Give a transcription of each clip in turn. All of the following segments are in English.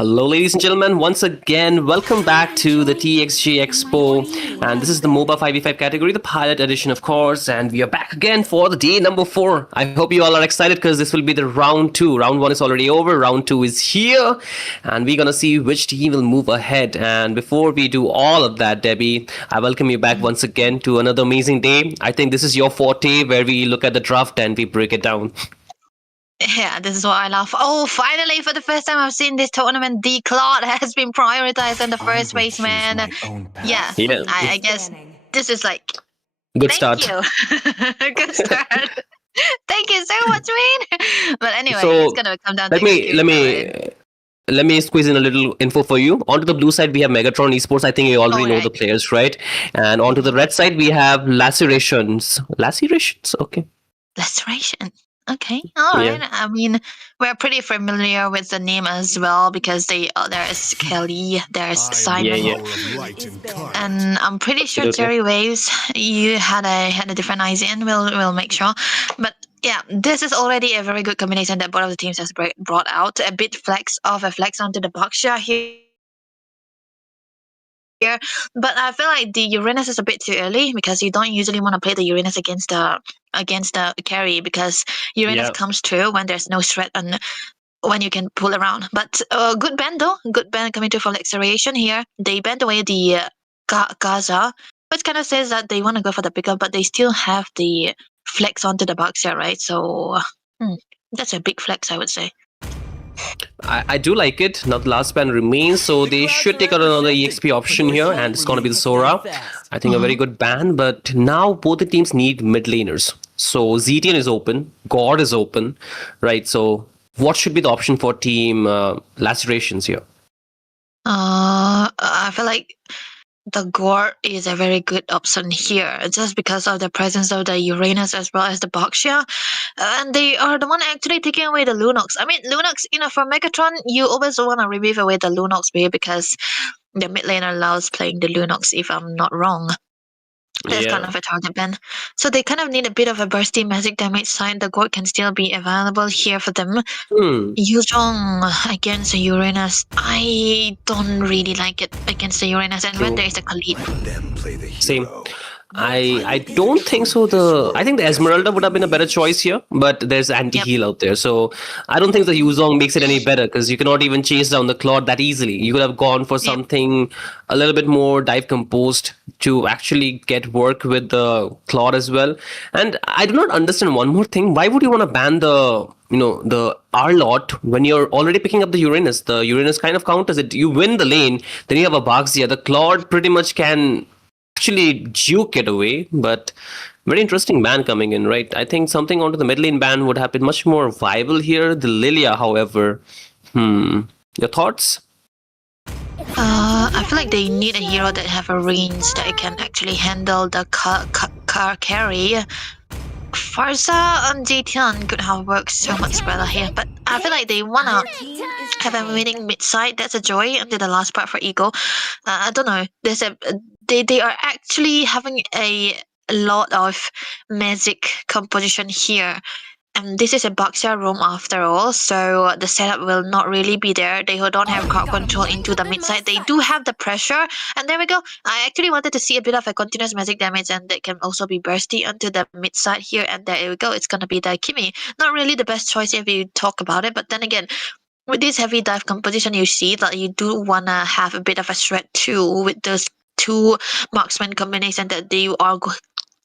Hello, ladies and gentlemen. Once again, welcome back to the TXG Expo. And this is the Moba 5v5 category, the pilot edition, of course. And we are back again for the day number 4. I hope you all are excited because this will be the round 2. Round 1 is already over. Round 2 is here. And we're going to see which team will move ahead. And before we do all of that, Debbie, I welcome you back once again to another amazing day. I think this is your forte where we look at the draft and we break it down. Yeah, this is what I love. Oh, finally, for the first time I've seen this tournament, the Claude has been prioritized in the first race, man. Yeah, I guess this is like... Good start. Thank you. Good start. Thank you so much, man. But anyway, So, it's going to come down Let to me execution, let me squeeze in a little info for you. Onto the blue side, we have Megatron Esports. I think you already know right. the players, right? And onto the red side, we have Lacerations. Lacerations? Okay. Laceration. Okay, all right. Yeah. I mean, we're pretty familiar with the name as well because there's Kelly, there's Simon, and I'm pretty sure Absolutely. Jerry Waves. You had a different idea, and we'll make sure. But yeah, this is already a very good combination that both of the teams has brought out. A bit of a flex onto the Boxer here. But I feel like the Uranus is a bit too early because you don't usually want to play the Uranus against the carry because Uranus Yeah. comes through when there's no threat and when you can pull around. But good band though, good band coming through for Laceration here. They banned away the Gaza, which kind of says that they want to go for the pickup, but they still have the flex onto the Boxer, right? So that's a big flex, I would say. I do like it. Now the last ban remains, so they should take out another EXP option here, and it's going to be the Sora. I think a very good ban, but now both the teams need mid laners. So ZTN is open, God is open, right? So what should be the option for team Lacerations here? I feel like the Gore is a very good option here, just because of the presence of the Uranus as well as the Boxia. And they are the one actually taking away the Lunox. I mean, Lunox, for Megatron, you always want to remove away the Lunox because the mid laner loves playing the Lunox, if I'm not wrong. That's kind of a target ban. So they kind of need a bit of a bursty magic damage side. The Gore can still be available here for them. Yuzhong against the Uranus. I don't really like it against the Uranus. And when there is a Khalid. Same. I don't think so. I think the Esmeralda would have been a better choice here, but there's anti-heal out there. So I don't think the Yuzhong makes it any better because you cannot even chase down the Claude that easily. You could have gone for something a little bit more dive composed to actually get work with the Claude as well. And I do not understand one more thing. Why would you want to ban the R-Lot when you're already picking up the Uranus? The Uranus kind of counters it. You win the lane, then you have a Baxia. The Claude pretty much can actually juke it away, but very interesting ban coming in, right? I think something onto the mid lane ban would have been much more viable here. The Lilia, however, your thoughts? I feel like they need a hero that have a range that can actually handle the car carry. Farsa on GTN could have worked so much better here, but I feel like they wanna have a winning mid side. That's a joy until the last part for Ego. I don't know. They are actually having a lot of magic composition here. And this is a Boxer room after all, so the setup will not really be there. They don't have crowd control into the mid side. They do have the pressure, and there we go. I actually wanted to see a bit of a continuous magic damage, and that can also be bursty onto the mid side here, and there we go. It's gonna be the Kimi. Not really the best choice if you talk about it, but then again, with this heavy dive composition, you see that you do wanna have a bit of a threat too with those two marksman combination that they are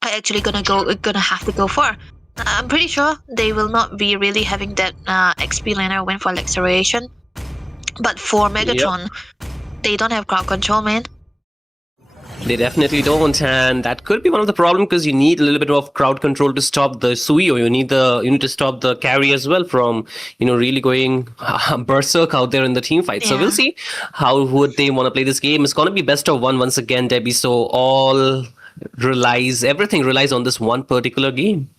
actually gonna have to go for. I'm pretty sure they will not be really having that XP laner win for Laceration. But for Megatron, they don't have crowd control, man. They definitely don't, and that could be one of the problems because you need a little bit of crowd control to stop the Suyo. You need to stop the carry as well from really going berserk out there in the team fight. So we'll see how would they want to play this game. It's gonna be best of one once again, Debbie. So everything relies on this one particular game.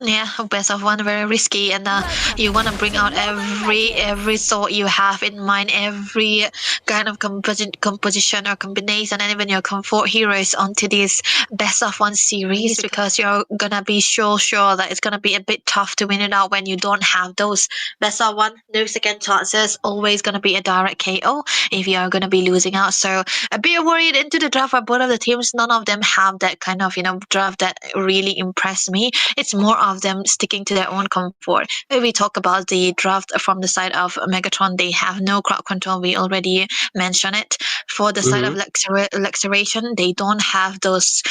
Yeah, best of one, very risky, and you want to bring out every thought you have in mind, every kind of composition or combination, and even your comfort heroes onto this best of one series because you're gonna be sure that it's gonna be a bit tough to win it out when you don't have those best of one, no second chances, always gonna be a direct KO if you are gonna be losing out. So a bit worried into the draft for both of the teams. None of them have that kind of draft that really impressed me. It's more of them sticking to their own comfort. When we talk about the draft from the side of Megatron, they have no crowd control. We already mentioned it. For the side of Mhm. Laceration, they don't have those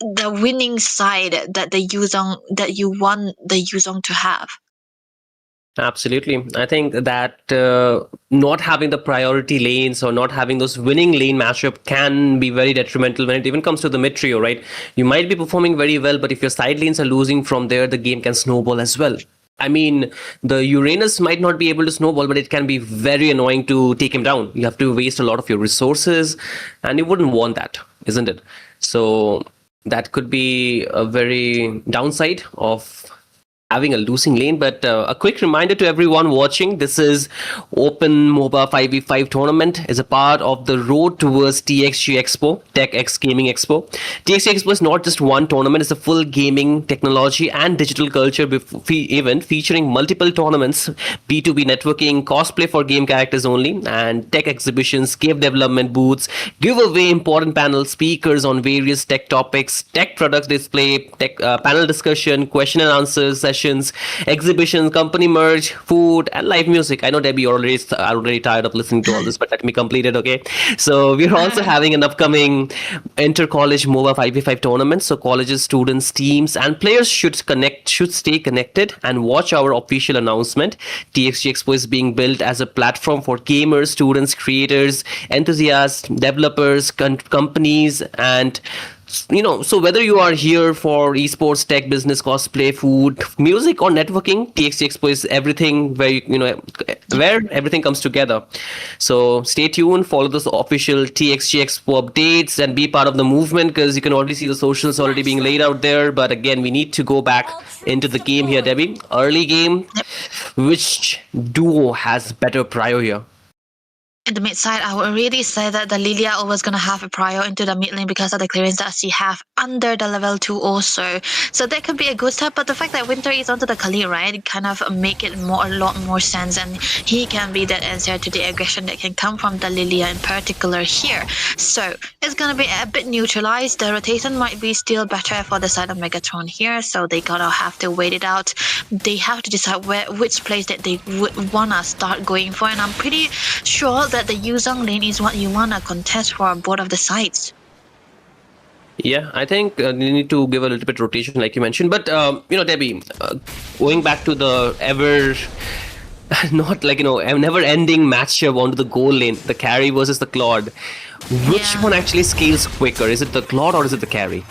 the winning side that you want the Yuzong to have. Absolutely. I think that not having the priority lanes or not having those winning lane matchup can be very detrimental when it even comes to the mid trio, right? You might be performing very well, but if your side lanes are losing from there, the game can snowball as well. I mean, the Uranus might not be able to snowball, but it can be very annoying to take him down. You have to waste a lot of your resources, and you wouldn't want that, isn't it? So that could be a very downside of having a losing lane. But a quick reminder to everyone watching, this is Open Moba 5v5 tournament is a part of the road towards TXG Expo, TechX Gaming Expo. TXG Expo is not just one tournament, it's a full gaming technology and digital culture event featuring multiple tournaments, B2B networking, cosplay for game characters only, and tech exhibitions, cave development booths, giveaway important panel speakers on various tech topics, tech products display, tech panel discussion, question and answers sessions, exhibitions, company merch, food, and live music. I know Debbie, you're already tired of listening to all this, but let me complete it, okay? So we're also having an upcoming inter-college MOBA 5v5 tournament. So colleges, students, teams, and players should stay connected and watch our official announcement. TXG Expo is being built as a platform for gamers, students, creators, enthusiasts, developers, companies, and so whether you are here for esports, tech, business, cosplay, food, music, or networking, TXT Expo is everything where everything comes together. So stay tuned, follow those official TXT Expo updates, and be part of the movement because you can already see the socials already being laid out there. But again, we need to go back into the game here, Debbie. Early game, which duo has better prio here? In the mid side, I would really say that the Lilia was going to have a prior into the mid lane because of the clearance that she have under the level 2 also. So that could be a good step, but the fact that Winter is onto the Kali, right, it kind of make it a lot more sense, and he can be that answer to the aggression that can come from the Lilia in particular here. So it's going to be a bit neutralized. The rotation might be still better for the side of Megatron here, so they gotta have to wait it out. They have to decide which place that they would want to start going for, and I'm pretty sure that the Yuzong lane is what you want to contest for both of the sides. Yeah, I think you need to give a little bit rotation, like you mentioned. But Debbie, going back to the never-ending matchup onto the goal lane, the carry versus the Claude. Which one actually scales quicker? Is it the Claude or is it the carry?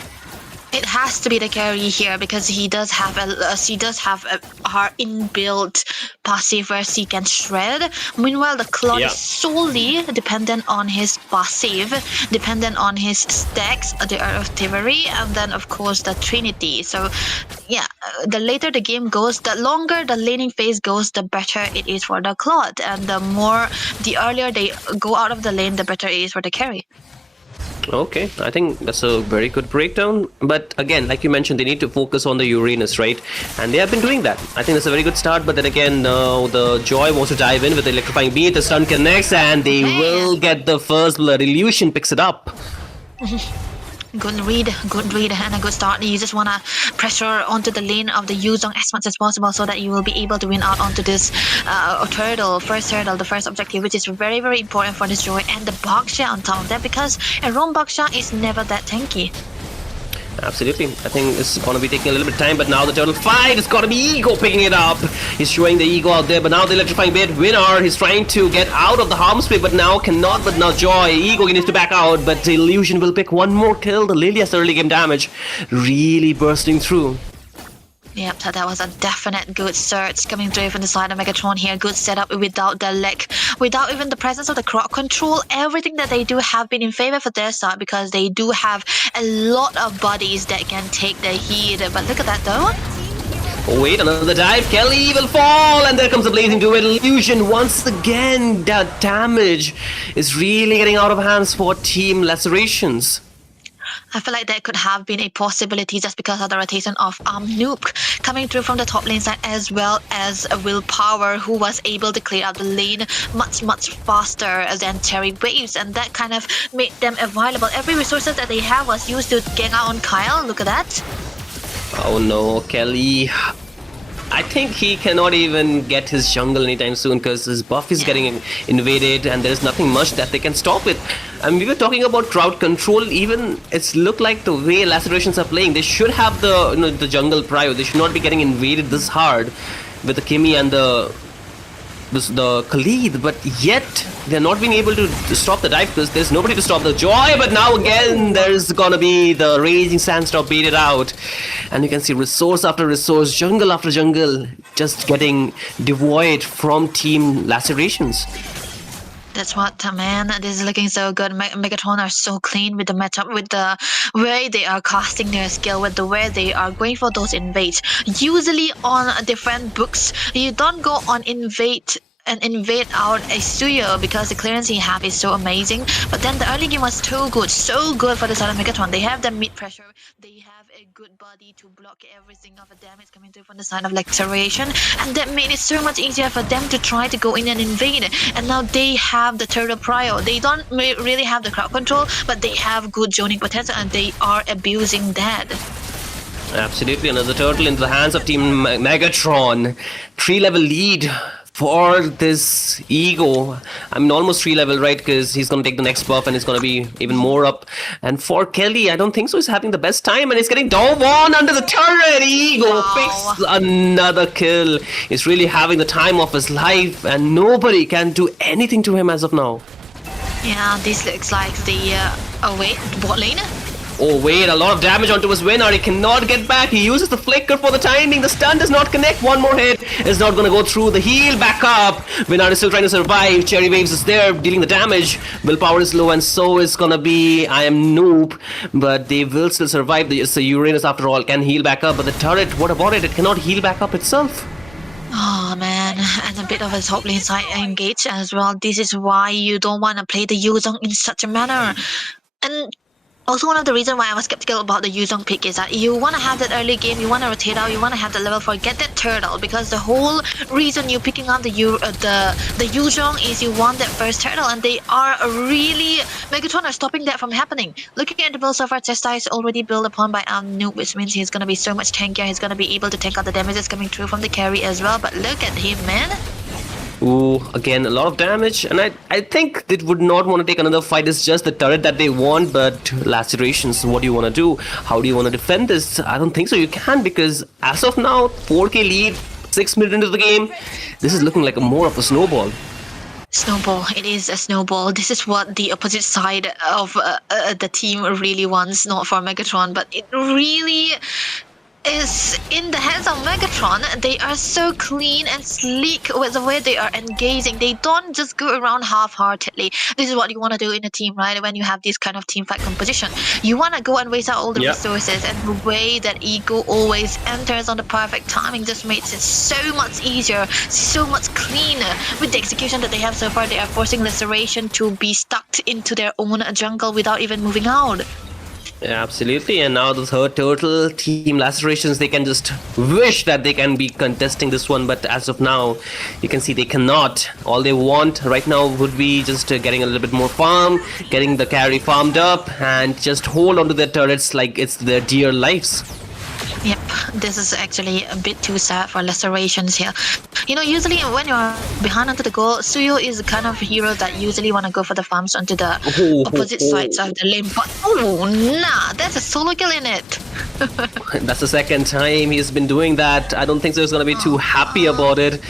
It has to be the carry here because she does have her inbuilt passive where she can shred. Meanwhile, the Claude is solely dependent on his passive, dependent on his stacks, the Earth of Thievery, and then of course the Trinity. So yeah, the later the game goes, the longer the laning phase goes, the better it is for the Claude, and the earlier they go out of the lane, the better it is for the carry. Okay, I think that's a very good breakdown. But again, like you mentioned, they need to focus on the Uranus, right? And they have been doing that. I think that's a very good start. But then again, the Joy wants to dive in with the electrifying beat. The stun connects, and they will get the first blood. Illusion picks it up. Good read, and a good start. You just want to pressure onto the lane of the Yuzong as much as possible so that you will be able to win out onto this first hurdle, the first objective, which is very, very important for this Joy, and the Boxia on top of that, because a roam Boxia is never that tanky. Absolutely. I think it's going to be taking a little bit of time, but now the turtle fight, it's got to be Ego picking it up. He's showing the Ego out there, but now the electrifying bit, Winner, he's trying to get out of the harm spray, but now cannot, but now Joy, Ego needs to back out, but the Illusion will pick one more kill. The Lilia's early game damage really bursting through. Yep, so that was a definite good search coming through from the side of Megatron here. Good setup without the leg, without even the presence of the crowd control. Everything that they do have been in favor for their side because they do have a lot of bodies that can take the heat. But look at that though. Oh, wait, another dive. Kelly will fall, and there comes a blazing duet illusion. Once again, that damage is really getting out of hands for Team Lacerations. I feel like there could have been a possibility just because of the rotation of Nuke coming through from the top lane side, as well as Willpower, who was able to clear out the lane much faster than Cherry Waves, and that kind of made them available. Every resources that they have was used to gang out on Kyle. Look at that. Oh no, Kelly. I think he cannot even get his jungle anytime soon because his buff is getting invaded and there's nothing much that they can stop it. And we were talking about crowd control. Even it's looked like the way Lacerations are playing, they should have the jungle prio. They should not be getting invaded this hard with the Kimmy and the Khalid, but yet they're not being able to stop the dive because there's nobody to stop the joy. But now again there's gonna be the raging sandstorm baited out, and you can see resource after resource, jungle after jungle just getting devoid from Team Lacerations. That's what, man. This is looking so good. Megatron are so clean with the matchup, with the way they are casting their skill, with the way they are going for those invades. Usually on different books, you don't go on invade out a studio because the clearance you have is so amazing. But then the early game was so good for the side of Megatron. They have the mid pressure. They have a good body to block everything of the damage coming through from the side of Laceration, and that made it so much easier for them to try to go in and invade. And now they have the turtle prio. They don't really have the crowd control, but they have good zoning potential, and they are abusing that. Absolutely, another turtle into the hands of Team Megatron. 3-level lead for this Ego. I mean, almost 3 level, right? Because he's going to take the next buff and it's going to be even more up. And for Kelly, I don't think so. He's having the best time and he's getting dove on under the turret. Ego picks another kill. He's really having the time of his life and nobody can do anything to him as of now. Yeah, this looks like the... bot lane? Oh wait, a lot of damage onto his winner. He cannot get back. He uses the flicker for the timing. The stun does not connect. One more hit is not going to go through. The heal back up. Winner is still trying to survive. Cherry Waves is there dealing the damage. Willpower is low and so is going to be I am Noob. But they will still survive. It's the Uranus after all. Can heal back up. But the turret, what about it? It cannot heal back up itself. Oh man, and a bit of a top lane side engage as well. This is why you don't want to play the Yuzong in such a manner. And also, one of the reasons why I was skeptical about the Yuzong pick is that you want to have that early game, you want to rotate out, you want to have the level 4, get that turtle, because the whole reason you're picking up the Yuzong is you want that first turtle, and they are really... Megatron are stopping that from happening. Looking at the build so far, Chesta is already built upon by Noob, which means he's going to be so much tankier, he's going to be able to tank out the damages coming through from the carry as well, but look at him, man. Ooh, again, a lot of damage. And I think they would not want to take another fight. It's just the turret that they want. But Lacerations, what do you want to do? How do you want to defend this? I don't think so you can, because as of now, 4k lead, 6 minutes into the game. This is looking like more of a snowball. Snowball. It is a snowball. This is what the opposite side of the team really wants. Not for Megatron, but it really... is in the hands of Megatron. They are so clean and sleek with the way they are engaging. They don't just go around half-heartedly. This is what you want to do in a team, right? When you have this kind of team fight composition, you want to go and waste out all the resources, and the way that Ego always enters on the perfect timing just makes it so much easier, so much cleaner. With the execution that they have so far, they are forcing Laceration to be stuck into their own jungle without even moving out. Yeah, absolutely. And now the third turtle, Team Lacerations, they can just wish that they can be contesting this one, but as of now you can see they cannot. All they want right now would be just getting a little bit more farm, getting the carry farmed up, and just hold on to their turrets like it's their dear lives. Yep, this is actually a bit too sad for Lacerations here. You know, usually when you're behind onto the goal, Suyo is the kind of hero that usually want to go for the farms onto the opposite sides of the lane. But nah, that's a solo kill in it. That's the second time he's been doing that. I don't think so he's going to be too happy about it.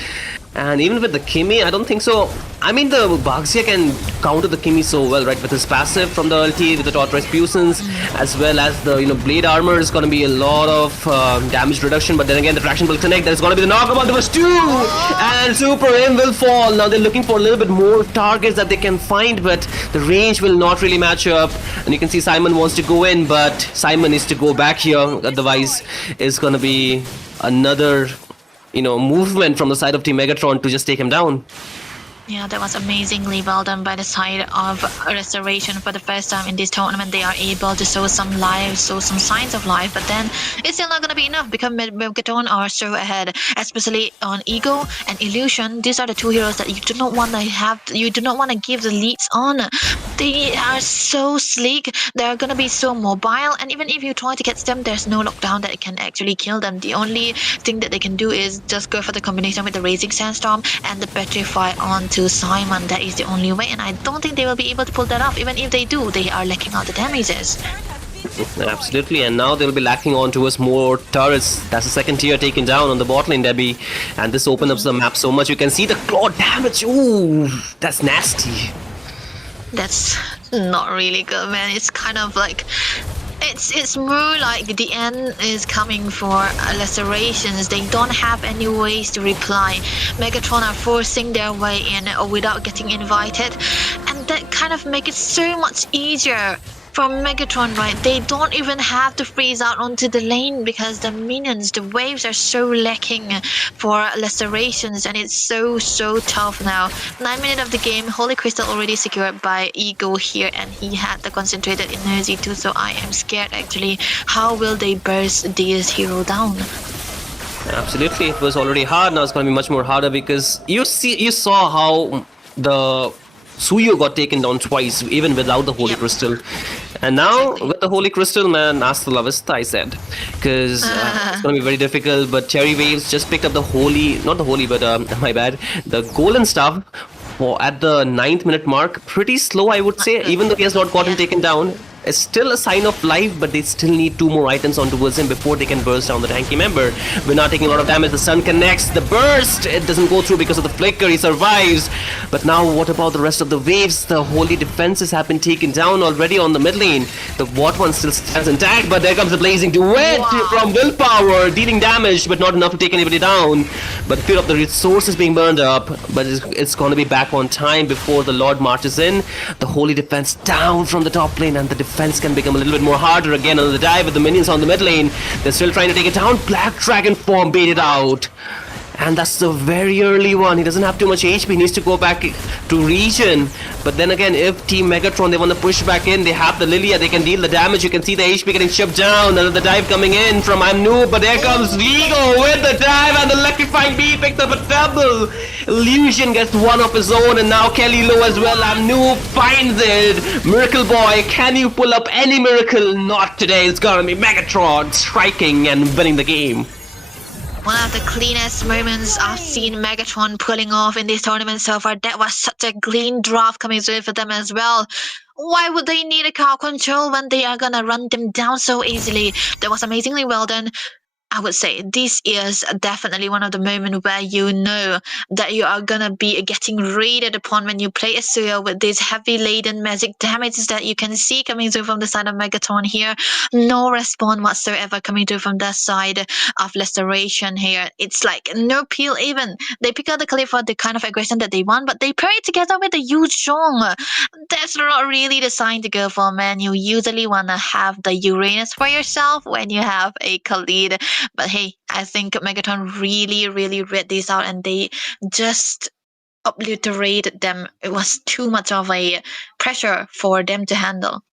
And even with the Kimi, I don't think so. I mean, the Baxia can counter the Kimi so well, right? With his passive from the ulti, with the Tortoise Puissance, as well as the blade armor is going to be a lot of damage reduction. But then again, the traction will connect. There's going to be the knockout. There was 2, and Super M will fall. Now they're looking for a little bit more targets that they can find, but the range will not really match up. And you can see Simon wants to go in, but Simon needs to go back here. Otherwise, it's going to be another movement from the side of Team Megatron to just take him down. Yeah, that was amazingly well done by the side of Restoration. For the first time in this tournament, they are able to show some signs of life, but then it's still not going to be enough because Megatron are so ahead, especially on Ego and Illusion. These are the 2 heroes that you do not want to give the leads on. They are so sleek, they're going to be so mobile, and even if you try to catch them, there's no lockdown that can actually kill them. The only thing that they can do is just go for the combination with the Raging Sandstorm and the Petrify onto Simon. That is the only way, and I don't think they will be able to pull that off. Even if they do, they are lacking out the damages. Absolutely, and now they'll be lacking on towards more turrets. That's the second tier taken down on the bot lane, Debbie, and this opens up the map so much. You can see the claw damage. Ooh, that's nasty. That's not really good, man. It's kind of like it's more like the end is coming for Lacerations. They don't have any ways to reply. Megatron are forcing their way in without getting invited, and that kind of makes it so much easier for Megatron, right? They don't even have to freeze out onto the lane because the minions, the waves are so lacking for Lacerations, and it's so tough now. 9 minutes of the game, Holy Crystal already secured by Ego here, and he had the concentrated energy too, so I am scared actually. How will they burst this hero down? Absolutely, it was already hard. Now it's going to be much more harder because you saw how the Suyo got taken down twice, even without the Holy Crystal. And now, with the Holy Crystal, man, hasta la vista, I said. Because it's going to be very difficult. But Cherry Waves just picked up the my bad, the Golden Staff at the 9th minute mark. Pretty slow, I would say, even though he has not gotten taken down. It's still a sign of life, but they still need 2 more items on towards him before they can burst down the tanky member. We're not taking a lot of damage. The sun connects. The burst, it doesn't go through because of the flicker. He survives. But now what about the rest of the waves? The holy defenses have been taken down already on the mid lane. The bot one still stands intact, but there comes the blazing duet from Willpower, dealing damage, but not enough to take anybody down. But fear of the resources being burned up, but it's going to be back on time before the Lord marches in. The holy defense down from the top lane, and the defense can become a little bit more harder again on the dive with the minions on the mid lane. They're still trying to take it down. Black Dragon form baited out. And that's the very early one. He doesn't have too much HP. He needs to go back to region. But then again, if Team Megatron, they want to push back in, they have the Lilia. They can deal the damage. You can see the HP getting chipped down. Another dive coming in from I'm Noob. But there comes Vigo with the dive. And the electrifying bee picks up a double. Illusion gets one of his own. And now Kelly Low as well. I'm Noob finds it. Miracle Boy, can you pull up any miracle? Not today. It's gonna be Megatron striking and winning the game. One of the cleanest moments I've seen Megatron pulling off in this tournament so far. That was such a clean draft coming through for them as well. Why would they need a crowd control when they are gonna run them down so easily? That was amazingly well done. I would say this is definitely one of the moments where you know that you are gonna be getting raided upon when you play Azalea with these heavy laden magic damages that you can see coming through from the side of Megatron here. No respawn whatsoever coming through from that side of Laceration here. It's like no peel even. They pick out the clip for the kind of aggression that they want, but they pair it together with a huge Zhong. That's not really the sign to go for, man. You usually wanna have the Uranus for yourself when you have a Khalid. But hey, I think Megatron really read this out, and they just obliterated them. It was too much of a pressure for them to handle.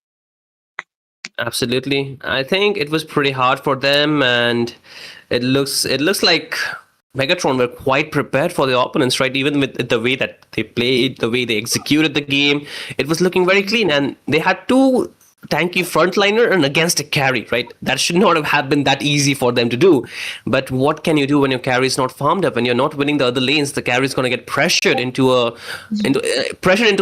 Absolutely. I think it was pretty hard for them, and it looks like Megatron were quite prepared for the opponents, right? Even with the way that they played, the way they executed the game, it was looking very clean, and they had 2 tanky frontliner and against a carry, right? That should not have been that easy for them to do. But what can you do when your carry is not farmed up and you're not winning the other lanes? The carry is going to get pressured into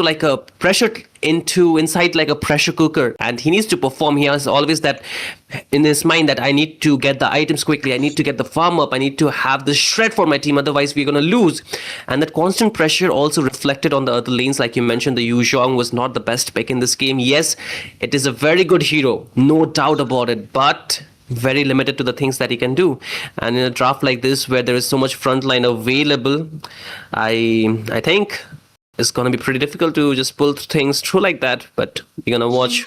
like a pressured inside like a pressure cooker, and he needs to perform. He has always that in his mind that I need to get the items quickly, I need to get the farm up, I need to have the shred for my team, otherwise we're going to lose. And that constant pressure also reflected on the other lanes. Like you mentioned, the Yuzhong was not the best pick in this game. Yes, it is a very good hero, no doubt about it, but very limited to the things that he can do. And in a draft like this where there is so much frontline available, I think it's going to be pretty difficult to just pull things through like that. But we're going to watch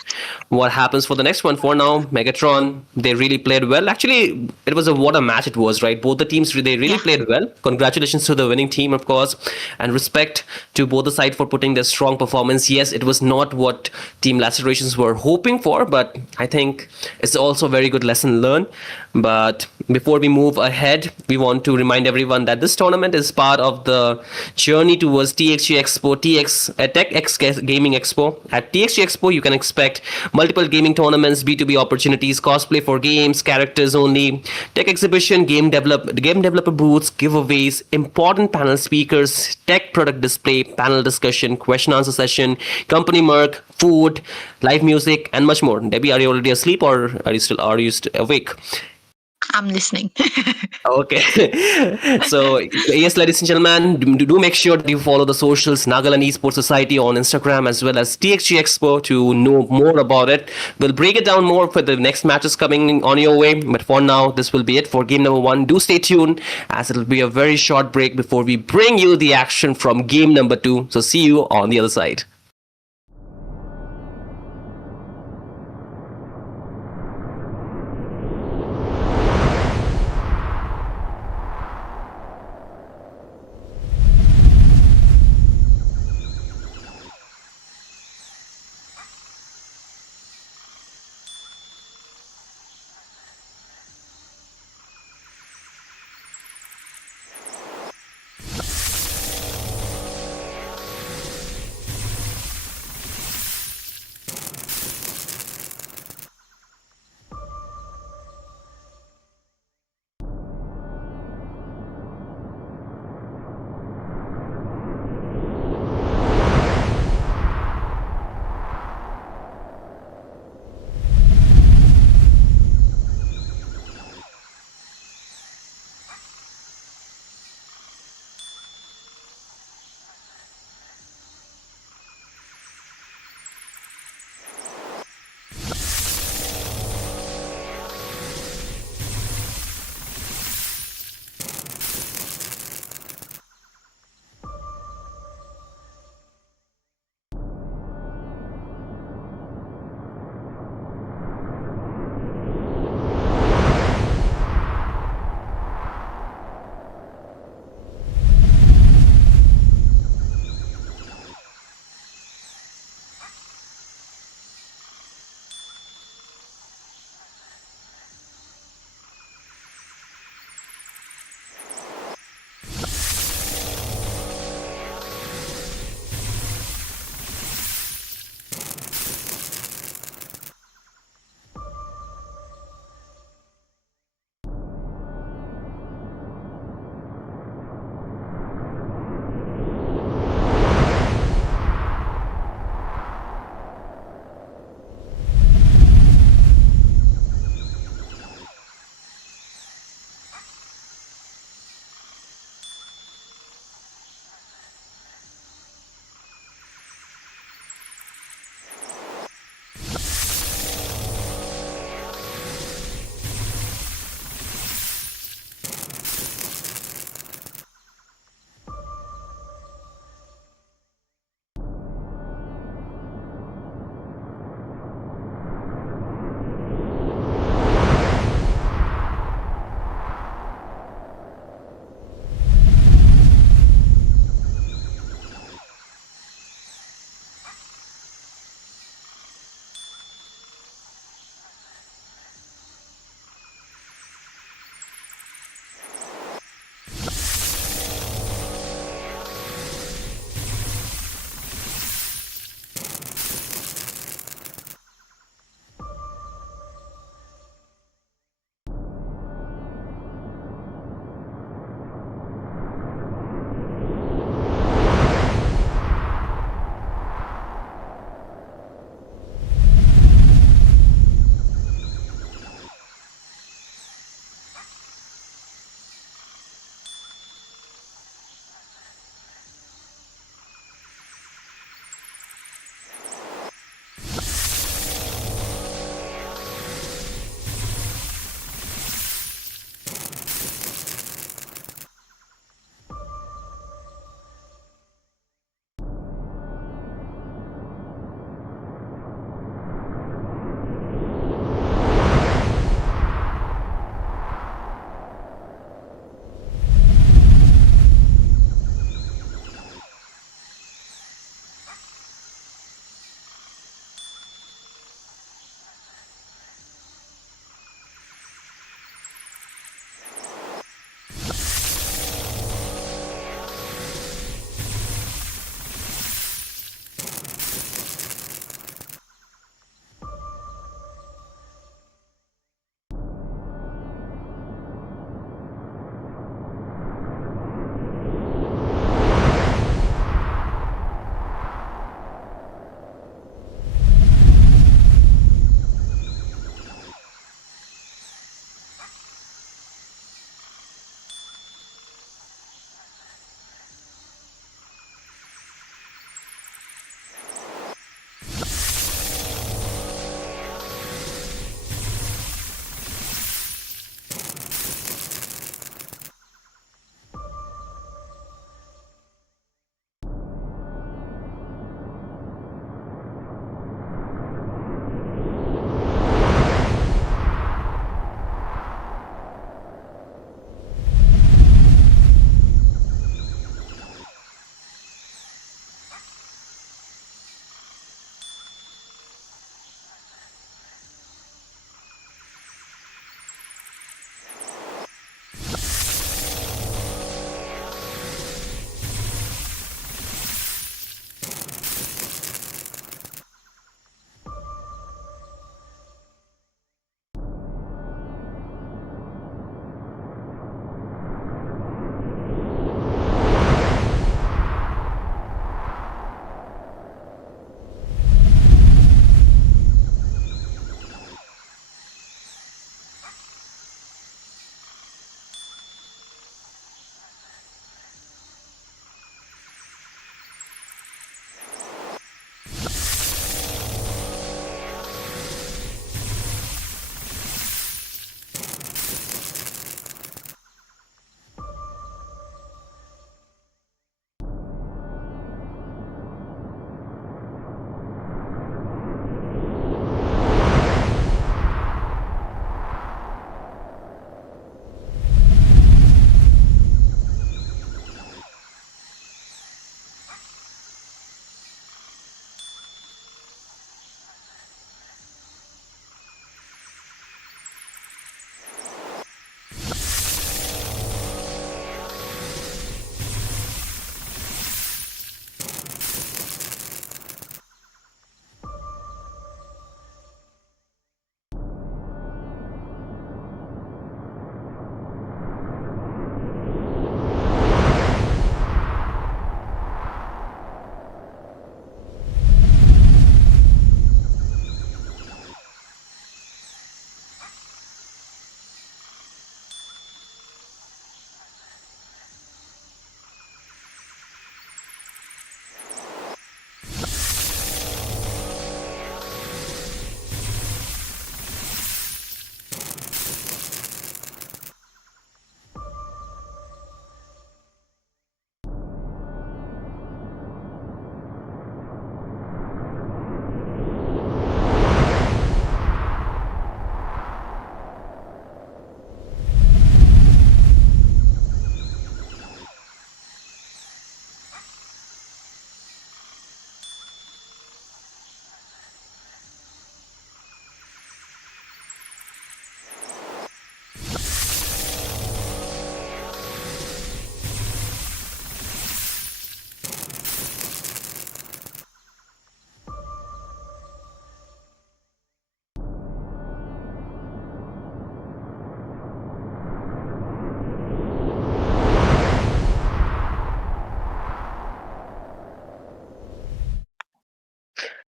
what happens for the next one. For now, Megatron, they really played well. Actually, it was what a match it was, right? Both the teams, they really played well. Congratulations to the winning team, of course, and respect to both the sides for putting their strong performance. Yes, it was not what Team Lacerations were hoping for, but I think it's also a very good lesson learned. But before we move ahead, we want to remind everyone that this tournament is part of the journey towards TXG Expo, TechX Gaming Expo. At TXG Expo, you can expect multiple gaming tournaments, B2B opportunities, cosplay for games, characters only, tech exhibition, game developer booths, giveaways, important panel speakers, tech product display, panel discussion, question answer session, company merch, food, live music, and much more. Debbie, are you already asleep or are you still awake? I'm listening. Okay. So, yes, ladies and gentlemen, do make sure that you follow the socials, Nagaland Esports Society on Instagram as well as TXG Expo to know more about it. We'll break it down more for the next matches coming on your way. But for now, this will be it for game number 1. Do stay tuned as it'll be a very short break before we bring you the action from game number 2. So, see you on the other side.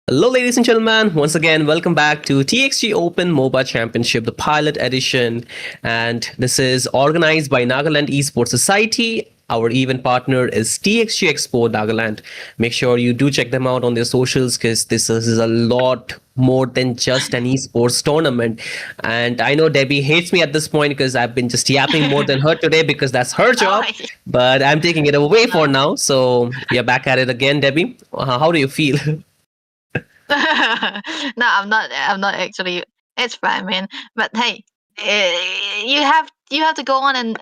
Hello, ladies and gentlemen. Once again, welcome back to TXG Open Moba Championship, the pilot edition. And this is organized by Nagaland Esports Society. Our event partner is TXG Expo Nagaland. Make sure you do check them out on their socials because this is a lot more than just an esports tournament. And I know Debbie hates me at this point because I've been just yapping more than her today because that's her job. But I'm taking it away for now. So you're back at it again, Debbie. How do you feel? No, I'm not. I'm not actually. It's fine, man. But hey, you have to go on and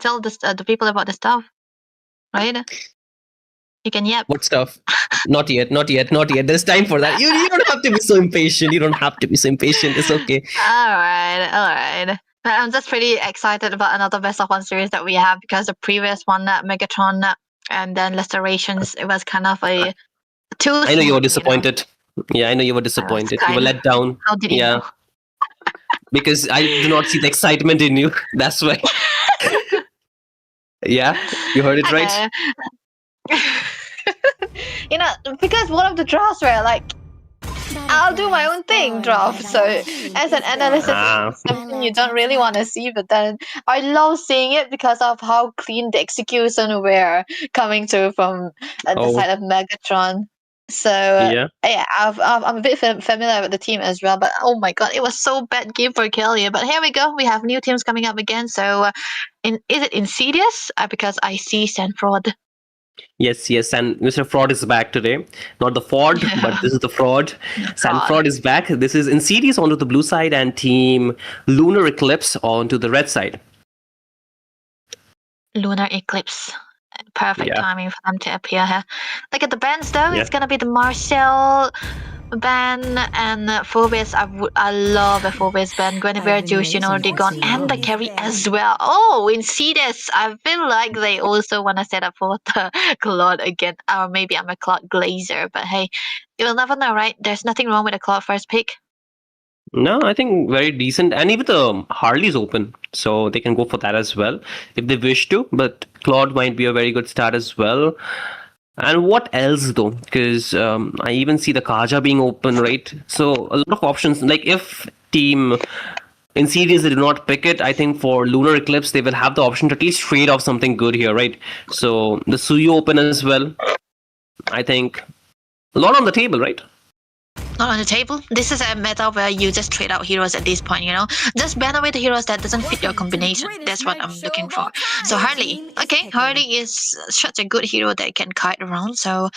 tell the people about the stuff, right? You can yap. What stuff? Not yet, not yet, not yet. There's time for that. You don't have to be so impatient. You don't have to be so impatient. It's okay. All right. But I'm just pretty excited about another best of one series that we have because the previous one, Megatron, and then Lacerations, it was kind of a too. I know you were disappointed. Yeah, I know you were disappointed. You were let down. How did you know? Because I do not see the excitement in you. That's why. Yeah, you heard it right. Because one of the drafts were like, I'll do my own thing draft. So as an analyst, it's something you don't really want to see, but then I love seeing it because of how clean the execution were coming through from the side of Megatron. So I'm a bit familiar with the team as well, but oh my god, it was so bad game for Aelia. But here we go, we have new teams coming up again. So is it Insidious? Because I see Sand Fraud. Yes, and Mr. Fraud is back today. Not the Ford, but this is the Fraud. Sand Fraud is back. This is Insidious onto the blue side and team Lunar Eclipse onto the red side. Lunar Eclipse. Perfect timing for them to appear here. Look at the bands though. It's gonna be the Marcel band and Phobos. I love a Phobos band. Guinevere, Juice, already gone, and the carry as well. Oh, Insidious. I feel like they also want to set up for the Claude again. Or maybe I'm a Claude Glazer, but hey, you'll never know, right? There's nothing wrong with a Claude first pick. No, I think very decent. And even the Harley's open, so they can go for that as well if they wish to. But Claude might be a very good start as well. And what else though? Because I even see the Kaja being open, right? So a lot of options. Like if team Insidious they do not pick it, I think for Lunar Eclipse they will have the option to at least trade off something good here, right? So the Suyu open as well. I think a lot on the table, right? Not on the table. This is a meta where you just trade out heroes at this point, Just ban away the heroes that doesn't fit your combination. That's what I'm looking for. So Harley. Okay, Harley is such a good hero that can kite around. So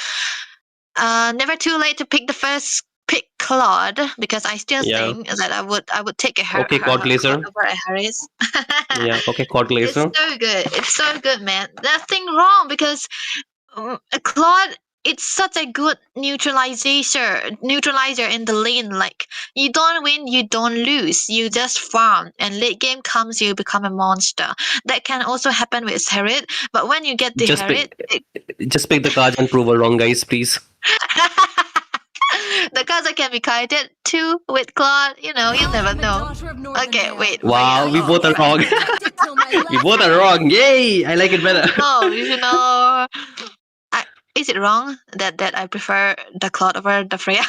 never too late to pick the first pick Claude because I still think that I would take a Claude Glazer over a Harris. Okay, Claude Glazer. It's so good, man. Nothing wrong because Claude, it's such a good neutralizer in the lane. Like you don't win, you don't lose. You just farm, and late game comes, you become a monster. That can also happen with Harriet, but when you get the Harriet, just pick the cards and prove her wrong, guys, please. The cards can be kited too with Claude. You never know. Okay, wait. Wow, we both are wrong. We both are wrong. Yay! I like it better. No, is it wrong that I prefer the Claude over the Freya?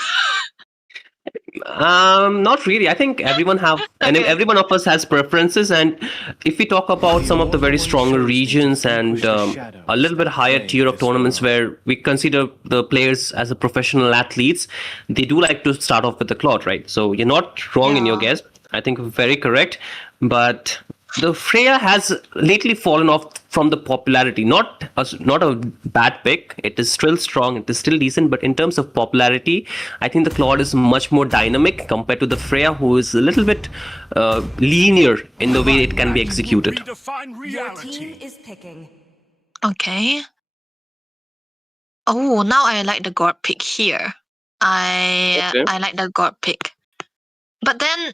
Not really. I think everyone every one of us has preferences, and if we talk about some of the very stronger regions and a little bit higher tier of tournaments where we consider the players as a professional athletes, they do like to start off with the Claude, right? So you're not wrong in your guess. I think very correct, but the Freya has lately fallen off from the popularity. Not a bad pick. It is still strong. It is still decent. But in terms of popularity, I think the Claude is much more dynamic compared to the Freya, who is a little bit linear in the way it can be executed. Your team is picking. Okay. Oh, now I like the God pick here. I like the God pick. But then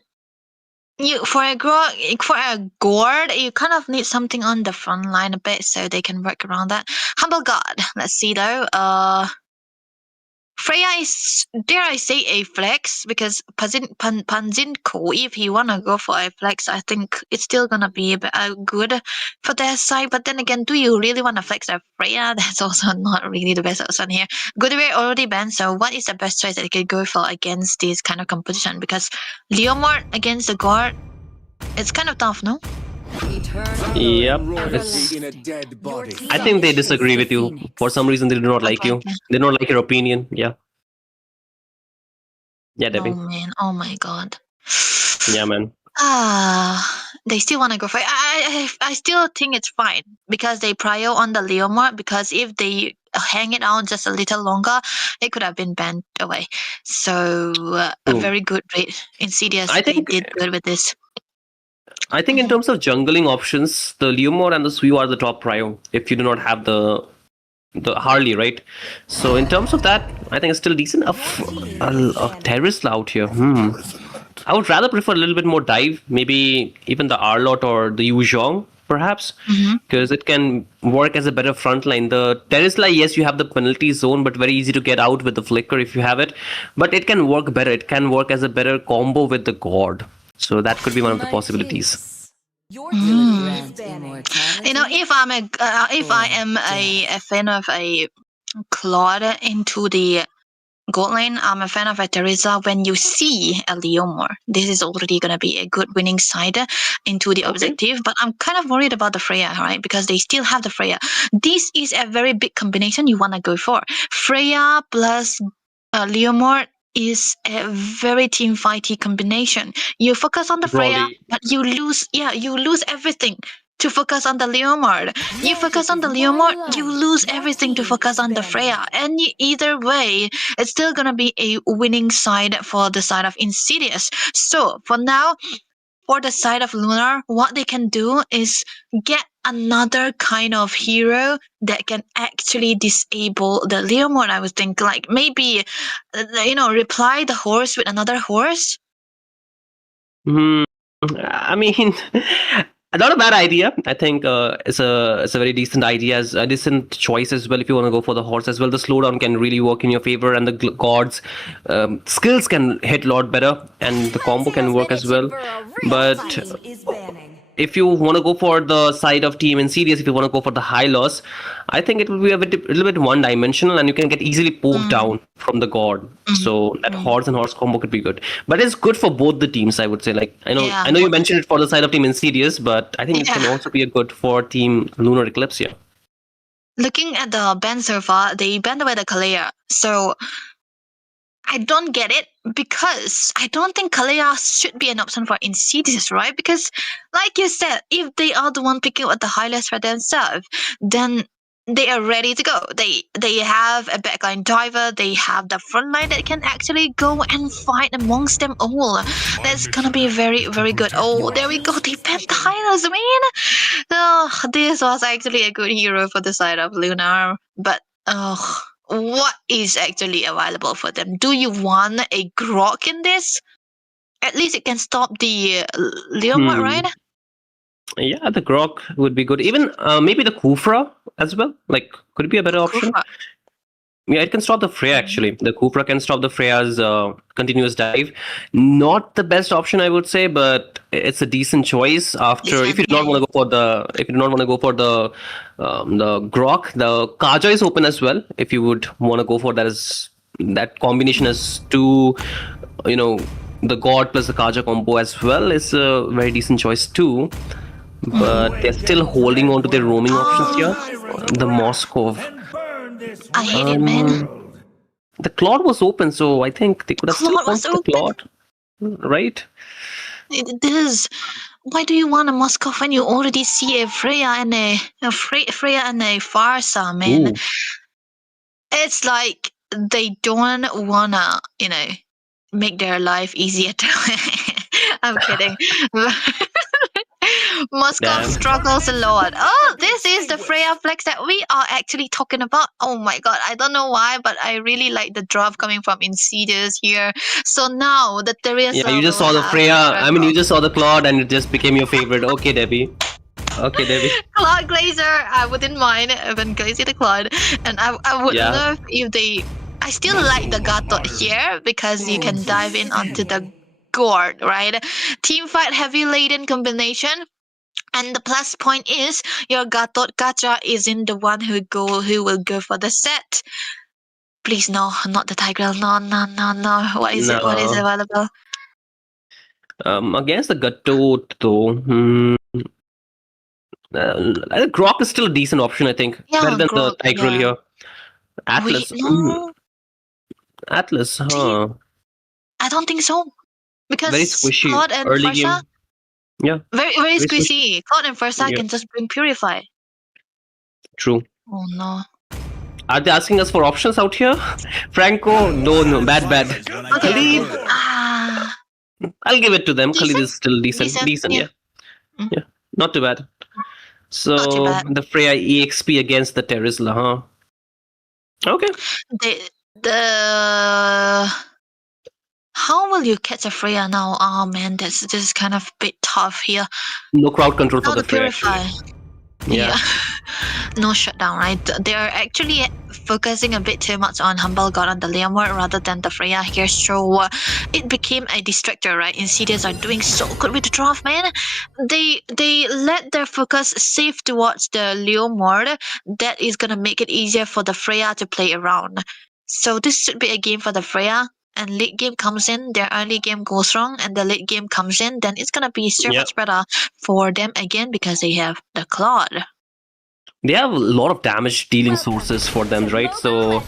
for a gourd, you kind of need something on the front line a bit so they can work around that. Humble God. Let's see though. Freya is, dare I say, a flex, because Panzinko, if he wanna go for a flex, I think it's still gonna be good for their side. But then again, do you really wanna flex a Freya? That's also not really the best option here. Goodway already banned, so what is the best choice that you could go for against this kind of competition? Because Leomord against the guard, it's kind of tough, no? Yep. I think they disagree with you. For some reason, they do not like you. They don't like your opinion. Yeah. Yeah, Debbie. Oh man, oh my god. Yeah, man. They still want to go for it. I still think it's fine because they prio on the Leomord, because if they hang it on just a little longer, it could have been banned away. So a very good rate. Insidious, they did good with this. I think in terms of jungling options, the Leomord and the Suyu are the top prio if you do not have the Harley, right? So in terms of that, I think it's still decent. A Terrace out here. I would rather prefer a little bit more dive, maybe even the Arlot or the Yuzhong, perhaps, because it can work as a better front line. The Terrace, yes, you have the penalty zone, but very easy to get out with the Flicker if you have it. But it can work better. It can work as a better combo with the God. So that could be one of the possibilities. Your You know, if I am a fan of a Claude into the gold lane, I'm a fan of a Teresa. When you see a Leomord, this is already going to be a good winning side into the objective. But I'm kind of worried about the Freya, right? Because they still have the Freya. This is a very big combination you want to go for. Freya plus Leomord is a very team fighty combination. You focus on the Freya, but you lose everything to focus on the Leomord. You focus on the Leomord, you lose everything to focus on the Freya. And either way, it's still gonna be a winning side for the side of Insidious. So for now, for the side of Lunar, what they can do is get another kind of hero that can actually disable the Leomord. I would think, like maybe, reply the horse with another horse. I mean, not a bad idea. I think it's a very decent idea, as a decent choice as well. If you want to go for the horse as well, the slowdown can really work in your favor, and the gods skills can hit a lot better, and the combo can work as well. But if you want to go for the side of Team Insidious, if you want to go for the high loss, I think it will be a little bit one-dimensional, and you can get easily poked down from the god. So that horse and horse combo could be good, but it's good for both the teams, I would say. Like I know you mentioned it for the side of Team Insidious, but I think it can also be a good for Team Lunar Eclipse. Yeah. Looking at the ban so far, they banned away the Kalea, so I don't get it, because I don't think Kalea should be an option for Insidious, right? Because, like you said, if they are the one picking up the highlights for themselves, then they are ready to go. They have a backline diver, they have the front line that can actually go and fight amongst them all. That's gonna be very, very good. Oh, there we go, they banned the highlights, man! Oh, this was actually a good hero for the side of Lunar, but what is actually available for them? Do you want a Grok in this? At least it can stop the Leomord, right? Yeah, the Grok would be good. Even maybe the Kufra as well. Like, could it be a better option? Kufra. Yeah, it can stop the Freya actually. The Kufra can stop the Freya's continuous dive. Not the best option, I would say, but it's a decent choice. If you do not want to go for the Grok, the Kaja is open as well. If you would want to go for that combination as two, the God plus the Kaja combo as well is a very decent choice too. But they're still holding on to their roaming options here. The Moscow. I hate it, man. The Claude was open, so I think they could have still gone for the Claude, right? It is. Why do you want a Moscow when you already see a Freya and a Farsa, man? Ooh. It's like they don't wanna, make their life easier. I'm kidding. Moscow struggles a lot. Oh, this is the Freya flex that we are actually talking about. Oh my god, I don't know why, but I really like the drop coming from Insidious here. So now that there is... Yeah, you just saw the Freya. You just saw the Claude and it just became your favorite. Okay, Debbie. Claude Glazer, I wouldn't mind even Glazer the Claude. And I would love if they I still like the Gato here because you can dive in onto the gourd, right? Team fight heavy laden combination. And the plus point is your Gato Gacha isn't the one who will go for the set. Please no, not the Tigreal. No. What is it? What is No. available? Against the Gato, though, Grok is still a decent option, I think. Yeah, Better than Grok, the Tigreal here. Atlas. Wait, no. Atlas, huh? I don't think so. Because Very squishy. Cloud and Early Farsa, game. Yeah, very very squishy. Cloud and Farsa Yeah. can just bring Purify. true. Oh no. Are they asking us for options out here? Franco, no, bad. Okay. Khalid, Ah, I'll give it to them. Decent? Khalid is still decent, yeah. yeah. Mm. Yeah, not too bad. So, Not too bad. the Freya EXP against the Terizla, huh? Okay. The how will you catch a Freya now? Oh man, this is kind of a bit tough here. No crowd control Now for the the Freya, Purify. actually. Yeah. No shutdown, right? They're actually focusing a bit too much on Humble God on the Leomord rather than the Freya here. So it became a distractor, right? Insidious are doing so good with the draft, man. They let their focus shift towards the Leomord. That is gonna make it easier for the Freya to play around. So this should be a game for the Freya. And late game comes in, their early game goes wrong, and the late game comes in, then it's gonna be so Yep. much better for them again because they have the Claude. They have a lot of damage dealing sources for them, right? So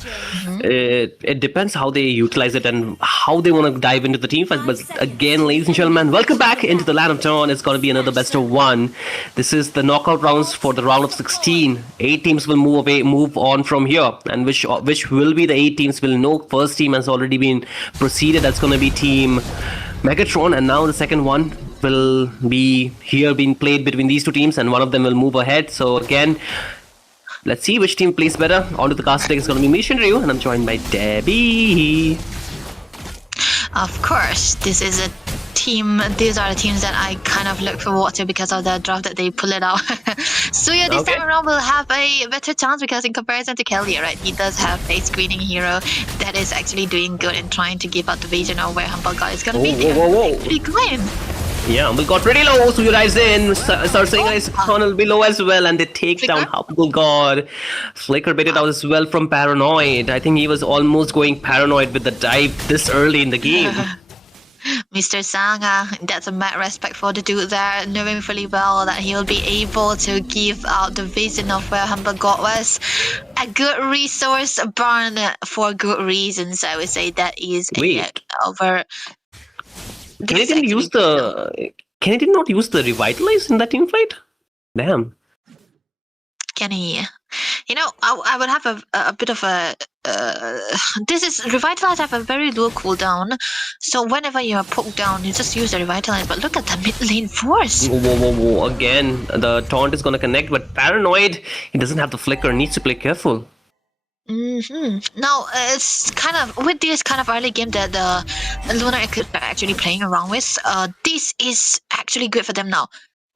it depends how they utilize it and how they want to dive into the team fight. But again, ladies and gentlemen, welcome back into the Land of Dawn. It's going to be another best of one. This is the knockout rounds for the round of 16. 8 teams will move on from here, and which will be the 8 teams will know. First team has already been proceeded. That's going to be Team Megatron, and now the second one will be here being played between these two teams, and one of them will move ahead. So again, let's see which team plays better. On to the cast deck is going to be me, Shinryu, and I'm joined by Debbie. Of course, this is a team. These are the teams that I kind of look forward to because of the draft that they pull it out. So yeah, this time around will have a better chance because in comparison to Kelly, right, he does have a screening hero that is actually doing good and trying to give out the vision of where Humble God is going to be. Whoa. Pretty good. Yeah, we got pretty low, so you guys in. Start saying guys will be low as well, and they take Flicker? down Humble God. Flicker baited out as well from Paranoid. I think he was almost going paranoid with the dive this early in the game. Mr. Sanga, that's a mad respect for the dude there, knowing fully well that he'll be able to give out the vision of where Humble God was. A good resource burn for good reasons, I would say that is Wait. over. Can he not use the Revitalize in that team fight? Damn. Can he? You know, I would have a bit of a. This is Revitalize have a very low cooldown, so whenever you are poked down, you just use the Revitalize. But look at the mid lane force. Whoa. Again, the taunt is gonna connect, but Paranoid, he doesn't have the flicker, needs to play careful. Now, it's kind of with this kind of early game that the Lunar Eclipse are actually playing around with. This is actually good for them now.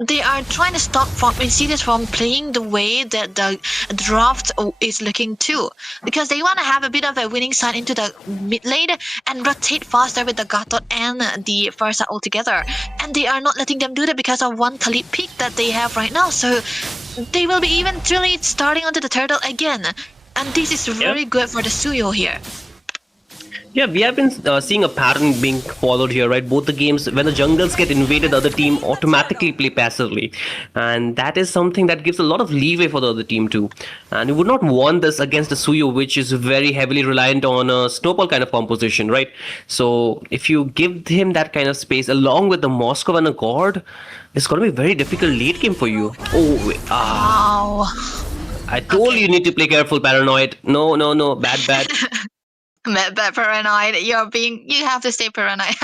They are trying to stop Insidious from playing the way that the draft is looking too, because they want to have a bit of a winning side into the mid lane and rotate faster with the Gatot and the Farsa altogether. And they are not letting them do that because of one Khalid pick that they have right now. So they will be eventually starting onto the turtle again. And this is very good for the Suyo here. Yeah, we have been seeing a pattern being followed here, right? Both the games, when the jungles get invaded, the other team automatically play passively. And that is something that gives a lot of leeway for the other team too. And you would not want this against the Suyo, which is very heavily reliant on a snowball kind of composition, right? So if you give him that kind of space, along with the Moscow and a God, it's going to be a very difficult late game for you. Wow. I told you need to play careful, Paranoid. No, bad. But paranoid, you have to stay paranoid.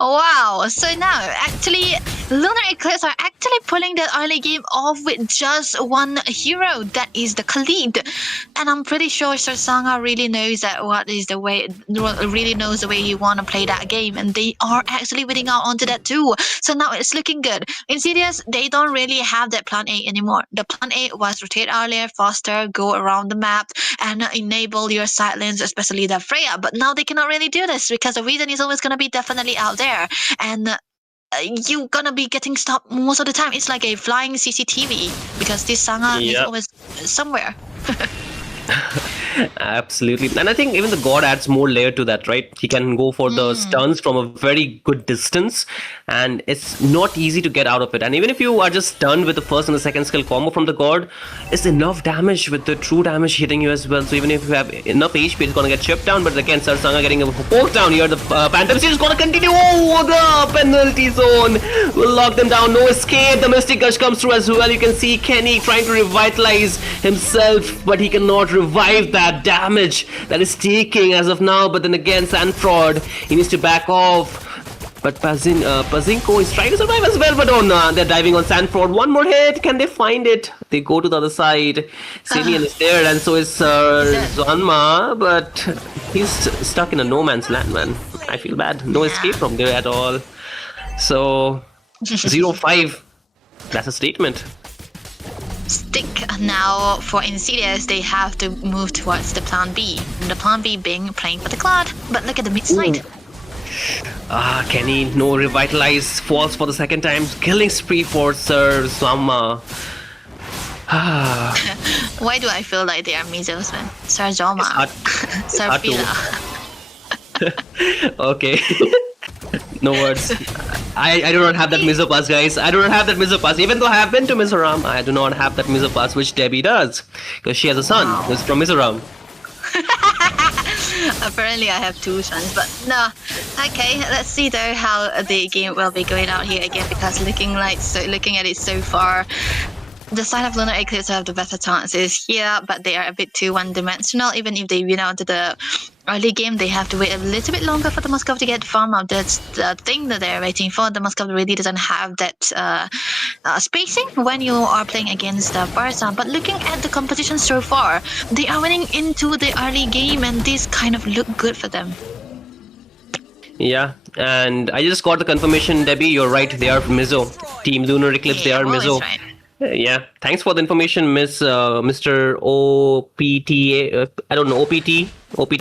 Wow. So now, actually, Lunar Eclipse are actually pulling the early game off with just one hero. That is the Khalid. And I'm pretty sure Sarsanga really knows that really knows the way you want to play that game. And they are actually winning out onto that too. So now it's looking good. Insidious, they don't really have that plan A anymore. The plan A was rotate earlier, faster, go around the map, and enable your side lanes, especially especially the Freya. But now they cannot really do this because the reason is always going to be definitely out there. And you're going to be getting stopped most of the time. It's like a flying CCTV because this Sangha is always somewhere. Absolutely. And I think even the god adds more layer to that, right? He can go for the stuns from a very good distance, and it's not easy to get out of it. And even if you are just stunned with the first and the second skill combo from the god, it's enough damage with the true damage hitting you as well. So even if you have enough HP, it's gonna get chipped down. But again, Sarsanga getting a poke down here. The Phantom Steed is gonna continue. Oh, the penalty zone will lock them down. No escape. The Mystic Gush comes through as well. You can see Kenny trying to revitalize himself, but he cannot revive that damage that is taking as of now. But then again, Sanford, he needs to back off. But Pazinko is trying to survive as well, but they're diving on Sanford. One more hit, can they find it? They go to the other side. Simian is there, and so is Zanma, but he's stuck in a no man's land, man. I feel bad. No escape from there at all. So 0-5. That's a statement. Stick now for Insidious, they have to move towards the plan B. And the plan B being playing for the Cloud. But look at the mid side. Kenny, no revitalize, falls for the second time. Killing spree for Sir Zama. Why do I feel like they are measles, man? Sir Zoma. Sir Fila. Okay. No words. I do not have that Mizopass, guys. I do not have that Mizopass. Even though I have been to Mizoram, I do not have that Mizopass, which Debbie does. Because she has a son who's from Mizoram. Apparently I have two sons, but no. Okay, let's see though how the game will be going out here again, because looking at it so far, the side of Lunar Eclipse have the better chances here, but they are a bit too one-dimensional. Even if they win out to the early game, they have to wait a little bit longer for the Moscow to get farm out. That's the thing that they're waiting for. The Moscow really doesn't have that spacing when you are playing against Barca. But looking at the competition so far, they are winning into the early game, and this kind of look good for them. Yeah, and I just got the confirmation, Debbie. You're right. They are Mizo. Team Lunar Eclipse. They are Mizo. Right. Yeah, thanks for the information, Miss Mr. OPTA. I don't know, OPT.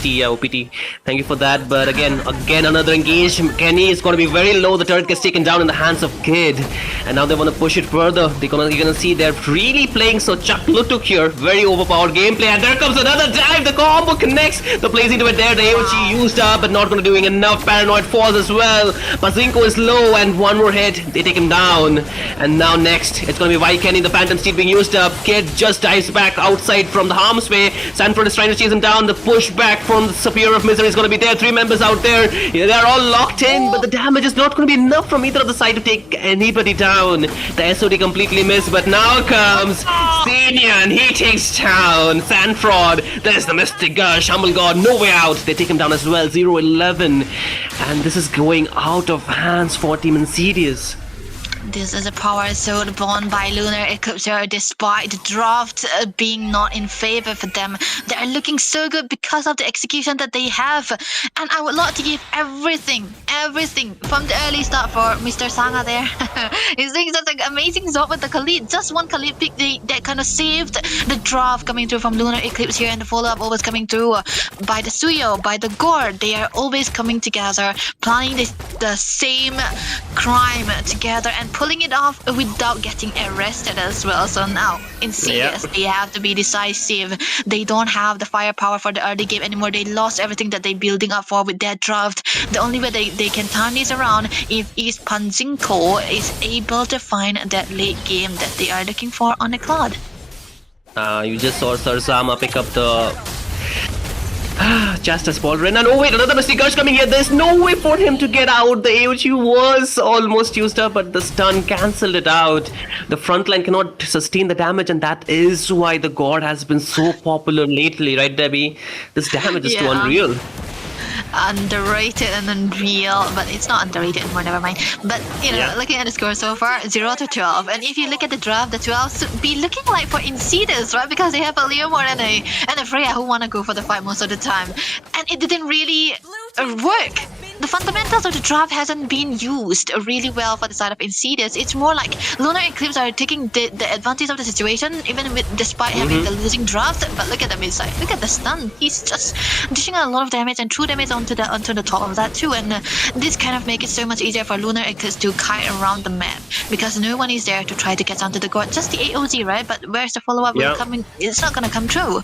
Yeah, OPT. Thank you for that. But again, another engage. Kenny is going to be very low. The turret gets taken down in the hands of Kid, and now they want to push it further. You're gonna see they're really playing so Chuck Lutuk here. Very overpowered gameplay, and there comes another dive. The combo connects. The plays into it there. The AOG used up, but not going to doing enough. Paranoid falls as well. Pazinko is low, and one more hit. They take him down. And now next, it's going to be White Kenny. The Phantom Steed being used up. Kid just dives back outside from the harm's way. Sanford is trying to chase him down. The push back from the Superior of Misery is going to be there. 3 members out there. Yeah, they're all locked in, but the damage is not going to be enough from either of the side to take anybody down. The SOD completely missed, but now comes Senior, and he takes down Sanford. There's the Mystic Gush. Humble God, no way out. They take him down as well. 0-11. And this is going out of hands for Team Insidious. This is a power sword born by Lunar Eclipse despite the draft being not in favor for them. They are looking so good because of the execution that they have. And I would like to give everything from the early start for Mr. Sangha there. He's doing such an amazing job with the Khalid. Just one Khalid pick that kind of saved the draft coming through from Lunar Eclipse here, and the follow-up always coming through by the Suyo, by the Gore. They are always coming together, planning the same crime together and pulling it off without getting arrested as well. So now Insidious, they have to be decisive. They don't have the firepower for the early game anymore. They lost everything that they're building up for with their draft. The only way they can turn this around is Pazinko is able to find that late game that they are looking for on the Cloud. You just saw Sir Sama pick up the just a small run. And oh wait, another Mystic Gush coming here. There's no way for him to get out. The AOG was almost used up, but the stun cancelled it out. The front line cannot sustain the damage, and that is why the God has been so popular lately, right, Debbie? This damage is too unreal. Underrated and unreal, but it's not underrated anymore, never mind. But you know, looking at the score so far, 0-12, and if you look at the draft, the 12 should be looking like for Insidious, right? Because they have a Leomord and a Freya who want to go for the fight most of the time, and it didn't really work. the fundamentals of the draft hasn't been used really well for the side of Insidious. It's more like Lunar Eclipse are taking the advantage of the situation, even despite having the losing draft. But look at the mid side. Look at the stun. He's just dishing out a lot of damage and true damage onto the top of that too. And this kind of makes it so much easier for Lunar Eclipse to kite around the map because no one is there to try to get onto the court. Just the AOZ, right? But where's the follow-up coming? It's not gonna come true.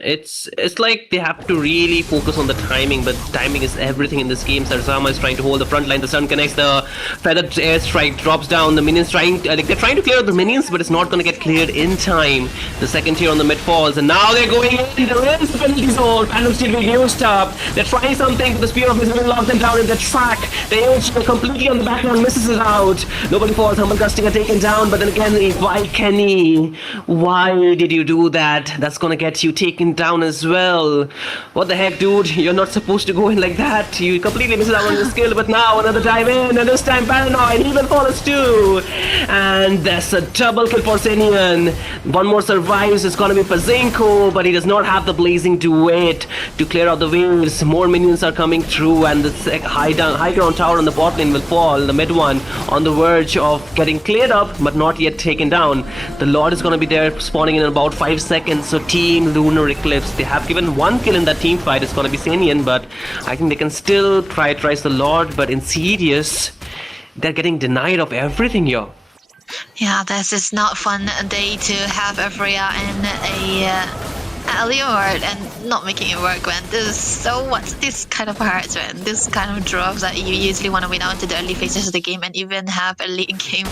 It's like they have to really focus on the timing, but timing is everything in this game. Sarzama is trying to hold the front line, the stun connects, the feathered airstrike drops down, the minions trying they're trying to clear the minions, but it's not going to get cleared in time. The second tier on the mid falls, and now they're going in. There is the penalty zone. Phantom still being used up. They're trying something, but the spear of Visible locks them down in the track. The AOG completely on the background, misses it out. Nobody falls. Humble Gusting are taken down, but then again, why Kenny? Why did you do that? That's going to get you taken down as well. What the heck, dude? You're not supposed to go in like that. You completely missed out on the skill, but now another dive in, and this time Paranoid, he will follows too. And that's a double kill for Senian. One more survives, it's gonna be Pazinko, but he does not have the blazing duet to clear out the waves. More minions are coming through, and the high ground tower on the bot lane will fall. The mid one on the verge of getting cleared up, but not yet taken down. The Lord is gonna be there, spawning in about 5 seconds. So Team Lunar Eclipse, they have given 1 kill in that team fight. It's gonna be Senian, but I think they can still prioritize the Lord. But Insidious, they're getting denied of everything here. Yeah, this is not fun day to have a Freya and a Leonard and not making it work, man. What's this kind of hurts, man? This kind of drops that you usually want to win out to the early phases of the game and even have a league game.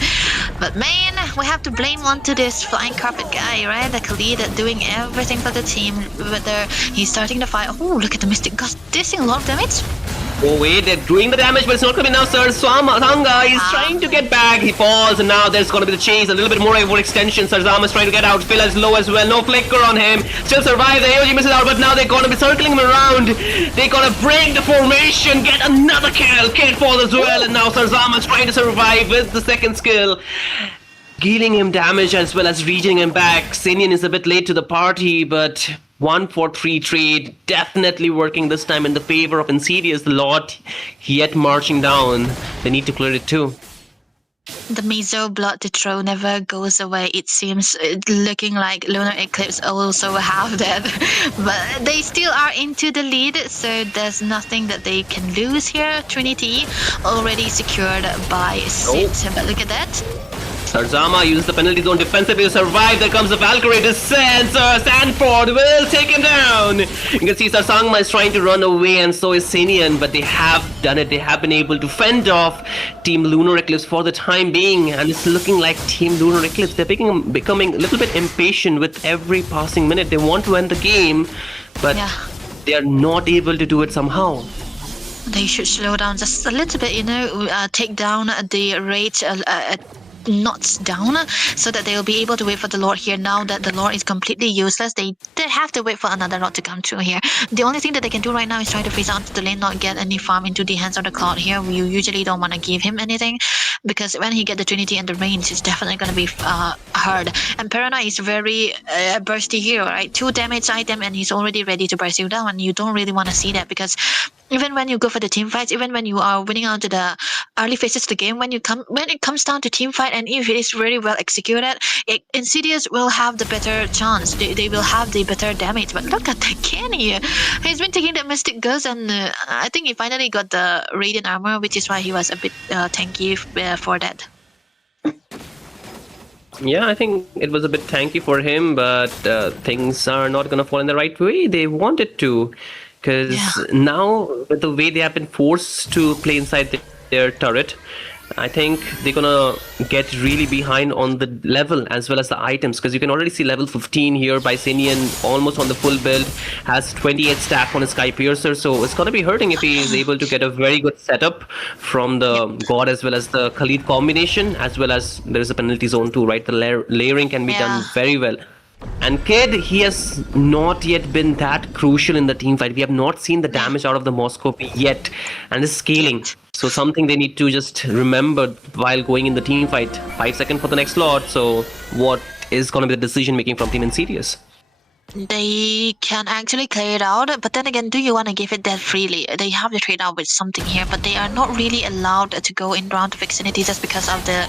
But man, we have to blame onto this flying carpet guy, right? The Khalid doing everything for the team, whether he's starting the fight. Oh, look at the Mystic Gust, dishing a lot of damage. Oh wait, they're doing the damage, but it's not coming now, sir. Sanga is trying to get back. He falls, and now there's gonna be the chase. A little bit more overextension. Sarzama is trying to get out. Phil is low as well. No flicker on him. Still survives. The AOG misses out, but now they're gonna be circling him around. They're gonna break the formation, get another kill. Kid falls as well, and now Sarzama is trying to survive with the second skill, dealing him damage as well as reaching him back. Senian is a bit late to the party, but 1-4-3 trade definitely working this time in the favor of Insidious. The Lord yet marching down. They need to clear it too. The Mizo blood to throw never goes away. It seems looking like Lunar Eclipse also have that. But they still are into the lead, so there's nothing that they can lose here. Trinity already secured by Sid. But look at that. Sarzama uses the penalty zone defensively to survive. There comes the Valkyrie descent. Sanford will take him down. You can see Sarsangma is trying to run away, and so is Senian, but they have done it. They have been able to fend off Team Lunar Eclipse for the time being, and it's looking like Team Lunar Eclipse, they're becoming a little bit impatient with every passing minute. They want to end the game, but they are not able to do it somehow. They should slow down just a little bit, take down the rate knots down so that they'll be able to wait for the Lord here. Now that the Lord is completely useless, they have to wait for another Lord to come through here. The only thing that they can do right now is try to freeze out the lane, not get any farm into the hands of the Cloud here. You usually don't want to give him anything because when he get the Trinity and the range, it's definitely going to be hard. And Parana is very bursty hero, right? 2 damage item and he's already ready to burst you down, and you don't really want to see that because even when you go for the team fights, even when you are winning out to the early phases of the game, when it comes down to team fight, and if it is very well executed, Insidious will have the better chance. They will have the better damage. But look at the Kenny. He's been taking the Mystic Gust, and I think he finally got the Radiant Armor, which is why he was a bit tanky for that. Yeah, I think it was a bit tanky for him, but things are not going to fall in the right way they wanted to. Because now, with the way they have been forced to play inside their turret, I think they're gonna get really behind on the level as well as the items, because you can already see level 15 here by Senian, almost on the full build, has 28 stack on his Sky Piercer, so it's gonna be hurting if he is able to get a very good setup from the God as well as the Khalid combination, as well as there is a penalty zone too, right? The layering can be done very well. And Kid, he has not yet been that crucial in the team fight. We have not seen the damage out of the Moscow yet, and the scaling. So something they need to just remember while going in the team fight. 5 seconds for the next slot. So what is going to be the decision making from Team Insidious? they can actually clear it out, but then again, do you want to give it that freely? They have to trade out with something here, but they are not really allowed to go in round of vicinity just because of the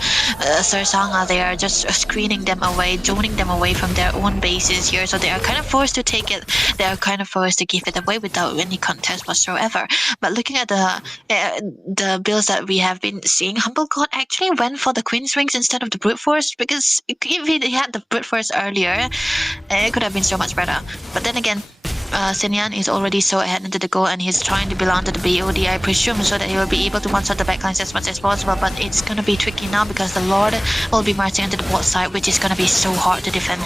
Sarsanga. They are just screening them away, zoning them away from their own bases here, so they are kind of forced to take it. They are kind of forced to give it away without any contest whatsoever. But looking at the builds that we have been seeing, Humble God actually went for the Queen's Rings instead of the Brute Force, because if he had the Brute Force earlier, it could have been so much better. But then again, Senyan is already so ahead into the goal, and he's trying to belong to the BOD, I presume, so that he will be able to one-shot the backlines as much as possible. But it's gonna be tricky now because the Lord will be marching into the bot side, which is gonna be so hard to defend.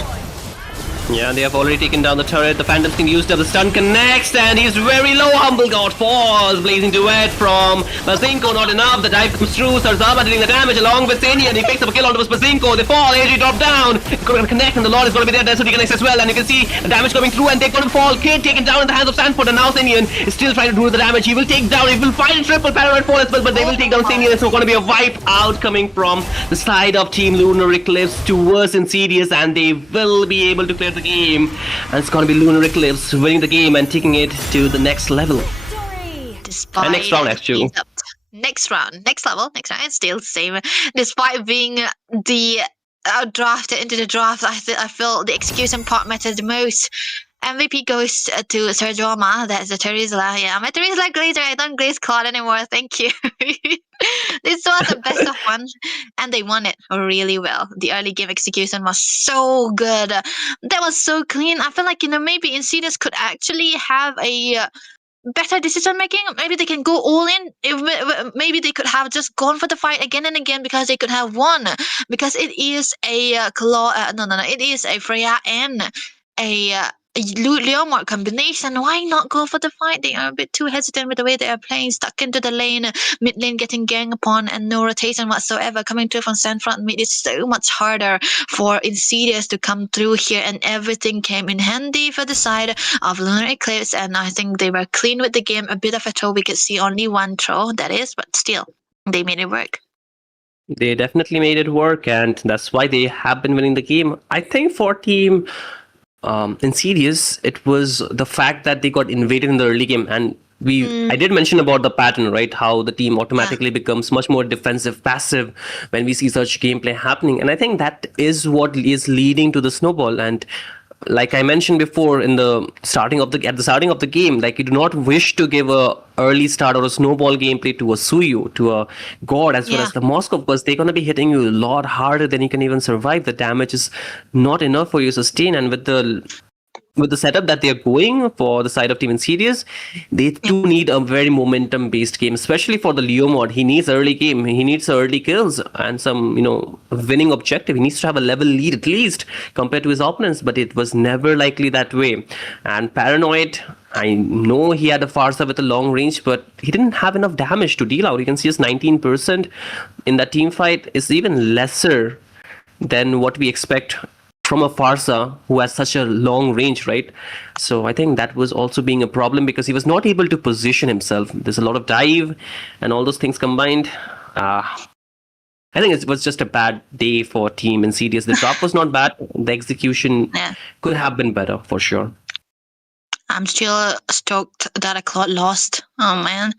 Yeah, they have already taken down the turret. The Phantom's being used up. The stun connects, and he's very low. Humble God falls. Blazing duet from Bazinko, not enough. The dive comes through. Sarzaba doing the damage along with Seni, and he picks up a kill onto Bazinko. They fall. AG drop down. It's going to connect, and the Lord is going to be there. That's what he connects as well. And you can see the damage coming through, and they're going to fall. Kid taken down in the hands of Sanford, and now Senian is still trying to do the damage. He will take down. He will find a triple paranoid fall as well, but they will take down Senian. So going to be a wipe out coming from the side of Team Lunar Eclipse towards Insidious, and they will be able to clear the game. And it's going to be Lunar Eclipse winning the game and taking it to the next level. Despite And next round, actually. Next round, next level, next round, it's still the same. Despite being the drafted into the draft, I feel the execution part matters the most. MVP goes to Serjoma. That's the Terizla. Yeah, my Terizla Glazer. I don't glaze Claude anymore. Thank you. This was the best of one, and they won it really well. The early game execution was so good. That was so clean. I feel like, maybe Insidious could actually have a better decision making. Maybe they can go all in. Maybe they could have just gone for the fight again and again, because they could have won. Because it is a it is a Freya and a Leomord combination. Why not go for the fight? They are a bit too hesitant with the way they are playing, stuck into the lane, mid lane getting gang upon, and no rotation whatsoever coming through from Sandfront mid. It's so much harder for Insidious to come through here, and everything came in handy for the side of Lunar Eclipse, and I think they were clean with the game. A bit of a throw, we could see only one throw, that is, but still, they made it work. They definitely made it work, and that's why they have been winning the game. I think for Team Insidious, it was the fact that they got invaded in the early game, and I did mention about the pattern, right? How the team automatically becomes much more defensive, passive when we see such gameplay happening, and I think that is what is leading to the snowball. And like I mentioned before, at the starting of the game, like, you do not wish to give a early start or a snowball gameplay to a Suyu, to a God, as well as the Moscow, because they're going to be hitting you a lot harder than you can even survive. The damage is not enough for you to sustain, and with the setup that they're going for the side of Team Insidious, they do need a very momentum-based game, especially for the Leo mod. He needs early game. He needs early kills and some, winning objective. He needs to have a level lead at least compared to his opponents, but it was never likely that way. And Paranoid, I know he had a Farsa with a long range, but he didn't have enough damage to deal out. You can see his 19% in that team fight is even lesser than what we expect from a Farsa who has such a long range, right? So I think that was also being a problem, because he was not able to position himself. There's a lot of dive and all those things combined. I think it was just a bad day for Team Insidious. The drop was not bad. The execution could have been better, for sure. I'm still stoked that a Claude lost. Oh, man.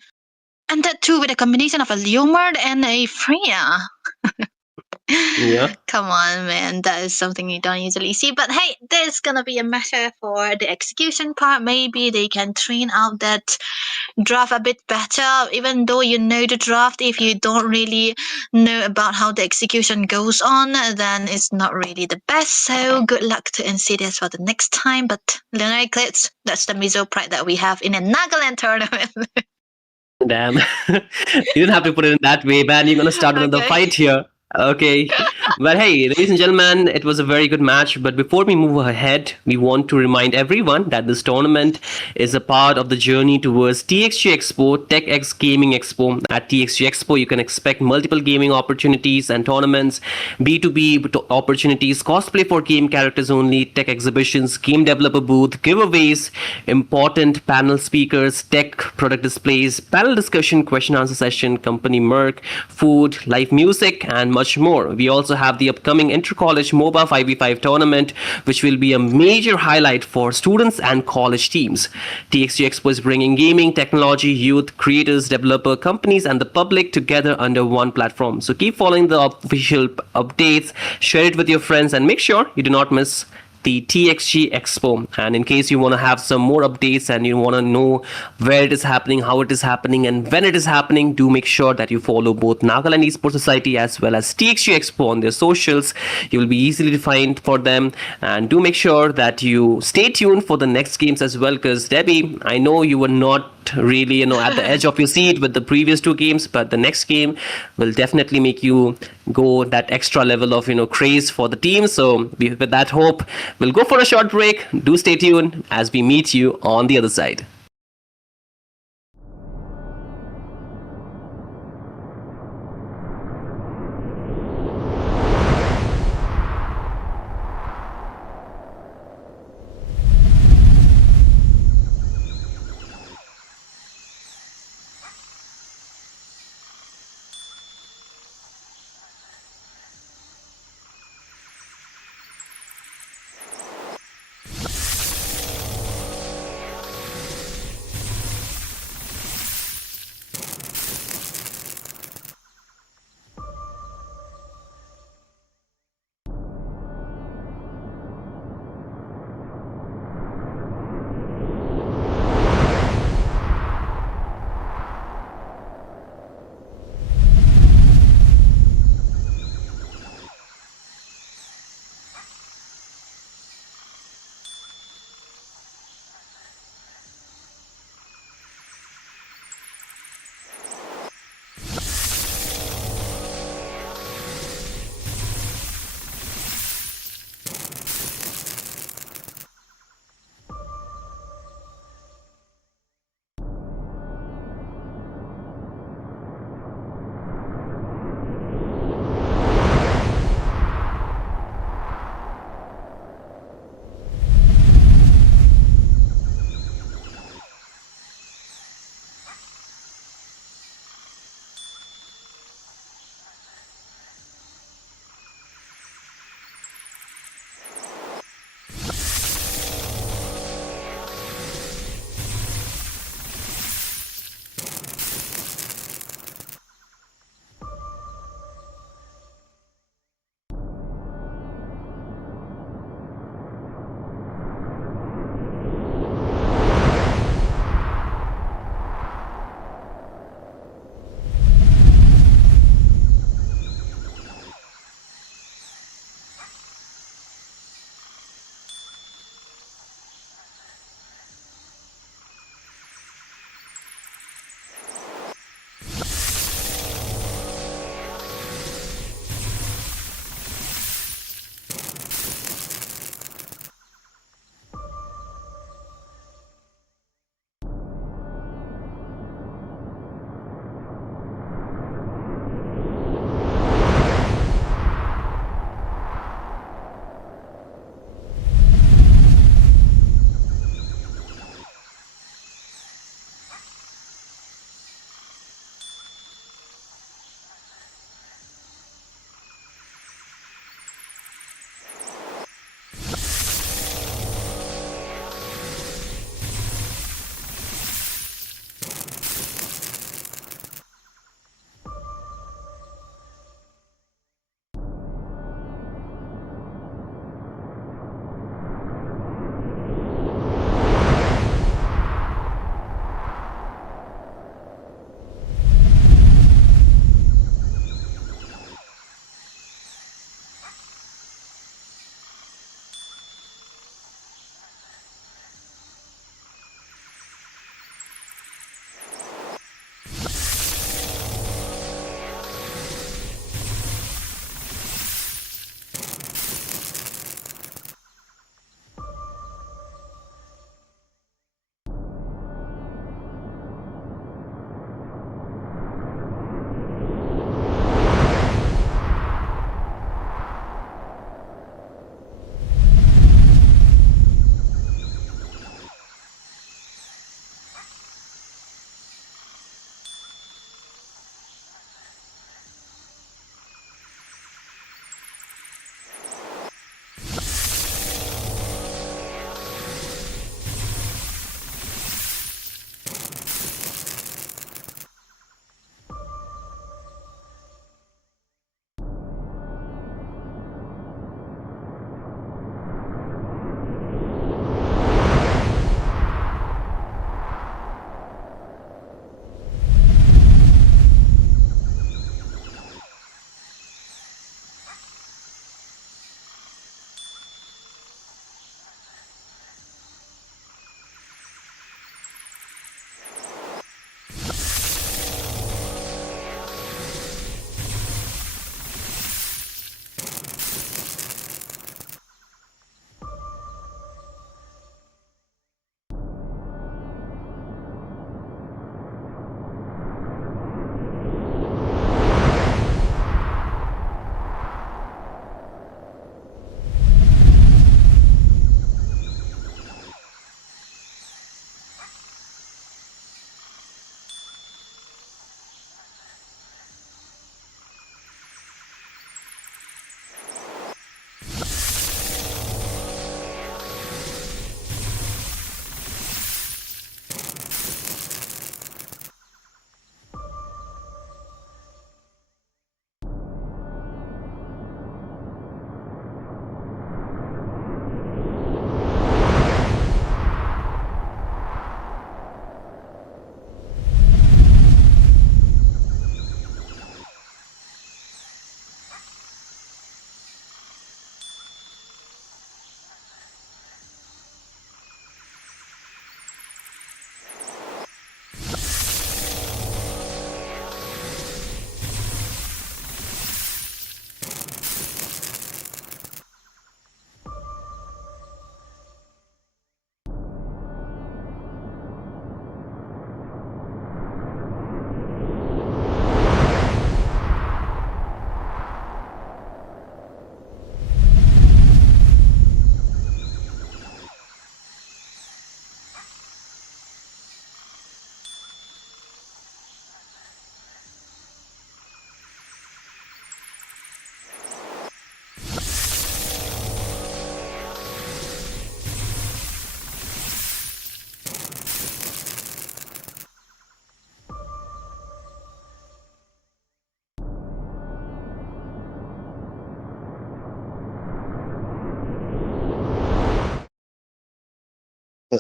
And that too with a combination of a Leomord and a Freya. Yeah. Come on, man. That is something you don't usually see. But hey, there's gonna be a matter for the execution part. Maybe they can train out that draft a bit better, even though you know the draft. If you don't really know about how the execution goes on, then it's not really the best. So good luck to Insidious for the next time. But Lunar Eclipse, that's the Mizo pride that we have in a Nagaland tournament. Damn. You didn't have to put it in that way, man. You're gonna start another fight here. Okay. But hey, ladies and gentlemen, it was a very good match. But before we move ahead, we want to remind everyone that this tournament is a part of the journey towards TXG Expo, TechX Gaming Expo. At TXG Expo, you can expect multiple gaming opportunities and tournaments, B2B opportunities, cosplay for game characters only, tech exhibitions, game developer booth, giveaways, important panel speakers, tech product displays, panel discussion, question answer session, company merch, food, live music, and much more. We also also have the upcoming Inter-College Moba 5v5 tournament, which will be a major highlight for students and college teams. TXG Expo is bringing gaming, technology, youth, creators, developer companies, and the public together under one platform. So keep following the official updates, share it with your friends, and make sure you do not miss the TXG Expo. And in case you want to have some more updates and you want to know where it is happening, how it is happening, and when it is happening, do make sure that you follow both Nagaland Esports Society as well as TXG Expo on their socials. You will be easily to find for them, and do make sure that you stay tuned for the next games as well, because Debbie, I know you were not really at the edge of your seat with the previous two games, but the next game will definitely make you go that extra level of craze for the team. So with that hope, we'll go for a short break. Do stay tuned as we meet you on the other side.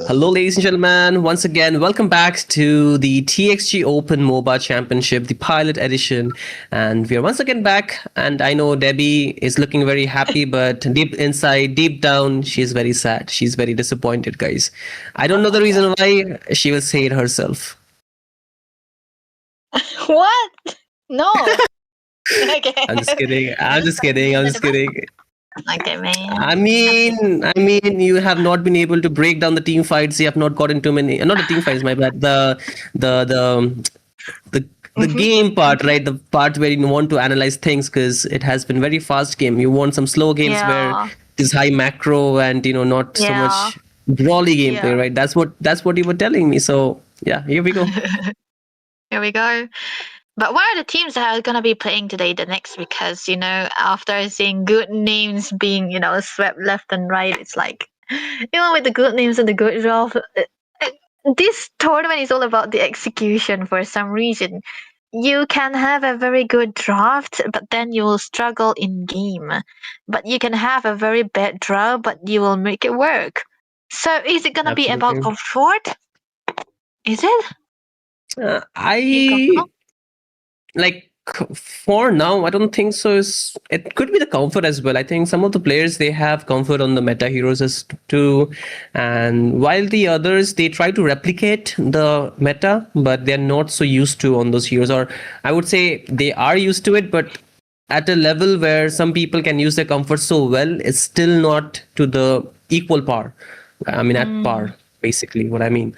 Hello, ladies and gentlemen. Once again, welcome back to the TXG Open MOBA Championship, the pilot edition. And we are once again back. And I know Debbie is looking very happy, but deep inside, deep down, she's very sad. She's very disappointed, guys. I don't know the reason why. She will say it herself. What? No. Okay. I'm just kidding. I'm just kidding. I'm just kidding. Okay, man. I mean, you have not been able to break down the team fights. You have not gotten too many. Not the team fights, my bad. The game part, right? The part where you want to analyze things, because it has been very fast game. You want some slow games where it's high macro and not so much brawly gameplay, right? That's what you were telling me. So yeah, here we go. Here we go. But what are the teams that are going to be playing today the next? Because, after seeing good names being, swept left and right, it's like, with the good names and the good draft, this tournament is all about the execution for some reason. You can have a very good draft, but then you will struggle in game. But you can have a very bad draft, but you will make it work. So is it going to be about comfort? Is it? For now, I don't think so. It could be the comfort as well. I think some of the players, they have comfort on the meta heroes as too, and while the others, they try to replicate the meta, but they're not so used to on those heroes. Or I would say they are used to it, but at a level where some people can use their comfort so well, it's still not to the equal par. I mean, at par, basically, what I mean.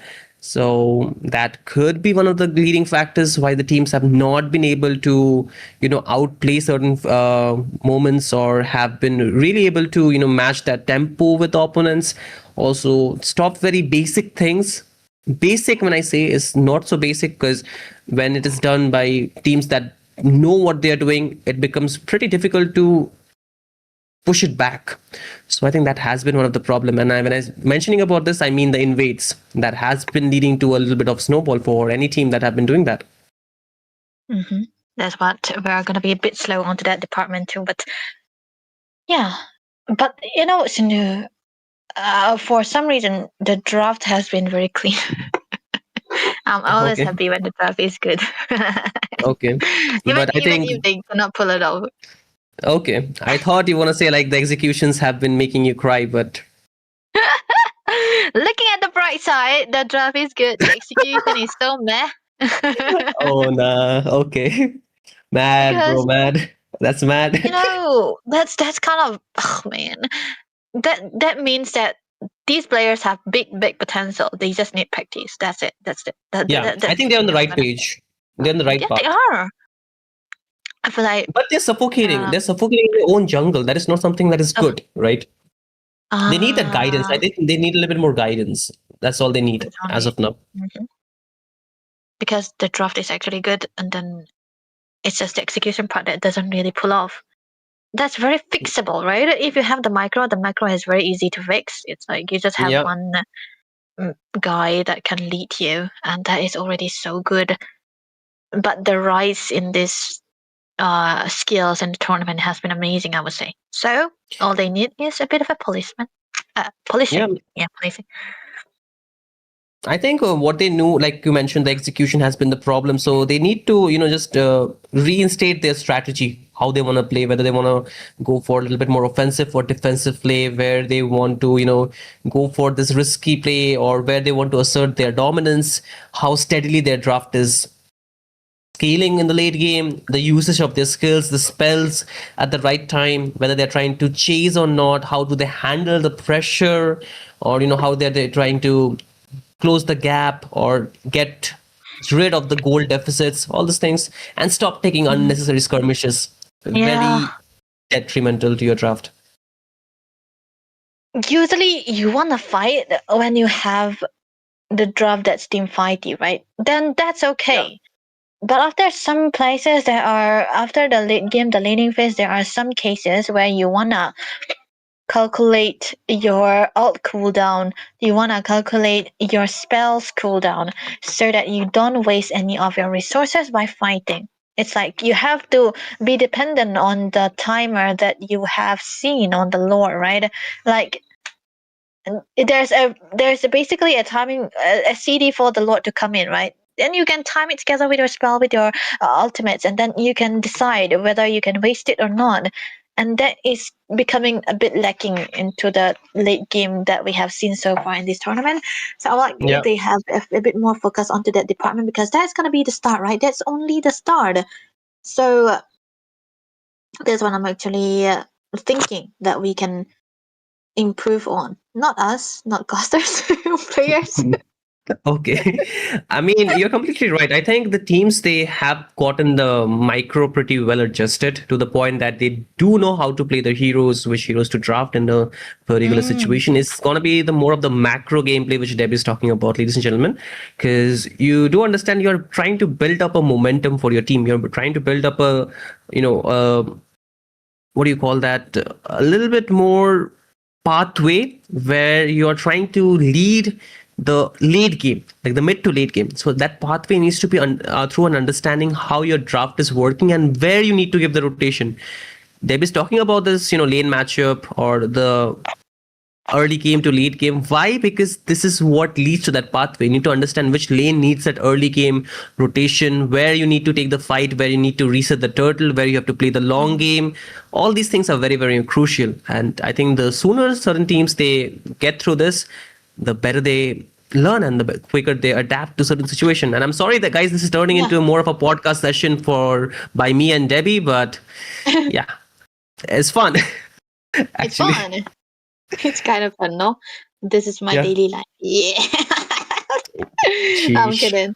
So that could be one of the leading factors why the teams have not been able to, outplay certain moments, or have been really able to, match that tempo with opponents. Also, stop very basic things. Basic, when I say, is not so basic, because when it is done by teams that know what they're doing, it becomes pretty difficult to push it back. So I think that has been one of the problem. And when I was mentioning about this, I mean the invades that has been leading to a little bit of snowball for any team that have been doing that. Mm-hmm. That's what we're going to be a bit slow onto that department too. But yeah, but Sinu, for some reason the draft has been very clean. I'm always happy when the draft is good. Okay, Even if they cannot pull it off. Okay, I thought you want to say like the executions have been making you cry, but looking at the bright side, the draft is good. The execution is so meh. Oh nah, okay, mad, bro, mad. That's mad. That's kind of, oh man, that means that these players have big potential. They just need practice. That's it. That's I think they're on the right page. They're on the right path. They are. I feel like, but they're suffocating. They're suffocating their own jungle. That is not something that is good, right? They need that guidance. I think they need a little bit more guidance. That's all they need as of now. Mm-hmm. Because the draft is actually good, and then it's just the execution part that doesn't really pull off. That's very fixable, right? If you have the micro is very easy to fix. It's like you just have one guy that can lead you, and that is already so good. But the rise in this skills in the tournament has been amazing, I would say. So all they need is a bit of a polishing. Policing. I think what they knew, like you mentioned, the execution has been the problem. So they need to, just reinstate their strategy, how they want to play, whether they want to go for a little bit more offensive or defensive play, where they want to, go for this risky play, or where they want to assert their dominance, how steadily their draft is scaling in the late game, the usage of their skills, the spells at the right time, whether they're trying to chase or not, how do they handle the pressure, or how they're trying to close the gap or get rid of the goal deficits, all these things, and stop taking unnecessary skirmishes. Very detrimental to your draft. Usually you want to fight when you have the draft that's team fighty, right? Then that's okay. But after some places, after the late game, the laning phase, there are some cases where you wanna calculate your ult cooldown. You wanna calculate your spells cooldown so that you don't waste any of your resources by fighting. It's like you have to be dependent on the timer that you have seen on the lore, right? Like there's basically a timing a CD for the lord to come in, right? Then you can time it together with your spell, with your ultimates, and then you can decide whether you can waste it or not. And that is becoming a bit lacking into the late game that we have seen so far in this tournament. So I like Yeah. they have a bit more focus onto that department, because that's gonna be the start, right? That's only the start. So that's what I'm actually thinking that we can improve on. Not us, not casters, players. Okay. I mean, you're completely right. I think the teams, they have gotten the micro pretty well adjusted to the point that they do know how to play the heroes, which heroes to draft in a particular situation. It's going to be the more of the macro gameplay, which Deb is talking about, ladies and gentlemen, because you do understand you're trying to build up a momentum for your team. You're trying to build up a, what do you call that? A little bit more pathway where you're trying to lead the late game, like the mid to late game. So that pathway needs to be through an understanding how your draft is working and where you need to give the rotation. Deb is talking about this, lane matchup or the early game to late game. Why? Because this is what leads to that pathway. You need to understand which lane needs that early game rotation, where you need to take the fight, where you need to reset the turtle, where you have to play the long game. All these things are very, very crucial. And I think the sooner certain teams they get through this, the better they learn and the quicker they adapt to certain situation. And I'm sorry that, guys, this is turning into more of a podcast session by me and Debbie, but yeah, it's fun. It's fun. It's kind of fun, no? This is my daily life. Yeah. I'm kidding.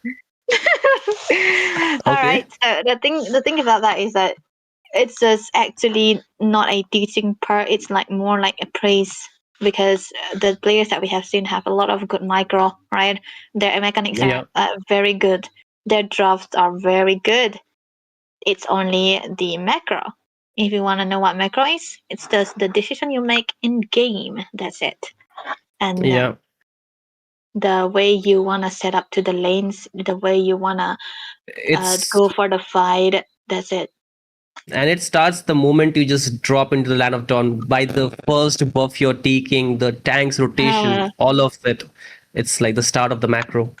All right. So the thing about that is that it's just actually not a teaching part. It's like more like a praise, because the players that we have seen have a lot of good micro, right? Their mechanics are very good. Their drafts are very good. It's only the macro. If you want to know what macro is, it's just the decision you make in game. That's it. And the way you want to set up to the lanes, the way you want to go for the fight, that's it. And it starts the moment you just drop into the land of dawn. By the first buff you're taking, the tank's rotation, all of it. It's like the start of the macro.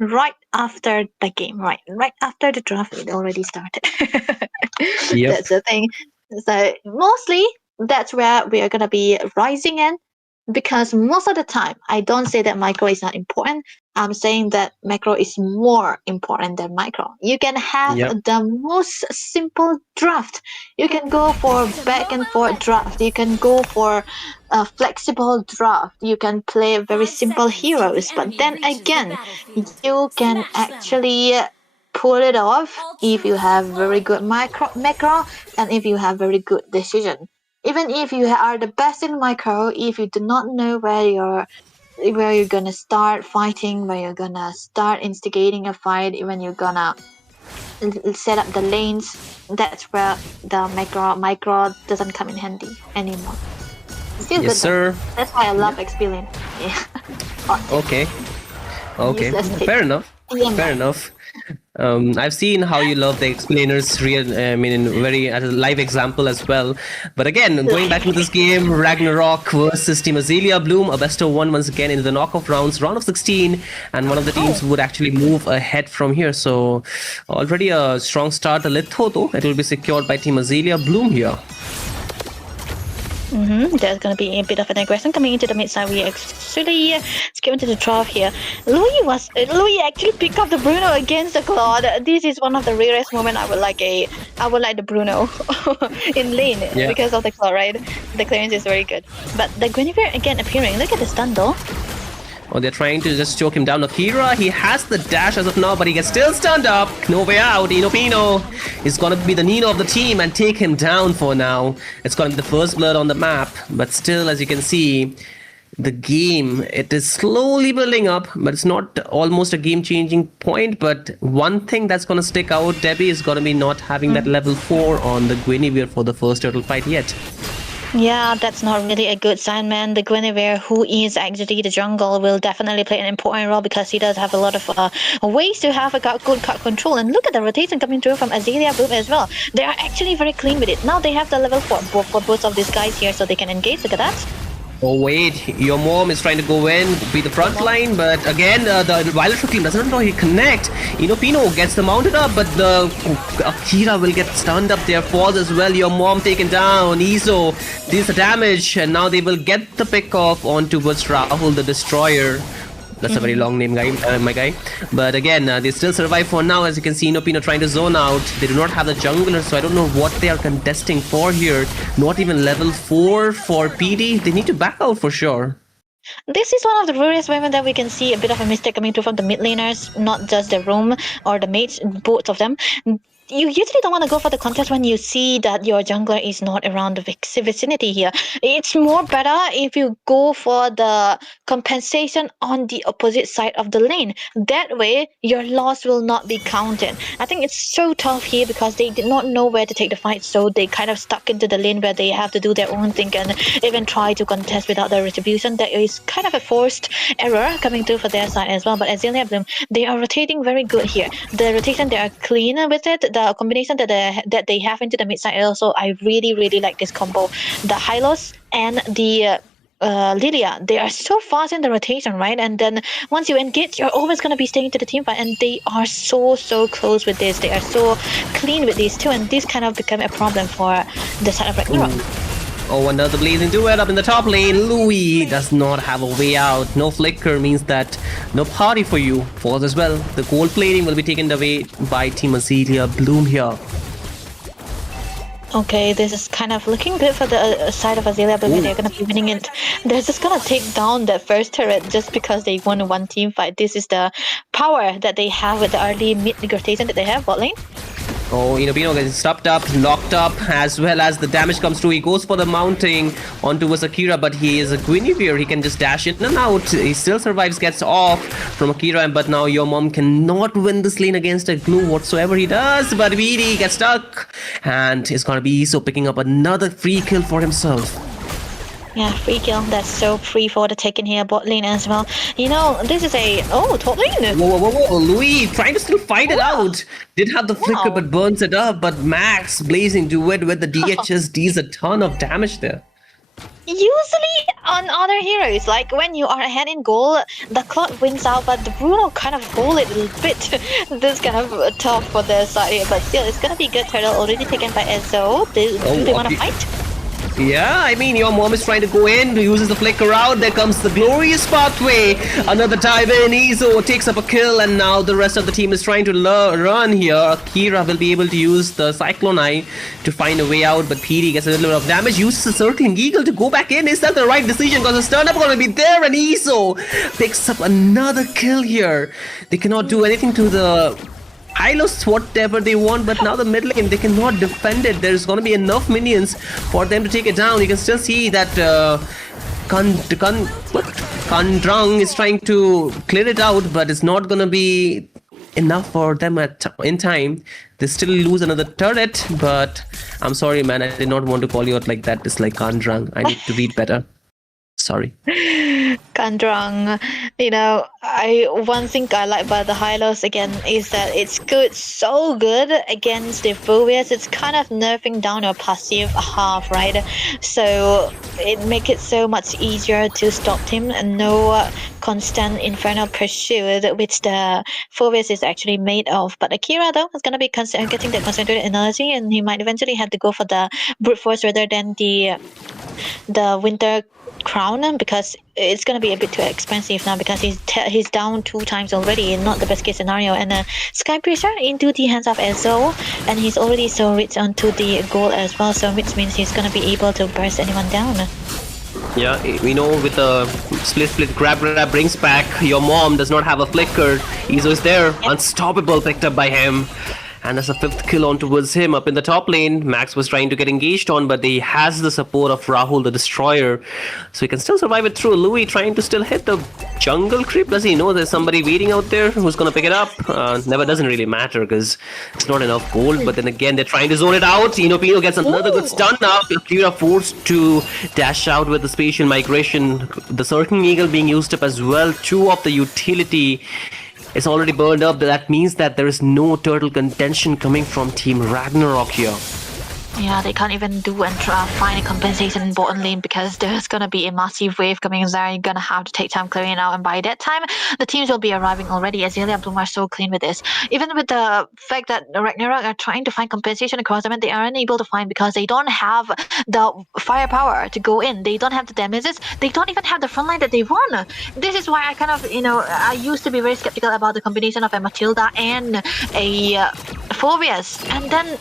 Right after the game, right after the draft, it already started. That's the thing. So mostly that's where we are gonna be rising in, because most of the time I don't say that micro is not important. I'm saying that macro is more important than micro. You can have the most simple draft. You can go for back and forth draft. You can go for a flexible draft. You can play very simple heroes. But then again, you can actually pull it off if you have very good macro and if you have very good decision. Even if you are the best in micro, if you do not know where you're gonna start fighting, where you're gonna start instigating a fight, when you're gonna set up the lanes, that's where the micro doesn't come in handy anymore. Still good, sir. That's why I love experience. Yeah. Okay. Fair enough. Fair enough. I've seen how you love the explainers, in very as a live example as well. But again, going back to this game, RagnarogG versus Team Aelia Bloom, a best of one once again into the knockoff rounds, round of 16, and one of the teams would actually move ahead from here. So already a strong start. The Litho, though, it will be secured by Team Aelia Bloom here. There's going to be a bit of an aggression coming into the mid side. We actually skip into the draft here. Louis actually picked up the Bruno against the Claude. This is one of the rarest moments I would like the Bruno in lane because of the Claude, right? The clearance is very good. But the Guinevere again appearing. Look at the stun though. Oh, they're trying to just choke him down. Akira, he has the dash as of now, but he gets still stunned up. No way out. Inopino is going to be the Nino of the team and take him down for now. It's going to be the first blood on the map, but still, as you can see, the game, it is slowly building up, but it's not almost a game-changing point. But one thing that's going to stick out, Debbie, is going to be not having that level 4 on the Guinevere for the first turtle fight yet. Yeah, that's not really a good sign, man. The Guinevere, who is actually the jungle, will definitely play an important role because he does have a lot of ways to have a good card control. And look at the rotation coming through from Aelia Bloom as well. They are actually very clean with it. Now they have the level 4 for both of these guys here, so they can engage. Look at that. Oh wait, your mom is trying to go in, be the front line, but again the Violet Reclaim doesn't know he connect. Inopino gets the mounted up, but the Akira will get stunned up there, falls as well. Your mom taken down, Iso deals the damage, and now they will get the pick off on towards Rahul the Destroyer. That's a very long name, my guy. But again, they still survive for now. As you can see, Inopino trying to zone out. They do not have the jungler, so I don't know what they are contesting for here. Not even level 4 for PD. They need to back out for sure. This is one of the rarest women that we can see a bit of a mistake coming through from the mid laners, not just the roam or the mates, both of them. You usually don't want to go for the contest when you see that your jungler is not around the vicinity here. It's more better if you go for the compensation on the opposite side of the lane. That way, your loss will not be counted. I think it's so tough here because they did not know where to take the fight, so they kind of stuck into the lane where they have to do their own thing and even try to contest without the retribution. That is kind of a forced error coming through for their side as well. But Azalea Bloom, they are rotating very good here. The rotation, they are clean with it. The combination that they have into the mid side also, I really like this combo. The Hylos and the Lilia, they are so fast in the rotation, right? And then once you engage, you're always going to be staying to the team fight, and they are so close with this. They are so clean with these two, and this kind of become a problem for the side of Ragnarok. Oh, another blazing duet up in the top lane. Louis does not have a way out. No flicker means that no party for you. Falls as well. The gold plating will be taken away by Team Aelia Bloom here. Okay, this is kind of looking good for the side of Azalea, but they're going to be winning it. They're just going to take down that first turret just because they won one team fight. This is the power that they have with the early mid rotation that they have bot lane. Oh, Inopino gets stopped up, knocked up, as well as the damage comes through. He goes for the mounting onto Akira, but he is a Guinevere. He can just dash in and out. He still survives, gets off from Akira, but now your mom cannot win this lane against a glue whatsoever he does. But VD gets stuck, and it's gonna be Iso picking up another free kill for himself. Yeah, free kill. That's so free for the taken here bot lane as well. You know, this is a top lane. Whoa! Louis trying to still fight it out. Did have the flicker, but burns it up. But Max blazing duet with the DHS deals a ton of damage there. Usually on other heroes, like when you are ahead in goal, the clock wins out, but the Bruno kind of hold it a little bit. This kind of tough for their side here, but still, it's gonna be good. Turtle already taken by Ezo. Do they want to fight? Yeah, I mean, your mom is trying to go in, uses the flicker out. There comes the glorious pathway. Another dive in. Iso takes up a kill, and now the rest of the team is trying to run here. Akira will be able to use the Cyclone Eye to find a way out, but PD gets a little bit of damage. Uses the Circling Eagle to go back in. Is that the right decision? Because the stun up going to be there, and Iso picks up another kill here. They cannot do anything to the Hylos whatever they want, but now the mid lane, they cannot defend it. There's going to be enough minions for them to take it down. You can still see that Kandrang is trying to clear it out, but it's not going to be enough for them in time. They still lose another turret, but I'm sorry, man. I did not want to call you out like that. It's like Kandrang. I need to read better. Sorry. Kandrang, you know, one thing I like about the Hylos again is that it's good, so good against the Phobias. It's kind of nerfing down your passive half, right? So it makes it so much easier to stop him, and no constant infernal pursuit, which the Phobias is actually made of. But Akira though is gonna be getting the concentrated energy, and he might eventually have to go for the brute force rather than the winter crown, because it's going to be a bit too expensive now, because he's down 2 times already, not the best case scenario. And Sky Piercer into the hands of Ezo, and he's already so rich onto the goal as well, so which means he's going to be able to burst anyone down. Yeah, we know with the split grab brings back. Your mom does not have a flicker. Iso is there, unstoppable, picked up by him. and that's a 5th kill on towards him. Up in the top lane, Max was trying to get engaged on, but he has the support of Rahul the Destroyer, so he can still survive it through. Louis trying to still hit the jungle creep. Does he know there's somebody waiting out there who's gonna pick it up? Never doesn't really matter because it's not enough gold, but then again they're trying to zone it out. Pino gets another good stun now. Akira forced to dash out with the spatial migration. The Circling Eagle being used up as well. 2 of the utility is already burned up. That means that there is no turtle contention coming from Team RagnarogG here. Yeah, they can't even do and find a compensation in bottom lane because there's gonna be a massive wave coming in there. You're gonna have to take time clearing it out, and by that time, the teams will be arriving already. Aelia Bloom are so clean with this. Even with the fact that RagnarogG are trying to find compensation across them, and they are unable to find because they don't have the firepower to go in. They don't have the damages. They don't even have the front line that they want. This is why I kind of, I used to be very skeptical about the combination of a Matilda and a Phobias, and then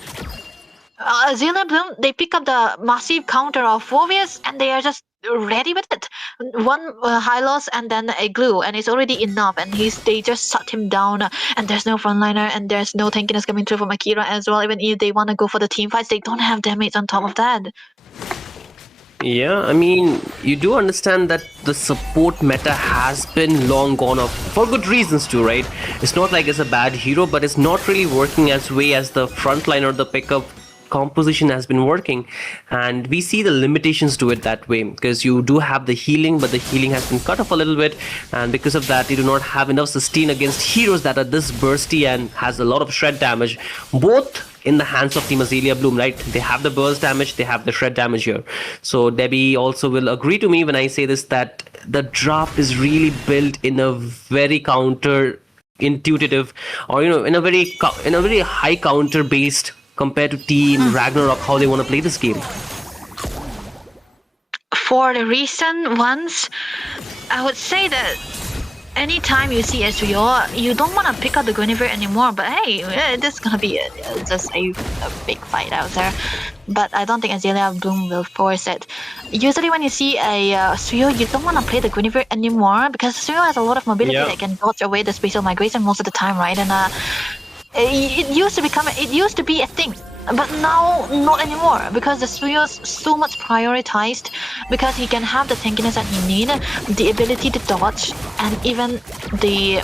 Aelia Bloom, they pick up the massive counter of Phobias and they are just ready with it. One high loss and then a glue, and it's already enough, and they just shut him down, and there's no frontliner and there's no tankiness coming through from Akira as well. Even if they want to go for the team fights, they don't have damage on top of that. Yeah, I mean, you do understand that the support meta has been long gone off for good reasons too, right? It's not like it's a bad hero, but it's not really working as way as the frontliner, the pickup composition has been working, and we see the limitations to it that way because you do have the healing, but the healing has been cut off a little bit, and because of that you do not have enough sustain against heroes that are this bursty and has a lot of shred damage, both in the hands of Team Aelia Bloom, right? They have the burst damage, they have the shred damage here. So Debbie also will agree to me when I say this, that the drop is really built in a very counter intuitive, or in a very high counter based compared to Team RagnarogG, how they want to play this game. For the recent ones, I would say that anytime you see Ezreal, you don't want to pick up the Guinevere anymore, but hey, this is gonna be just a big fight out there. But I don't think Aelia Bloom will force it. Usually when you see a Suyo, you don't want to play the Guinevere anymore because Suyo has a lot of mobility that can dodge away the spatial migration most of the time, right? And it used to be a thing, but now not anymore because the Suyo's so much prioritized because he can have the tankiness that he needs, the ability to dodge, and even the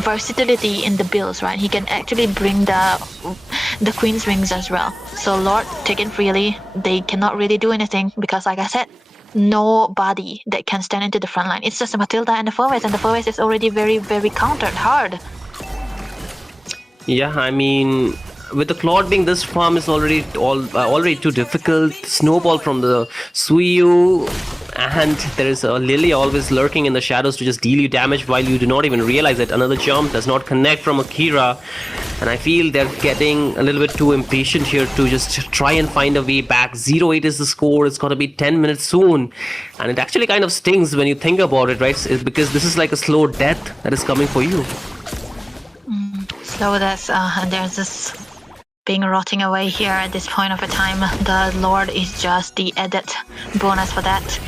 versatility in the builds, right? He can actually bring the Queen's Wings as well. So Lord taken freely, they cannot really do anything because, like I said, nobody that can stand into the front line. It's just a Matilda and the Phobias, and the Phobias is already very, very countered hard. Yeah, I mean, with the Claude being this farm is already too difficult. Snowball from the Suyu, and there is a Lily always lurking in the shadows to just deal you damage while you do not even realize it. Another jump does not connect from Akira, and I feel they're getting a little bit too impatient here to just try and find a way back. 0-8 is the score. It's got to be 10 minutes soon, and it actually kind of stings when you think about it, right? Because this is like a slow death that is coming for you. Slow death, and there's this being rotting away here at this point of a time. The Lord is just the added bonus for that.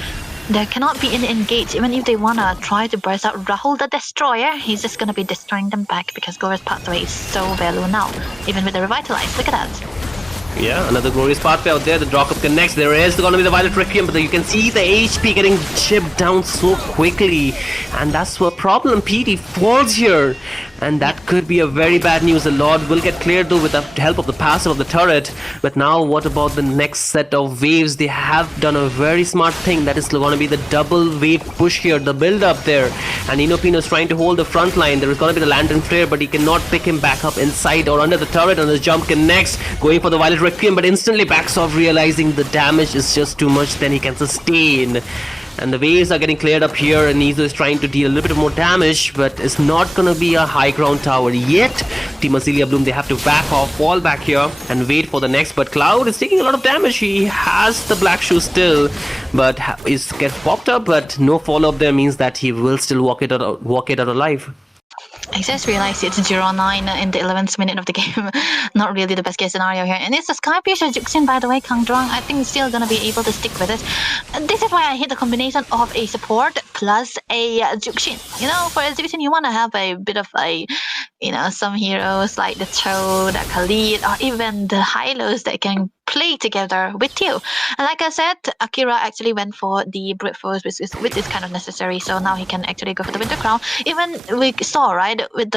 There cannot be an engage, even if they wanna try to burst out Rahul the Destroyer, he's just gonna be destroying them back because Gora's pathway is so value now, even with the Revitalize. Look at that. Yeah, another glorious pathway out there. The drop up connects. There is going to be the Violet Requiem, but you can see the HP getting chipped down so quickly, and that's what problem. PD falls here, and that could be a very bad news. The Lord will get cleared though with the help of the passive of the turret. But now, what about the next set of waves? They have done a very smart thing. That is going to be the double wave push here, the build up there, and Inopino is trying to hold the front line. There is going to be the Lantern Flare, but he cannot pick him back up inside or under the turret, and the jump connects, going for the Violet Requiem, but instantly backs off, realizing the damage is just too much than he can sustain. And the waves are getting cleared up here, and Nizo is trying to deal a little bit more damage, but it's not gonna be a high ground tower yet. Team Aelia Bloom, they have to back off, fall back here, and wait for the next. But Cloud is taking a lot of damage. He has the black shoe still, but is gets popped up, but no follow up there means that he will still walk it out alive. I just realized it's 0-9 in the 11th minute of the game. Not really the best case scenario here. And it's a Skypiercer Juxin, by the way, Kang Drong. I think he's still gonna be able to stick with it. And this is why I hate the combination of a support plus a Juxin. You know, for a Juxin, you wanna have a bit of a some heroes like the Cho, the Khalid, or even the Hylos that can play together with you. And like I said, Akira actually went for the brute force, which is kind of necessary. So now he can actually go for the Winter Crown. Even we saw, right, with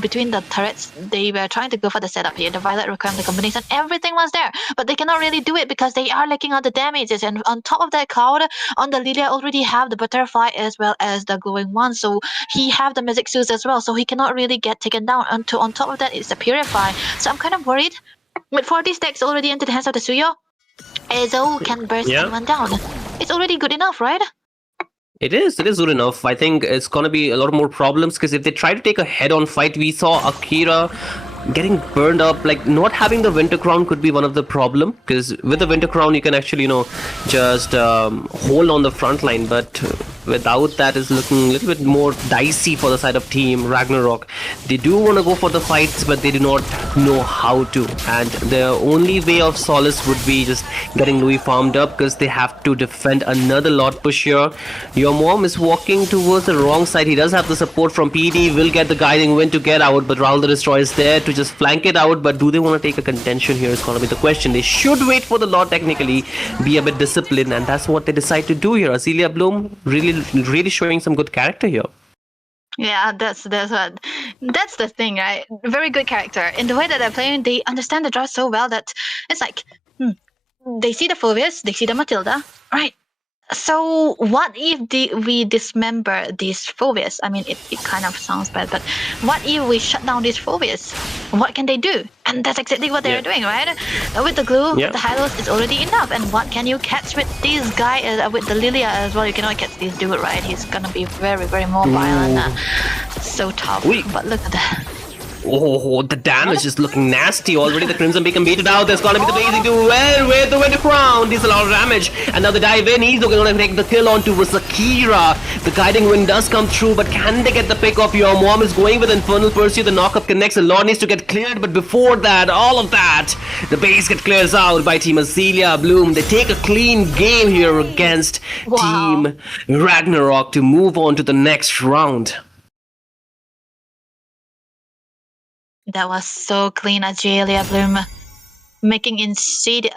between the turrets, they were trying to go for the setup here. The Violet Requiem, the combination, everything was there, but they cannot really do it because they are lacking on the damages. And on top of that, Cloud on the Lilia already have the Butterfly as well as the Glowing One, so he have the Magic Suits as well, so he cannot really get taken down. On top of that, it's the Purify. So I'm kind of worried. With 40 stacks already into the hands of the Suyo, Ezo can burst anyone down. It's already good enough, right? It is good enough. I think it's gonna be a lot more problems because if they try to take a head-on fight, we saw Akira getting burned up. Like, not having the Winter Crown could be one of the problem, because with the Winter Crown you can actually just hold on the front line, but without that is looking a little bit more dicey for the side of team RagnarogG. They do want to go for the fights, but they do not know how to, and the only way of solace would be just getting Louis farmed up, because they have to defend another lot push here. Your mom is walking towards the wrong side. He does have the support from PD, will get the guiding wind to get out, but Raul the Destroyer is there to just flank it out. But do they want to take a contention here is going to be the question. They should wait for the lot, technically be a bit disciplined, and that's what they decide to do here. Aelia Bloom really showing some good character here. Yeah, that's the thing, right? Very good character. In the way that they're playing, they understand the draw so well that it's like, they see the Phoebus, they see the Matilda, right? So what if we dismember this Phoebus? I mean, it kind of sounds bad, but what if we shut down this Phoebus? What can they do? And that's exactly what they're doing, right? With the glue, with the Hylos, it's already enough. And what can you catch with this guy, with the Lilia as well? You cannot catch this dude, right? He's gonna be very, very mobile and so tough. But look at that. Oh, the damage is looking nasty already. The Crimson Beacon baited out. There's gonna be the blazing to with the Winter Crown. Deals a lot of damage. And now the dive in. He's gonna take the kill onto Akira. The guiding wind does come through, but can they get the pick off? Your mom is going with Infernal Pursuit. The knockup connects. The Lord needs to get cleared, but before that, all of that, the base gets clears out by Team Aelia Bloom. They take a clean game here against Team RagnarogG to move on to the next round. That was so clean, Aelia Bloom. Making Insidious,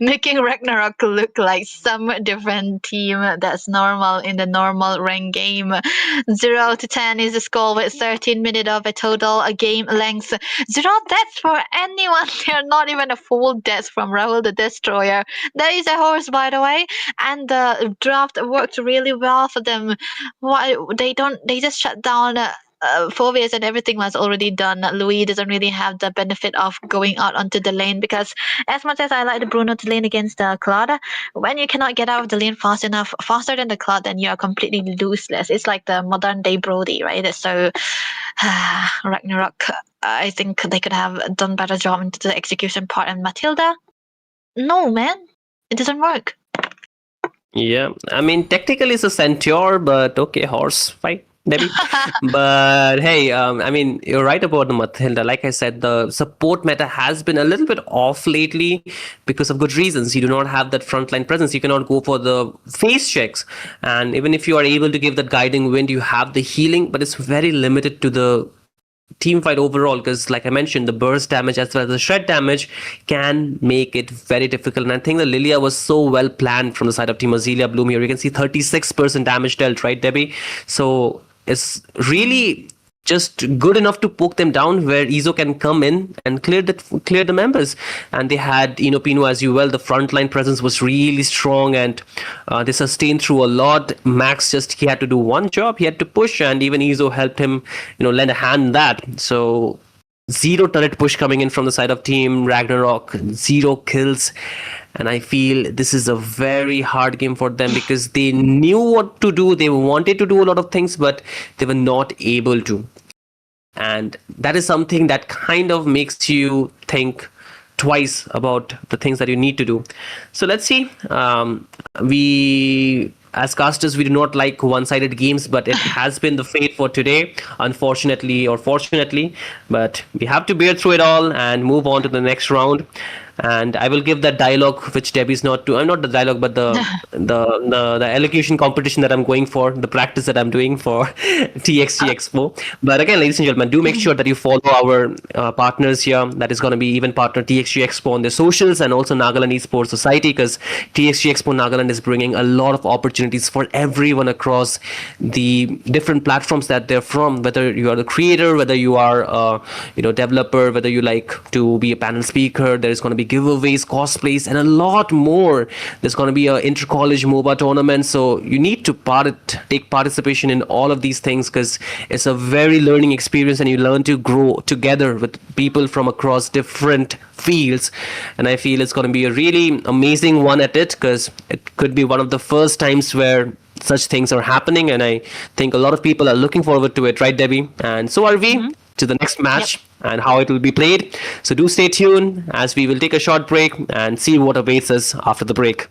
making RagnarogG look like some different team that's normal in the normal rank game. 0-10 is the score with 13 minutes of a total game length. 0 deaths for anyone. They're not even a full death from Raul the Destroyer. That is a horse, by the way, and the draft worked really well for them. Why they just shut down. Phoebus and everything was already done. Louis doesn't really have the benefit of going out onto the lane, because as much as I like the Bruno to lane against the Claude, when you cannot get out of the lane fast enough, faster than the Claude, then you are completely looseless. It's like the modern day Brody, right? So RagnarogG, I think they could have done better job into the execution part. And Matilda, no man, it doesn't work. Yeah, I mean technically it's a centaur, but okay, horse fight. Maybe. But hey, I mean, you're right about the Matilda. Like I said, the support meta has been a little bit off lately because of good reasons. You do not have that frontline presence. You cannot go for the face checks. And even if you are able to give that guiding wind, you have the healing, but it's very limited to the team fight overall, because like I mentioned, the burst damage as well as the shred damage can make it very difficult. And I think the Lilia was so well planned from the side of Team Aelia Bloom here. You can see 36% damage dealt, right, Debbie? So it's really just good enough to poke them down where Izo can come in and clear the members. And they had Pino as well. The frontline presence was really strong, and they sustained through a lot. Max he had to do one job. He had to push, and even Izo helped him lend a hand in that. So 0 turret push coming in from the side of Team RagnarogG, 0 kills. And I feel this is a very hard game for them, because they knew what to do. They wanted to do a lot of things, but they were not able to. And that is something that kind of makes you think twice about the things that you need to do. So let's see. We, as casters, we do not like one-sided games, but it has been the fate for today, unfortunately or fortunately. But we have to bear through it all and move on to the next round. and I will give that dialogue which Debbie's not to. I'm not the dialogue, but the elocution competition that I'm going for, the practice that I'm doing for TXG Expo. But again, ladies and gentlemen, do make sure that you follow our partners here. That is going to be even partner TXG Expo on their socials, and also Nagaland Esports Society, because TXG Expo Nagaland is bringing a lot of opportunities for everyone across the different platforms that they're from. Whether you are the creator, whether you are developer, whether you like to be a panel speaker, there is going to be giveaways, cosplays, and a lot more. There's going to be a inter-college MOBA tournament, so you need to take participation in all of these things, because it's a very learning experience, and you learn to grow together with people from across different fields. And I feel it's going to be a really amazing one at it, because it could be one of the first times where such things are happening, and I think a lot of people are looking forward to it, right, Debbie? And so are we, to the next match and how it will be played. So do stay tuned, as we will take a short break and see what awaits us after the break.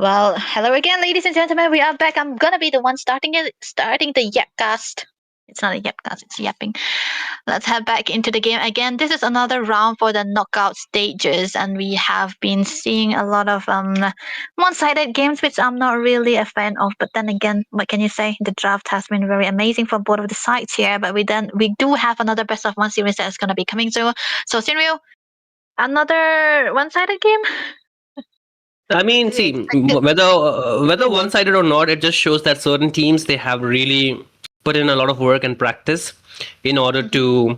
Well, hello again, ladies and gentlemen. We are back. I'm gonna be the one starting the Yapcast. It's not a Yapcast, it's yapping. Let's head back into the game again. This is another round for the knockout stages, and we have been seeing a lot of one-sided games, which I'm not really a fan of. But then again, what can you say? The draft has been very amazing for both of the sides here. But we do have another best of one series that is gonna be coming through. So Sinryu, another one-sided game. I mean, see, whether one-sided or not, it just shows that certain teams, they have really put in a lot of work and practice in order to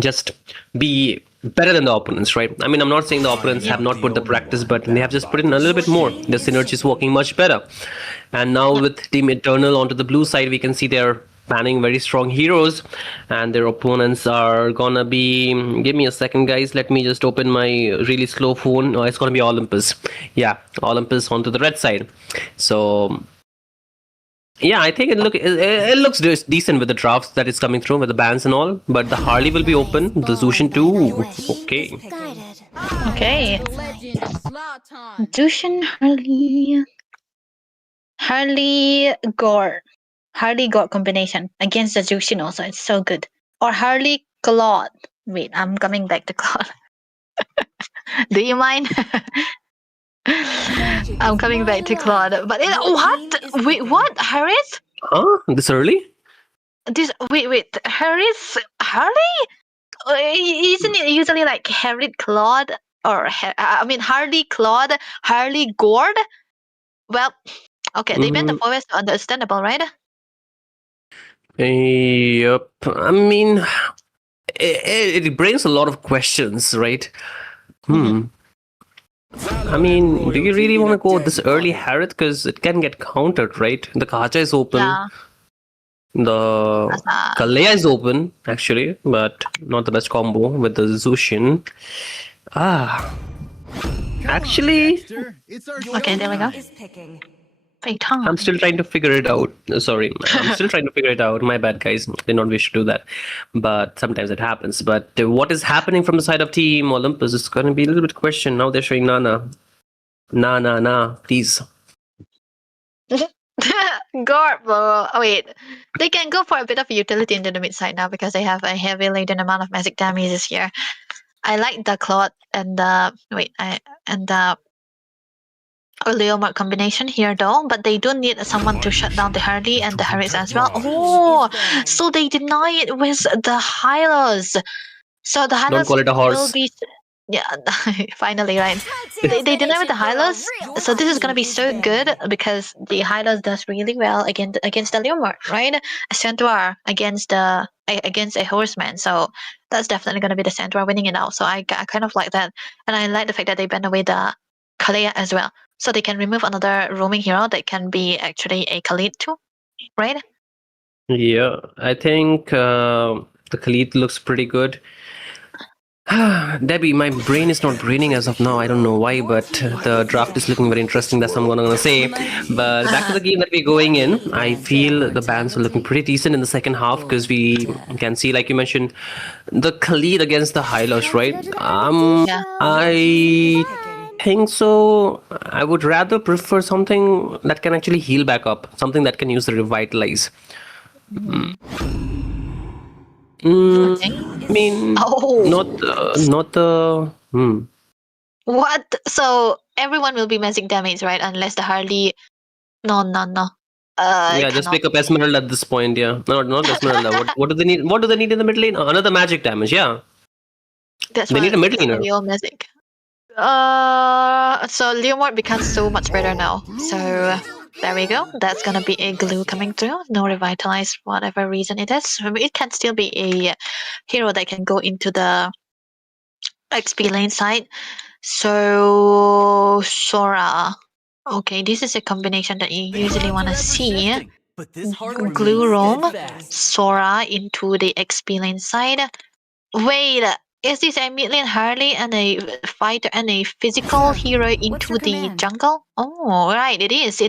just be better than the opponents, right? I mean, I'm not saying the opponents have not put the practice, but they have just put in a little bit more. The synergy is working much better. And now with Team Eternal onto the blue side, we can see they're planning very strong heroes, and their opponents are gonna be, give me a second guys, let me just open my really slow phone. It's gonna be Olympus. Yeah, Olympus onto the red side. So yeah, I think it looks decent with the drafts that is coming through with the bans and all, but the Harley will be open, the Zushin too. Okay. Zushin, Harley Gore combination against the Zushin also. It's so good. Or Harley Claude. Wait, I'm coming back to Claude. Do you mind? I'm coming back to Claude. But what? Wait, what? Harris? Huh? This early? Wait. Harris? Harley? Isn't it usually like Harry Claude? Or, Harley Claude, Harley Gord? Well, okay, they banned the forest, understandable, right? Yep. I mean, it brings a lot of questions, right? I mean, do you really want to go this early Harriet? Because it can get countered, right? The Kacha is open. Yeah. The Kalea is open, actually, but not the best combo with the Zushin. Actually, okay, there we go. I'm still trying to figure it out. Sorry, I'm still trying to figure it out. My bad, guys. Did not wish to do that, but sometimes it happens. But what is happening from the side of Team Olympus is going to be a little bit question. Now they're showing Nana. Nah, please. Garbo. Oh wait, they can go for a bit of utility into the mid side now because they have a heavy laden amount of magic damages here. I like the Claude and the Leomart combination here though, but they do need someone to shut down the Harley and the Harris as well. Oh, so they deny it with the Hylos. So the Hylos Don't call it a horse. will be, yeah, finally, right? They deny with the Hylos, so this is gonna be so good because the Hylos does really well against the Leomart, right? A Centaur against a horseman, so that's definitely gonna be the Centaur winning it out. So I kind of like that, and I like the fact that they banned away the Kalea as well. So they can remove another roaming hero that can be actually a Khalid too, right? Yeah, I think the Khalid looks pretty good. Debbie, my brain is not braining as of now. I don't know why, but the draft is looking very interesting. That's what I'm gonna say. But back to the game that we're going in. I feel the bans are looking pretty decent in the second half because we can see, like you mentioned, the Khalid against the Hylos, right? I think so. I would rather prefer something that can actually heal back up, something that can use the revitalize. I mean, not the. What? So everyone will be magic damage, right? Unless the Harley. No. Yeah, just pick up Esmeralda at this point. Yeah, not Esmeralda. What do they need? What do they need in the mid lane? Another magic damage. Yeah, they need a mid laner. Real magic. So Leomart becomes so much better now. So there we go. That's gonna be a glue coming through. No revitalize, whatever reason it is. It can still be a hero that can go into the XP lane side. So Sora. Okay, this is a combination that you usually want to see. Glue roam Sora into the XP lane side. Wait, is this a mid lane Harley and a fighter and a physical hero into the jungle? Oh, right, it is.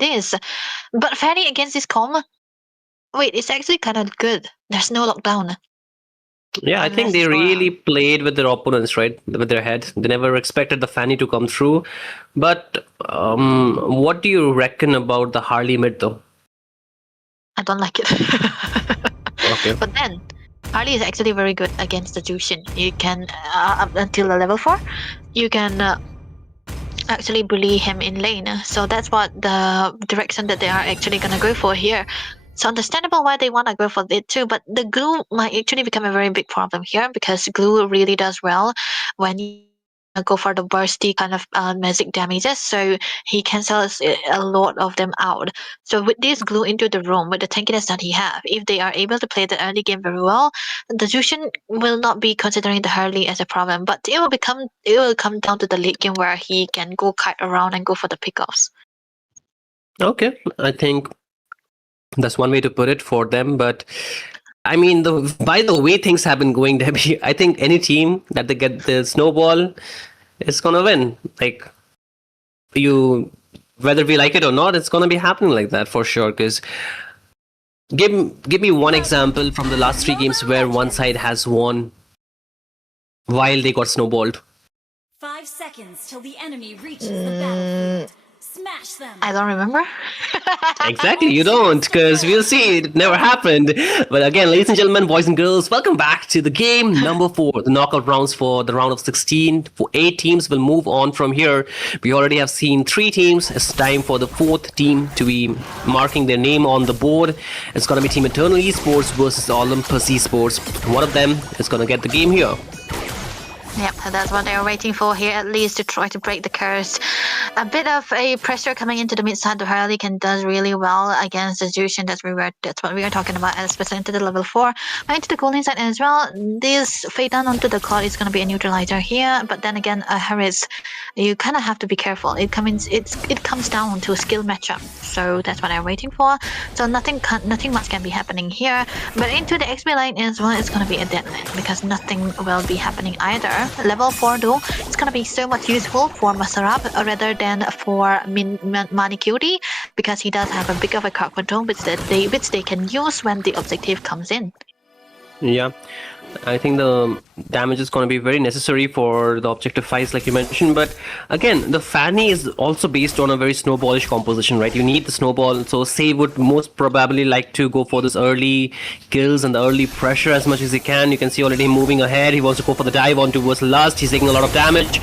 But Fanny against this comp? Wait, it's actually kind of good. There's no lockdown. Yeah, I think they really played with their opponents, right? With their head. They never expected the Fanny to come through. But what do you reckon about the Harley mid, though? I don't like it. Okay. But then, Harley is actually very good against the Jushin. You can, up until the level 4, you can actually bully him in lane. So that's what the direction that they are actually going to go for here. It's understandable why they want to go for it too, but the glue might actually become a very big problem here because glue really does well when you go for the bursty kind of magic damages, so he cancels a lot of them out. So with this glue into the room, with the tankiness that he have, if they are able to play the early game very well, the Jushin will not be considering the Harley as a problem, but it will come down to the late game where he can go kite around and go for the pickoffs. Okay, I think that's one way to put it for them. But I mean, by the way things have been going, Debbie, I think any team that they get the snowball is gonna win. Like whether we like it or not, it's gonna be happening like that for sure. Because give me one example from the last 3 games where one side has won while they got snowballed. 5 seconds till the enemy reaches the battlefield. Smash them. I don't remember. Exactly, you don't, because we'll see, it never happened. But again, ladies and gentlemen, boys and girls, welcome back to the game number 4, the knockout rounds for the round of 16. 8 teams will move on from here. We already have seen 3 teams. It's time for the 4th team to be marking their name on the board. It's going to be Team Eternal Esports versus Olympus Esports. One of them is going to get the game here. Yep, that's what they're waiting for here, at least to try to break the curse. A bit of a pressure coming into the mid side. The Harley does really well against the Jushin. That's what we are talking about, especially into the level 4. But into the golden side as well, this fade down onto the cloud is going to be a neutralizer here. But then again, Harris, you kind of have to be careful. It comes down to a skill matchup. So that's what I'm waiting for. So nothing much can be happening here. But into the XP line as well, it's going to be a dead land because nothing will be happening either. Level 4 though, it's gonna be so much useful for Masarab rather than for Manicuri, because he does have a big of a card control which they can use when the objective comes in. Yeah, I think the damage is going to be very necessary for the objective fights like you mentioned. But again, the Fanny is also based on a very snowballish composition, right? You need the snowball, so Save would most probably like to go for this early kills and the early pressure as much as he can. You can see already moving ahead. He wants to go for the dive on towards Lust. He's taking a lot of damage.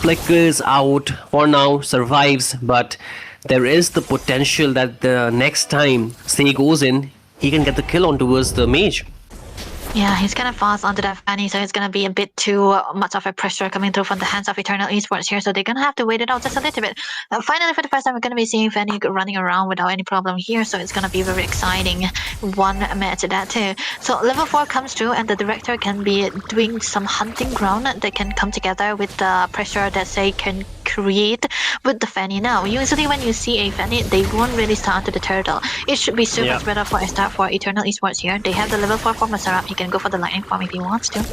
Flickers out for now, survives, but there is the potential that the next time Say goes in, he can get the kill on towards the mage. Yeah, he's kind of fast onto that Fanny, so it's going to be a bit too much of a pressure coming through from the hands of Eternal Esports here, so they're going to have to wait it out just a little bit. Finally, for the first time, we're going to be seeing Fanny running around without any problem here, so it's going to be very exciting one match at that too. So level 4 comes through, and the director can be doing some hunting ground that can come together with the pressure that they can create with the Fanny now. Usually when you see a Fanny, they won't really start onto the turtle. It should be so much better for a start for Eternal Esports here. They have the level 4 for Masarab. He can go for the lightning farm if he wants to.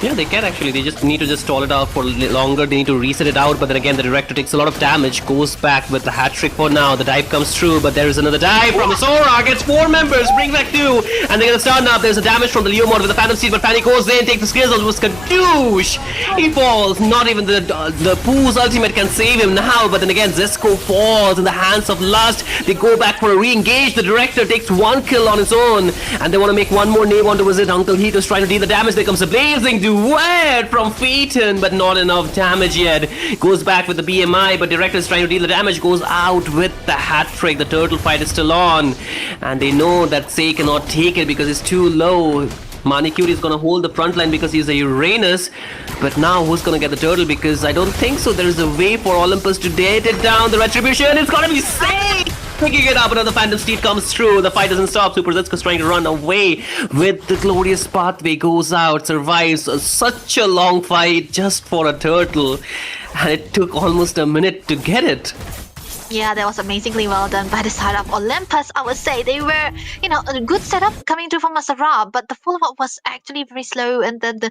Yeah, they can actually. They just need to stall it out for longer. They need to reset it out. But then again, the director takes a lot of damage. Goes back with the hat trick for now. The dive comes through, but there is another dive from Sora. Gets 4 members. Brings back 2. And they're gonna start now. There's a damage from the Leo mod with the Phantom Seed, but Fanny goes in, takes the skills on was Kadoosh. He falls. Not even the Poo's ultimate can save him now. But then again, Zesco falls in the hands of Lust. They go back for a re-engage. The director takes 1 kill on his own. And they want to make one more name onto visit. Uncle Heat is trying to deal the damage. There comes a blazing duet from Phaeton, but not enough damage yet. Goes back with the BMI, but director is trying to deal the damage. Goes out with the hat trick. The turtle fight is still on. And they know that Say cannot take it because it's too low. Manicure is going to hold the front line because he's a Uranus. But now who's going to get the turtle? Because I don't think so. There is a way for Olympus to dead it down. The retribution is going to be Say! Picking it up, another Phantom Steed comes through. The fight doesn't stop. Super Zetsu's trying to run away with the glorious pathway. Goes out, survives such a long fight just for a turtle. And it took almost a minute to get it. Yeah, that was amazingly well done by the side of Olympus. I would say they were, a good setup coming through from Masarab, but the follow-up was actually very slow, and then the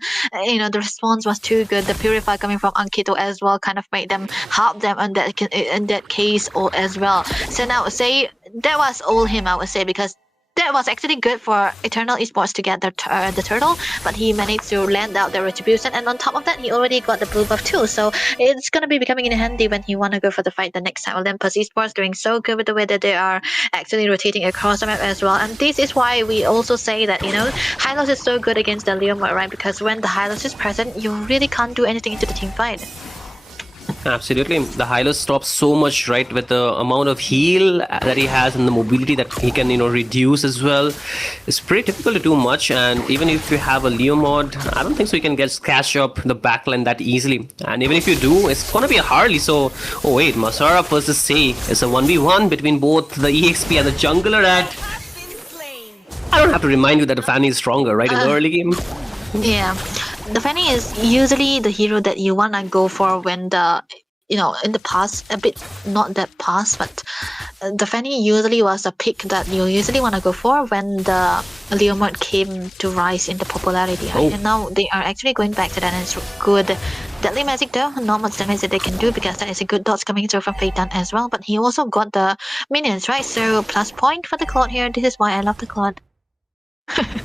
response was too good. The Purify coming from Ankito as well kind of made them help them in that case as well. So now, say that was all him, I would say, because that was actually good for Eternal Esports to get the turtle, but he managed to land out the retribution, and on top of that, he already got the blue buff too. So it's gonna be becoming in handy when he wanna go for the fight the next time. Olympus Esports doing so good with the way that they are actually rotating across the map as well, and this is why we also say that Hylos is so good against the Leomord, right? Because when the Hylos is present, you really can't do anything into the team fight. Absolutely. The Hylos stops so much, right, with the amount of heal that he has and the mobility that he can, reduce as well. It's pretty difficult to do much, and even if you have a Leomord, I don't think so you can catch up the backline that easily. And even if you do, it's gonna be a Harley. So, oh wait, Masara versus Sei. It's a 1v1 between both the EXP and the jungler at... I don't have to remind you that the Fanny is stronger, right, in the early game. Yeah, the Fanny is usually the hero that you wanna go for when the in the past, a bit not that past, but the Fanny usually was a pick that you usually wanna go for when the Leomord came to rise in the popularity, right? And now they are actually going back to that, and it's good. Deadly magic though, not much damage that they can do because that is a good dodge coming through from Phaeton as well. But he also got the minions, right? So plus point for the Claude here. This is why I love the Claude.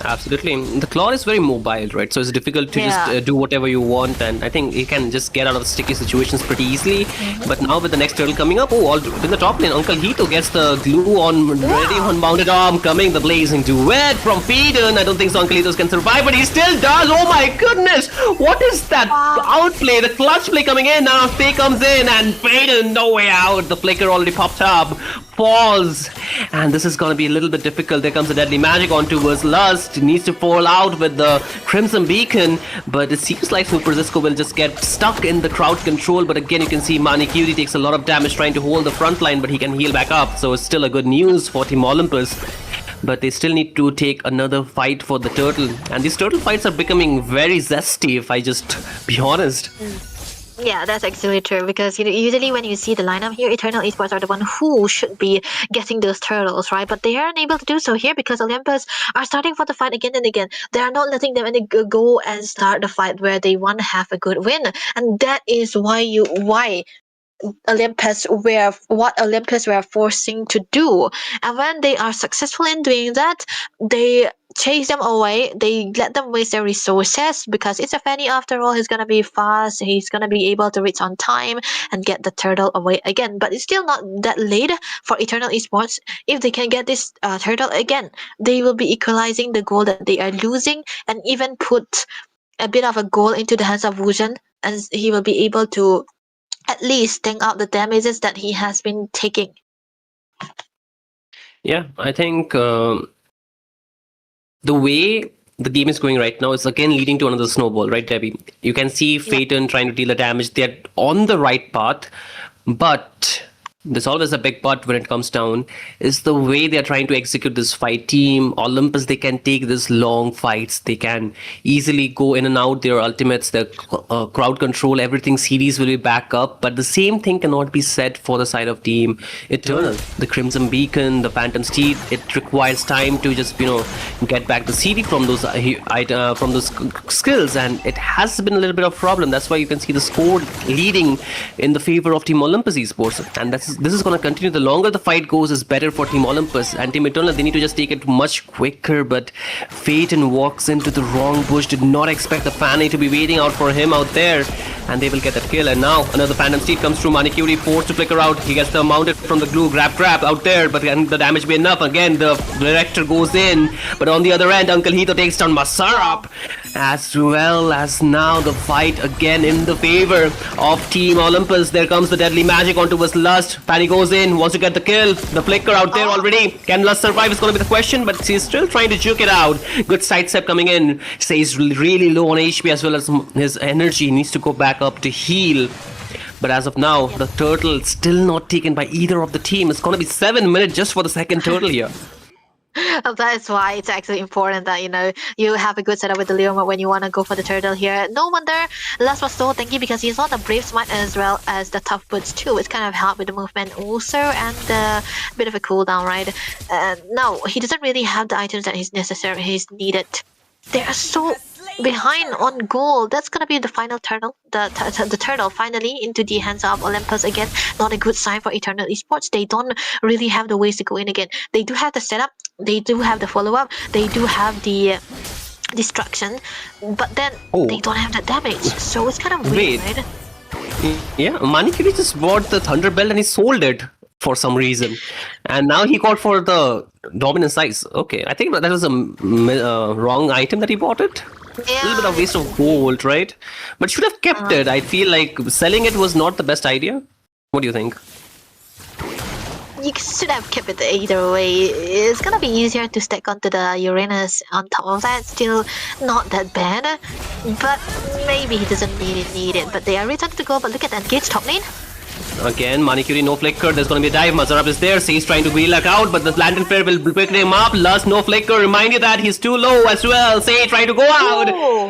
Absolutely. The Claw is very mobile, right? So it's difficult to just do whatever you want, and I think you can just get out of sticky situations pretty easily. But now with the next turtle coming up, in the top lane, Uncle Hito gets the glue on, ready on mounted arm, coming the blazing duet from Phaeton. I don't think so Uncle Hitos can survive, but he still does. Oh my goodness! What is that outplay? The clutch play coming in, now Faye comes in, and Phaeton, no way out. The flicker already popped up, falls, and this is gonna be a little bit difficult. There comes the deadly magic onto us. Lust needs to fall out with the Crimson Beacon, but it seems like Super Zisco will just get stuck in the crowd control. But again, you can see Manikuri takes a lot of damage trying to hold the front line, but he can heal back up, so it's still a good news for Team Olympus. But they still need to take another fight for the turtle, and these turtle fights are becoming very zesty, if I just be honest. Yeah, that's actually true, because usually when you see the lineup here, Eternal Esports are the one who should be getting those turtles, right? But they are unable to do so here because Olympus are starting for the fight again and again. They are not letting them go and start the fight where they want to have a good win, and that is why Olympus were forcing to do. And when they are successful in doing that, they chase them away. They let them waste their resources because it's a Fanny after all. He's gonna be fast. He's gonna be able to reach on time and get the turtle away again. But it's still not that late for Eternal Esports. If they can get this turtle again, they will be equalizing the goal that they are losing, and even put a bit of a goal into the hands of Wujan, and he will be able to at least tank out the damages that he has been taking. Yeah, I think the way the game is going right now is again leading to another snowball, right, Debbie? You can see Phaeton trying to deal the damage. They're on the right path, but there's always a big but when it comes down is the way they're trying to execute this fight. Team Olympus, they can take these long fights. They can easily go in and out their ultimates, their crowd control, everything series will be back up. But the same thing cannot be said for the side of Team Eternal. The Crimson Beacon, the Phantom Steed, it requires time to just, get back the CD from those skills, and it has been a little bit of a problem. That's why you can see the score leading in the favor of Team Olympus Esports, and this is going to continue. The longer the fight goes is better for Team Olympus, and Team Eternal, they need to just take it much quicker. But Phaeton walks into the wrong bush, did not expect the Fanny to be waiting out for him out there, and they will get that kill. And now another Phantom Steed comes through. Manikuri forced to flicker out. He gets the mounted from the glue, grab out there, but can the damage be enough? Again, the director goes in, but on the other end, Uncle Hito takes down Masarap, as well as now the fight again in the favor of Team Olympus. There comes the deadly magic onto his Lust. Fanny goes in, wants to get the kill. The flicker out there already. Can Lust survive is going to be the question, but he's still trying to juke it out. Good sidestep coming in. Stays really low on HP as well as his energy. He needs to go back up to heal. But as of now, the turtle is still not taken by either of the team. It's going to be 7 minutes just for the second turtle here. That's why it's actually important that you have a good setup with the Leomord when you want to go for the turtle here. No wonder Last was so tanky, because he's on the Brave Smite as well as the Tough Boots too. It's kind of help with the movement also, and a bit of a cooldown, right? No, he doesn't really have the items that he's needed. They are so behind on gold. That's gonna be the final turtle. The turtle finally into the hands of Olympus again. Not a good sign for Eternal Esports. They don't really have the ways to go in again. They do have the setup. They do have the follow-up, they do have the destruction, but then they don't have the damage, so it's kind of weird, right? Yeah, Manikuri just bought the Thunder Belt and he sold it for some reason. And now he got for the dominant size. Okay, I think that was a wrong item that he bought it. Yeah. A little bit of waste of gold, right? But should have kept it. I feel like selling it was not the best idea. What do you think? You should have kept it either way. It's gonna be easier to stack onto the Uranus on top of that. Still not that bad, but maybe he doesn't need it. But they are returning to go. But look at that Gates top lane. Again, Manikuri, no flicker. There's going to be a dive. Mazarab is there. Sei's trying to wheel out, but the Lantern Flare will pick him up. Lust, no flicker. Remind you that he's too low as well. Sei trying to go out.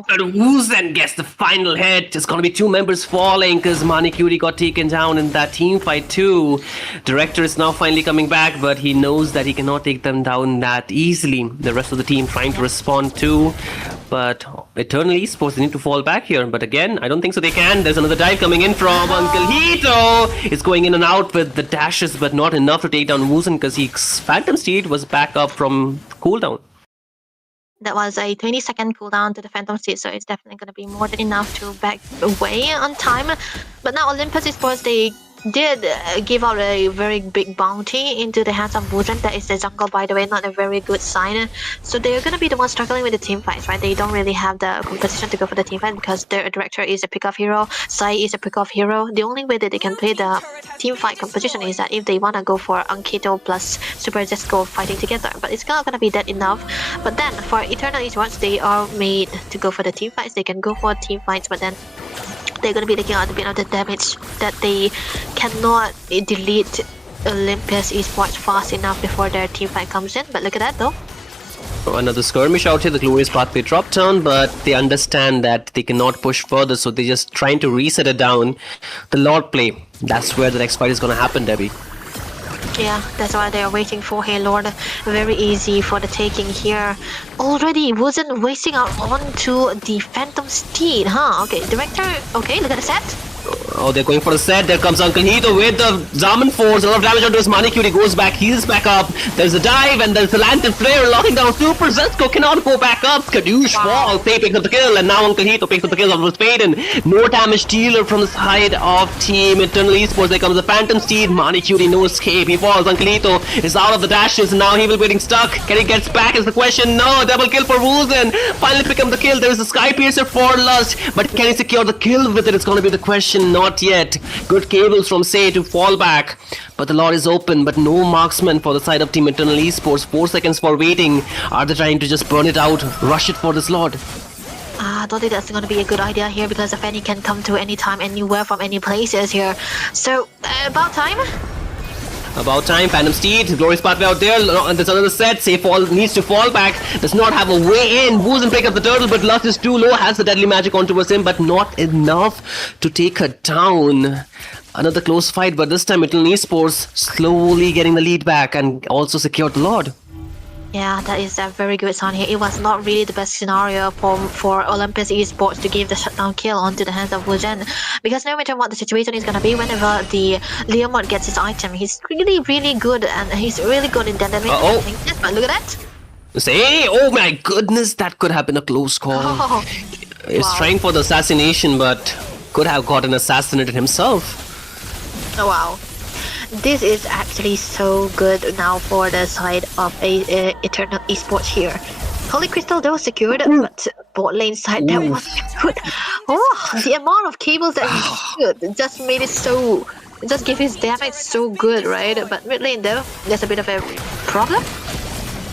But Woozen gets the final hit. It's going to be 2 members falling because Manikuri got taken down in that team fight too. Director is now finally coming back, but he knows that he cannot take them down that easily. The rest of the team trying to respond too. But Eternal Esports, they need to fall back here. But again, I don't think so they can. There's another dive coming in from Uncle Hito. It's going in and out with the dashes, but not enough to take down Woozen because his Phantom Steed was back up from cooldown. That was a 20-second cooldown to the Phantom Steed, so it's definitely going to be more than enough to back away on time. But now Olympus Esports, they did give out a very big bounty into the hands of Woozen. That is the jungle, by the way, not a very good sign. So they're going to be the ones struggling with the team fights, right? They don't really have the composition to go for the team fight because their director is a pick-off hero, Sai is a pick-off hero. The only way that they can play the team fight composition is that if they want to go for Ankito plus Super Jesco fighting together, but it's not going to be that enough. But then for Eternal Esports, they are made to go for the team fights. They can go for team fights, but then they're going to be taking out a bit of the damage that they cannot delete Olympus Esports fast enough before their team fight comes in. But look at that though. Another skirmish out here, the Glorious Pathway drop down, but they understand that they cannot push further, so they're just trying to reset it down. The Lord play, that's where the next fight is going to happen, Debbie. Yeah, that's why they are waiting for. Hey Lord, very easy for the taking here. Already wasn't wasting out onto the Phantom Steed, huh? Okay, director, okay, look at the set. Oh, they're going for a set. There comes Uncle Hito with the Zaman Force. A lot of damage onto his Manikuri. Goes back, heals back up. There's a dive and there's the Lantern Flare locking down Super. Zetsko cannot go back up. Kadoosh falls. Sei picks up the kill, and now Uncle Hito picks up the kill of Faden. No damage dealer from the side of Team Eternal Esports. There comes the Phantom Steed. Manikuri, no escape. He falls. Uncle Hito is out of the dashes, and now he will be getting stuck. Can he get back is the question. No, double kill for Woozen. Finally pick up the kill. There is a Sky Piercer for Lust, but can he secure the kill with it? It's going to be the question. Not yet. Good cables from Sei to fall back, but the Lord is open, but no marksman for the side of Team Eternal Esports. 4 seconds for waiting. Are they trying to just burn it out, rush it for this Lord? I don't think that's going to be a good idea here because the Fanny can come to any time, anywhere from any places here. So, about time? About time. Phantom Steed, Glorious Pathway out there. There's another set. Sei needs to fall back. Does not have a way in. Woozen pick up the turtle, but Lust is too low. Has the deadly magic onto him, but not enough to take her down. Another close fight, but this time Eternal Esports slowly getting the lead back and also secured the Lord. Yeah, that is a very good sign here. It was not really the best scenario for Olympus Esports to give the shutdown kill onto the hands of Woozen, because no matter what the situation is gonna be, whenever the Leomord gets his item, he's really good, and he's really good in dynamic. But look at that. Sei, oh my goodness, that could have been a close call. He's trying for the assassination, but could have gotten assassinated himself. Oh wow. This is actually so good now for the side of Eternal Esports here. Holy Crystal though secured, but bot lane side, that was good. Oh, the amount of cables that he shoot just made it so, just give his damage so good, right? But mid lane though, there's a bit of a problem.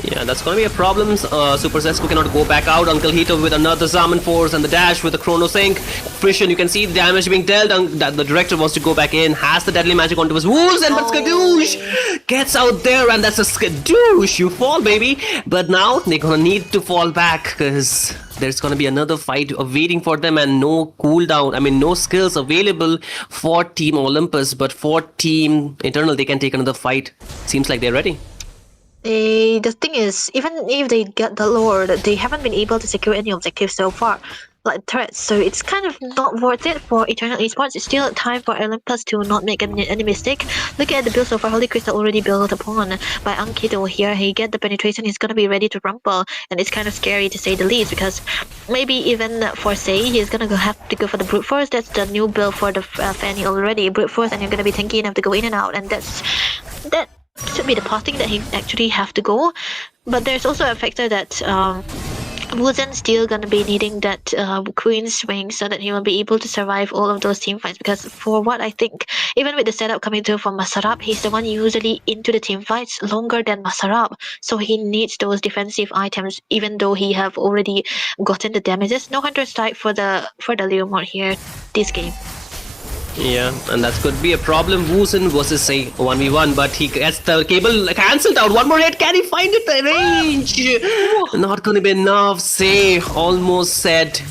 Yeah, that's going to be a problem. Super Zetsko cannot go back out. Uncle Hito with another Zaman Force and the dash with the Chrono Sync. Frisson, you can see the damage being dealt. The director wants to go back in. Has the deadly magic onto his wolves, and but Skadoosh gets out there, and that's a Skadoosh. You fall, baby. But now they're going to need to fall back because there's going to be another fight waiting for them, and no cooldown. I mean, no skills available for Team Olympus, but for Team Eternal, they can take another fight. Seems like they're ready. The thing is, even if they get the Lord, they haven't been able to secure any objectives so far. like threats. So it's kind of not worth it for Eternal Esports. It's still time for Olympus to not make any mistake. Look at the build so far. Holy Crystal already built upon by Ankido here. He get the penetration. He's gonna be ready to rumble, and it's kind of scary to say the least because maybe even for Say he's gonna have to go for the brute force. That's the new build for the Fanny already. Brute force, and you're gonna be tanky enough to go in and out, and that should be the parting that he actually have to go. But there's also a factor that Wuzen still gonna be needing that Queen swing so that he will be able to survive all of those team fights, because for what I think, even with the setup coming through from Masarab, he's the one usually into the team fights longer than Masarab, so he needs those defensive items even though he have already gotten the damages. No Hunter Strike for the Leomord here this game. Yeah, and that could be a problem. Wuzen versus say 1v1, but he gets the cable cancelled out. One more hit, can he find it? The range! Not gonna be enough. Say almost said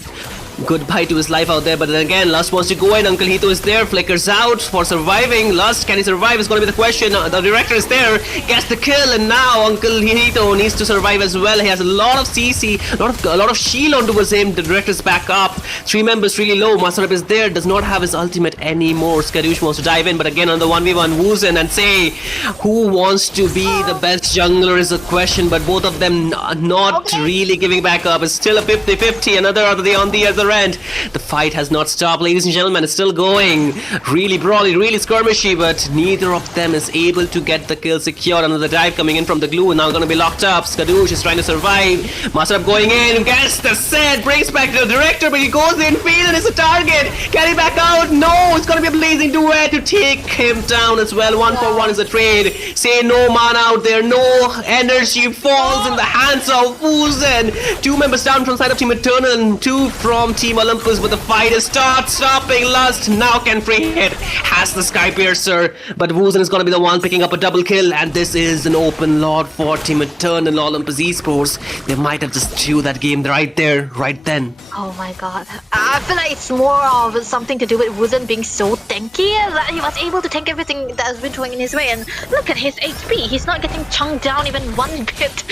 goodbye to his life out there, but then again, Lust wants to go in. Uncle Hito is there, flickers out for surviving. Lust, can he survive? Is going to be the question. The director is there, gets the kill, and now Uncle Hito needs to survive as well. He has a lot of CC, a lot of shield on towards him. The director's back up. 3 members really low. Masarab is there, does not have his ultimate anymore. Skirmishes wants to dive in, but again on the 1v1, Wuzen and Say, who wants to be the best jungler is a question, but both of them not really giving back up. It's still a 50-50. Another on the other end. The fight has not stopped, ladies and gentlemen. It's still going. Really brawly, really skirmishy, but neither of them is able to get the kill secured. Another dive coming in from the glue, now going to be locked up. Skadoosh is trying to survive. Masarab going in, gets the set, brings back the director, but he goes in field and is a target. Can he back out? No, it's going to be a blazing duet to take him down as well. 1-for-1 is a trade. Say no mana out there, no energy falls in the hands of Wuzen. 2 members down from side of Team Eternal and 2 from Team Olympus, but the fight is stopping. Lust now can free hit, has the Sky Piercer, but Wuzen is going to be the one picking up a double kill, and this is an open lot for Team Eternal Olympus Esports. They might have just threw that game right there, right then. Oh my god. I feel like it's more of something to do with Wuzen being so tanky that he was able to tank everything that has been throwing in his way, and look at his HP. He's not getting chunked down even one bit.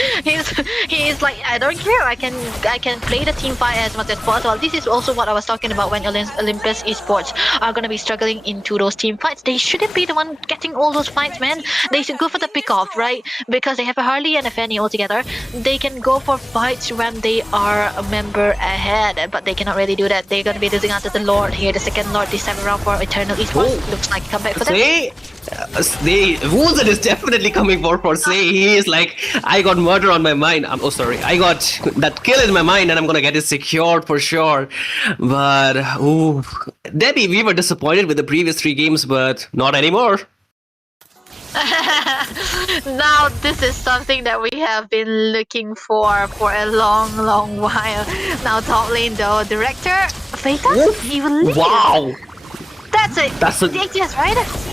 He's like, I don't care, I can play the team fight as much as possible. This is also what I was talking about when Olympus Esports are going to be struggling into those team fights. They shouldn't be the one getting all those fights, man. They should go for the pick-off, right? Because they have a Harley and a Fanny all together. They can go for fights when they are a member ahead, but they cannot really do that. They're going to be losing out to the Lord here, the second Lord this time around for Eternal Esports. Looks like a comeback for them. Wuzen is definitely coming for Say. He is like, I got murder on my mind. I got that kill in my mind, and I'm gonna get it secured for sure. But Debbie, we were disappointed with the previous 3 games, but not anymore. Now this is something that we have been looking for a long while. Now top lane though, director Phaeton, he will leave. Wow, That's the ATS, right?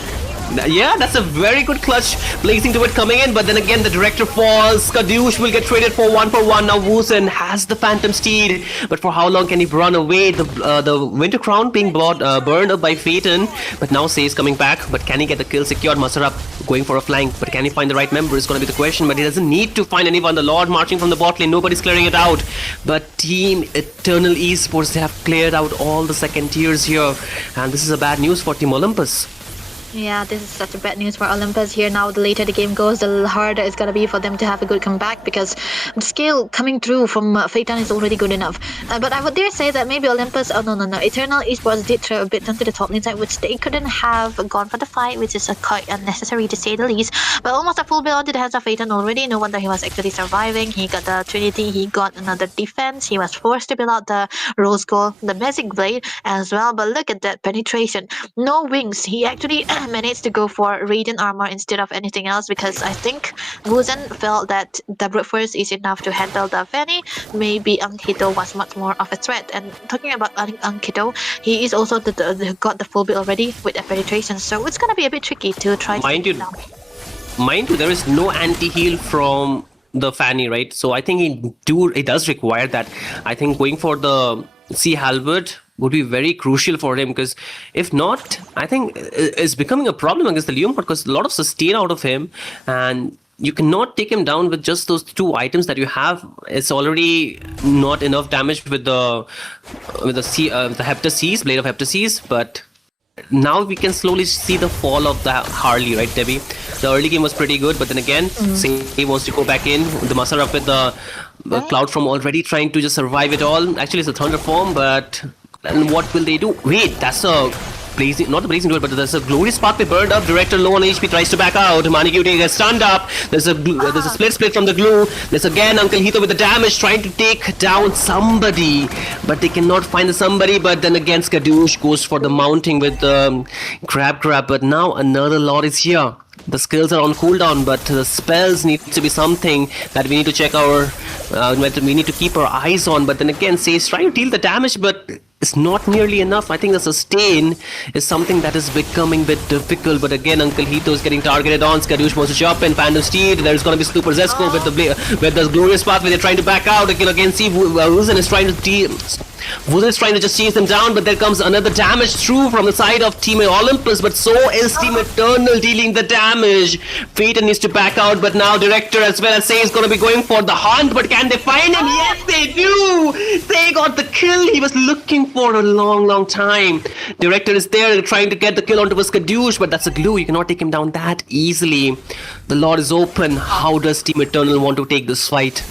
Yeah, that's a very good clutch blazing to it coming in, but then again the director falls. Skadoosh will get traded for 1-for-1. Now Wuzen has the Phantom Steed, but for how long can he run away? The Winter Crown being burned up by Phaeton, but now Say is coming back, but can he get the kill secured? Masarab going for a flank, but can he find the right member is going to be the question, but he doesn't need to find anyone. The Lord marching from the bot lane, nobody's clearing it out, but Team Eternal Esports, they have cleared out all the second tiers here, and this is a bad news for Team Olympus. Yeah, this is such a bad news for Olympus here. Now the later the game goes, the harder it's gonna be for them to have a good comeback, because the skill coming through from Phaeton is already good enough. But I would dare say that maybe Olympus, no, Eternal Esports did throw a bit onto the top lane side, which they couldn't have gone for the fight, which is quite unnecessary to say the least. But almost a full build onto the hands of Phaeton already. No wonder he was actually surviving. He got the Trinity, he got another defense. He was forced to build out the Rose Gold, the Magic Blade as well. But look at that penetration. No wings. He actually managed to go for Radiant Armor instead of anything else, because I think Wuzen felt that the Brute Force is enough to handle the Fanny. Maybe Ankido was much more of a threat. And talking about Ankido, he is also got the full build already with a penetration, so it's gonna be a bit tricky to try to mind you, there is no anti-heal from the Fanny, right? So I think it does require that. I think going for the Sea Halberd would be very crucial for him, because if not, I think it's becoming a problem against the Leomord, because a lot of sustain out of him, and you cannot take him down with just those 2 items that you have. It's already not enough damage with the Heptaseas, Blade of Heptaseas, but now we can slowly see the fall of the Harley, right, Debbie? The early game was pretty good, but then again, he wants to go back in. The Masarap with the Cloud Form already trying to just survive it all. Actually, it's a Thunder Form, but and what will they do? Wait, that's a blazing, not the blazing duel, but there's a glorious spark they burned up. Director low on HP tries to back out. Manicutie gets stunned up. There's a split from the glue. There's again Uncle Hito with the damage trying to take down somebody, but they cannot find the somebody. But then again, Skadoosh goes for the mounting with the grab. But now another Lord is here. The skills are on cooldown, but the spells need to be something that we need to check our. We need to keep our eyes on. But then again, Sage trying to deal the damage, but it's not nearly enough. I think the sustain is something that is becoming a bit difficult. But again, Uncle Hito is getting targeted on. Skadoosh wants to jump in. Phantom Steed. There's going to be Super Zesco with the glorious path where they're trying to back out. You can again see Wuzen is trying to Wuzen is trying to just chase them down, but there comes another damage through from the side of Team Olympus, but so is Team Eternal dealing the damage. Phaeton needs to back out, but now Director as well as Say is going to be going for the hunt, but can they find him? Yes, they do! They got the kill he was looking for a long time. Director is there trying to get the kill onto Skadoosh, but that's a glue. You cannot take him down that easily. The Lord is open. How does Team Eternal want to take this fight?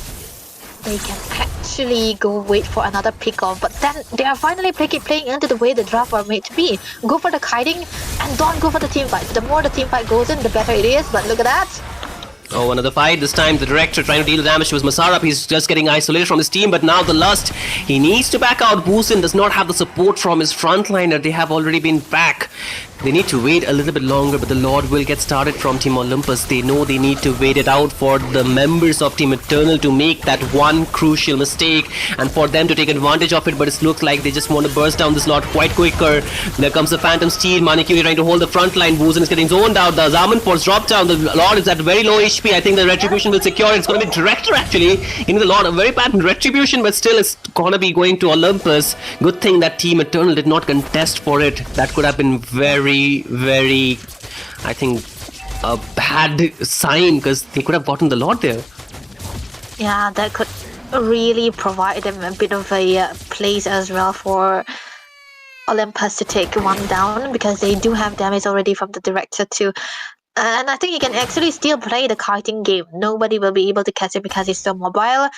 They can actually go wait for another pick off, but then they are finally playing into the way the draft are made to be. Go for the kiting and don't go for the team fight. The more the team fight goes in, the better it is, but look at that. Oh, another fight. This time the Director trying to deal damage to his Masarap. He's just getting isolated from his team, but now the Lust, he needs to back out. Wuzen does not have the support from his frontliner. They have already been back. They need to wait a little bit longer, but the Lord will get started from Team Olympus. They know they need to wait it out for the members of Team Eternal to make that one crucial mistake and for them to take advantage of it, but it looks like they just want to burst down this Lord quite quicker. There comes the Phantom Steed. Manicutie trying to hold the front line. Wuzen is getting zoned out. The Zaman Force dropped down. The Lord is at very low HP. I think the Retribution will secure it. It's going to be Director actually. You know, the Lord, a very bad Retribution, but still it's going to be going to Olympus. Good thing that Team Eternal did not contest for it. That could have been very, I think, a bad sign because they could have gotten the Lord there. Yeah, that could really provide them a bit of a place as well for Olympus to take one down because they do have damage already from the Director too. And I think he can actually still play the kiting game. Nobody will be able to catch him because he's so mobile.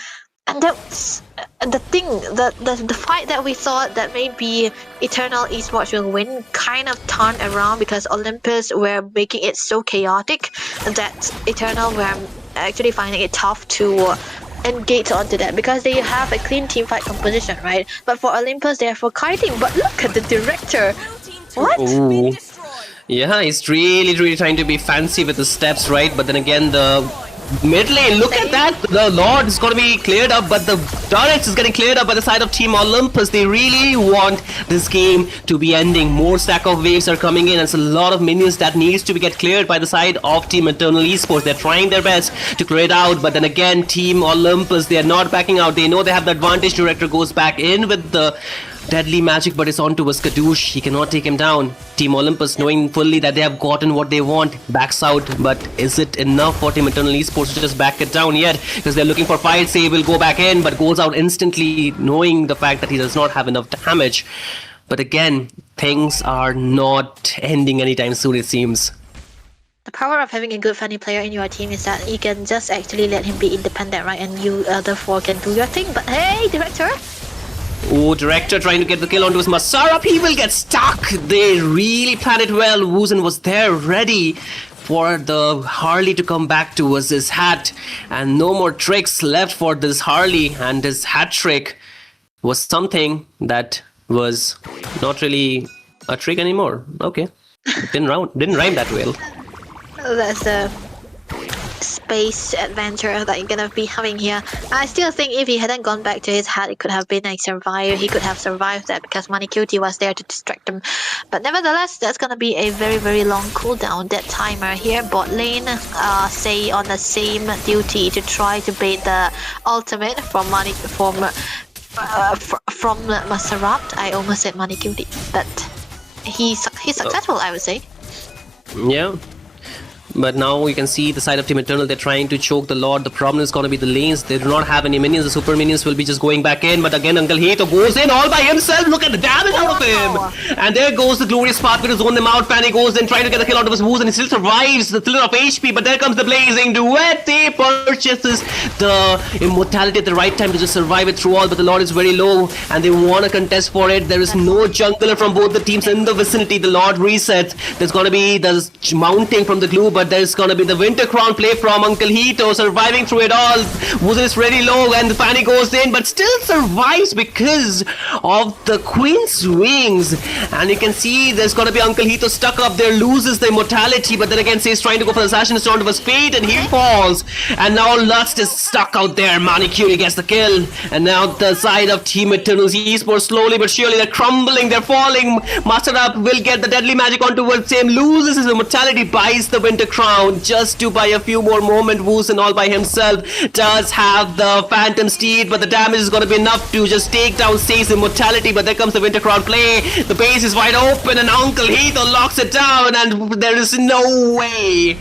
And that's the thing, the fight that we thought that maybe Eternal Esports will win kind of turned around because Olympus were making it so chaotic that Eternal were actually finding it tough to engage onto that because they have a clean team fight composition, right? But for Olympus, they are for kiting. But look at the Director. What? Ooh. Yeah, he's really trying to be fancy with the steps, right? But then again, the mid lane, look at that. The Lord is going to be cleared up, but the turrets is getting cleared up by the side of Team Olympus. They really want this game to be ending. More stack of waves are coming in, and it's a lot of minions that needs to get cleared by the side of Team Eternal Esports. They're trying their best to clear it out, but then again, Team Olympus, they are not backing out. They know they have the advantage. Director goes back in with the deadly magic, but it's on to Skadoosh. He cannot take him down. Team Olympus, knowing fully that they have gotten what they want, backs out. But is it enough for Team Eternal Esports to just back it down yet? Because they're looking for fights. They will go back in, but goes out instantly, knowing the fact that he does not have enough damage. But again, things are not ending anytime soon, it seems. The power of having a good funny player in your team is that you can just actually let him be independent, right? And you therefore can do your thing. But hey, Director! Oh, Director trying to get the kill onto his Masarap. He will get stuck. They really planned it well. Wuzen was there ready for the Harley to come back to us, his hat. And no more tricks left for this Harley. And his hat trick was something that was not really a trick anymore. Okay. Didn't rhyme that well. That's a space adventure that you're gonna be having here. I still think if he hadn't gone back to his hat, it could have been a survivor. He could have survived that because Manicutie was there to distract him. But nevertheless, that's gonna be a very long cooldown. That timer here, bot lane, say on the same duty to try to bait the ultimate from Masarap. I almost said Manicutie, but he's successful, I would say. Yeah. But now you can see the side of Team Eternal, they're trying to choke the Lord. The problem is going to be the lanes. They do not have any minions. The super minions will be just going back in. But again, Uncle Hito goes in all by himself. Look at the damage out of him. And there goes the glorious path to zone them out. Fanny goes in, trying to get the kill out of his wounds, and he still survives the thriller of HP. But there comes the blazing duet. He purchases the immortality at the right time to just survive it through all. But the Lord is very low, and they want to contest for it. There is no jungler from both the teams in the vicinity. The Lord resets. There's going to be the mounting from the glue, but there's going to be the Winter Crown play from Uncle Hito, surviving through it all. Wuzin is really low, and the Fanny goes in, but still survives because of the Queen's wings. And you can see there's going to be Uncle Hito stuck up there, loses the immortality, but then again says trying to go for the assassin stone of his fate, and he falls. And now Lust is stuck out there. Manicure gets the kill, and now the side of Team Eternal's Esports, slowly but surely they're crumbling, they're falling. Master Up will get the deadly magic on towards him, loses his immortality, buys the Winter Crown just to buy a few more moments. Woosen all by himself does have the Phantom Steed, but the damage is going to be enough to just take down Say's immortality. But there comes the Winter Crown play. The base is wide open, and Uncle Hito locks it down, and there is no way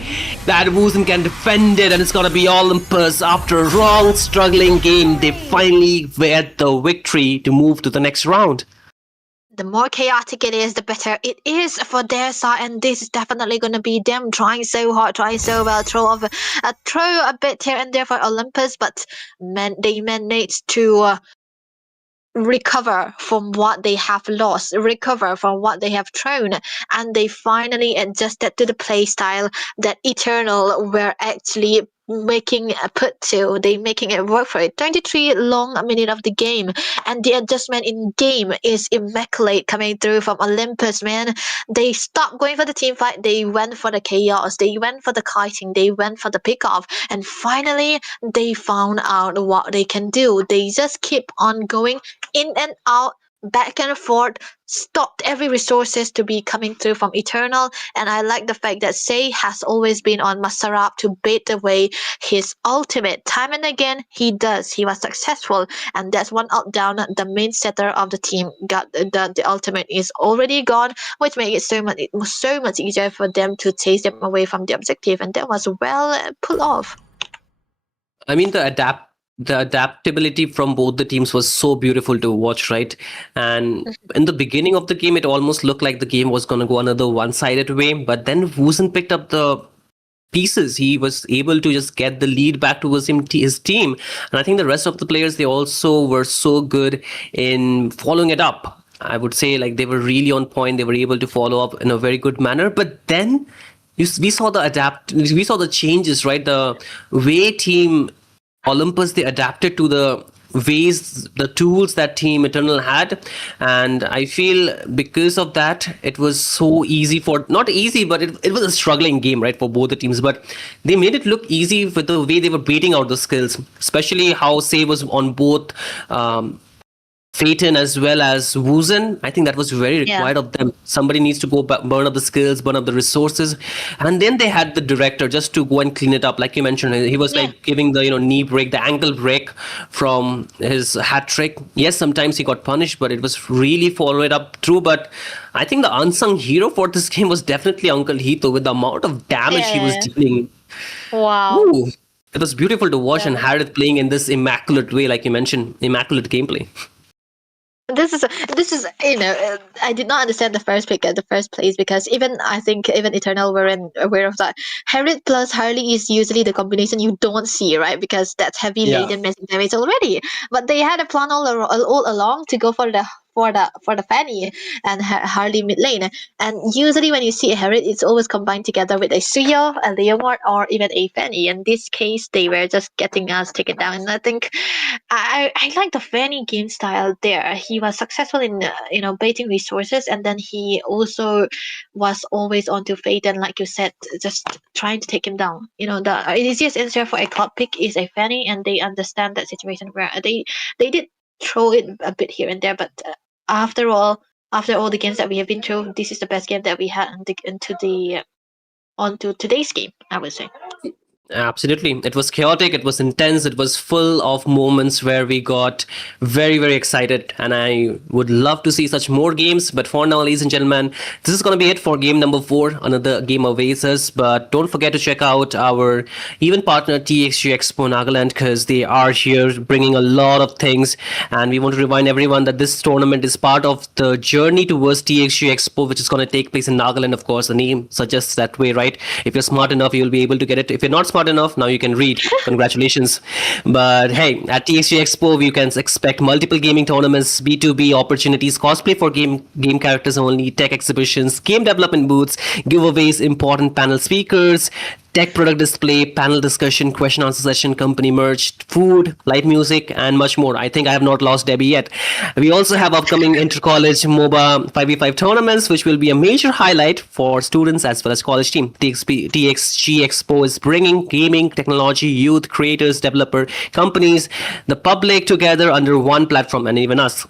that Woosen can defend it, and it's going to be Olympus. After a long struggling game, they finally get the victory to move to the next round. The more chaotic it is, the better it is for their side, and this is definitely going to be them trying so hard, trying so well, throw a bit here and there for Olympus, but they managed to recover from what they have lost, recover from what they have thrown, and they finally adjusted to the play style that Eternal were actually making it work for it. 23 long minutes of the game, and the adjustment in game is immaculate coming through from Olympus, man. They stopped going for the team fight, they went for the chaos, they went for the kiting, they went for the pick-off, and finally they found out what they can do. They just keep on going in and out, back and forth, stopped every resources to be coming through from Eternal. And I like the fact that Say has always been on Masarap to bait away his ultimate. Time and again he was successful, and that's one up down. The main setter of the team got the ultimate is already gone, which makes it so much easier for them to chase them away from the objective, and that was well pulled off. I mean, the adaptability from both the teams was so beautiful to watch, right? And in the beginning of the game, it almost looked like the game was going to go another one-sided way, but then Woosen picked up the pieces. He was able to just get the lead back towards his team, and I think the rest of the players, they also were so good in following it up. I would say, like, they were really on point. They were able to follow up in a very good manner, but then we saw the changes, right? The way Team Olympus, they adapted to the ways, the tools that Team Eternal had, and I feel because of that, it was so easy not easy, but it was a struggling game, right, for both the teams, but they made it look easy with the way they were baiting out the skills, especially how Say was on both Phaeton as well as Woosen. I think that was very required of them. Somebody needs to go burn up the skills, burn up the resources, and then they had the director just to go and clean it up. Like you mentioned, he was like giving the knee break, the ankle break from his hat trick. Yes, sometimes he got punished, but it was really followed up through. But I think the unsung hero for this game was definitely Uncle Hito, with the amount of damage he was dealing. Wow. Ooh, it was beautiful to watch, and Harith playing in this immaculate way, like you mentioned, immaculate gameplay. This is I did not understand the first pick at the first place, because I think even Eternal were aware of that. Harriet plus Harley is usually the combination you don't see, right? Because that's heavy laden missing damage already. But they had a plan all along to go for the Fanny and Harley mid lane. And usually when you see a Harriet, it's always combined together with a Suyo, a Leomord, or even a Fanny. In this case, they were just getting us taken down. And I think I like the Fanny game style there. He was successful in baiting resources, and then he also was always onto Fate, and like you said, just trying to take him down. The easiest answer for a club pick is a Fanny, and they understand that situation where they did throw it a bit here and there, but after all the games that we have been through, this is the best game that we had onto today's game, I would say. Absolutely. It was chaotic, it was intense, it was full of moments where we got very, very excited. And I would love to see such more games. But for now, ladies and gentlemen, this is going to be it for game number 4. Another game awaits us. But don't forget to check out our event partner, TXG Expo Nagaland, because they are here bringing a lot of things. And we want to remind everyone that this tournament is part of the journey towards TXG Expo, which is going to take place in Nagaland. Of course, the name suggests that way, right? If you're smart enough, you'll be able to get it. If you're not smart enough, now you can read. Congratulations. But hey, at TXG Expo, you can expect multiple gaming tournaments, B2B opportunities, cosplay for game characters only, tech exhibitions, game development booths, giveaways, important panel speakers, tech product display, panel discussion, question answer session, company merch, food, live music, and much more. I think I have not lost Debbie yet. We also have upcoming inter-college MOBA 5v5 tournaments, which will be a major highlight for students as well as college team. TXG Expo is bringing gaming, technology, youth, creators, developer, companies, the public together under one platform, and even us.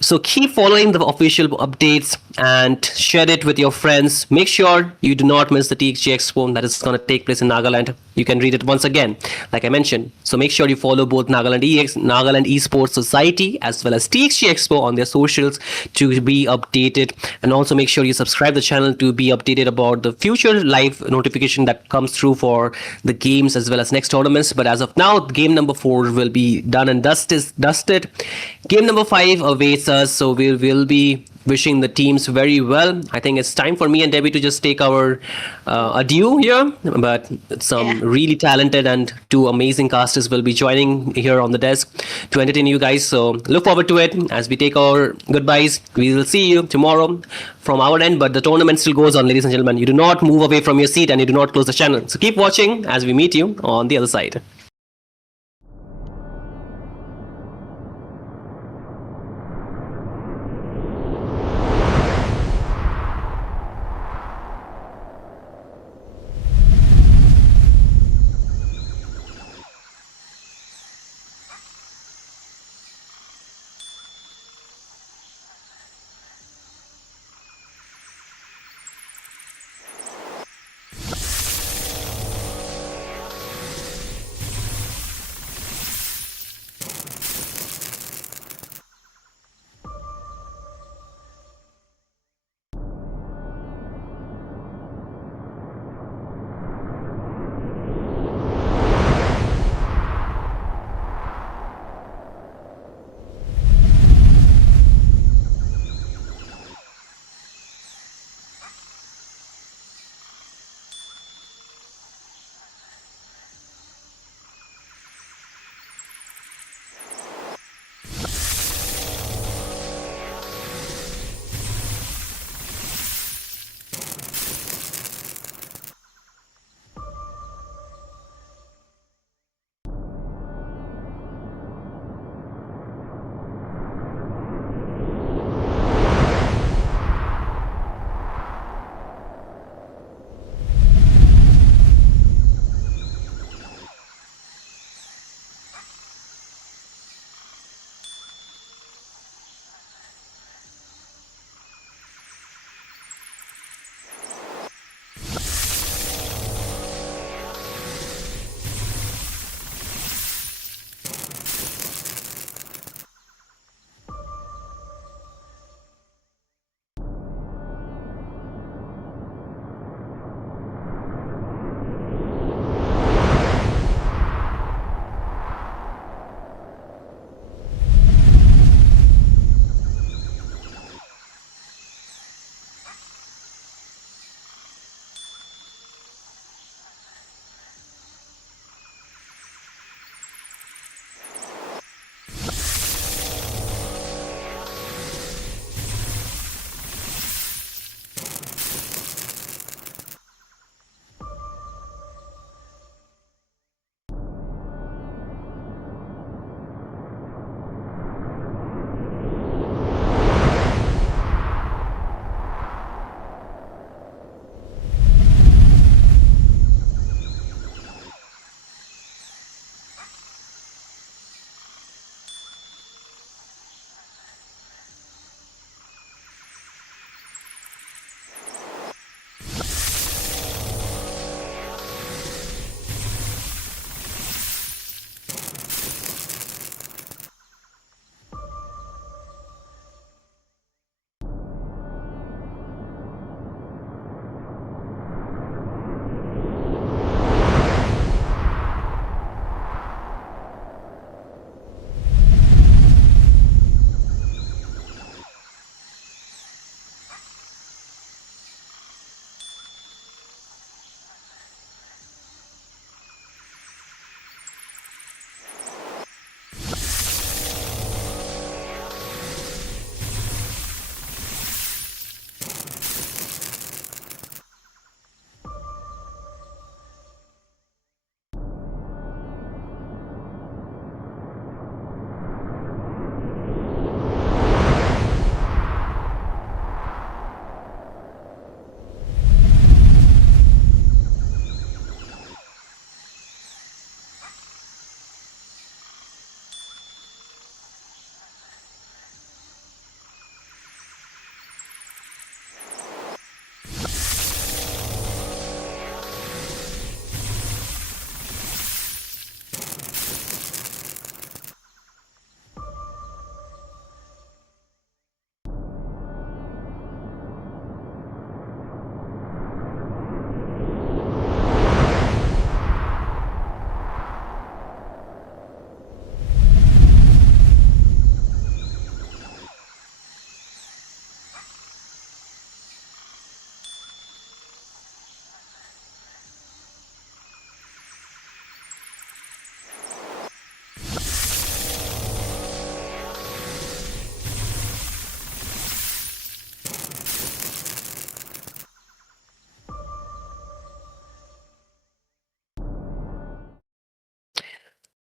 So keep following the official updates and share it with your friends. Make sure you do not miss the TXG Expo that is going to take place in Nagaland. You can read it once again, like I mentioned. So make sure you follow both Nagaland Esports Society as well as TXG Expo on their socials to be updated. And also make sure you subscribe the channel to be updated about the future live notification that comes through for the games as well as next tournaments. But as of now, game number 4 will be done and dusted. Game number 5 awaits us, so we will be wishing the teams very well. I think it's time for me and Debbie to just take our adieu here, but some really talented and 2 amazing casters will be joining here on the desk to entertain you guys. So look forward to it as we take our goodbyes. We will see you tomorrow from our end, but the tournament still goes on, ladies and gentlemen. You do not move away from your seat and you do not close the channel. So keep watching as we meet you on the other side.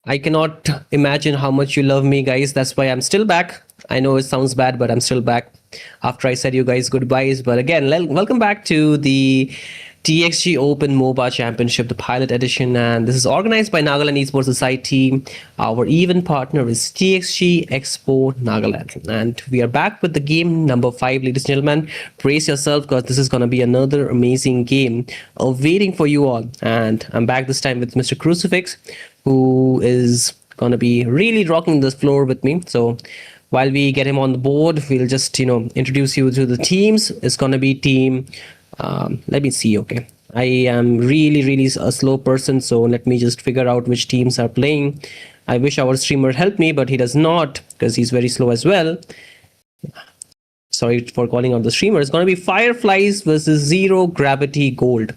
I cannot imagine how much you love me, guys. That's why I'm still back. I know it sounds bad, but I'm still back after I said you guys goodbyes. But again, welcome back to the TXG Open MOBA Championship, the pilot edition. And this is organized by Nagaland Esports Society. Our event partner is TXG Expo Nagaland. And we are back with the game number 5, ladies and gentlemen. Brace yourself because this is going to be another amazing game waiting for you all. And I'm back this time with Mr. Crucifix, who is going to be really rocking this floor with me. So while we get him on the board, we'll just, introduce you to the teams. It's going to be team, let me see. Okay. I am really a slow person. So let me just figure out which teams are playing. I wish our streamer helped me, but he does not because he's very slow as well. Sorry for calling out the streamer. It's going to be Fireflies versus Zero Gravity Gold.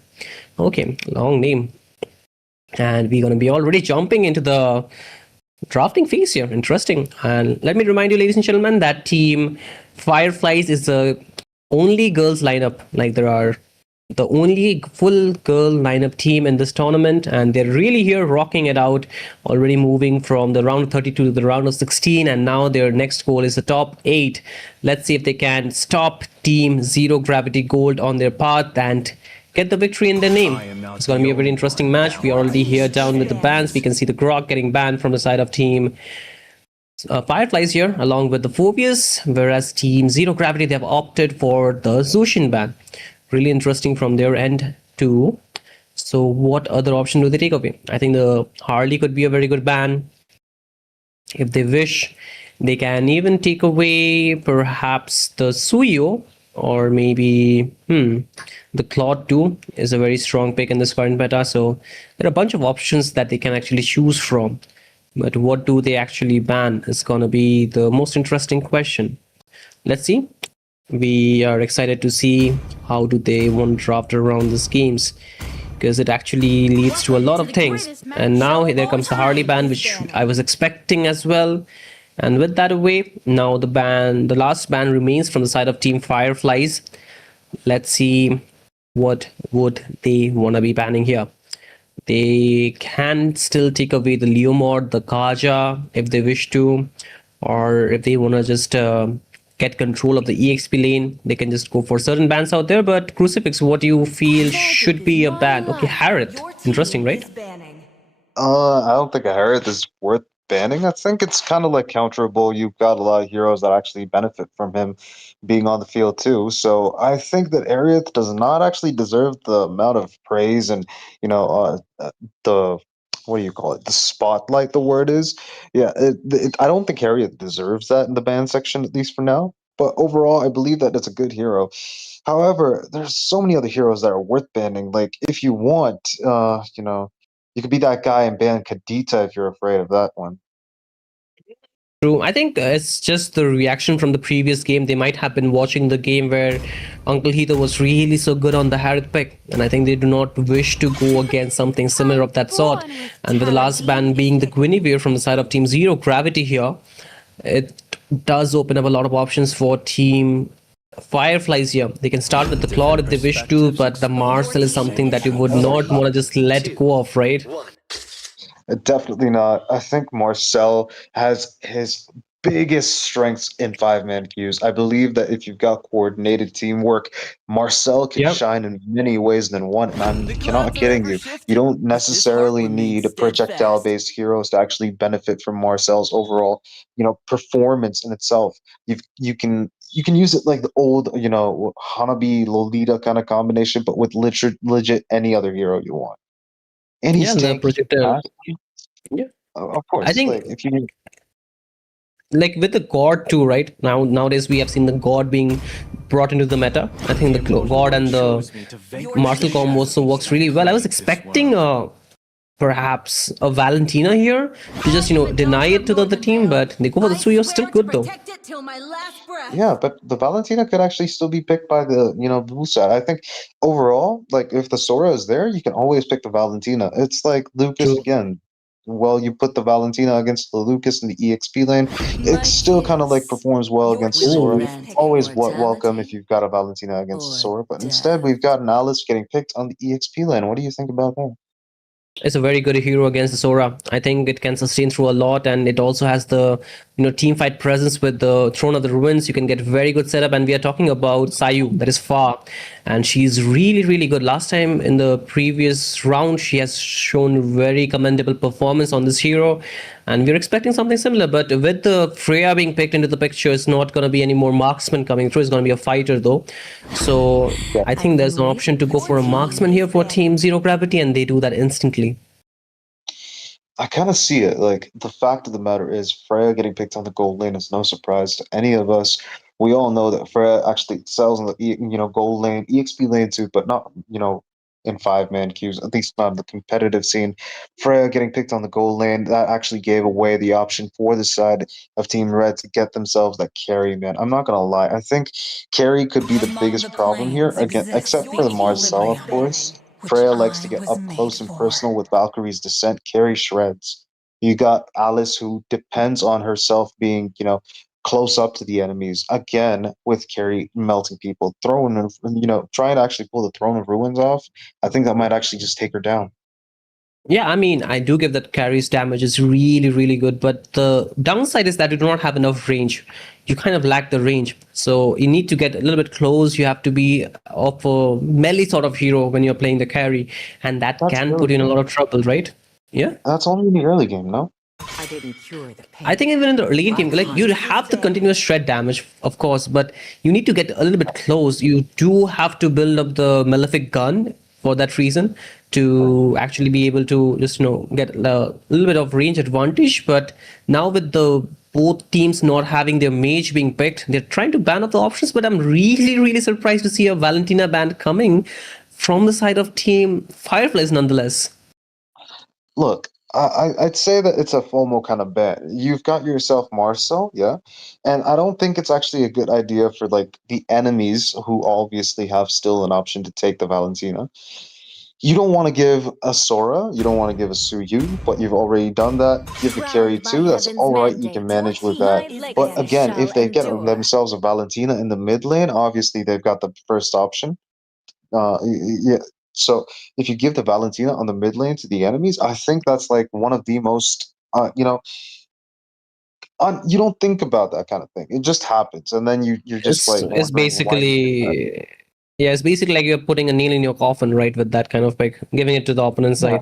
Okay. Long name. And we're going to be already jumping into the drafting phase here. Interesting. And let me remind you, ladies and gentlemen, that team Fireflies is the only girls lineup. Like, there are the only full girl lineup team in this tournament, and they're really here rocking it out, already moving from the round of 32 to the round of 16, and now their next goal is the top 8. Let's see if they can stop Team Zero Gravity Gold on their path and get the victory in their name. It's going to be a very interesting match. We are already here down with the bans. We can see the Grog getting banned from the side of Team Fireflies here, along with the Phobias, whereas Team Zero Gravity, they have opted for the Zushin ban. Really interesting from their end too. So what other option do they take away? I think the Harley could be a very good ban. If they wish, they can even take away perhaps the Suyo, or maybe the Claude 2 is a very strong pick in this current meta. So there are a bunch of options that they can actually choose from. But what do they actually ban is going to be the most interesting question. Let's see. We are excited to see how do they want to draft around these games, because it actually leads to a lot of things. And now there comes the Harley ban, which I was expecting as well. And with that away, now the last ban remains from the side of Team Fireflies. Let's see what would they want to be banning here. They can still take away the Leomord, the Kaja, if they wish to, or if they want to just get control of the EXP lane, they can just go for certain bans out there. But Crucifix, what do you feel should be a ban? Okay, Harith. Interesting, right? I don't think a Harith is worth banning. I think it's kind of like counterable. You've got a lot of heroes that actually benefit from him being on the field too. So I think that Aerith does not actually deserve the amount of praise and, the, what do you call it? The spotlight, the word is. Yeah, I don't think Aerith deserves that in the ban section, at least for now. But overall, I believe that it's a good hero. However, there's so many other heroes that are worth banning. Like, if you want, you could be that guy and ban Kadita if you're afraid of that one. True. I think it's just the reaction from the previous game. They might have been watching the game where Uncle Heather was really so good on the Harith pick, and I think they do not wish to go against something similar of that sort. And with the last ban being the Guinevere from the side of Team Zero Gravity here, it does open up a lot of options for Team Fireflies here. They can start with the Claude if they wish to, but the Marcel is something that you would not want to just let go of, right? Definitely not. I think Marcel has his biggest strengths in 5-man queues. I believe that if you've got coordinated teamwork, Marcel can shine in many ways than one. And I'm not kidding you. You don't necessarily need projectile-based heroes to actually benefit from Marcel's overall, performance in itself. You can use it like the old, Hanabi Lolita kind of combination, but with legit any other hero you want. And he's projectile. Yeah, of course. I think like, if you like with the God too, right? Nowadays we have seen the God being brought into the meta. I think the God and the Marcel combo also works really well. I was expecting perhaps a Valentina here to just deny it to the other team, but they go for the Suyo. Still good though. Yeah, but the Valentina could actually still be picked by the blue side. I think overall, like, if the Sora is there, you can always pick the Valentina. It's like Lucas again. Well, you put the Valentina against the Lucas in the EXP lane, it still kind of like performs well against the Sora. Always welcome if you've got a Valentina against the Sora, but instead we've got an Alice getting picked on the EXP lane. What do you think about that? It's a very good hero against the Sora. I think it can sustain through a lot, and it also has the team fight presence with the Throne of the Ruins. You can get very good setup, and we are talking about Sayu, that is far, and she's really good. Last time in the previous round, she has shown very commendable performance on this hero, and we're expecting something similar. But with the Freya being picked into the picture, it's not going to be any more marksman coming through. It's going to be a fighter though. So I think there's an option to go for a marksman here for Team Zero Gravity, and they do that instantly. I kind of see it. Like, the fact of the matter is, Freya getting picked on the gold lane is no surprise to any of us. We all know that Freya actually excels in the gold lane, EXP lane too, but not in 5-man queues, at least not in the competitive scene. Freya getting picked on the gold lane, that actually gave away the option for the side of Team Red to get themselves that carry, man. I'm not gonna lie. I think carry could be the biggest problem here, again, except for the Marcel, of course. Freya likes to get up close and personal with Valkyrie's Descent, carry shreds. You got Alice, who depends on herself being, close up to the enemies. Again, with carry melting people, trying to actually pull the Throne of Ruins off. I think that might actually just take her down. Yeah, I mean, I do give that carries damage is really good, but the downside is that you do not have enough range. You kind of lack the range. So you need to get a little bit close. You have to be of a melee sort of hero when you're playing the carry, and that's can put you in a lot of trouble, right? Yeah. That's only in the early game, no? I didn't cure the pain. I think even in the late game, like you have the continuous shred damage, of course, but you need to get a little bit close. You do have to build up the Malefic gun for that reason to actually be able to just get a little bit of range advantage. But now with the both teams not having their mage being picked, they're trying to ban off the options. But I'm really surprised to see a Valentina ban coming from the side of Team Fireflies nonetheless. Look, I'd say that it's a FOMO kind of bet. You've got yourself Marcel, yeah, and I don't think it's actually a good idea for like the enemies who obviously have still an option to take the Valentina. You don't want to give a Sora, you don't want to give a Suyu, but you've already done that. Give the carry too, that's alright, you can manage with that. But again, if they get themselves a Valentina in the mid lane, obviously they've got the first option. Yeah. So if you give the Valentina on the mid lane to the enemies, I think that's like one of the most, you don't think about that kind of thing. It just happens, and then you're just it's basically. Yeah, it's basically like you're putting a nail in your coffin, right? With that kind of pick, giving it to the opponent side.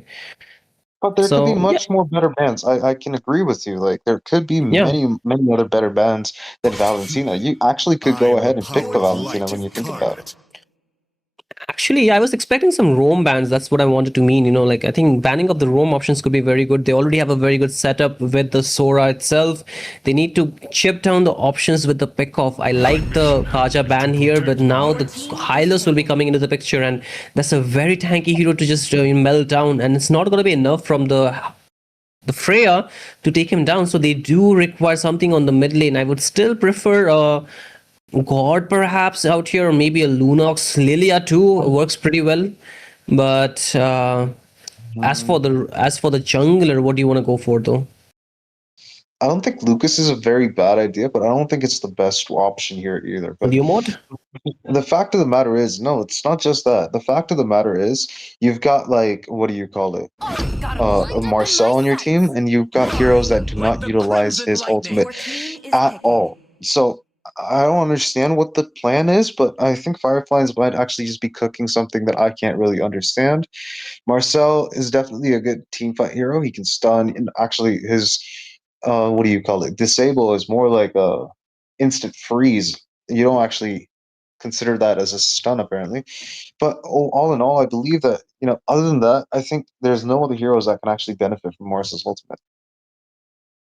But there could be much more better bans. I can agree with you. Like there could be many other better bans than Valentina. You actually could go ahead and pick the Valentina when you think about it. Actually, I was expecting some roam bans. That's what I wanted to mean. Like I think banning of the roam options could be very good. They already have a very good setup with the Sora itself. They need to chip down the options with the pick off. I like the Kaja ban here, but now the Hylos will be coming into the picture, and that's a very tanky hero to just melt down, and it's not going to be enough from the Freya to take him down. So they do require something on the mid lane. I would still prefer God perhaps out here, or maybe a Lunox. Lilia too works pretty well, but as for the jungler, what do you want to go for though? I don't think Lucas is a very bad idea, but I don't think it's the best option here either. But the fact of the matter is, no, it's not just that. The fact of the matter is, you've got like, what do you call it? Marcel on your team, and you've got heroes that do not utilize his ultimate at all. So I don't understand what the plan is, but I think Fireflies might actually just be cooking something that I can't really understand. Marcel is definitely a good teamfight hero. He can stun, and actually his what do you call it? Disable is more like a instant freeze. You don't actually consider that as a stun apparently. But all in all, I believe that other than that, I think there's no other heroes that can actually benefit from Marcel's ultimate.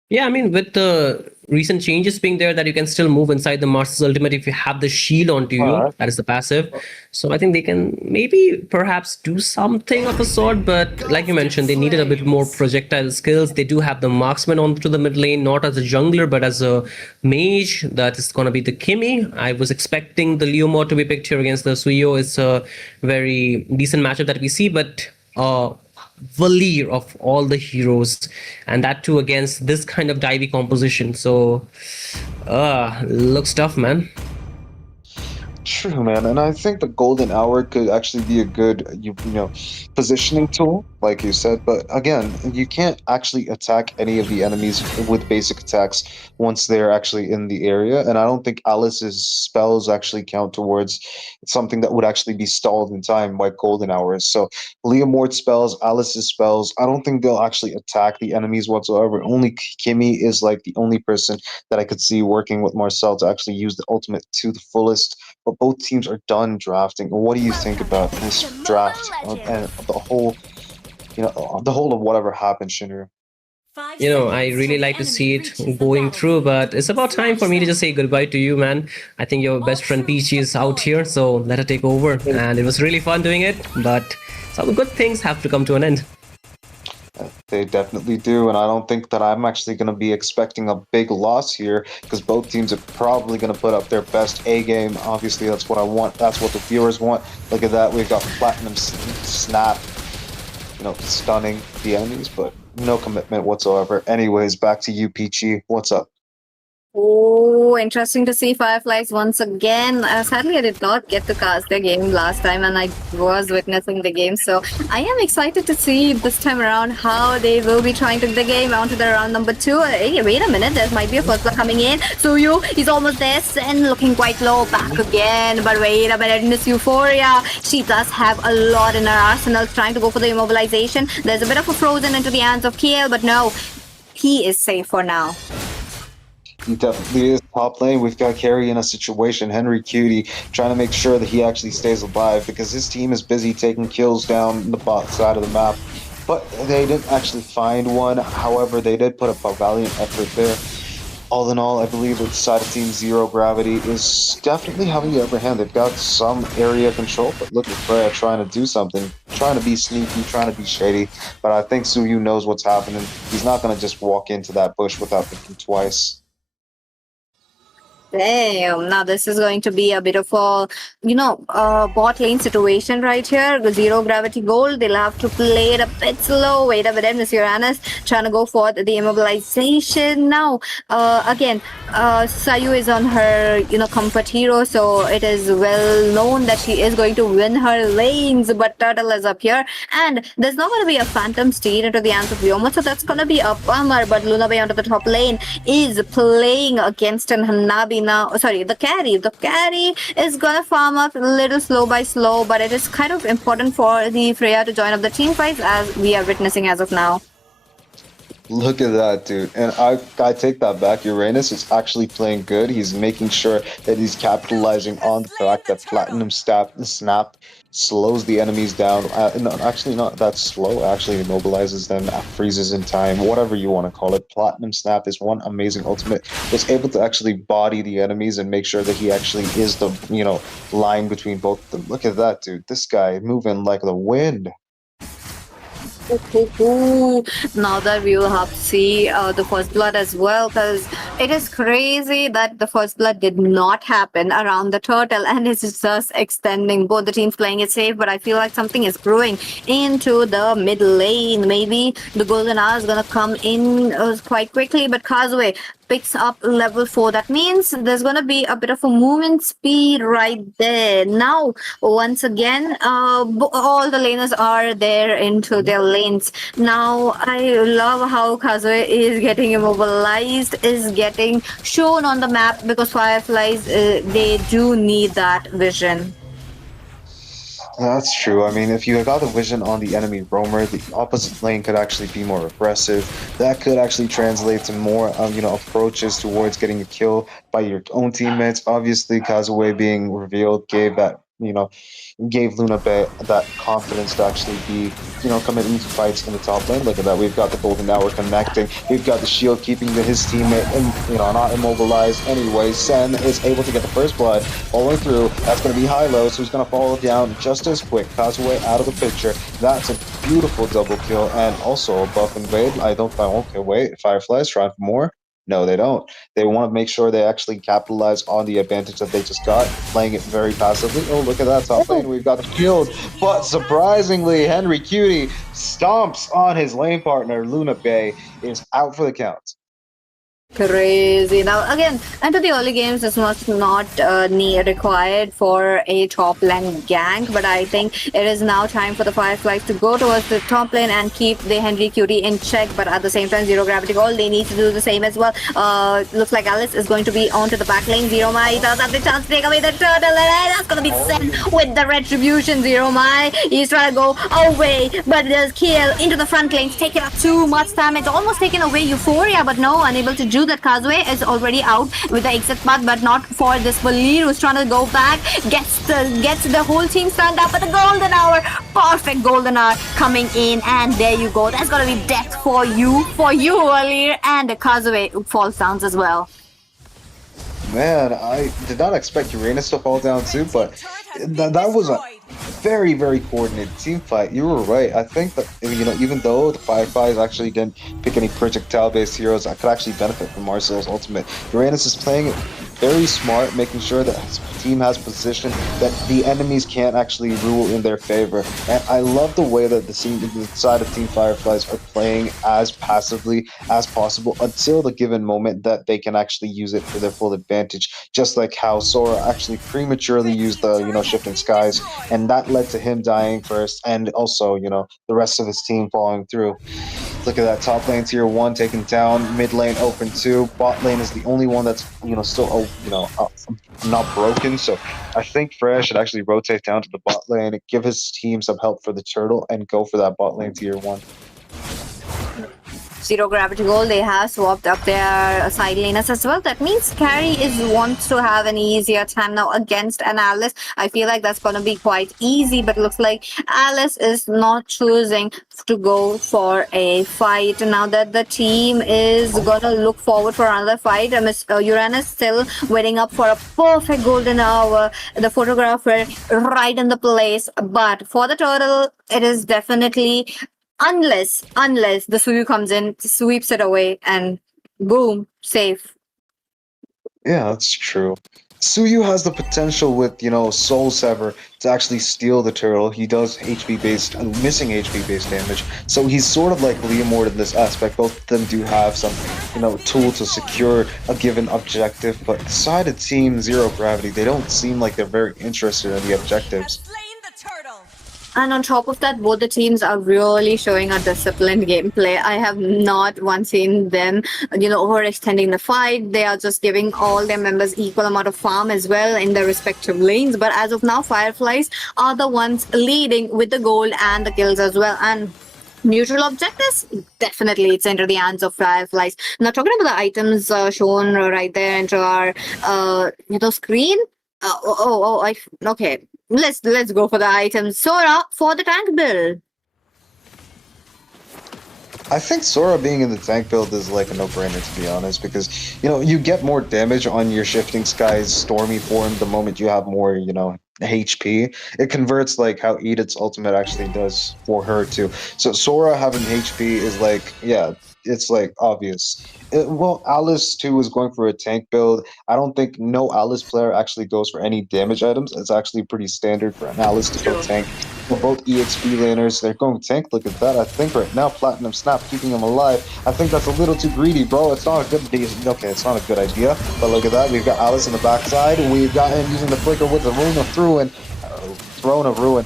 Yeah, I mean, with the recent changes being there, that you can still move inside the Master's Ultimate if you have the shield onto you. That is the passive. So I think they can maybe perhaps do something of a sort, but like you mentioned, they needed a bit more projectile skills. They do have the marksman onto the mid lane, not as a jungler, but as a mage. That is going to be the Kimi. I was expecting the Leomord to be picked here against the Suyo. It's a very decent matchup that we see, but Valir of all the heroes, and that too against this kind of divey composition. So looks tough, man. True, man, and I think the golden hour could actually be a good, positioning tool, like you said. But again, you can't actually attack any of the enemies with basic attacks once they're actually in the area. And I don't think Alice's spells actually count towards something that would actually be stalled in time, like golden hours. So Leomord's spells, Alice's spells, I don't think they'll actually attack the enemies whatsoever. Only Kimmy is like the only person that I could see working with Marcel to actually use the ultimate to the fullest, but both teams are done drafting. What do you think about this draft and the whole of whatever happened, Shinru? I really like to see it going through, but it's about time for me to just say goodbye to you, man. I think your best friend Peachy is out here, so let her take over. And it was really fun doing it, but some good things have to come to an end. They definitely do, and I don't think that I'm actually going to be expecting a big loss here because both teams are probably going to put up their best A game. Obviously, that's what I want. That's what the viewers want. Look at that. We've got Platinum Snap, stunning the enemies, but no commitment whatsoever. Anyways, back to you, Peachy. What's up? Oh, interesting to see Fireflies once again. Sadly, I did not get to cast their game last time, and I was witnessing the game. So I am excited to see this time around how they will be trying to the game onto the round number 2. Hey, wait a minute, there might be a first blood coming in. Suyu is almost there. Sen looking quite low, back again. But wait a minute, Miss Euphoria, she does have a lot in her arsenal, trying to go for the immobilization. There's a bit of a frozen into the hands of Kiel, but no, he is safe for now. He definitely is top lane. We've got Carrie in a situation. Henry Cutie trying to make sure that he actually stays alive because his team is busy taking kills down the bot side of the map. But they didn't actually find one. However, they did put up a valiant effort there. All in all, I believe the side of Team Zero Gravity is definitely having the upper hand. They've got some area control, but look at Freya trying to do something, trying to be sneaky, trying to be shady. But I think Suyu knows what's happening. He's not going to just walk into that bush without thinking twice. Damn, now this is going to be a bit of a, bot lane situation right here. The zero gravity gold, they'll have to play it a bit slow. Wait a minute, Miss Uranus trying to go for the immobilization. Now, again, Sayu is on her, comfort hero, so it is well known that she is going to win her lanes, but Turtle is up here, and there's not going to be a Phantom Steed into the hands of Vyoma, so that's going to be a bummer, but Luna Bay onto the top lane is playing against an Hanabi now. Sorry, the carry is gonna farm up a little slow by slow, but it is kind of important for the Freya to join up the team fights as we are witnessing as of now. Look at that, dude. And I take that back. Uranus is actually playing good. He's making sure that he's capitalizing on the fact that Platinum Snap slows the enemies down. No, actually, not that slow. Actually, immobilizes them, freezes in time, whatever you want to call it. Platinum Snap is one amazing ultimate. Was able to actually body the enemies and make sure that he actually is the, line between both of them. Look at that, dude. This guy moving like the wind. Now that we will have to see the first blood as well, because it is crazy that the first blood did not happen around the turtle, and it's just extending. Both the teams playing it safe, but I feel like something is brewing into the mid lane. Maybe the golden hour is gonna come in quite quickly, but Kazue picks up level 4. That means there's going to be a bit of a movement speed right there. Now, once again, all the laners are there into their lanes. Now, I love how Kazue is getting immobilized, is getting shown on the map, because Fireflies, they do need that vision. That's true. I mean, if you got the vision on the enemy roamer, the opposite lane could actually be more aggressive. That could actually translate to more, approaches towards getting a kill by your own teammates. Obviously, Kazue being revealed gave that, gave Luna Bay that confidence to actually be, coming into fights in the top lane. Look at that. We've got the golden hour connecting. We've got the shield keeping his teammate, not immobilized. Anyway, Sen is able to get the first blood following through. That's going to be Hilo, so he's going to follow down just as quick. Kazue out of the picture. That's a beautiful double kill, and also a buff invade. Okay, wait. Fireflies trying for more. No, they don't. They want to make sure they actually capitalize on the advantage that they just got, playing it very passively. Oh, look at that top lane. We've got the shield. But surprisingly, Henry Cutie stomps on his lane partner. Luna Bay is out for the count. Crazy. Now again, into the early games, this was not required for a top lane gank, but I think it is now time for the Fireflies to go towards the top lane and keep the Henry Cutie in check. But at the same time, Zero Gravity Gold, they need to do the same as well. Looks like Alice is going to be onto the back lane. Zero Mai does have the chance to take away the turtle, and that's going to be sent with the retribution. Zero Mai, he's trying to go away, but there's kill into the front lane, taking up too much damage, almost taking away Euphoria, but no, unable to do that. Kazue is already out with the exit path, but not for this Valir, who's trying to go back, gets the whole team stand up at the golden hour. Perfect golden hour coming in, and there you go. That's gonna be death for you Valir, and Kazue falls down as well. Man, I did not expect Uranus to fall down too, but that was a very, very coordinated team fight. You were right. I think that, you know, even though the Fireflies actually didn't pick any projectile-based heroes that could actually benefit from Marcel's ultimate, Uranus is playing it very smart, making sure that his team has position that the enemies can't actually rule in their favor. And I love the way that the side of Team Fireflies are playing as passively as possible until the given moment that they can actually use it for their full advantage. Just like how Sora actually prematurely used the, you know, shifting skies, and that led to him dying first, and also, you know, the rest of his team following through. Look at that, top lane tier 1 taken down, mid lane open 2, bot lane is the only one that's, you know, still, not broken. So I think Fresh should actually rotate down to the bot lane, give his team some help for the turtle, and go for that bot lane tier 1. Zero Gravity Gold, they have swapped up their side laners as well. That means Carry wants to have an easier time now against an Alice. I feel like that's going to be quite easy, but it looks like Alice is not choosing to go for a fight. Now that the team is going to look forward for another fight, Uranus still waiting up for a perfect golden hour. The photographer right in the place, but for the turtle, it is definitely... Unless the Suyu comes in, sweeps it away, and boom, safe. Yeah, that's true. Suyu has the potential with, you know, Soul Sever to actually steal the turtle. He does HP-based, missing HP-based damage. So he's sort of like Leomord in this aspect. Both of them do have some, you know, tool to secure a given objective. But the side of Team Zero Gravity, they don't seem like they're very interested in the objectives. And on top of that, both the teams are really showing a disciplined gameplay. I have not once seen them, you know, overextending the fight. They are just giving all their members equal amount of farm as well in their respective lanes. But as of now, Fireflies are the ones leading with the gold and the kills as well. And neutral objectives, definitely it's into the hands of Fireflies. Now, talking about the items shown right there into our, screen. Okay. Let's go for the items. Sora for the tank build. I think Sora being in the tank build is like a no-brainer, to be honest, because, you know, you get more damage on your Shifting Skies Stormy form the moment you have more, you know, HP. It converts like how Edith's ultimate actually does for her too. So Sora having HP is like, yeah, it's like obvious. Alice too is going for a tank build. I don't think no Alice player actually goes for any damage items. It's actually pretty standard for an Alice to go tank. For both EXP laners, they're going tank. Look at that. I think right now Platinum Snap keeping them alive. I think that's a little too greedy, bro. It's not a good idea. Okay, it's not a good idea. But look at that. We've got Alice in the backside. We've got him using the flicker with the Rune of Ruin. Throne of Ruin.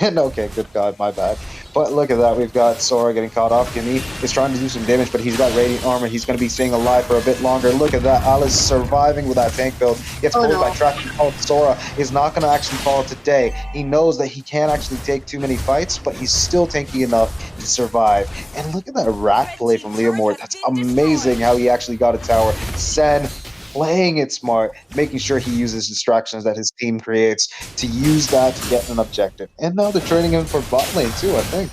And okay, good God, my bad. But look at that, we've got Sora getting caught off. Gimme is trying to do some damage, but he's got Radiant Armor. He's going to be staying alive for a bit longer. Look at that, Alice surviving with that tank build. Gets pulled by Tracking. Sora is not going to actually fall today. He knows that he can't actually take too many fights, but he's still tanky enough to survive. And look at that rack play from Leomord. That's amazing how he actually got a tower. Sen playing it smart, making sure he uses distractions that his team creates to use that to get an objective. And now they're trading him for bot lane too, I think.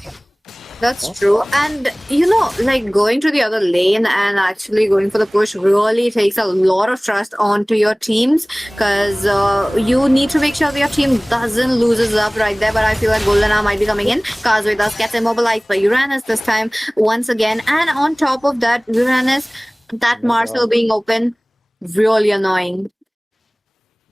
That's true. And, you know, like going to the other lane and actually going for the push really takes a lot of trust onto your teams, because you need to make sure that your team doesn't loses up right there. But I feel like Golden might be coming in. Kazue does get immobilized by Uranus this time once again. And on top of that, Uranus, that Marcel being open, really annoying.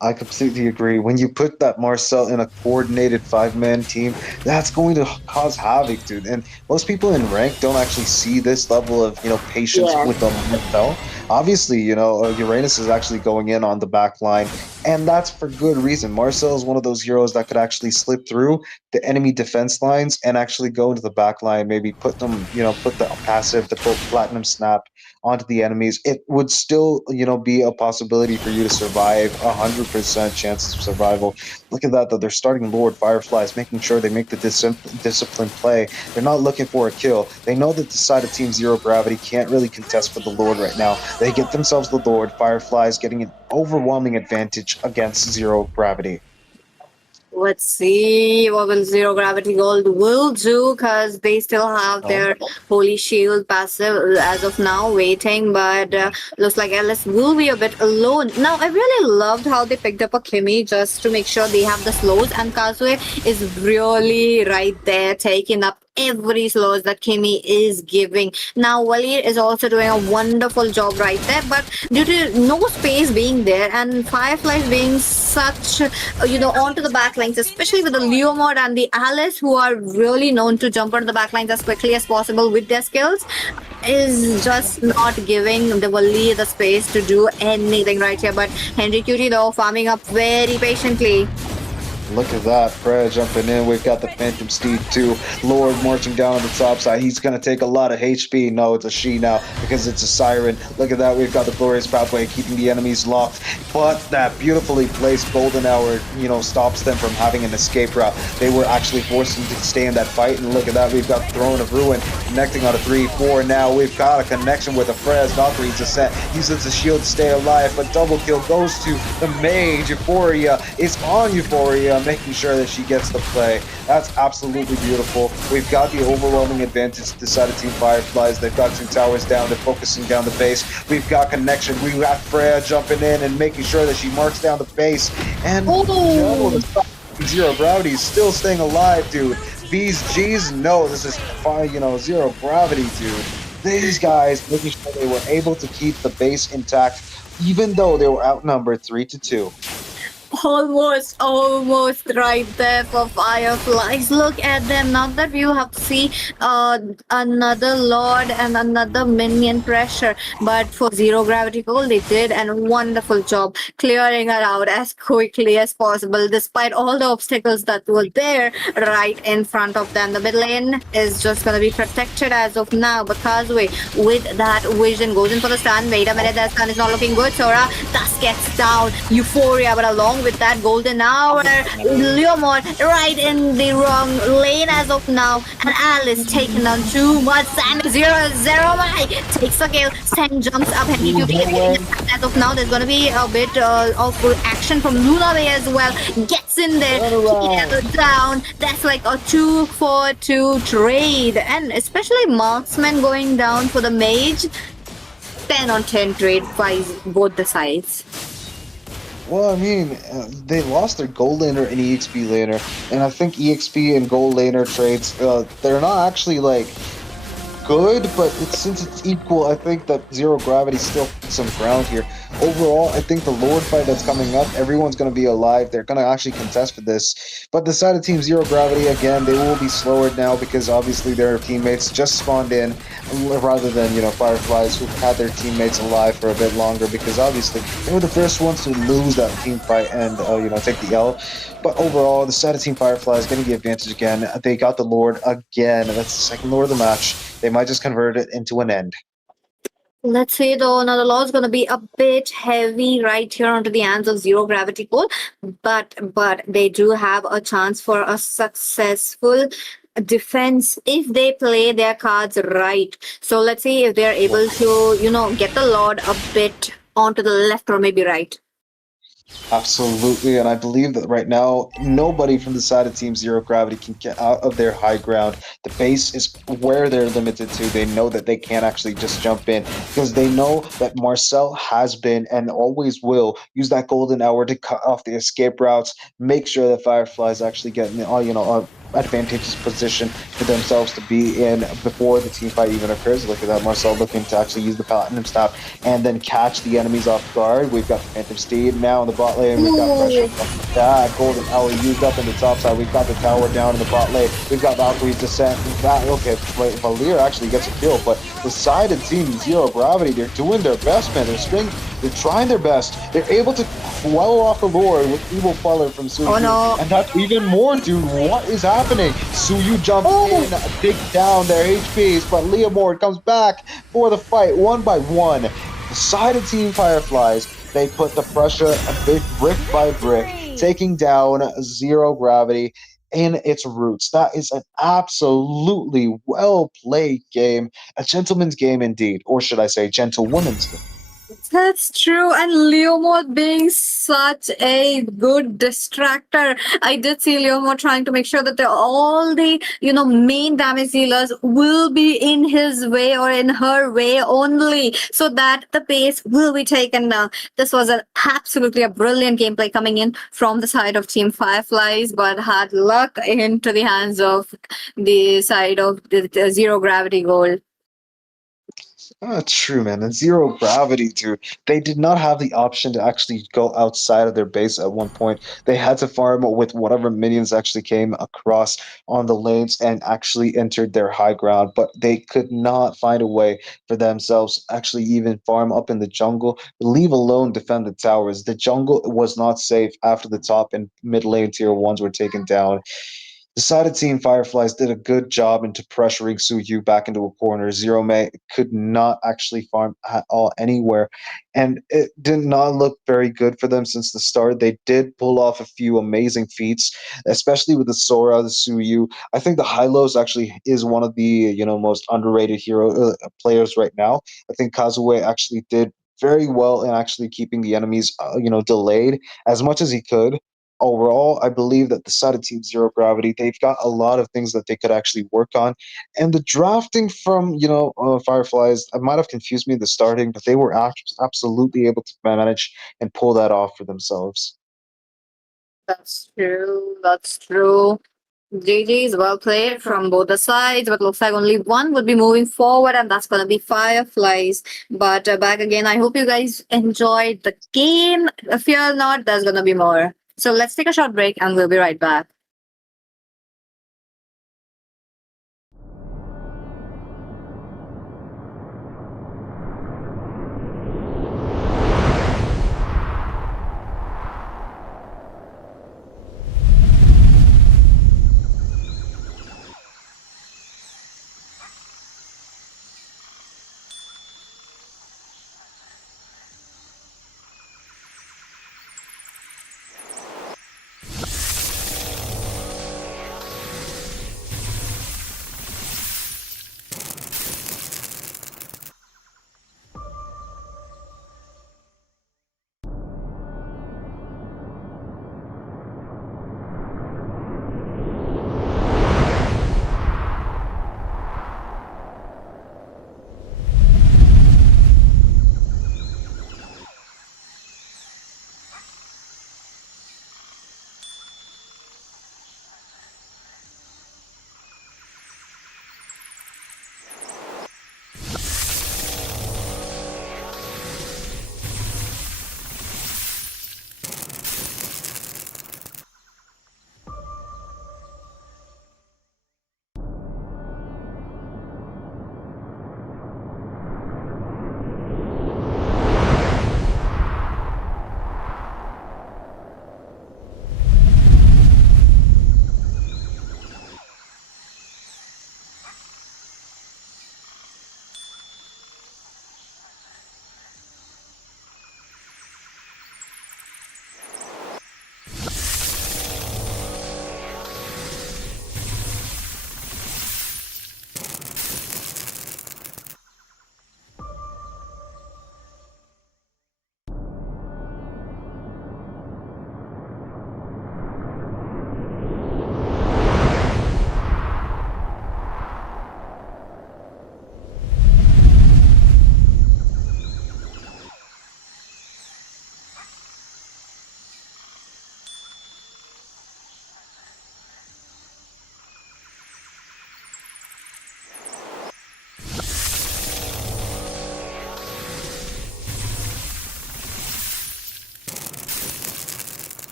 I completely agree. When you put that Marcel in a coordinated 5-man team, that's going to cause havoc, dude. And most people in rank don't actually see this level of, you know, patience with the Marcel. Obviously, Uranus is actually going in on the back line, and that's for good reason. Marcel is one of those heroes that could actually slip through the enemy defense lines and actually go into the back line, maybe put them, put the passive, the platinum snap onto the enemies. It would still, be a possibility for you to survive, 100% chances of survival. Look at that, though. They're starting Lord Fireflies, making sure they make the disciplined play. They're not looking for a kill. They know that the side of Team Zero Gravity can't really contest for the Lord right now. They get themselves the Lord. Fireflies getting an overwhelming advantage against Zero Gravity. Let's see what will Zero Gravity Gold will do, because they still have their Holy Shield passive as of now waiting, but looks like Alice will be a bit alone. Now, I really loved how they picked up a Kimmy just to make sure they have the slows, and Kazue is really right there taking up every slows that Kimmy is giving. Now, Waleed is also doing a wonderful job right there, but due to no space being there and Fireflies being such, onto the backlines, especially with the Leo mod and the Alice, who are really known to jump onto the backlines as quickly as possible with their skills, is just not giving the Waleed the space to do anything right here. But Henry Cutie, though, farming up very patiently. Look at that, Fred jumping in. We've got the Phantom Steed too. Lord marching down on the top side. He's going to take a lot of HP. No, it's a she now because it's a Siren. Look at that. We've got the Glorious Pathway keeping the enemies locked. But that beautifully placed Golden Hour, stops them from having an escape route. They were actually forced to stay in that fight. And look at that. We've got Throne of Ruin connecting on a 3-4. Now we've got a connection with a Frez. Valkyrie's Ascent uses the shield to stay alive. But double kill goes to the Mage. Euphoria is on Euphoria, making sure that she gets the play. That's absolutely beautiful. We've got the overwhelming advantage to the side of Team Fireflies. They've got 2 towers down. They're focusing down the base. We've got connection. We've got Freya jumping in and making sure that she marks down the base. And Zero Gravity is still staying alive, dude. These G's, no, this is Zero Gravity, dude. These guys making sure they were able to keep the base intact, even though they were outnumbered 3-2. Almost right there for Fireflies. Look at them. Now that you have to see another Lord and another minion pressure, but for Zero Gravity Gold, they did a wonderful job clearing her out as quickly as possible, despite all the obstacles that were there right in front of them. The mid lane is just going to be protected as of now, but Kazue, with that vision, goes in for the stun. Wait a minute, that stun is not looking good. Sora thus gets down. Euphoria, but along with that Golden Hour, Leomord right in the wrong lane as of now, and Alice taking on too much. Sam 0-0 takes a kill. Sam jumps up. Henry Cutie is getting attacked as of now. There's gonna be a bit of action from Lunar as well. Gets in there, down. That's like a 2-for-2 trade, and especially Marksman going down for the Mage. 10-on-10 trade by both the sides. Well, I mean, they lost their gold laner and EXP laner, and I think EXP and gold laner trades, they're not actually, good, but since it's equal, I think that Zero Gravity still has some ground here. Overall, I think the Lord fight that's coming up, everyone's going to be alive. They're going to actually contest for this. But the side of Team Zero Gravity, again, they will be slower now because obviously their teammates just spawned in rather than, Fireflies who had their teammates alive for a bit longer because obviously they were the first ones to lose that team fight and, take the L. But overall, the side of Team Fireflies getting the advantage again. They got the Lord again. That's the second Lord of the match. They might just convert it into an end. Let's see though, now the law is going to be a bit heavy right here onto the hands of Zero Gravity Gold, but they do have a chance for a successful defense if they play their cards right. So let's see if they're able to, get the Lord a bit onto the left or maybe right. Absolutely, and I believe that right now, nobody from the side of Team Zero Gravity can get out of their high ground. The base is where they're limited to. They know that they can't actually just jump in because they know that Marcel has been and always will use that golden hour to cut off the escape routes, make sure that Fireflies actually get, advantageous position for themselves to be in before the team fight even occurs. Look at that, Marcel looking to actually use the Platinum Staff and then catch the enemies off guard. We've got the Phantom Steed now in the bot lane. We've got pressure from that Golden Alley used up in the top side. We've got the tower down in the bot lane. We've got Valkyrie's Descent. Okay, Valir actually gets a kill, but the side of Team Zero Gravity, they're doing their best, man. They're trying their best. They're able to quell off the Lord with Evil Queller from Suyu. Oh, no. And that's even more, dude. What is happening? Suyu jumps in, takes down their HPs, but Leomord comes back for the fight one by one. The side of Team Fireflies, they put the pressure brick by brick, taking down Zero Gravity in its roots. That is an absolutely well-played game, a gentleman's game indeed, or should I say gentlewoman's game. That's true, and Leomord being such a good distractor. I did see Leomord trying to make sure that all the main damage dealers will be in his way or in her way only, so that the pace will be taken down. This was absolutely a brilliant gameplay coming in from the side of Team Fireflies, but had luck into the hands of the side of the Zero Gravity Gold. Oh, true, man. And Zero Gravity, dude. They did not have the option to actually go outside of their base at one point. They had to farm with whatever minions actually came across on the lanes and actually entered their high ground, but they could not find a way for themselves actually even farm up in the jungle, leave alone defend the towers. The jungle was not safe after the top and mid lane tier 1s were taken down. The side of Team Fireflies did a good job into pressuring Suyu back into a corner. Zero May could not actually farm at all anywhere, and it did not look very good for them since the start. They did pull off a few amazing feats, especially with the Sora, the Suyu. I think the Hylos actually is one of the most underrated hero players right now. I think Kazue actually did very well in actually keeping the enemies delayed as much as he could. Overall, I believe that the side of Team Zero Gravity, they've got a lot of things that they could actually work on. And the drafting from, Fireflies, I might have confused me in the starting, but they were absolutely able to manage and pull that off for themselves. That's true. That's true. GG's well played from both the sides, but looks like only one would be moving forward, and that's going to be Fireflies. But back again, I hope you guys enjoyed the game. Fear not, there's going to be more. So let's take a short break and we'll be right back.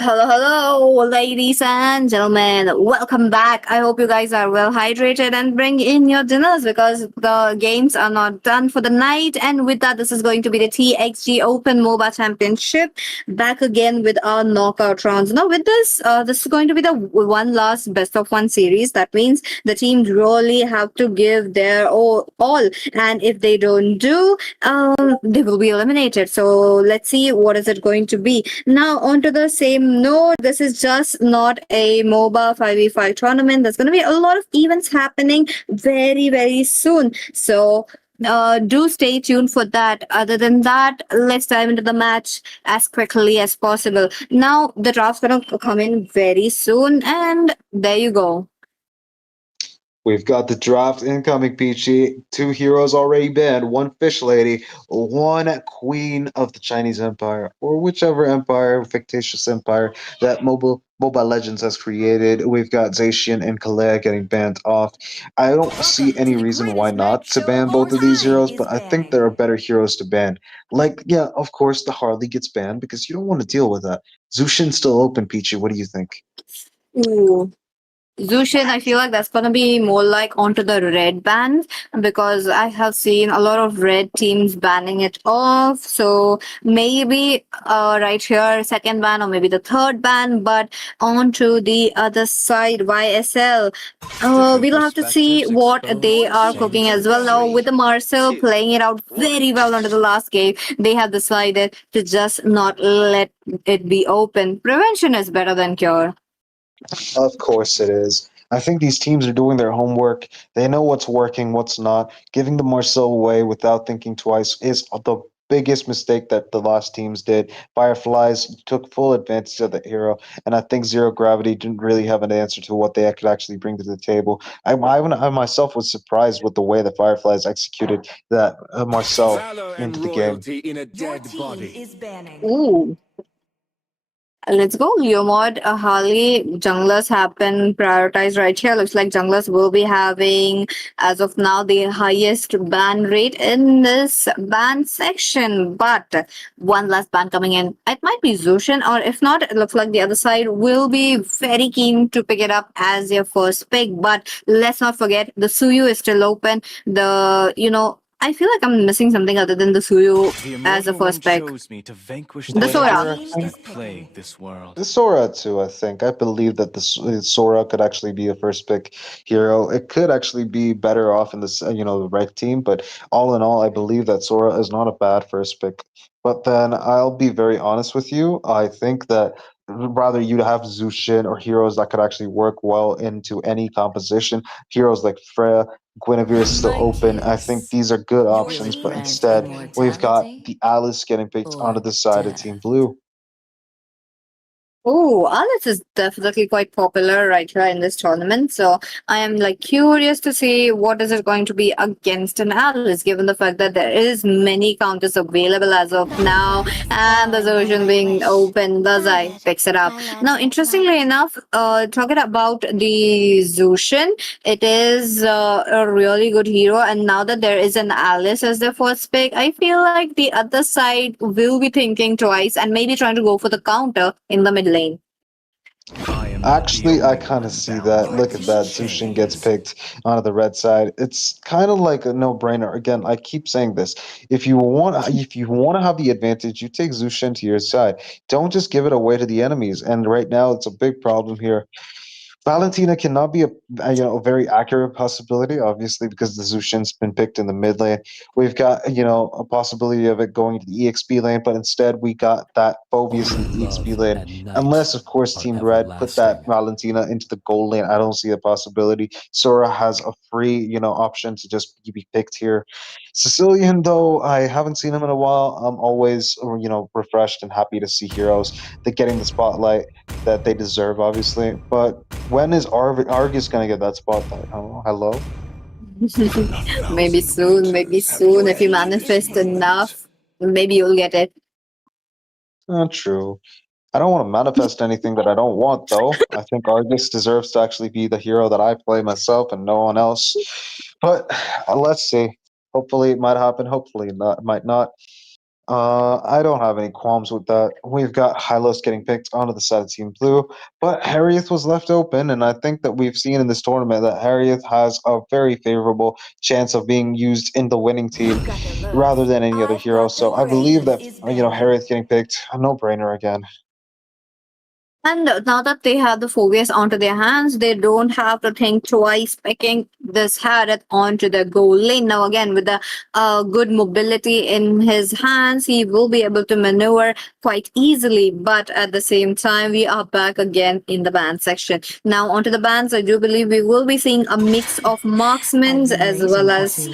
Hello, hello, ladies and gentlemen. Welcome back. I hope you guys are well hydrated and bring in your dinners because the games are not done for the night. And with that, this is going to be the TXG Open MOBA Championship. Back again with our knockout rounds. Now, with this, this is going to be the one last best of one series. That means the teams really have to give their all. And if they don't do, they will be eliminated. So let's see what is it going to be. Now, onto the same note, this is just not a MOBA 5v5 tournament. There's going to be a lot of events happening very, very soon. So, do stay tuned for that. Other than that, let's dive into the match as quickly as possible. Now, the draft's going to come in very soon, and there you go. We've got the draft incoming, Peachy. 2 heroes already banned, 1 fish lady, 1 queen of the Chinese Empire, or whichever empire, fictitious empire that Mobile Legends has created. We've got Zacian and Kalea getting banned off. I don't see any reason why not to ban both of these heroes, but I think there are better heroes to ban. Like, yeah, of course, the Harley gets banned because you don't want to deal with that. Zushin's still open, Peachy. What do you think? Ooh. Zushin, I feel like that's gonna be more like onto the red ban because I have seen a lot of red teams banning it off. So maybe right here, second ban or maybe the third ban, but onto the other side, YSL. We'll have to see what they are cooking as well. Now with the Marcel playing it out very well under the last game, they have decided to just not let it be open. Prevention is better than cure. Of course it is. I think these teams are doing their homework. They know what's working, what's not. Giving the Marcel away without thinking twice is the biggest mistake that the last teams did. Fireflies took full advantage of the hero, and I think Zero Gravity didn't really have an answer to what they could actually bring to the table. I myself was surprised with the way the Fireflies executed that Marcel into the game. Your team is banning. Ooh. Let's go, Leomod. Harley, junglers have been prioritized right here. Looks like junglers will be having, as of now, the highest ban rate in this ban section. But one last ban coming in. It might be Zushin, or if not, it looks like the other side will be very keen to pick it up as their first pick. But let's not forget, the Suyu is still open. I feel like I'm missing something other than the Suyu as the first pick. The Sora. The Sora too, I think. I believe that the Sora could actually be a first pick hero. It could actually be better off in this, the red team. But all in all, I believe that Sora is not a bad first pick. But then I'll be very honest with you. I think that rather you'd have Zushin or heroes that could actually work well into any composition. Heroes like Freya, Guinevere is still open. I think these are good options, but instead we've got the Alice getting picked onto the side of Team Blue. Oh, Alice is definitely quite popular right here in this tournament. So I am like curious to see what is it going to be against an Alice, given the fact that there is many counters available as of now, and the Ocean being open, Lazai picks it up. Now, interestingly enough, talking about the Zushin, it is a really good hero, and now that there is an Alice as their first pick, I feel like the other side will be thinking twice and maybe trying to go for the counter in the mid lane. Actually, I kind of see that. Look at that. Zushin gets picked onto the red side. It's kind of like a no-brainer. Again, I keep saying this. If you want to have the advantage, you take Zushin to your side. Don't just give it away to the enemies. And right now, it's a big problem here. Valentina cannot be a very accurate possibility, obviously, because the Zushin's been picked in the mid lane. We've got a possibility of it going to the EXP lane, but instead we got that Phobius in the EXP lane. Unless, of course, Team Red put that Valentina into the gold lane, I don't see a possibility. Sora has a free option to just be picked here. Sicilian, though, I haven't seen him in a while. I'm always refreshed and happy to see heroes that getting the spotlight that they deserve, obviously. But when is Argus going to get that spotlight? Oh, hello? Maybe soon, maybe soon. If you manifest enough, maybe you'll get it. True. I don't want to manifest anything that I don't want, though. I think Argus deserves to actually be the hero that I play myself and no one else. But let's see. Hopefully it might happen. Hopefully not. It might not. I don't have any qualms with that. We've got Hylos getting picked onto the side of Team Blue, but Harrieth was left open, and I think that we've seen in this tournament that Harrieth has a very favorable chance of being used in the winning team rather than any other hero. So I believe that Harrieth getting picked, a no-brainer again. And now that they have the focus onto their hands, they don't have to think twice picking this Harriet onto the goal lane. Now, again, with the good mobility in his hands, he will be able to maneuver quite easily. But at the same time, we are back again in the ban section. Now, onto the bans, I do believe we will be seeing a mix of marksmen as well as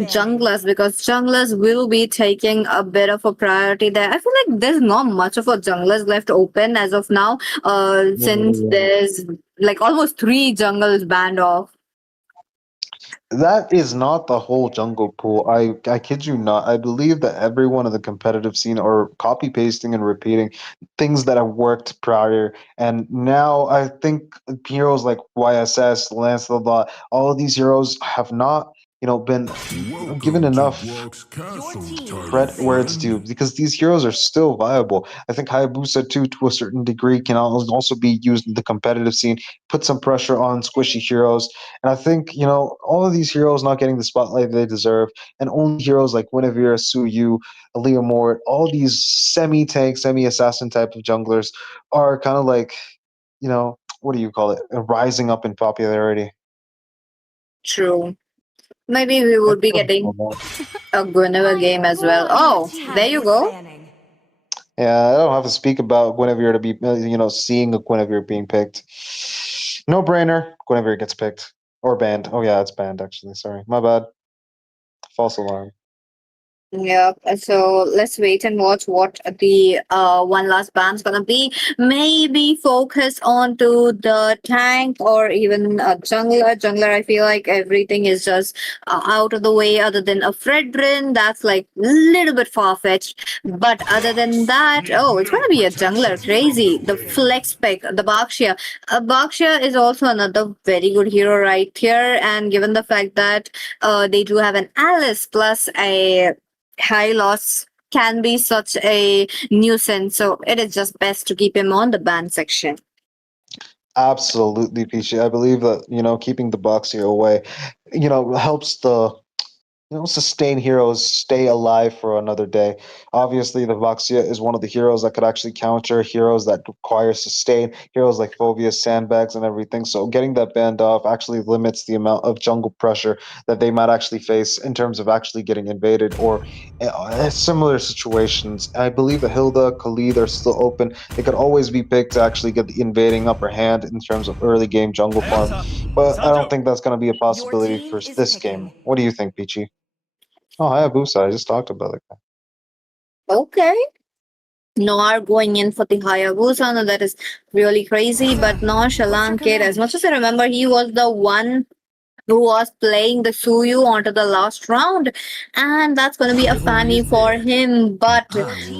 junglers, because junglers will be taking a bit of a priority there. I feel like there's not much of a junglers left open as of now, since there's like almost 3 jungles banned off. That is not the whole jungle pool. I kid you not. I believe that everyone in the competitive scene are copy pasting and repeating things that have worked prior. And now I think heroes like YSS, Lancelot, all of these heroes have not, been given enough credit where it's due, because these heroes are still viable. I think Hayabusa too, to a certain degree, can also be used in the competitive scene, put some pressure on squishy heroes. And I think, all of these heroes not getting the spotlight they deserve, and only heroes like Guinevere, Suyu, Leomord, all these semi-tank, semi-assassin type of junglers are kind of like, what do you call it, rising up in popularity. True. Maybe we would be getting a Guinevere game as well. Oh, there you go. Yeah, I don't have to speak about Guinevere to be, seeing a Guinevere being picked. No brainer. Guinevere gets picked or banned. Oh yeah, it's banned actually. Sorry, my bad. False alarm. Yep. So let's wait and watch what the one last ban's gonna be. Maybe focus on to the tank or even a jungler. Jungler, I feel like everything is just out of the way other than a Fredrin. That's like a little bit far-fetched. But other than that, oh, it's gonna be a jungler. Crazy. The flex pick, the Bakshia. Bakshia is also another very good hero right here. And given the fact that they do have an Alice plus a high loss, can be such a nuisance, so it is just best to keep him on the ban section. Absolutely, Peachy. I believe that keeping the box here away, helps the sustain heroes stay alive for another day. Obviously, the Voxia is one of the heroes that could actually counter heroes that require sustain, heroes like Phobia, Sandbags, and everything. So getting that banned off actually limits the amount of jungle pressure that they might actually face in terms of actually getting invaded or similar situations. I believe that Hilda, Khalid are still open. They could always be picked to actually get the invading upper hand in terms of early game jungle farm. But I don't think that's going to be a possibility for this game. What do you think, Peachy? Oh, Hayabusa. I just talked about it. Okay. Noir going in for the Hayabusa. Now that is really crazy. But Nonchalant Kid, as much as I remember, he was the one who was playing the Suyu onto the last round. And that's going to be a fanny for him. But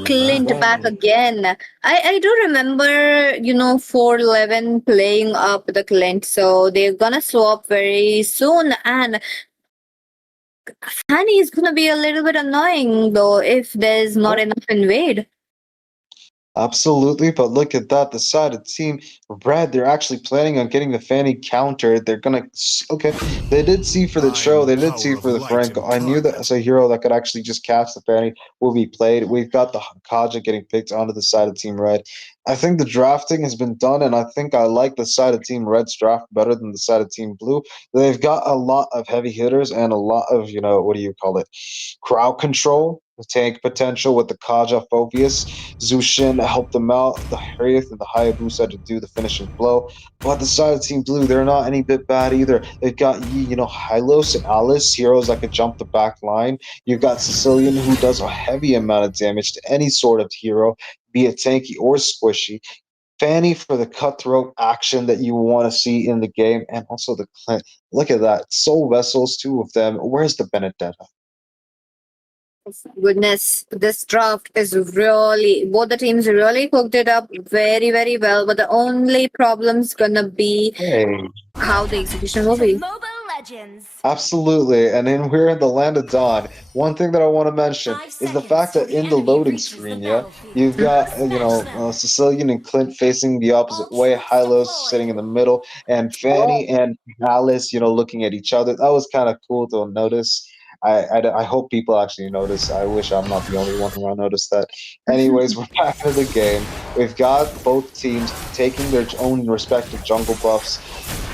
Clint back again. I do remember, 411 playing up the Clint. So they're going to swap very soon. And Fanny is gonna be a little bit annoying though if there's not enough invade. Absolutely, but look at that. The side of Team Red, they're actually planning on getting the Fanny countered. They're gonna okay. They did see for the Tro, they did see for the Franco. I knew that as a hero that could actually just catch the Fanny will be played. We've got the Kaja getting picked onto the side of Team Red. I think the drafting has been done, and I think I like the side of Team Red's draft better than the side of Team Blue. They've got a lot of heavy hitters and a lot of, what do you call it, crowd control, the tank potential with the Kaja Phobius. Zushin helped them out, the Harriet and the Hayabusa to do the finishing blow. But the side of Team Blue, they're not any bit bad either. They've got, Hylos and Alice, heroes that could jump the back line. You've got Sicilian, who does a heavy amount of damage to any sort of hero, be it tanky or squishy. Fanny for the cutthroat action that you want to see in the game, and also the Clint. Look at that. Soul Vessels, 2 of them. Where's the Benedetta? Goodness, this draft is really, both the teams really cooked it up very, very well. But the only problem's gonna be how the execution will be. Moba legends. Absolutely, and then we're in the land of Dawn. One thing that I want to mention 5 is the seconds fact till that the in the enemy loading reaches the screen, battlefield. you've got Smash them. Sicilian and Clint facing the opposite All way, troops Hylos sitting in deployed. the middle, and Fanny and Alice, looking at each other. That was kind of cool to notice. I hope people actually notice. I wish I'm not the only one who noticed that. Anyways, we're back into the game. We've got both teams taking their own respective jungle buffs.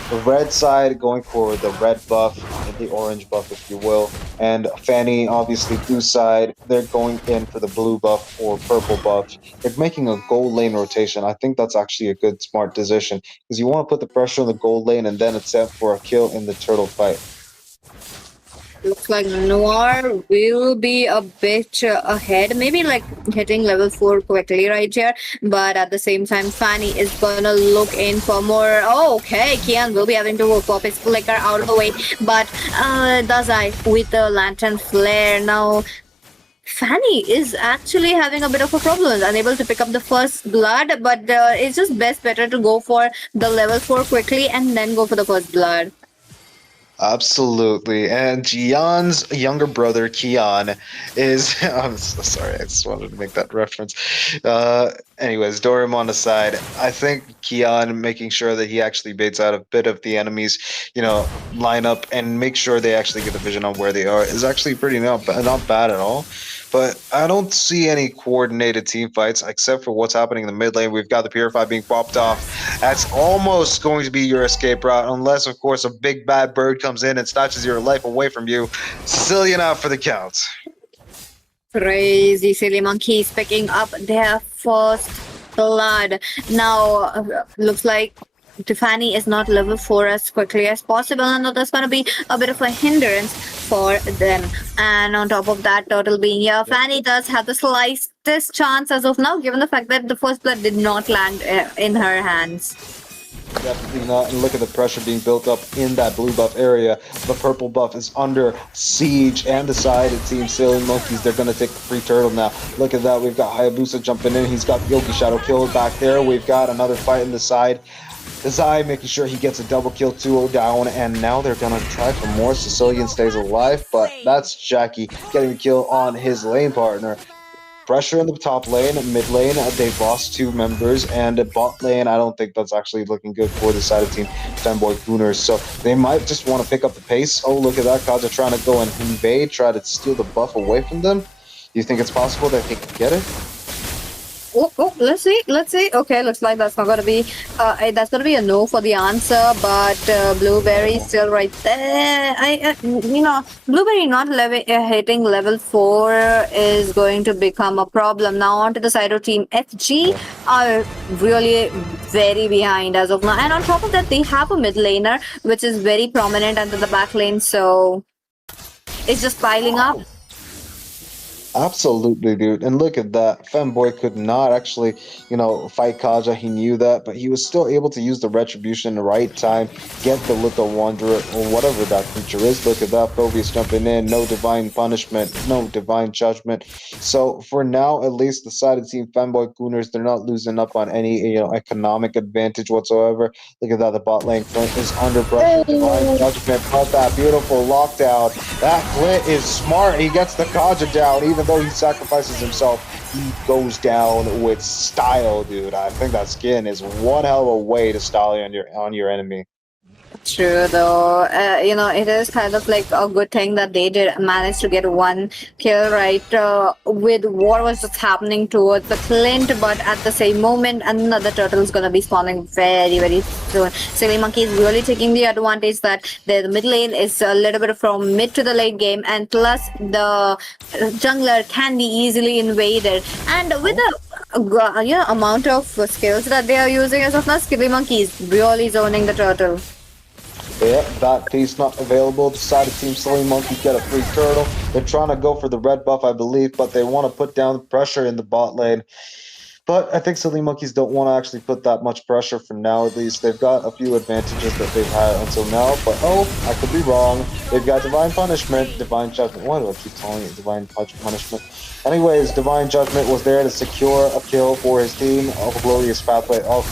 The red side going for the red buff, the orange buff, if you will, and Fanny, obviously blue side, they're going in for the blue buff or purple buff. They're making a gold lane rotation. I think that's actually a good, smart decision because you want to put the pressure on the gold lane and then attempt for a kill in the turtle fight. Looks like Noir will be a bit ahead, maybe like hitting level 4 quickly right here. But at the same time, Fanny is gonna look in for more. Oh, okay, Kian will be having to pop his flicker out of the way. But Dazai with the lantern flare now. Fanny is actually having a bit of a problem, unable to pick up the first blood, but it's just better to go for the level 4 quickly and then go for the first blood. Absolutely. And Jian's younger brother, Kian, is. I'm so sorry, I just wanted to make that reference. Anyways, Doraemon aside, I think Kian making sure that he actually baits out a bit of the enemies, line up and make sure they actually get the vision on where they are is actually pretty not bad at all. But I don't see any coordinated team fights except for what's happening in the mid lane. We've got the Purify being popped off. That's almost going to be your escape route, unless, of course, a big bad bird comes in and snatches your life away from you. Sicilian out for the count. Crazy silly monkeys picking up their first blood. Now, looks like Tiffany is not level 4 as quickly as possible, and that's going to be a bit of a hindrance for them. And on top of that, Turtle being here, Fanny does have the slightest chance as of now, given the fact that the first blood did not land in her hands. Definitely not. And look at the pressure being built up in that blue buff area. The purple buff is under siege, and the side it seems Silly Monkeys, they're going to take the free turtle now. Look at that. We've got Hayabusa jumping in. He's got Yogi Shadow killed back there. We've got another fight in the side. Zai making sure he gets a double kill, 2-0 down, and now they're gonna try for more. Sicilian stays alive, but that's Jackie getting the kill on his lane partner. Pressure in the top lane, mid lane, they've lost 2 members, and bot lane, I don't think that's actually looking good for the side of team Femboy Gooners, so they might just want to pick up the pace. Oh, look at that, Kaja trying to go and invade, try to steal the buff away from them. You think it's possible that they can get it? Oh, let's see. Okay, looks like that's not gonna be a no for the answer, but Blueberry still right there. Blueberry not hitting level 4 is going to become a problem. Now onto the side of team FG are really very behind as of now, and on top of that they have a mid laner which is very prominent under the back lane, so it's just piling up. Absolutely, dude. And look at that. Femboy could not actually, fight Kaja. He knew that, but he was still able to use the retribution in the right time, get the little wanderer or whatever that creature is. Look at that. Phobius jumping in. No divine punishment, no divine judgment. So for now, at least the side of Team Femboy Gooners, they're not losing up on any, economic advantage whatsoever. Look at that. The bot lane Clint is under pressure. Divine judgment, but that beautiful lockdown. That Clint is smart. He gets the Kaja down, even though he sacrifices himself, he goes down with style, dude. I think that skin is one hell of a way to style on your enemy. True, though. It is kind of like a good thing that they did manage to get one kill right with what was just happening towards the Clint, but at the same moment, another turtle is going to be spawning very, very soon. Silly Monkey is really taking the advantage that the mid lane is a little bit from mid to the late game, and plus the jungler can be easily invaded. And with the amount of skills that they are using as of now, Skilly Monkey is really zoning the turtle. Yeah, that piece not available. The side of Team Silly Monkey get a free turtle. They're trying to go for the red buff, I believe, but they want to put down the pressure in the bot lane. But I think Silly Monkeys don't want to actually put that much pressure for now, at least. They've got a few advantages that they've had until now, but I could be wrong. They've got Divine Punishment, Divine Judgment. Why do I keep calling it Divine Punishment? Anyways, Divine Judgment was there to secure a kill for his team, a glorious pathway of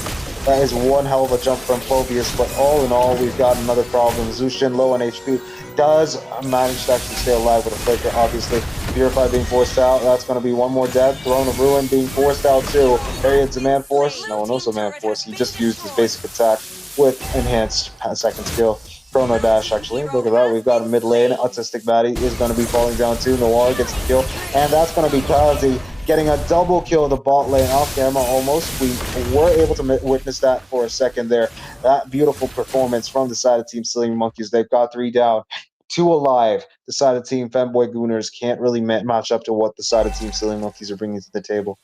That is one hell of a jump from Phobius, but all in all, we've got another problem. Zushin, low on HP, does manage to actually stay alive with a flicker, obviously. Purify being forced out, that's going to be one more death. Throne of Ruin being forced out too. Harriet's a man force? No one knows a man force. He just used his basic attack with enhanced second skill. Chrono Dash, actually. Look at that. We've got a mid lane. Autistic Batty is going to be falling down too. Noir gets the kill. And that's going to be Kazi getting a double kill of the bot lane off camera almost. We were able to witness that for a second there. That beautiful performance from the side of Team Silly Monkeys. They've got 3 down. 2 alive. The side of Team Femboy Gooners can't really match up to what the side of Team Silly Monkeys are bringing to the table.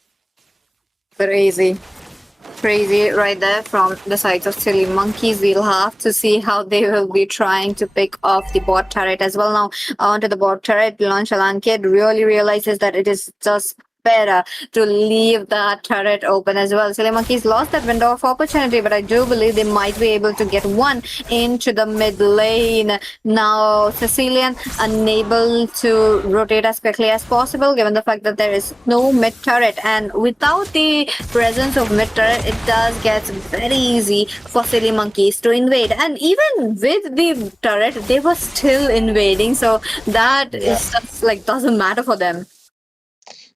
Crazy right there from the sides of Silly Monkeys. We'll have to see how they will be trying to pick off the bot turret as well. Now onto the bot turret, Nonchalant Kid really realizes that it is just better to leave that turret open as well. Silly Monkeys lost that window of opportunity, but I do believe they might be able to get one into the mid lane. Now Sicilian unable to rotate as quickly as possible given the fact that there is no mid turret, and without the presence of mid turret it does get very easy for Silly Monkeys to invade, and even with the turret they were still invading, so that is just like doesn't matter for them.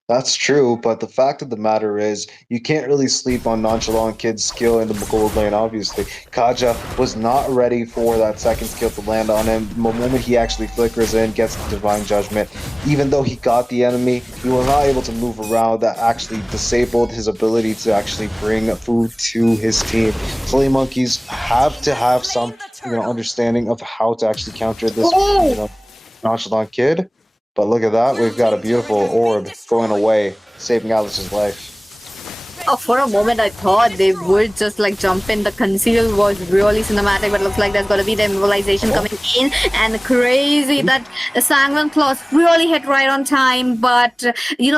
That's true, but the fact of the matter is, you can't really sleep on Nonchalant Kid's skill in the gold lane, obviously. Kaja was not ready for that second skill to land on him. The moment he actually flickers in, gets the Divine Judgment, even though he got the enemy, he was not able to move around. That actually disabled his ability to actually bring food to his team. Silly Monkeys have to have some understanding of how to actually counter this Nonchalant Kid. But look at that, we've got a beautiful orb going away, saving Alice's life. Oh, for a moment I thought they would just like jump in. The conceal was really cinematic, but looks like there's going to be the immobilization coming in, and crazy that Sanguine Claws really hit right on time, but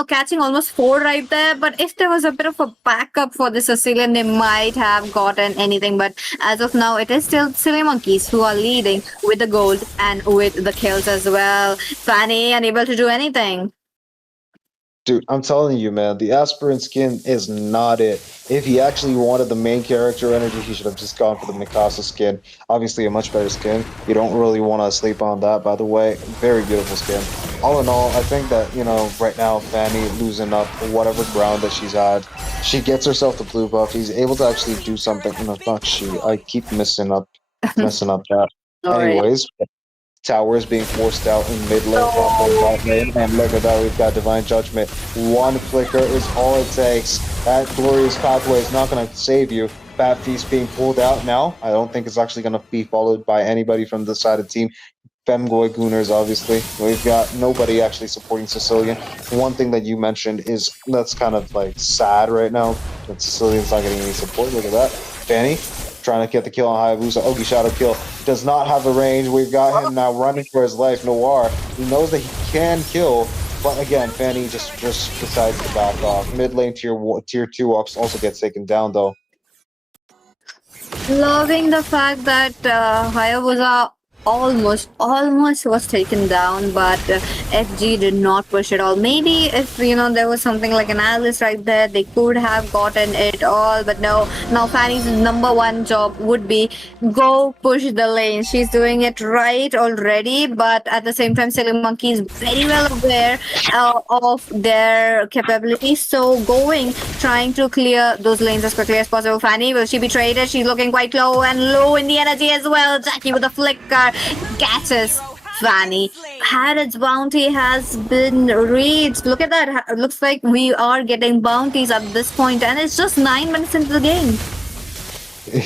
catching almost 4 right there. But if there was a bit of a backup for the Sicilian, they might have gotten anything, but as of now it is still Silly Monkeys who are leading with the gold and with the kills as well. Fanny unable to do anything. Dude, I'm telling you, man, the aspirant skin is not it. If he actually wanted the main character energy, he should have just gone for the Mikasa skin. Obviously, a much better skin. You don't really want to sleep on that, by the way. Very beautiful skin. All in all, I think that, right now, Fanny losing up whatever ground that she's had. She gets herself the blue buff. He's able to actually do something. Not she. I keep messing up that. Anyways. Towers being forced out in mid lane, top lane, bot lane, and look at that, we've got Divine Judgment. One flicker is all it takes. That glorious pathway is not going to save you. Bat Feast being pulled out now. I don't think it's actually going to be followed by anybody from the side of team Femboy Gooners, obviously. We've got nobody actually supporting Sicilian. One thing that you mentioned is that's kind of like sad right now, that Sicilian's not getting any support. Look at that. Fanny trying to get the kill on Hayabusa. Ogi shadow kill. Does not have the range. We've got him now running for his life. Noir. He knows that he can kill, but again, Fanny just decides to back off. Mid lane tier 2 also gets taken down though. Loving the fact that Hayabusa almost was taken down, but FG did not push it all. Maybe if there was something like an Alice right there, they could have gotten it all, but no. Now Fanny's number 1 job would be go push the lane. She's doing it right already, but at the same time Silly Monkey is very well aware of their capabilities, so trying to clear those lanes as quickly as possible. Fanny, will she be traded? She's looking quite low in the energy as well. Jackie with a flicker catches Fanny. Harrod's bounty has been reached. Look at that. It looks like we are getting bounties at this point, and it's just 9 minutes into the game.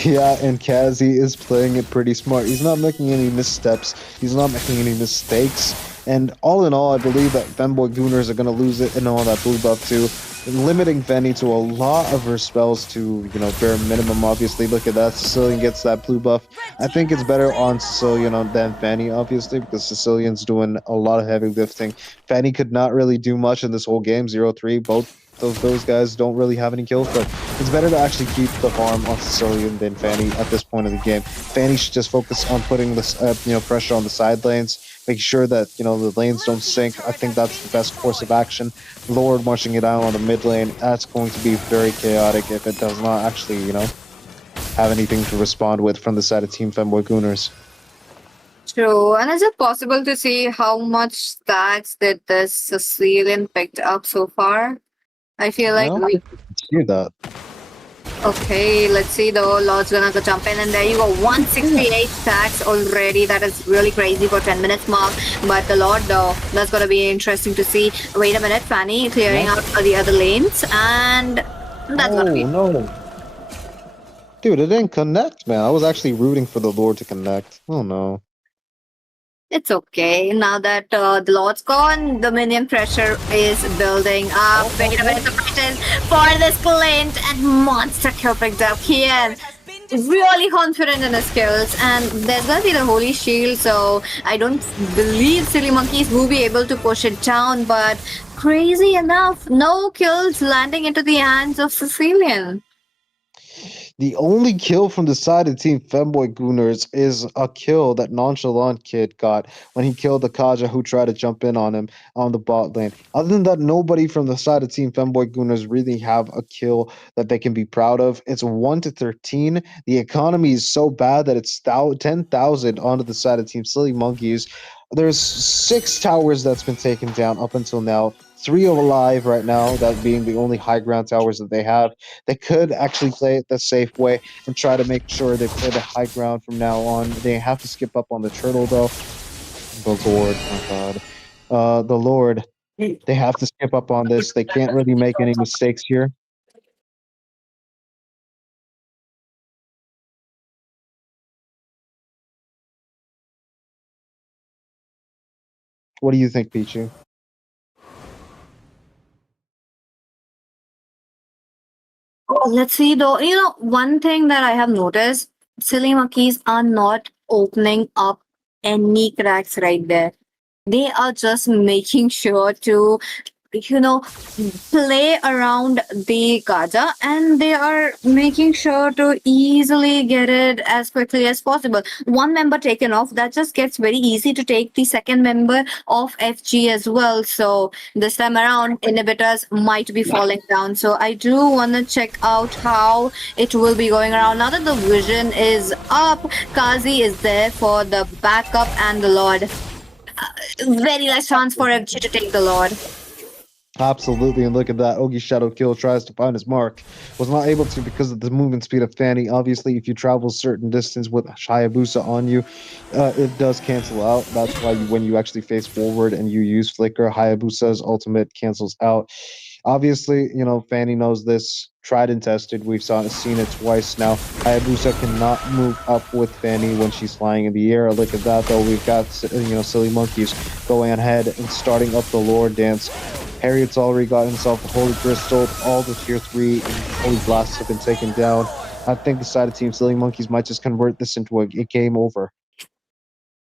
Yeah, and Kazi is playing it pretty smart. He's not making any missteps. He's not making any mistakes. And all in all, I believe that Femboy Gooners are going to lose it and all that blue buff too. Limiting Fanny to a lot of her spells to, bare minimum, obviously. Look at that. Sicilian gets that blue buff. I think it's better on Sicilian than Fanny, obviously, because Sicilian's doing a lot of heavy lifting. Fanny could not really do much in this whole game, 0-3. Both of those guys don't really have any kills, but it's better to actually keep the farm on Sicilian than Fanny at this point of the game. Fanny should just focus on putting this, pressure on the side lanes, make sure that, the lanes don't sink. I think that's the best course of action. Lord marching it out on the mid lane, that's going to be very chaotic if it does not actually, have anything to respond with from the side of Team Femboy Gooners. True. And is it possible to see how much stacks did this Sicilian picked up so far? I feel like Well, we. see that. Okay, let's see though. Lord's gonna go jump in, and there you go. 168 stacks already. That is really crazy for 10 minutes mark. But the Lord though, that's gonna be interesting to see. Wait a minute, Fanny clearing out the other lanes, and that's gonna be. No. Dude, it didn't connect, man. I was actually rooting for the Lord to connect. Oh no. It's okay. Now that the Lord's gone, the minion pressure is building up. Wait a minute, the for this Clint and monster kill picked up here. Really confident in his skills, and there's gonna be the holy shield, so I don't believe Silly Monkeys will be able to push it down, but crazy enough, no kills landing into the hands of Sicilian. The only kill from the side of Team Femboy Gooners is a kill that Nonchalant Kid got when he killed the Kaja who tried to jump in on him on the bot lane. Other than that, nobody from the side of Team Femboy Gooners really have a kill that they can be proud of. It's 1-13. The economy is so bad that it's 10,000 onto the side of Team Silly Monkeys. There's 6 towers that's been taken down up until now. 3 are alive right now, that being the only high ground towers that they have. They could actually play it the safe way and try to make sure they play the high ground from now on. They have to skip up on the turtle, though. The Lord, oh god. The Lord, they have to skip up on this. They can't really make any mistakes here. What do you think, Pichu? Let's see though. One thing that I have noticed, Silly Monkeys are not opening up any cracks right there. They are just making sure to play around the Kaja, and they are making sure to easily get it as quickly as possible. One member taken off, that just gets very easy to take the second member of FG as well. So this time around, inhibitors might be falling down. So I do want to check out how it will be going around. Now that the vision is up, Kazi is there for the backup and the Lord. Very less chance for FG to take the Lord. Absolutely, and look at that. Ogi Shadow Kill tries to find his mark. Was not able to because of the movement speed of Fanny. Obviously, if you travel a certain distance with Hayabusa on you, it does cancel out. That's why when you actually face forward and you use Flicker, Hayabusa's ultimate cancels out. Obviously, Fanny knows this. Tried and tested. We've seen it twice now. Hayabusa cannot move up with Fanny when she's flying in the air. Look at that, though. We've got, Silly Monkeys going ahead and starting up the Lord dance. Harriet's already got himself a Holy Crystal. All the Tier 3 Holy Blasts have been taken down. I think the side of Team Silly Monkeys might just convert this into a game over.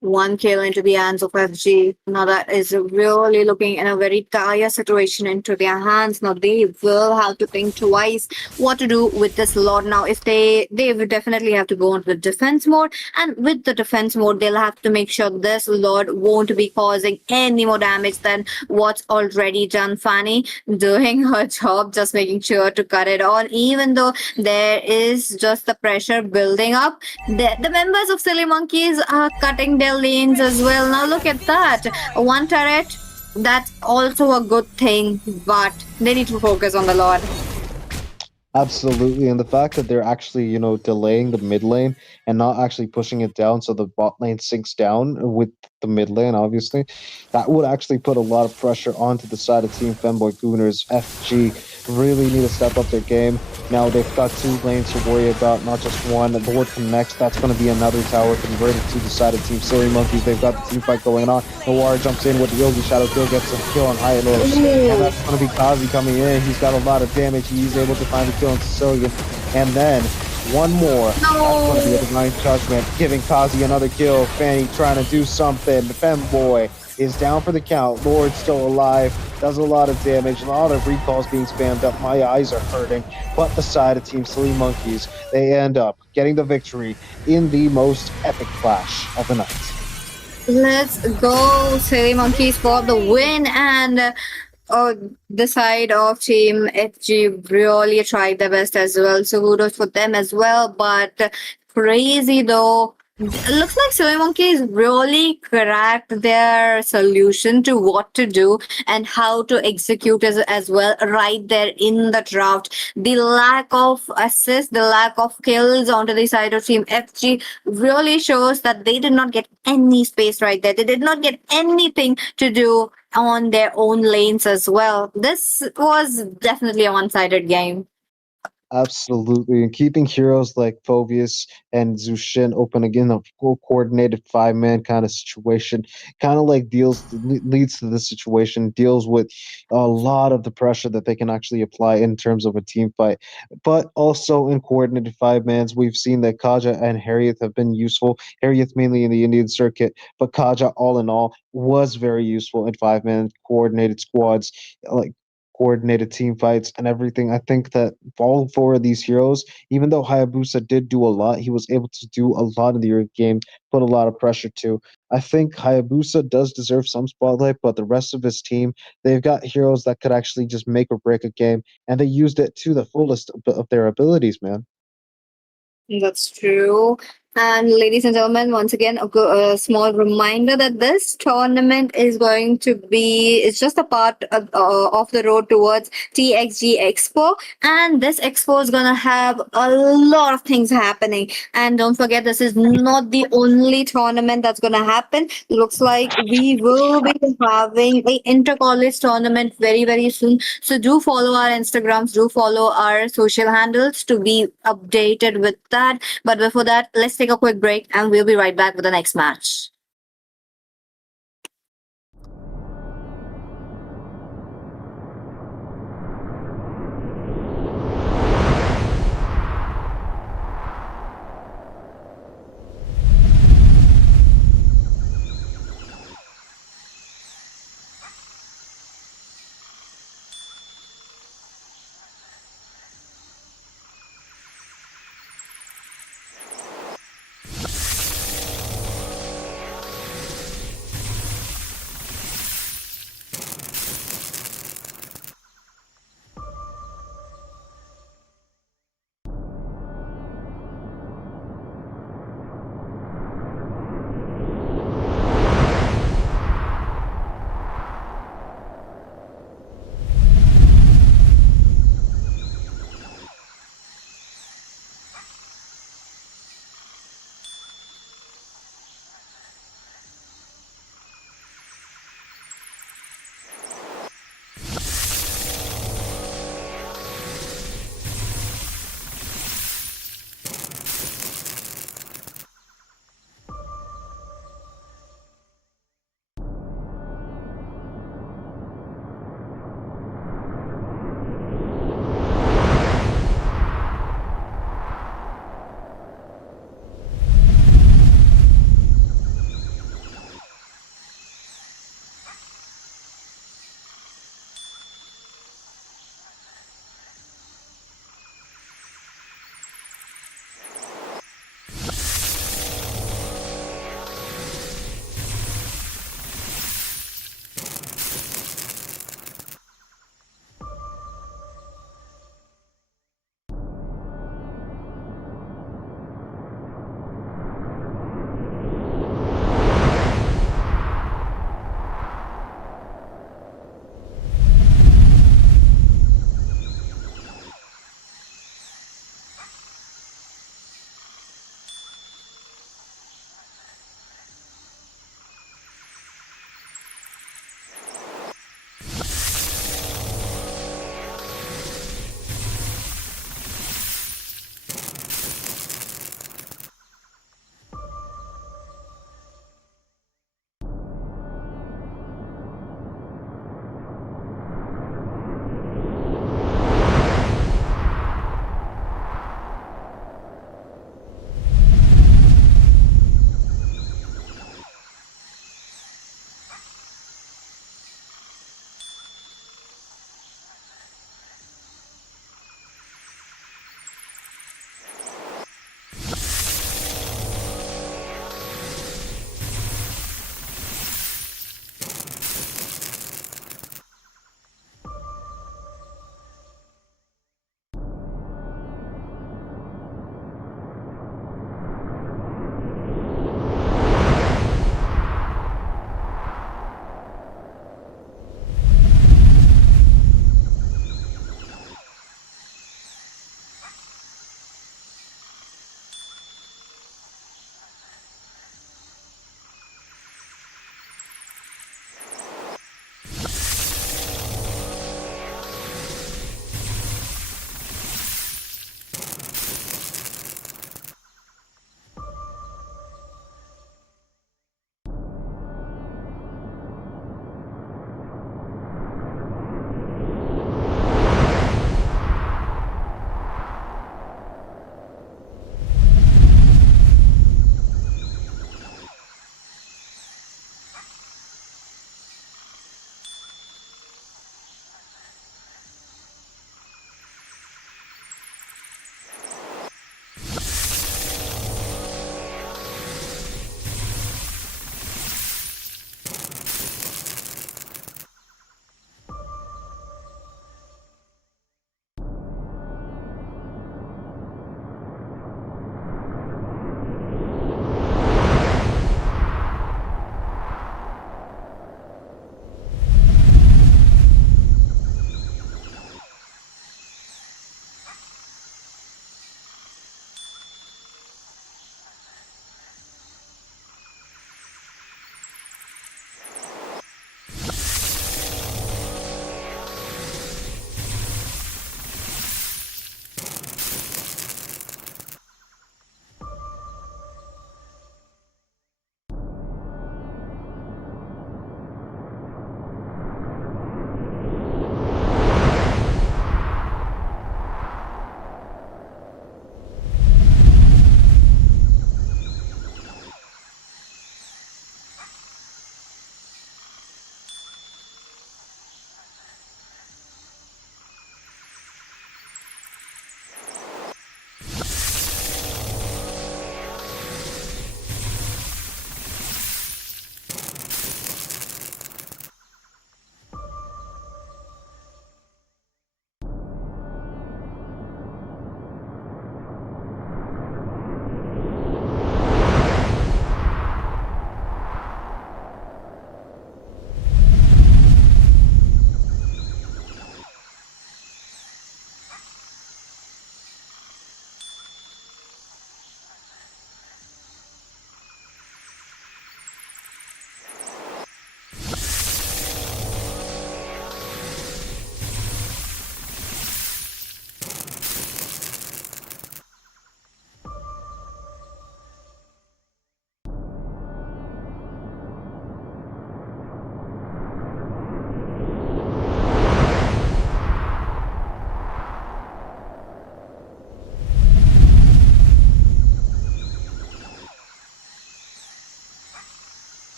One kill into the hands of FG. Now that is really looking in a very dire situation into their hands. Now they will have to think twice what to do with this Lord. Now if they will definitely have to go into the defense mode, and with the defense mode they'll have to make sure this Lord won't be causing any more damage than what's already done. Fanny doing her job, just making sure to cut it on, even though there is just the pressure building up. The members of Silly Monkeys are cutting their lanes as well. Now look at that, one turret. That's also a good thing, but they need to focus on the Lord. Absolutely, and the fact that they're actually, delaying the mid lane and not actually pushing it down so the bot lane sinks down with the mid lane, obviously, that would actually put a lot of pressure onto the side of Team Femboy Gooners. FG really need to step up their game. Now they've got 2 lanes to worry about, not just one. The Lord connects, that's going to be another tower converted to the side of Team Silly Monkeys. They've got the team fight going on. Noir jumps in with the Yogi Shadow Kill, gets a kill on Hyalos. And that's going to be Kazi coming in. He's got a lot of damage. He's able to find the kill on Sicilian. And then one more. That's going to be a Divine Judgment, giving Kazi another kill. Fanny trying to do something. The Femboy is down for the count. Lord still alive. Does a lot of damage. A lot of recalls being spammed up. My eyes are hurting. But the side of Team Silly Monkeys, they end up getting the victory in the most epic clash of the night. Let's go, Silly Monkeys, for the win. And the side of Team FG really tried their best as well. So kudos for them as well. But crazy though. It looks like Silly Monkeys really cracked their solution to what to do and how to execute as well right there in the draft. The lack of assists, the lack of kills onto the side of Team FG really shows that they did not get any space right there. They did not get anything to do on their own lanes as well. This was definitely a one-sided game. Absolutely, and keeping heroes like Phovius and Zushin open again, a full coordinated 5-man kind of situation, kind of like leads to this situation, deals with a lot of the pressure that they can actually apply in terms of a team fight. But also in coordinated 5-mans, we've seen that Kaja and Harriet have been useful. Harriet mainly in the Indian circuit, but Kaja all in all was very useful in 5-man coordinated squads, like coordinated team fights and everything. I think that all four of these heroes, even though Hayabusa did do a lot, he was able to do a lot in the early game, put a lot of pressure to. I think Hayabusa does deserve some spotlight, but the rest of his team, they've got heroes that could actually just make or break a game, and they used it to the fullest of their abilities, man. That's true. And ladies and gentlemen, once again, a small reminder that this tournament is going to be, it's just a part of the road towards TXG Expo. And this expo is going to have a lot of things happening. And don't forget, this is not the only tournament that's going to happen. Looks like we will be having a inter-college tournament very, very soon. So do follow our Instagrams, do follow our social handles to be updated with that. But before that, let's take a quick break and we'll be right back with the next match.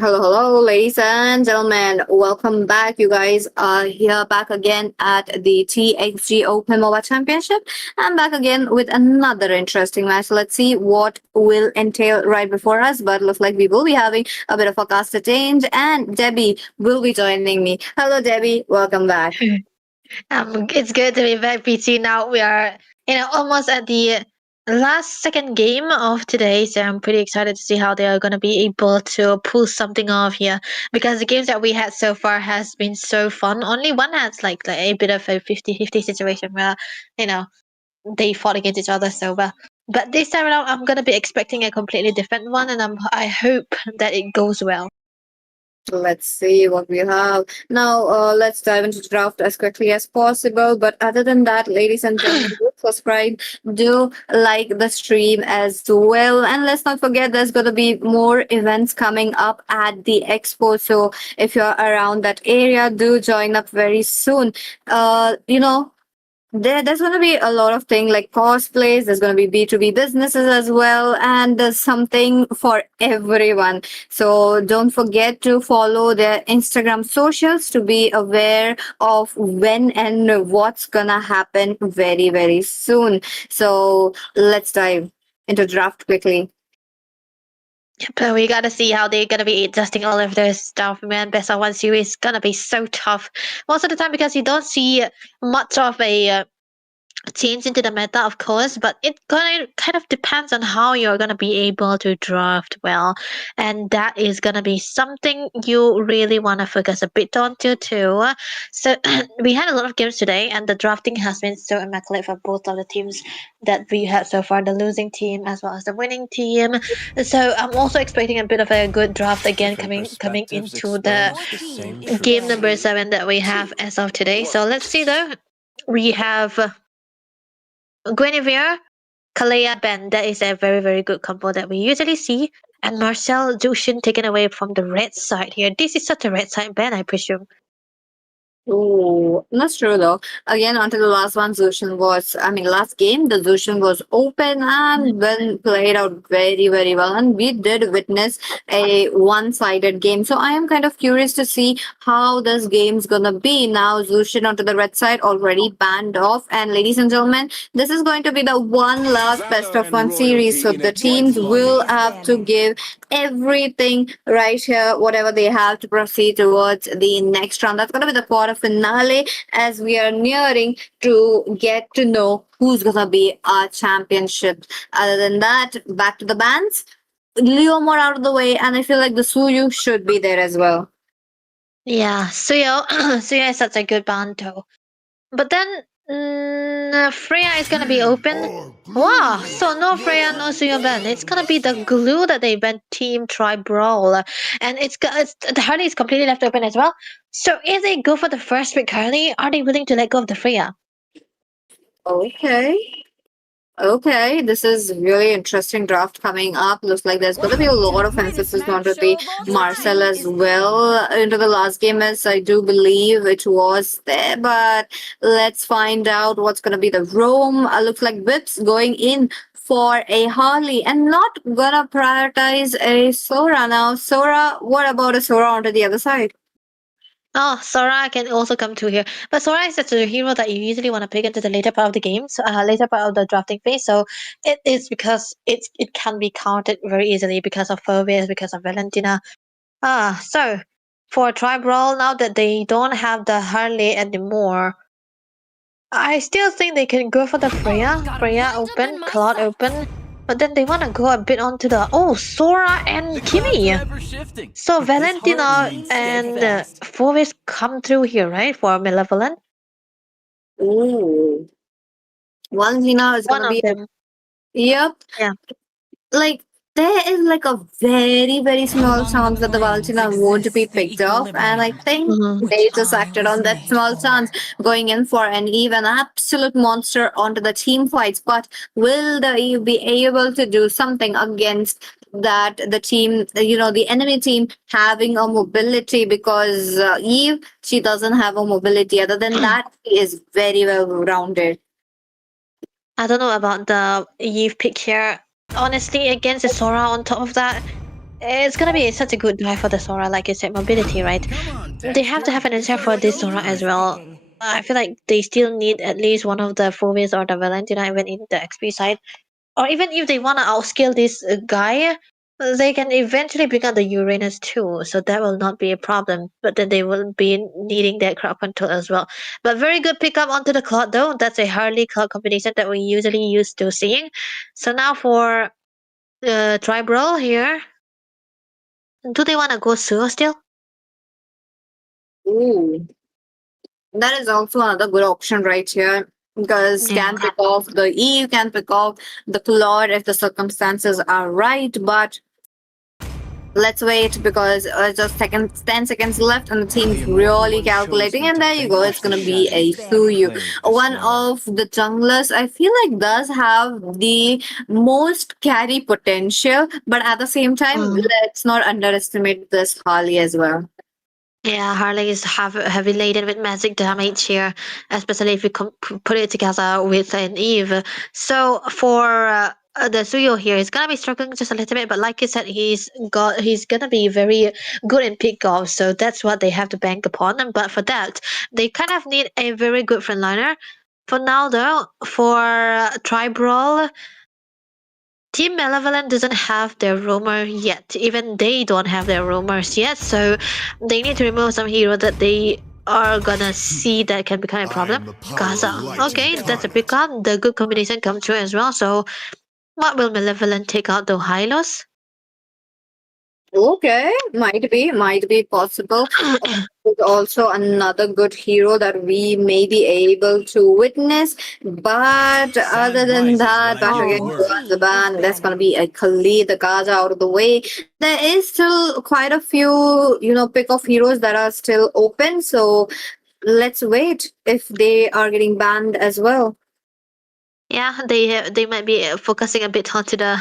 Hello, ladies and gentlemen. Welcome back. You guys are here back again at the TXG Open Moba Championship. I'm back again with another interesting match. Let's see what will entail right before us. But looks like we will be having a bit of a caster change, and Debbie will be joining me. Hello, Debbie. Welcome back. It's good to be back, PT. Now we are, almost at the last second game of today, so I'm pretty excited to see how they are going to be able to pull something off here. Because the games that we had so far has been so fun. Only one has like a bit of a 50-50 situation where, you know, they fought against each other so well. But this time around, I'm going to be expecting a completely different one, and I hope that it goes well. Let's see what we have. Now, let's dive into the draft as quickly as possible. But other than that, ladies and gentlemen, do subscribe, do like the stream as well. And let's not forget, there's going to be more events coming up at the expo. So if you're around that area, do join up very soon. There's going to be a lot of things like cosplays. There's going to be B2B businesses as well, and there's something for everyone. So don't forget to follow their Instagram socials to be aware of when and what's going to happen very, very soon. So let's dive into draft quickly. But we gotta see how they're gonna be adjusting all of their stuff, man. Best of one series is gonna be so tough most of the time because you don't see much of a change into the meta, of course, but it kind of depends on how you're gonna be able to draft well, and that is gonna be something you really want to focus a bit onto too. So we had a lot of games today, and the drafting has been so immaculate for both of the teams that we had so far, the losing team as well as the winning team. So I'm also expecting a bit of a good draft again coming into the game number 7 that we have as of today. So let's see though. We have Guinevere, Kalea, Ben. That is a very, very good combo that we usually see. And Marcel Jushin taken away from the red side here. This is such a red side Ben, I presume. Oh, that's true though. Again, until the last one, last game, the Zushin was open and then played out very, very well. And we did witness a one-sided game. So I am kind of curious to see how this game's gonna be. Now, Zushin onto the red side already banned off. And ladies and gentlemen, this is going to be the one last best of one series. So the teams will have to give everything right here, whatever they have to proceed towards the next round. That's gonna be the quarter finale as we are nearing to get to know who's gonna be our championship. Other than that, back to the bands. Leo more out of the way, and I feel like the Suyu should be there as well. Yeah, Suyo, Suyo is such a good band though. But then Freya is gonna be open. Wow, so no Freya, no Suyo Ben. It's gonna be the glue that they went team Tribrawl. And the Harley is completely left open as well. So if they go for the first pick Harley, are they willing to let go of the Freya? Okay, this is really interesting draft coming up. Looks like there's going to be a lot of emphasis onto the Marcel as well into the last game, as I do believe it was there. But let's find out what's going to be the roam. Looks like Whips going in for a Harley and not gonna prioritize a Sora now. Sora, what about a Sora onto the other side? Oh, Sora can also come to here. But Sora is such a hero that you usually want to pick into the later part of the game, so, later part of the drafting phase. So it is because it can be counted very easily because of Phoebus, because of Valentina. So for Tribrawl, now that they don't have the Harley anymore, I still think they can go for the Freya. Freya open, Claude open. But then they want to go a bit onto the Sora and Kimi. So Valentina and Phoebus come through here, right? For Malevolent. Ooh. Valentina is One gonna of be them. Yep. Yeah. Like there is like a very, very small chance that the Valentina won't be picked off, and I think they just acted on that small chance, going in for an even absolute monster onto the team fights. But will they be able to do something against that the team, the enemy team having a mobility? Because Eve, she doesn't have a mobility. Other than that, she is very well rounded. I don't know about the Eve pick here. Honestly, against the Sora on top of that, it's gonna be such a good buy for the Sora, like you said, mobility, right? They have to have an answer for this Sora as well. I feel like they still need at least one of the Fovies or the Valentina even in the XP side. Or even if they want to outscale this guy, they can eventually bring out the Uranus too, so that will not be a problem. But then they will be needing that crowd control as well. But very good pickup onto the Cloud though. That's a Harley Cloud combination that we usually used to seeing. So now for Tribrawl here, do they want to go Sewer still? Ooh, that is also another good option right here. Because Yeah. can pick off the E, you can pick off the Claude if the circumstances are right, but let's wait because just 10 seconds left and the team's really calculating, and there you go, it's gonna be a Suyu. One of the junglers I feel like does have the most carry potential, but at the same time, let's not underestimate this Harley as well. Yeah, Harley is heavy laden with magic damage here, especially if you put it together with an Eve. So for the Suyo here, he's gonna be struggling just a little bit, but like you said, he's gonna be very good in pick off, so that's what they have to bank upon. But for that, they kind of need a very good frontliner. For now, though, for Tribrawl, Team Malevolent doesn't have their roamer yet. Even they don't have their roamers yet, so they need to remove some hero that they are gonna see that can become a problem. Gaza. Okay, that's a pickup. The good combination comes through as well. So what will Malevolent take out the Hylos? Okay, might be possible. There's also another good hero that we may be able to witness, but other than that, back again to the ban, there's gonna be a Khalid, the Gaza out of the way. There is still quite a few, pick of heroes that are still open, so let's wait if they are getting banned as well. Yeah, they might be focusing a bit onto the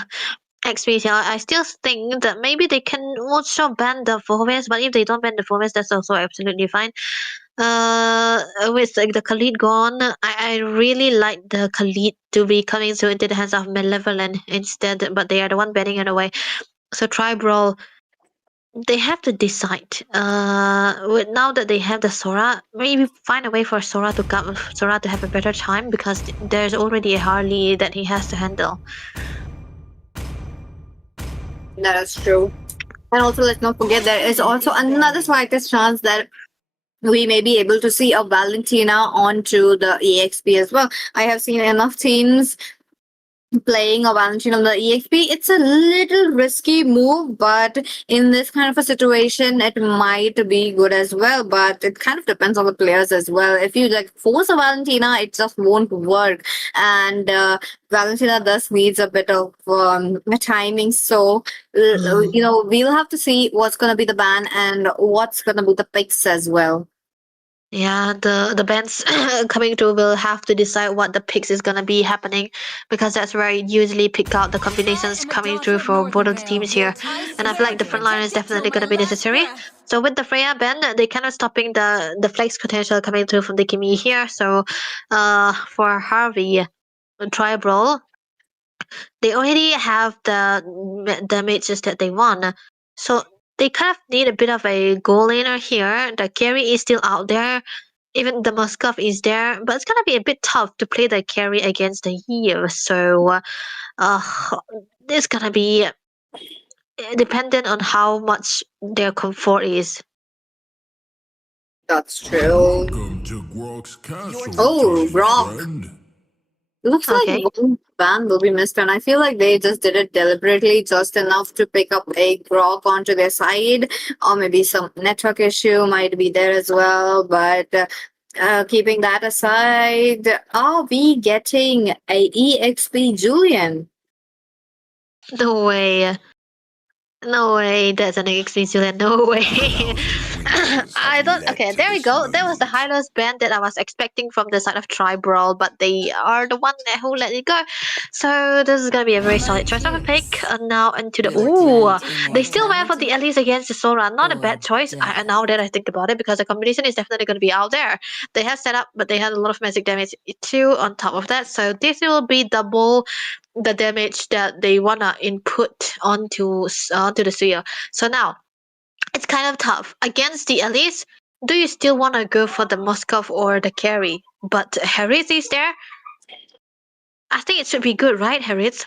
XP. I still think that maybe they can also ban the Foves, but if they don't ban the Foves, that's also absolutely fine. With like the Khalid gone, I really like the Khalid to be coming through into the hands of Malevolent instead, but they are the one banning it away. So Tribrawl, they have to decide. Now that they have the Sora, maybe find a way for Sora to have a better time because there's already a Harley that he has to handle. That is true. And also, let's not forget there is also another slightest chance that we may be able to see a Valentina onto the EXP as well. I have seen enough teams playing a Valentina on the EXP. It's a little risky move, but in this kind of a situation, it might be good as well. But it kind of depends on the players as well. If you force a Valentina, it just won't work. And Valentina thus needs a bit of timing. So, we'll have to see what's going to be the ban and what's going to be the picks as well. Yeah, the bands coming through will have to decide what the picks is gonna be happening because that's where you usually pick out the combinations coming through for both of the teams here. And I feel like the front line is definitely gonna be necessary. So with the Freya ban, they kind of stopping the flex potential coming through from the Kimi here. So for Harvey, Tribrawl, they already have the mages that they want. So they kind of need a bit of a goal laner here. The carry is still out there. Even the Moskov is there, but it's gonna be a bit tough to play the carry against the heal. So it's gonna be dependent on how much their comfort is. That's true. Oh, Brock. Looks Okay. like one ban will be missed, and I feel like they just did it deliberately, just enough to pick up a Grok onto their side, or maybe some network issue might be there as well. But keeping that aside, are we getting a EXP Julian? No way. No way, that's an XP Julian. No way. I don't. Okay, there we go. That was the highest band that I was expecting from the side of Tribrawl, but they are the one who let it go. So this is gonna be a very solid choice of a pick. Now into the they still went for the Elise against the Sora. Not a bad choice. Now that I think about it, because the combination is definitely gonna be out there. They have set up, but they had a lot of magic damage too on top of that. So this will be double the damage that they wanna input onto the Suyo. So now it's kind of tough against the Elise. Do you still wanna go for the Moskov or the carry? But Harris is there. I think it should be good, right, Harris?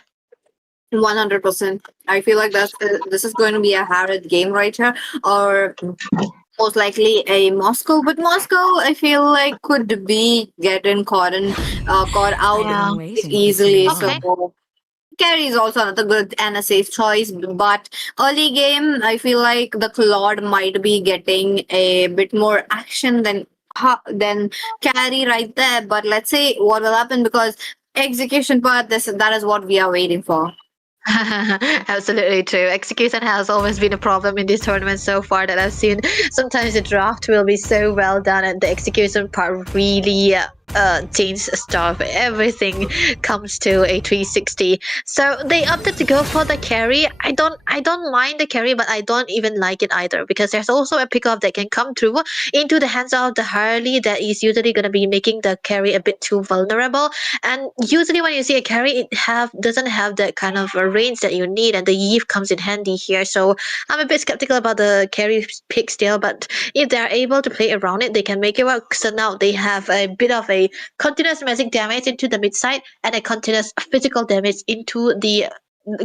100%. I feel like this is going to be a hard game right here, or most likely a Moscow. But Moscow, I feel like could be getting caught out Yeah. easily. Okay. So Carry is also another good and a safe choice, but early game, I feel like the Claude might be getting a bit more action than Carry right there. But let's see what will happen, because execution part, that is what we are waiting for. Absolutely true. Execution has always been a problem in this tournament so far that I've seen. Sometimes the draft will be so well done, and the execution part really changes stuff. Everything comes to a 360. So they opted to go for the carry. I don't mind the carry, but I don't even like it either, because there's also a pickup that can come through into the hands of the Harley that is usually going to be making the carry a bit too vulnerable. And usually when you see a carry, it doesn't have that kind of a range that you need, and the Eve comes in handy here. So I'm a bit skeptical about the carry pick still, but if they're able to play around it, they can make it work. So now they have a bit of a continuous magic damage into the mid side and a continuous physical damage into the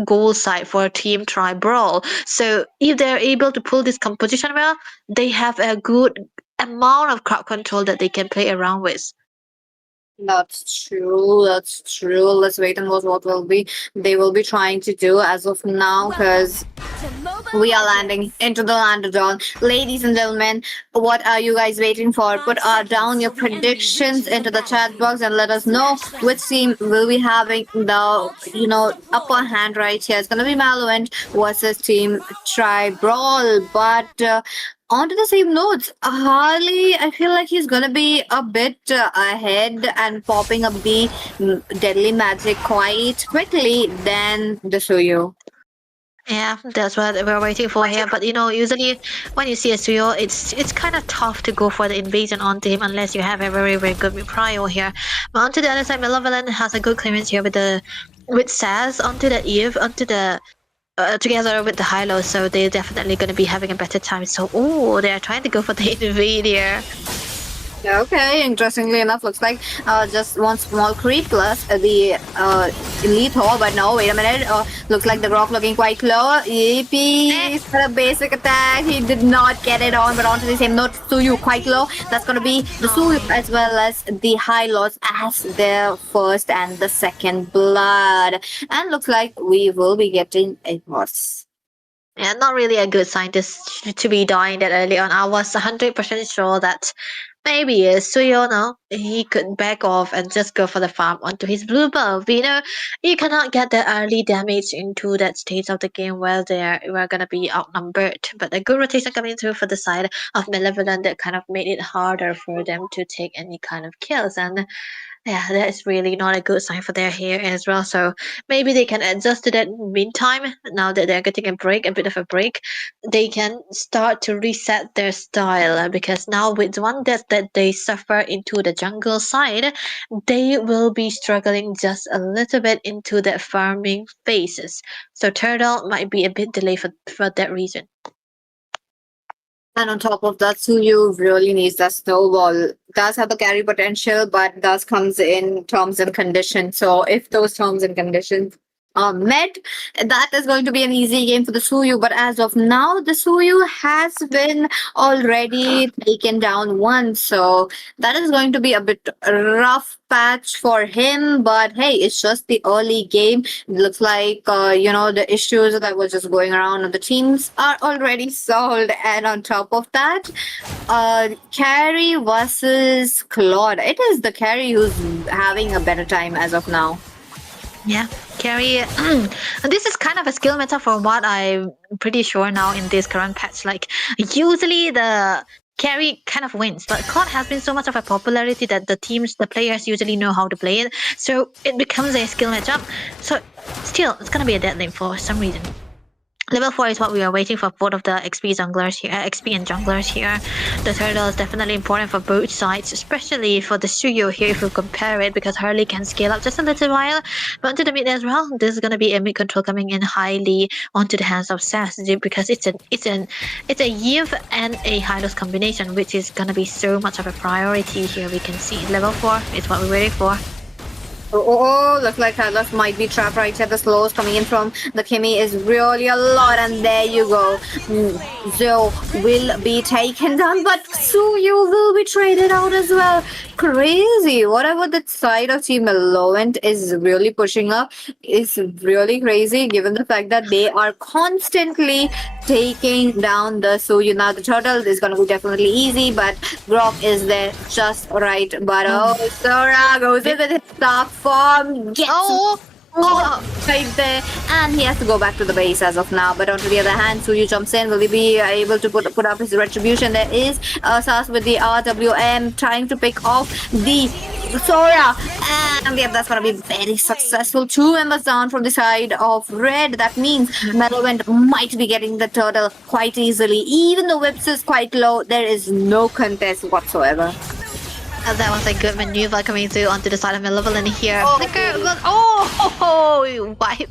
goal side for Team Tribrawl. So if they're able to pull this composition well, they have a good amount of crowd control that they can play around with. That's true. That's true. Let's wait and watch what they will be trying to do as of now, because we are landing into the land zone. Ladies and gentlemen, what are you guys waiting for? Put down your predictions into the chat box and let us know which team will be having the upper hand right here. It's gonna be Malevolent versus Team Tribrawl, but on to the same notes, Harley, I feel like he's gonna be a bit ahead and popping up the deadly magic quite quickly than the Suyo. Yeah, that's what we're waiting for here. But usually when you see a Suyo, it's kind of tough to go for the invasion onto him unless you have a very, very good prio here. But onto the other side, Malevolent has a good clearance here with Saz onto the Eve, onto the together with the high-low, so they're definitely going to be having a better time. So, they're trying to go for the invade here. Okay, interestingly enough, looks like just one small creep plus the elite hole, but no, wait a minute. Looks like the Grok looking quite low. EP for a basic attack. He did not get it on, but onto the same note, Suyu quite low. That's gonna be the Suyu as well as the high loss as their first and the second blood. And looks like we will be getting a boss. Yeah, not really a good sign to be dying that early on. I was 100% sure that maybe Suyo, he could back off and just go for the farm onto his blue buff. You cannot get the early damage into that stage of the game where we're gonna be outnumbered. But a good rotation coming through for the side of Malevolent that kind of made it harder for them to take any kind of kills. And yeah, that is really not a good sign for their here as well. So maybe they can adjust to that meantime. Now that they're getting a bit of a break, they can start to reset their style, because now with one death that they suffer into the jungle side, they will be struggling just a little bit into the farming phases. So Turtle might be a bit delayed for that reason. And on top of that, Suyu really needs that snowball. Does have the carry potential, but does comes in terms and conditions. So if those terms and conditions are met, that is going to be an easy game for the Suyu. But as of now, the Suyu has been already taken down once. So that is going to be a bit rough patch for him. But hey, it's just the early game. It looks like, the issues that were just going around on the teams are already solved. And on top of that, carry versus Claude. It is the carry who's having a better time as of now. Yeah, carry. This is kind of a skill meta for what I'm pretty sure now in this current patch. Like, usually the carry kind of wins, but Claude has been so much of a popularity that the players usually know how to play it. So it becomes a skill matchup. So still, it's gonna be a dead lane for some reason. Level 4 is what we are waiting for both of the XP junglers here, XP and junglers here. The turtle is definitely important for both sides, especially for the Suyo here if you compare it, because Hurley can scale up just a little while. But onto the mid as well, this is gonna be a mid control coming in highly onto the hands of Sass, because it's a Yiv and a Hylos combination, which is gonna be so much of a priority here. We can see level 4 is what we're waiting for. Oh, looks like Hylos might be trapped right here. The slows coming in from the Kimmy is really a lot, and there you go. Zo will be taken down, but Suyu will be traded out as well. Crazy. Whatever that side of Team Malevolent is really pushing up is really crazy, given the fact that they are constantly taking down the Suyu. Now the turtle is gonna be definitely easy, but Grok is there just right. But Sora goes in with his dark form, gets right there, and he has to go back to the base as of now. But onto the other hand, Suyu jumps in. Will he be able to put up his retribution? There is Sas with the RWM trying to pick off the Sora, and yeah, that's gonna be very successful. 2 members down from the side of red. That means Malevolent might be getting the turtle quite easily. Even the whips is quite low, there is no contest whatsoever. That was a good maneuver coming through onto the side of Malevolent here. Flicker, wipe.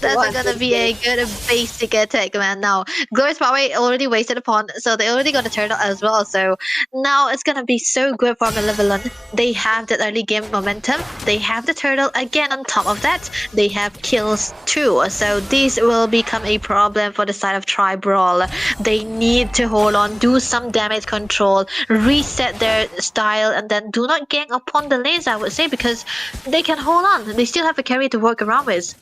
That's gonna be a good basic attack, man. Now, Glorious Power already wasted upon, so they already got a turtle as well. So now it's gonna be so good for Malevolent. They have that early game momentum. They have the turtle again. On top of that, they have kills too. So this will become a problem for the side of Tribrawl. They need to hold on, do some damage control, reset their style, and then do not gang upon the lanes, I would say, because they can hold on. They still have a carry to work around with.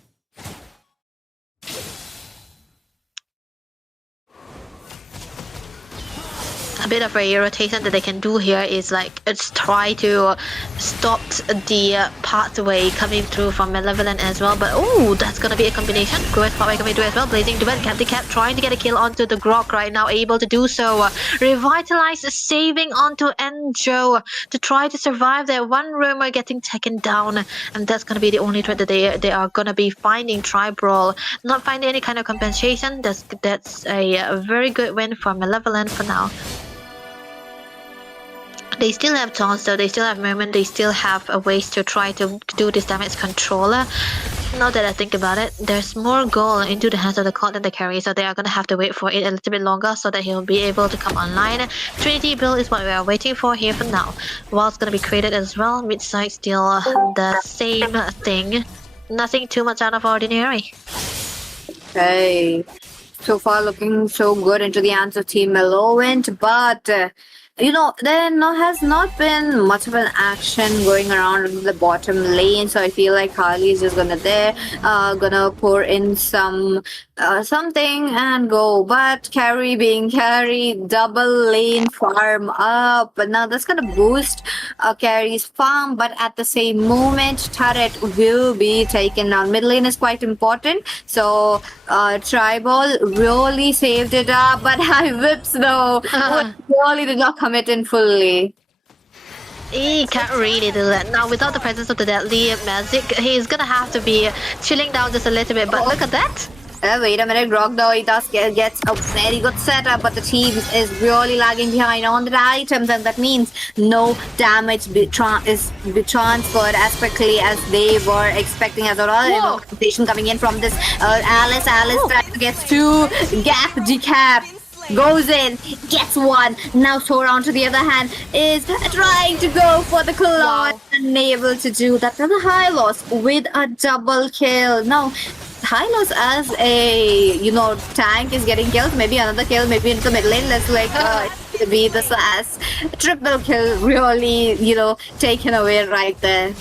A bit of a rotation that they can do here is like try to stop the pathway coming through from Malevolent as well. But oh, that's gonna be a combination. Glorious Power coming through as well. Blazing Duet, Captain Cap trying to get a kill onto the Grok right now, able to do so. Revitalize, saving onto Enjo to try to survive there. One roamer getting taken down, and that's gonna be the only threat that they are gonna be finding. Tribrawl not finding any kind of compensation. That's a very good win for Malevolent for now. They still have taunts though, they still have movement, they still have a ways to try to do this damage controller. Now that I think about it, there's more gold into the hands of the Cloud than the carry, so they are gonna have to wait for it a little bit longer so that he'll be able to come online. Trinity build is what we are waiting for here for now. Wall's gonna be created as well, mid-side still the same thing. Nothing too much out of ordinary. Okay. So far looking so good into the hands of Team Malevolent, but you know, there has not been much of an action going around in the bottom lane, so I feel like Harley is just gonna pour in some something and go. But carry being carry, double lane farm up, but now that's gonna boost carry's farm, but at the same moment turret will be taken down. Mid lane is quite important, so Tribrawl really saved it up, but high whips though really did not commit in fully. He can't really do that. Now, without the presence of the deadly magic, he's gonna have to be chilling down just a little bit. But look at that. Wait a minute, Grog though, he does gets a very good setup, but the team is really lagging behind on the items, and that means no damage is transferred as quickly as they were expecting. As well, competition coming in from this Alice tries to get 2 gap decap. Goes in, gets 1. Now Sora on to the other hand is trying to go for the Claw, unable to do that. Another Hylos with a double kill. Now Hylos as a tank is getting killed. Maybe another kill, maybe into the mid lane. Let's be the Sass. Triple kill really, taken away right there.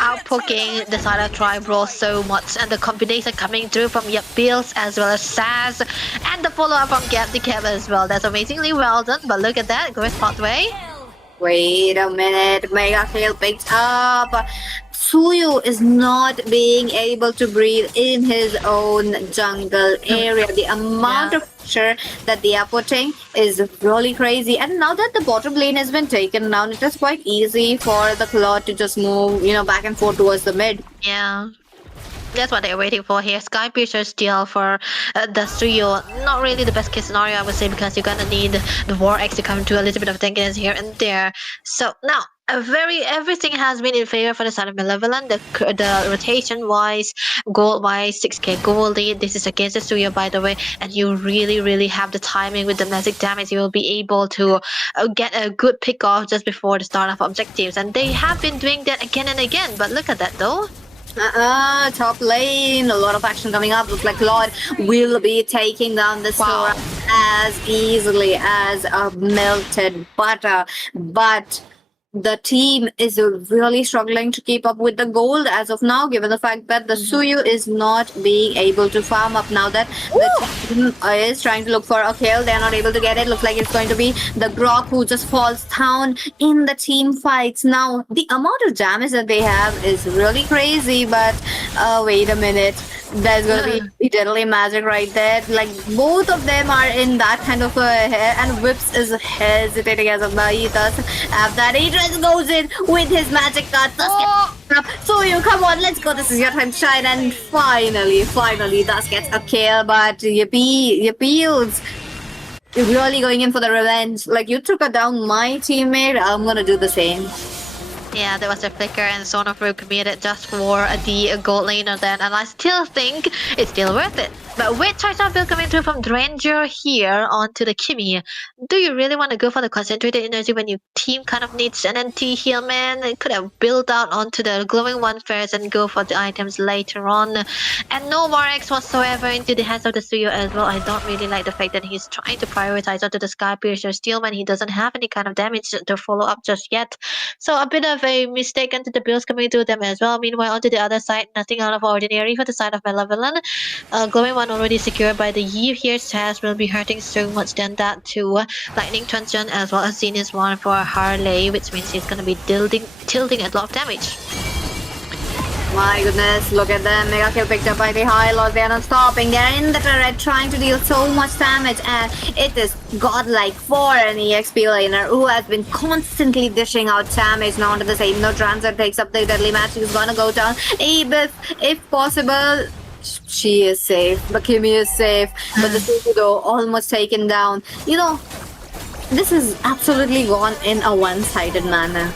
Outpoking the side of Tribrawl so much, and the combination coming through from Bills as well as Sass, and the follow-up from Gap the Cap as well. That's amazingly well done, but look at that, great pathway. Wait a minute, Mega Kill picked up. Suyu is not being able to breathe in his own jungle area. The amount of pressure that they are putting is really crazy. And now that the bottom lane has been taken down, it is quite easy for the Claw to just move, back and forth towards the mid. Yeah. That's what they're waiting for here. Sky Piercer still for the Suyo. Not really the best case scenario, I would say, because you're gonna need the War X to come to a little bit of tankiness here and there. So now, everything has been in favor for the side of Malevolent. The rotation wise, gold wise, 6k gold lead. This is against the Suyo, by the way, and you really have the timing with the magic damage. You will be able to get a good pick off just before the start of objectives, and they have been doing that again and again. But look at that though. Top lane, a lot of action coming up. Looks like Lord will be taking down the Sora as easily as a melted butter. But the team is really struggling to keep up with the gold as of now, given the fact that the Suyu is not being able to farm up. Now that the team is trying to look for a kill, they're not able to get it. Looks like it's going to be the Grok who just falls down in the team fights. Now, the amount of damage that they have is really crazy, but wait a minute. There's going to be deadly magic right there. Like, both of them are in that kind of hair, and Whips is hesitating as of now. He does have that. He just goes in with his magic card. So you come on, let's go. This is your time to shine. And finally, Thus gets a kill. But Yippee, really going in for the revenge. Like, you took down my teammate, I'm gonna do the same. Yeah, there was a flicker and Zone of Rogue committed just for the gold laner then, and I still think it's still worth it. But with choice of build coming through from Dranger here onto the Kimi, do you really want to go for the concentrated energy when your team kind of needs an NT heal, man? It could have built out onto the glowing one first and go for the items later on. And no more X whatsoever into the hands of the Suyo as well. I don't really like the fact that he's trying to prioritize onto the Sky Piercer Steel when he doesn't have any kind of damage to follow up just yet. So a bit of a mistake onto the builds coming through them as well. Meanwhile, onto the other side, nothing out of ordinary for the side of Malevolent. Glowing one already secured by the Yi here. Saz will be hurting so much than that to Lightning Truncheon as well as Zenith one for Harley, which means he's gonna be tilting a lot of damage. My goodness, look at them. Mega kill picked up by the High Lord. They're not stopping. They're in the turret trying to deal so much damage, and it is godlike for an EXP laner who has been constantly dishing out damage. Now onto the same note, Transit takes up the deadly match. He's gonna go down. If possible, she is safe. Bakimi is safe. But the Sukudo almost taken down. You know, this is absolutely gone in a one-sided manner.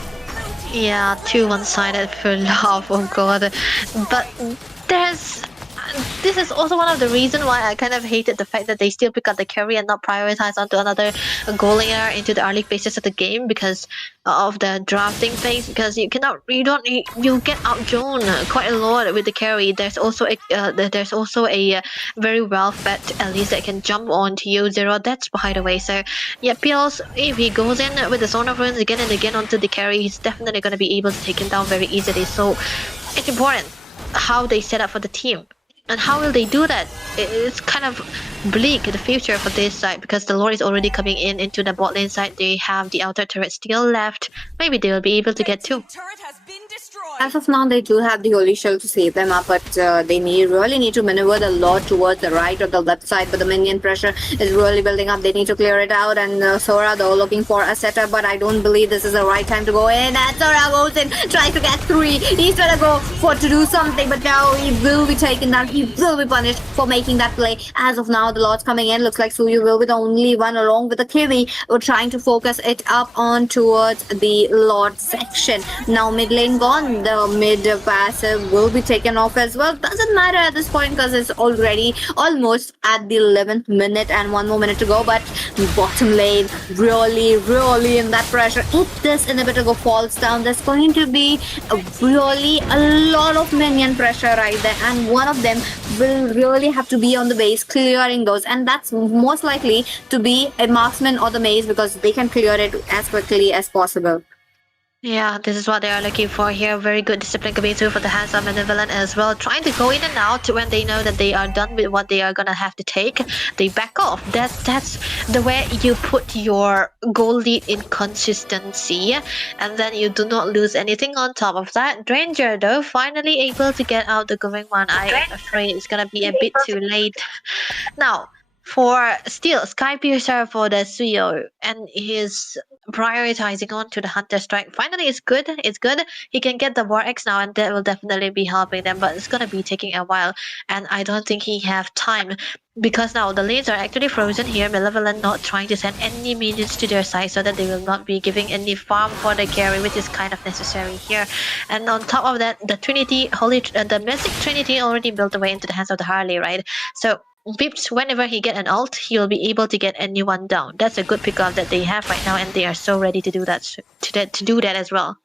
Yeah, too one-sided for love, oh god. But this is also one of the reasons why I kind of hated the fact that they still pick up the carry and not prioritize onto another goal laner into the early phases of the game because of the drafting phase. Because you get outdone quite a lot with the carry. There's also a very well fed Elise that can jump onto you 0 deaths by the way. So yeah, Peels, if he goes in with the Zone of Ruins again and again onto the carry, he's definitely going to be able to take him down very easily. So it's important how they set up for the team. And how will they do that? It's kind of bleak the future for this side because the Lord is already coming into the bot lane side. They have the outer turret still left. Maybe they will be able to get 2. As of now, they do have the Holy Shell to save them up, but they really need to maneuver the Lord towards the right or the left side. But the minion pressure is really building up. They need to clear it out. And Sora, though, looking for a setup, but I don't believe this is the right time to go in. And Sora goes in, tries to get 3. He's trying to go to do something, but now he will be taken down. He will be punished for making that play. As of now, the Lord's coming in. Looks like Suyu will be the only one along with the Kimi. We're trying to focus it up on towards the Lord section. Now mid lane gone. The mid passive will be taken off as well. Doesn't matter at this point because it's already almost at the 11th minute and 1 more minute to go. But bottom lane really in that pressure. If this inhibitor falls down, there's going to be really a lot of minion pressure right there, and one of them will really have to be on the base clearing those, and that's most likely to be a marksman or the maze because they can clear it as quickly as possible. Yeah, this is what they are looking for here. Very good discipline coming through for the hands of Malevolent as well. Trying to go in and out when they know that they are done with what they are gonna have to take. They back off. That's the way you put your goal lead in consistency, and then you do not lose anything on top of that. Dranger though finally able to get out the going one. I'm afraid it's gonna be a bit too late. Now, for still Skypiercer for the Suyo, and he's prioritizing on to the Hunter Strike. Finally, it's good. It's good. He can get the War X now, and that will definitely be helping them. But it's gonna be taking a while, and I don't think he have time because now the lanes are actually frozen here. Malevolent not trying to send any minions to their side so that they will not be giving any farm for the carry, which is kind of necessary here. And on top of that, the Trinity, the Mystic Trinity already built away into the hands of the Harley, right? So Pips, whenever he get an ult, he will be able to get anyone down. That's a good pickup that they have right now, and they are so ready to do that to do that as well.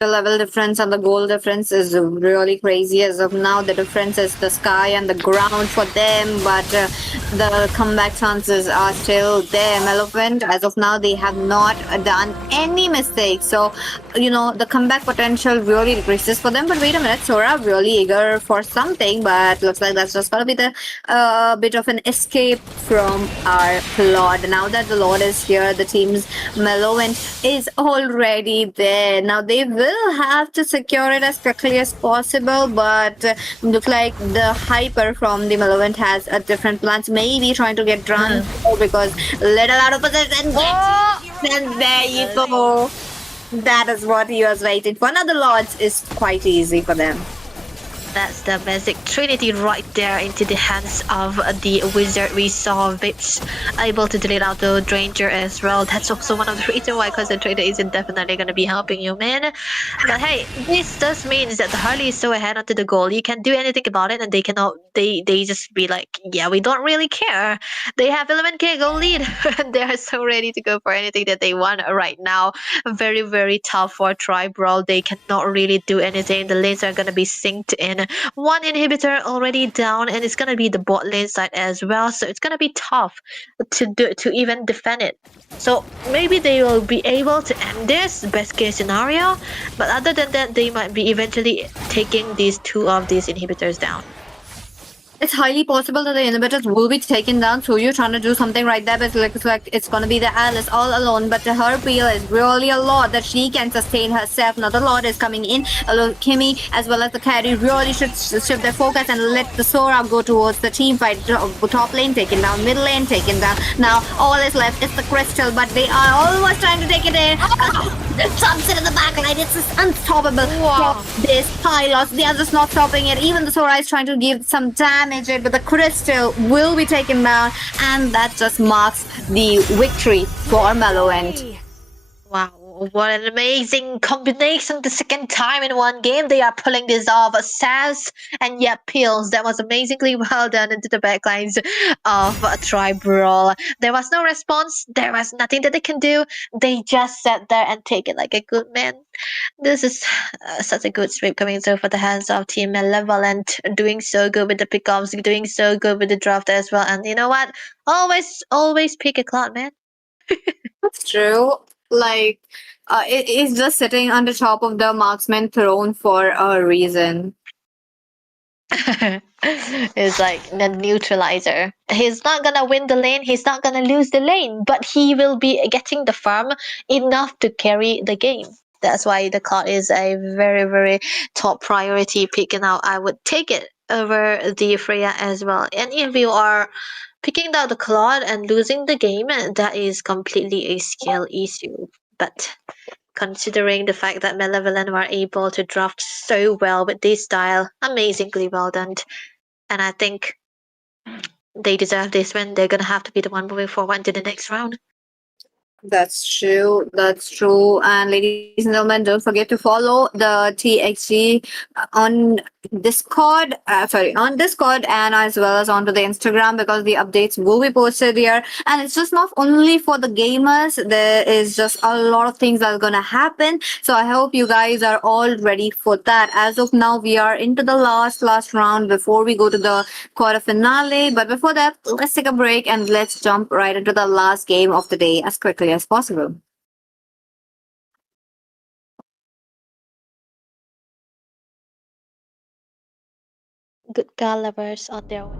The level difference and the goal difference is really crazy. As of now, the difference is the sky and the ground for them, but the comeback chances are still there. Malevolent, as of now, they have not done any mistakes. So, the comeback potential really decreases for them. But wait a minute, Sora really eager for something, but looks like that's just gonna be the bit of an escape from our Lord. Now that the Lord is here, the team's Malevolent is already there. Now they will have to secure it as quickly as possible, but look like the Hyper from the Malevolent has a different plans, maybe trying to get drawn because little out of position. And there you go. That is what he was waiting for. Now the Lords is quite easy for them. That's the Mystic Trinity right there into the hands of the wizard. We saw Vips able to delete out the Ranger as well. That's also one of the reasons why Concentrator isn't definitely going to be helping you, man. But hey, this does mean that the Harley is so ahead onto the goal. You can't do anything about it, and they cannot. They just be like, yeah, we don't really care. They have 11k goal lead, and they are so ready to go for anything that they want right now. Very, very tough for Tribrawl. They cannot really do anything. The lanes are going to be synced in. One inhibitor already down, and it's gonna be the bot lane side as well, so it's gonna be tough to even defend it. So maybe they will be able to end this, best case scenario, but other than that, they might be eventually taking these two of these inhibitors down. It's highly possible that the inhibitors will be taken down. So you're trying to do something right there, but it looks like it's gonna be the Alice all alone. But her peel is really a lot that she can sustain herself. Now the Lord is coming in. Kimmy as well as the carry really should shift their focus and let the Sora go towards the team fight. Top lane taken down, middle lane taken down. Now all is left is the crystal, but they are almost trying to take it in. Thompson in the back line, it's just unstoppable. Wow. This Pylos, they are just not stopping it. Even the Sora is trying to give some damage, but the crystal will be taken down, and that just marks the victory for Malevolent. Wow, what an amazing combination. The second time in one game they are pulling this off. Sass and Pills. That was amazingly well done into the backlines of Tribrawl. There was no response. There was nothing that they can do. They just sat there and take it like a good man. This is such a good sweep coming through for the hands of Team Malevolent. Doing so good with the pickups, doing so good with the draft as well. And you know what? Always pick a cloud, man. That's true. Like, it is just sitting on the top of the marksman throne for a reason. It's like the neutralizer. He's not gonna win the lane, he's not gonna lose the lane, but he will be getting the farm enough to carry the game. That's why the cloud is a very, very top priority pick, and now I would take it over the Freya as well. And if you are picking out the Claude and losing the game, that is completely a skill issue. But considering the fact that Malevolent were able to draft so well with this style, amazingly well done. And I think they deserve this win. They're gonna have to be the one moving forward to the next round. That's true. That's true. And ladies and gentlemen, don't forget to follow the TXG on Discord. On Discord, and as well as onto the Instagram, because the updates will be posted here. And it's just not only for the gamers. There is just a lot of things that are gonna happen. So I hope you guys are all ready for that. As of now, we are into the last round before we go to the quarter finale. But before that, let's take a break and let's jump right into the last game of the day as quickly as possible. Good girl lovers on their way.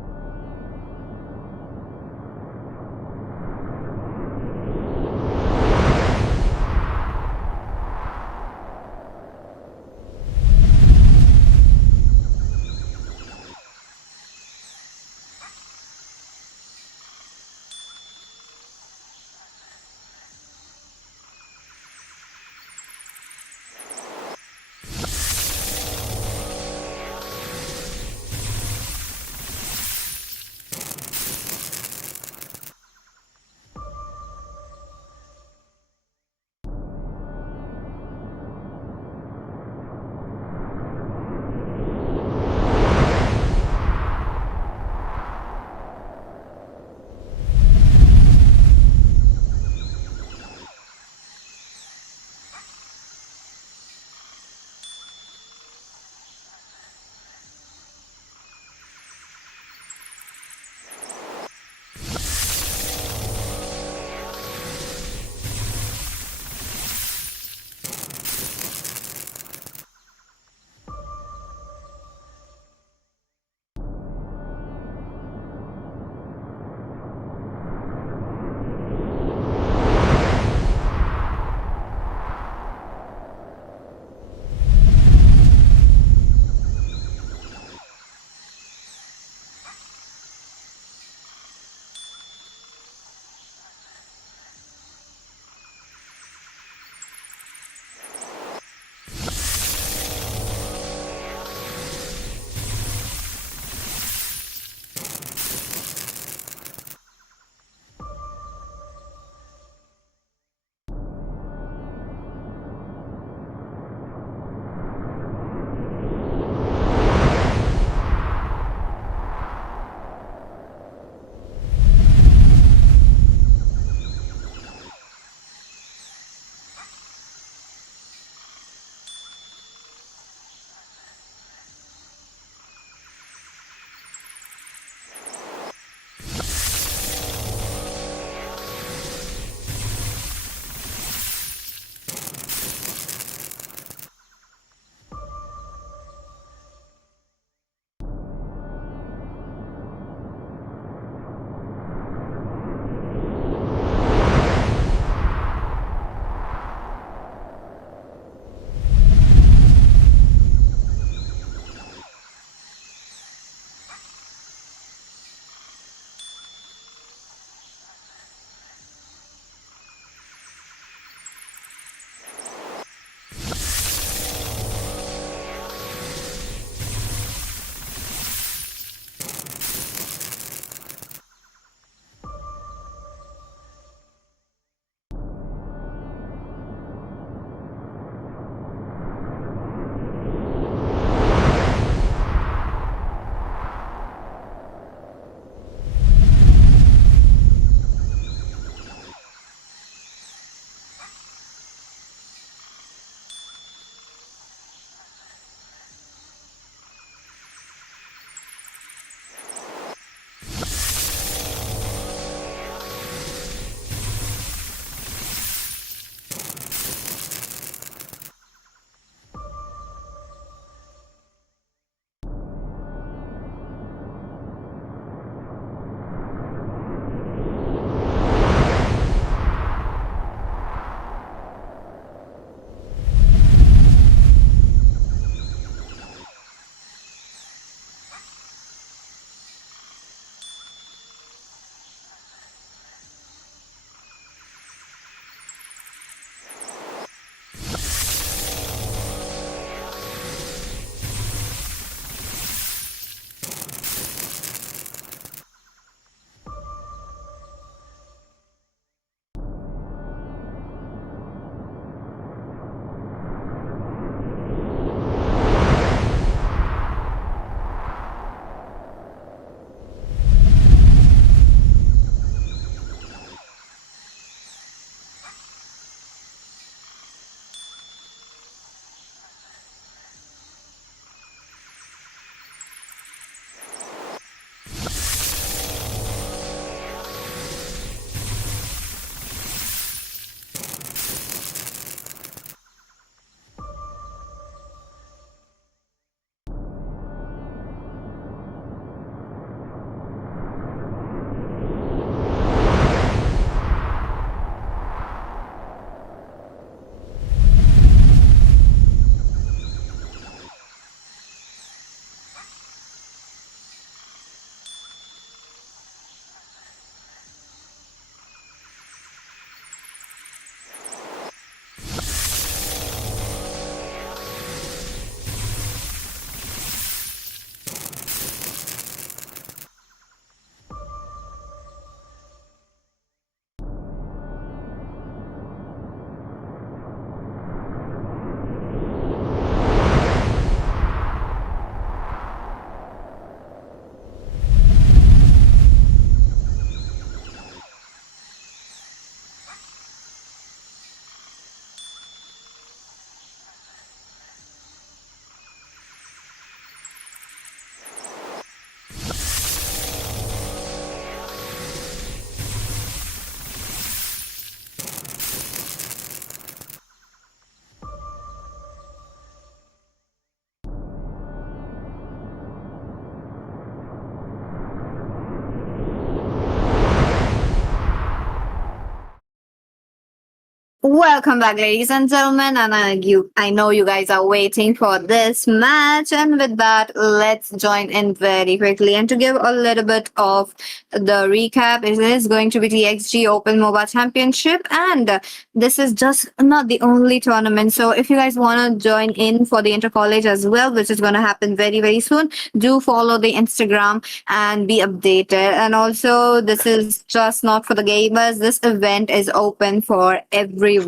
Welcome back, ladies and gentlemen, and I know you guys are waiting for this match. And with that, let's join in very quickly. And to give a little bit of the recap, it is going to be the XG Open Moba Championship, and this is just not the only tournament. So if you guys want to join in for the inter-college as well, which is going to happen very, very soon, do follow the Instagram and be updated. And also, this is just not for the gamers. This event is open for everyone.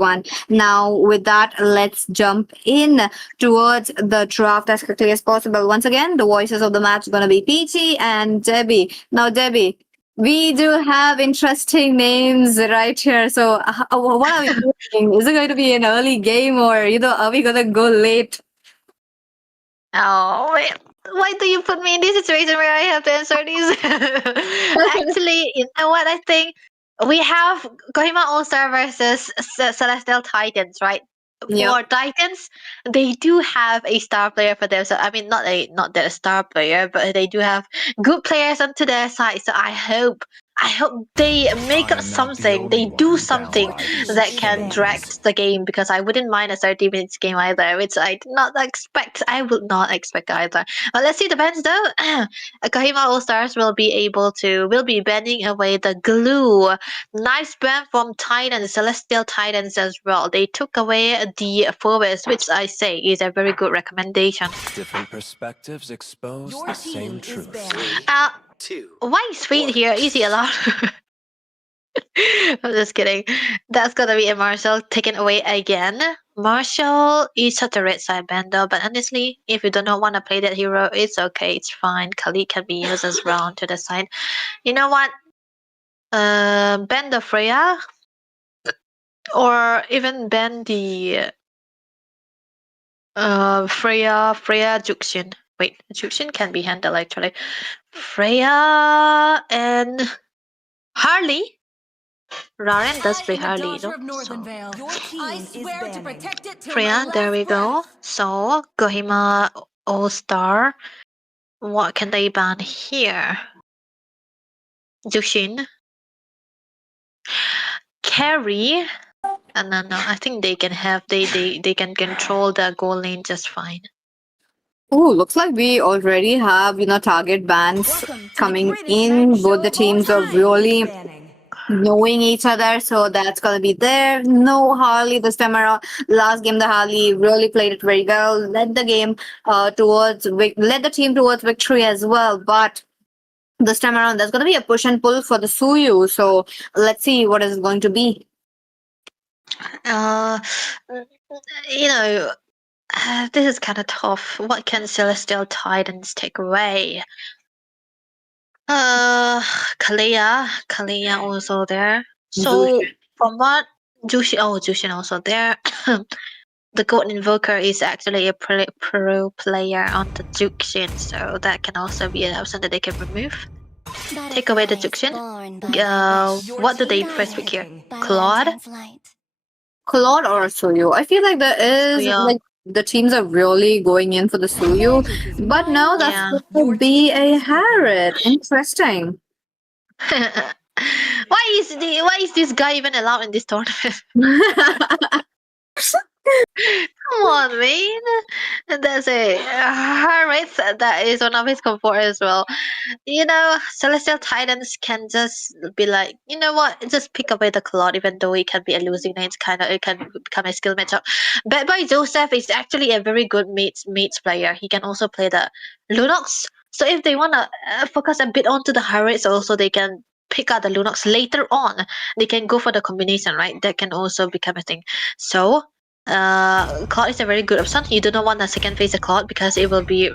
Now, with that, let's jump in towards the draft as quickly as possible. Once again, the voices of the match are going to be Peachy and Debbie. Now, Debbie, we do have interesting names right here. So, what are we doing? Is it going to be an early game, or are we going to go late? Oh, wait. Why do you put me in this situation where I have to answer these? Actually, you know what? I think we have Kohima All-Star versus Celestial Titans, right? Yep. For Titans, they do have a star player for them. So I mean, not that a star player, but they do have good players onto their side. So I hope they make something. They do something that can drag the game, because I wouldn't mind a 30 minutes game either, which I did not expect. I would not expect either. But let's see the bans though. Kohima All Stars will be banning away the glue. Nice ban from Titans, Celestial Titans as well. They took away the forwards, which I say is a very good recommendation. Different perspectives expose Your the same team is truth. banned. Why is Sweet here? Is he allowed? I'm just kidding. That's gonna be a Marshall taken away again. Marshall is such a red side ban though, but honestly, if you do not want to play that hero, it's okay, it's fine. Khalid can be used as round to the side. You know what? Ban the Freya, or even ban the Freya Juxian. Wait, Juxian can be handled actually. Freya and Harley. Raren does play Harley, Daughter no? of Northern So, Vale. Your team I swear to protect it till Freya, my there we last go. breath. So, Kohima All Star. What can they ban here? Jushin. Carry. No, I think they can they can control the goal lane just fine. Oh, looks like we already have, target bans Welcome to coming the greatest in. night Both the show of all teams are time. really Banning. knowing each other, so that's gonna be there. No Harley this time around. Last game, the Harley really played it very well, led the game led the team towards victory as well. But this time around, there's gonna be a push and pull for the Suyu. So let's see what is going to be. Uh, you know, this is kind of tough. What can Celestial Titans take away? Kalia also there. So from what Jushin also there. The Gold Invoker is actually a pro player on the Juxian, so that can also be an option that they can remove. Take away the Juxian. What do they first pick here? Claude? Claude or Suyu? I feel like there is Suyu. the teams are really going in for the Suyu, but no, that's Yeah. going to be a Harriet. Interesting. Why is this guy even allowed in this tournament? Come on, man. That's a Harriet. That is one of his comfort as well. Celestial Titans can just be like, you know what? Just pick away the Claude, even though it can be a losing lane. It can become a skill matchup. Bad Boy Joseph is actually a very good mates player. He can also play the Lunox. So if they wanna focus a bit onto the Harriets, also they can pick out the Lunox later on. They can go for the combination, right? That can also become a thing. So Claude is a very good option. You do not want a second phase of Claude because it will be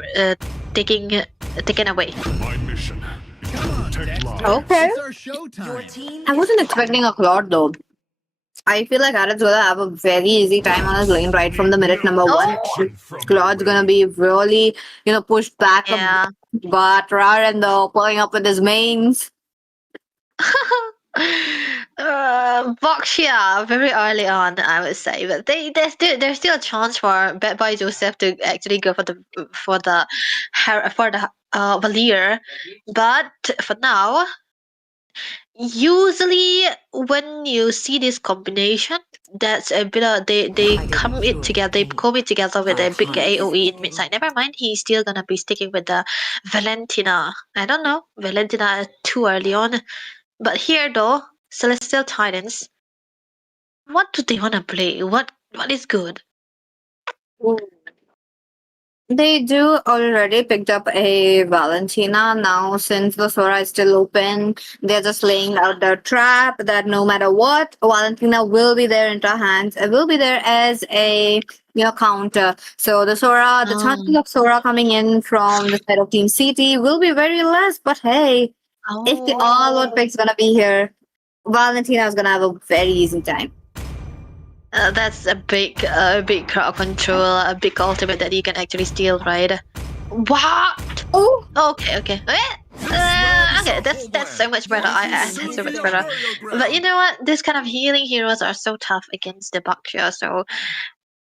taken away. My mission is to protect lives. Okay. Your team I is wasn't expecting a Claude though. I feel like Harriet's gonna have a very easy time on his lane right from the minute number one. Claude's gonna be really, pushed back Yeah. a bit, but Raren though pulling up with his mains. Boxia very early on, I would say, but there's still a chance for Bad Boy Joseph to actually go for the Valier, but for now, Usually, when you see this combination, that's a bit of they come it together. They comb it together with a big AOE in mid side. Never mind, he's still gonna be sticking with the Valentina. I don't know, Valentina too early on. But here though, Celestial Titans. What do they wanna play? What is good? They do already picked up a Valentina now since the Sora is still open. They're just laying out their trap that no matter what, Valentina will be there into hands. It will be there as a counter. So the Sora, the chances of Sora coming in from the side of Team CT will be very less. But hey, if the all out pick's gonna be here, Valentina is gonna have a very easy time. That's a big crowd control, a big ultimate that you can actually steal, right? What? Oh, Okay. Okay, that's so much better. That's so much better. But you know what? This kind of healing heroes are so tough against the Baksha, so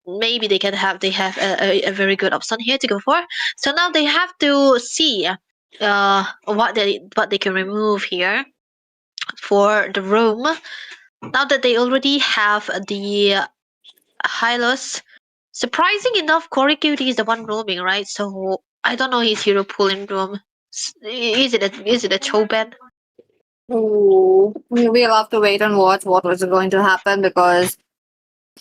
maybe they have a very good option here to go for. So now they have to see what they can remove here for the room. Now that they already have the Hylos, surprising enough, Corey Cutie is the one roaming, right? So I don't know his hero pool in room. Is it a Choban? Ooh. We'll have to wait and watch what was going to happen because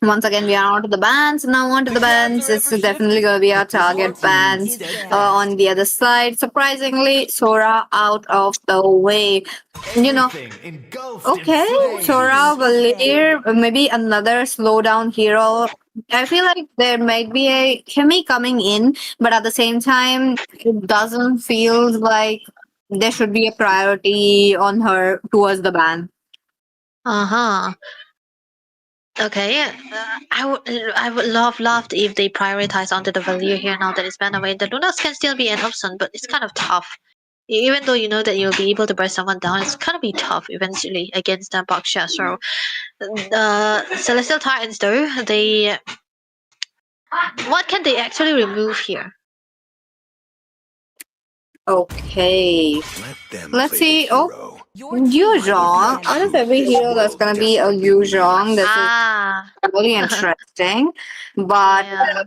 once again we are onto the bans. Now onto the bans, it's definitely going to be our target bans on the other side. Surprisingly, Sora out of the way. Okay, Sora, Valir, maybe another slowdown hero. I feel like there might be a Kimi coming in, but at the same time, it doesn't feel like there should be a priority on her towards the ban. Uh-huh. Okay, I would love if they prioritize onto the Valir here now that it's banned away. The Lunas can still be an option, but it's kind of tough. Even though you know that you'll be able to burst someone down, it's gonna be tough eventually against the Baksha. So the Celestial Titans though, what can they actually remove here? Okay, let's see. Oh, Yuzhong. Out of every hero, that's gonna be a Yuzhong. This is really interesting. But Yeah.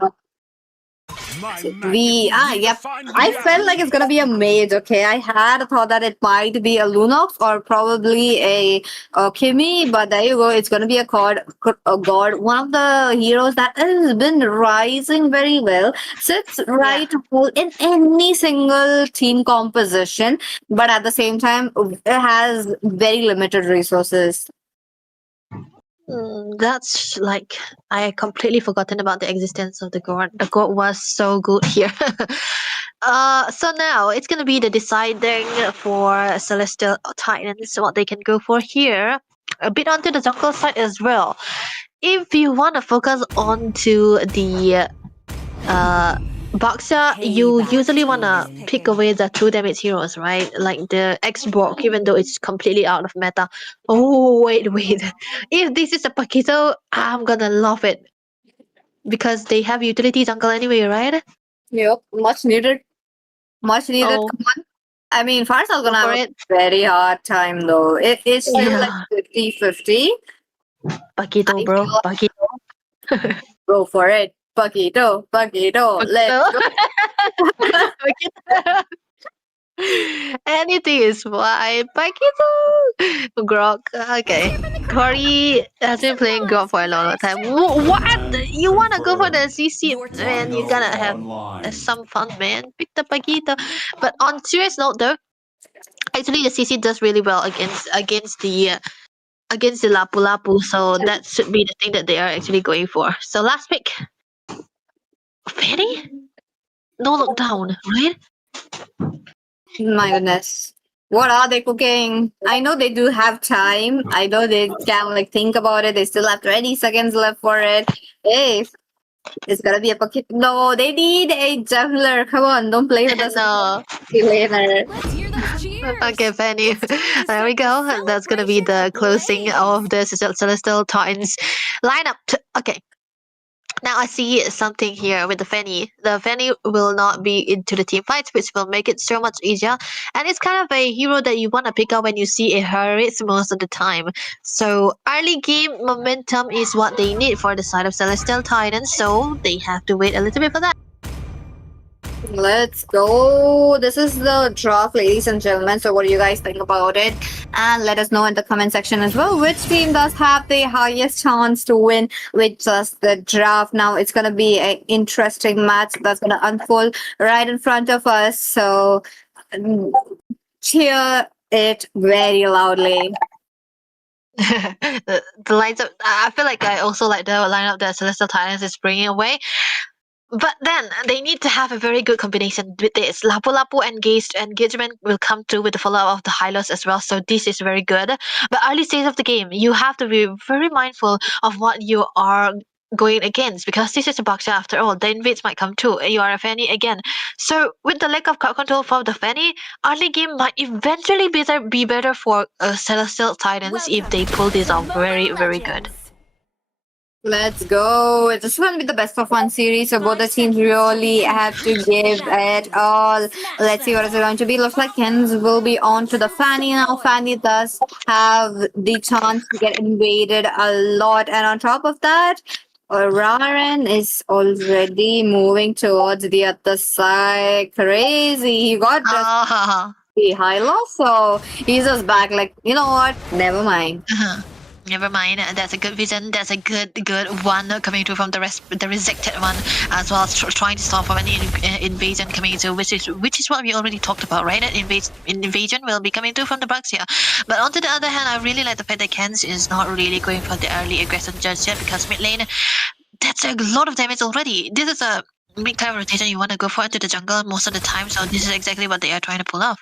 I felt like it's gonna be a mage. Okay, I had thought that it might be a Lunox or probably a Kimi, but there you go. It's gonna be a god. One of the heroes that has been rising very well. Sits right in any single team composition, but at the same time, it has very limited resources. That's like I completely forgotten about the existence of the god. The god was so good here. So now it's gonna be the deciding for Celestial Titans what they can go for here. A bit onto the jungle side as well. If you want to focus onto the Baksha, you usually want to pick away the true damage heroes, right? Like the X-Borg, even though it's completely out of meta. Oh, wait. If this is a Paquito, I'm gonna love it. Because they have utility jungle anyway, right? Yep, much needed. Much needed. Oh. Come on. I mean, Farsa's gonna Go for have it. a very hard time though. It's still Yeah. like 50-50. Paquito, bro. Paquito. Go for it. Paquito. Let's go. Paquito. Anything is fine. Paquito. Grog. Okay. Corey has been playing Grog for a long time. What? You wanna go for the CC? Man, you're gonna have some fun, man. Pick the Paquito. But on serious note though, actually the CC does really well against the Lapu Lapu, so that should be the thing that they are actually going for. So last pick. Fanny? No lockdown, right? My goodness. What are they cooking? I know they do have time. I know they can like think about it. They still have 20 seconds left for it. Hey, it's gonna be a Paquito. No, they need a jungler. Come on, don't play with us. No. Later. Let's hear those cheers. Okay, Fanny. There we go. That's gonna be the closing of the Celestial Titans lineup. Okay. Now I see something here with the Fanny. The Fanny will not be into the team fights, which will make it so much easier. And it's kind of a hero that you want to pick up when you see a Harriet most of the time. So early game momentum is what they need for the side of Celestial Titans, so they have to wait a little bit for that. Let's go. This is the draft, ladies and gentlemen. So, what do you guys think about it? And let us know in the comment section as well. Which team does have the highest chance to win with just the draft? Now, it's going to be an interesting match that's going to unfold right in front of us. So, cheer it very loudly. The lines up. I feel like I also like the lineup that Celestial Titans is bringing away. But then they need to have a very good combination with this. Lapu-Lapu engagement will come through with the follow-up of the Hylos as well. So this is very good. But early stage of the game, you have to be very mindful of what you are going against, because this is a boxer after all. The invades might come too. You are a Fanny again. So with the lack of crowd control for the Fanny, early game might eventually be better for Celestial Titans if they pull this off very, very good. Let's go. This is going to be the best of one series. So both the teams really have to give it all. Let's see what it's going to be. Looks like Kens will be on to the Fanny now. Fanny does have the chance to get invaded a lot. And on top of that, Raren is already moving towards the other side. Crazy. He got just the high loss. So he's just back like, you know what? Never mind. Never mind. That's a good vision. That's a good one coming through from the rejected one as well, trying to stop from any invasion coming through, which is what we already talked about, right? Invasion will be coming through from the Bucks here. But on to the other hand, I really like the fact that Kens is not really going for the early aggression just yet, because mid lane, that's a lot of damage already. This is a mid kind of rotation you want to go for into the jungle most of the time, so this is exactly what they are trying to pull off.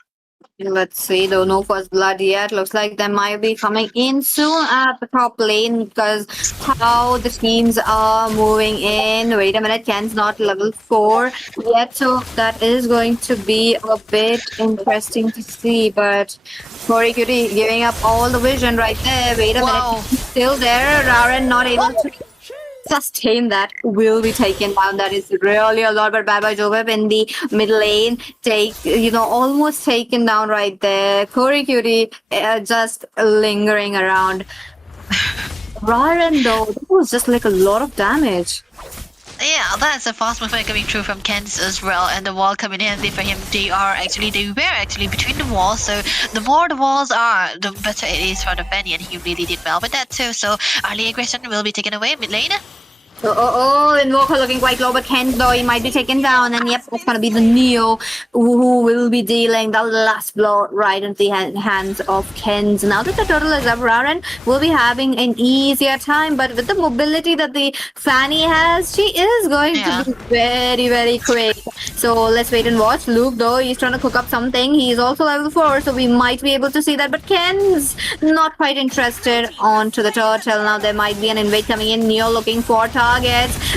Let's see, don't know first blood yet. Looks like they might be coming in soon at the top lane, because how the teams are moving in. Wait a minute, Ken's not level 4 yet, so that is going to be a bit interesting to see. But Cory Cutie giving up all the vision right there. Wait a minute, still there. Raren not able to sustain that, will be taken down. That is really a lot. But Baba Jobab in the mid lane, almost taken down right there. Cory Cutie just lingering around. Raren though, that was just like a lot of damage. Yeah, that's a fast movement coming through from Kent as well, and the wall coming in handy for him. They were actually between the walls, so the more the walls are, the better it is for the Fanny, and he really did well with that too. So early aggression will be taken away mid lane. Invoker looking quite low, but Kent though, he might be taken down, and yep, that's gonna be the Neo who will be dealing the last blow right into the hands of Kent. Now that the turtle is up, Raren will be having an easier time, but with the mobility that the Fanny has, she is going to be very, very quick. So let's wait and watch. Luke though, he's trying to cook up something. He's also level 4, so we might be able to see that, but Ken's not quite interested onto the turtle. Now there might be an invade coming in. Neo looking for targets.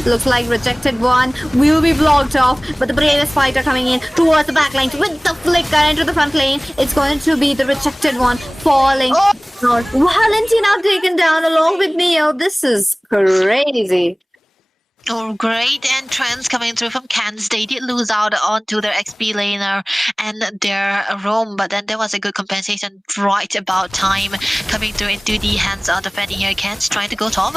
Looks like rejected one will be blocked off, but the bravest fighter coming in towards the back line with the flicker into the front lane. It's going to be the rejected one falling. Valentina taken down along with Neo. This is crazy. Oh, great entrance coming through from Kans. They did lose out onto their XP laner and their roam, but then there was a good compensation right about time coming through into the hands of the Fanny here. Kans trying to go top.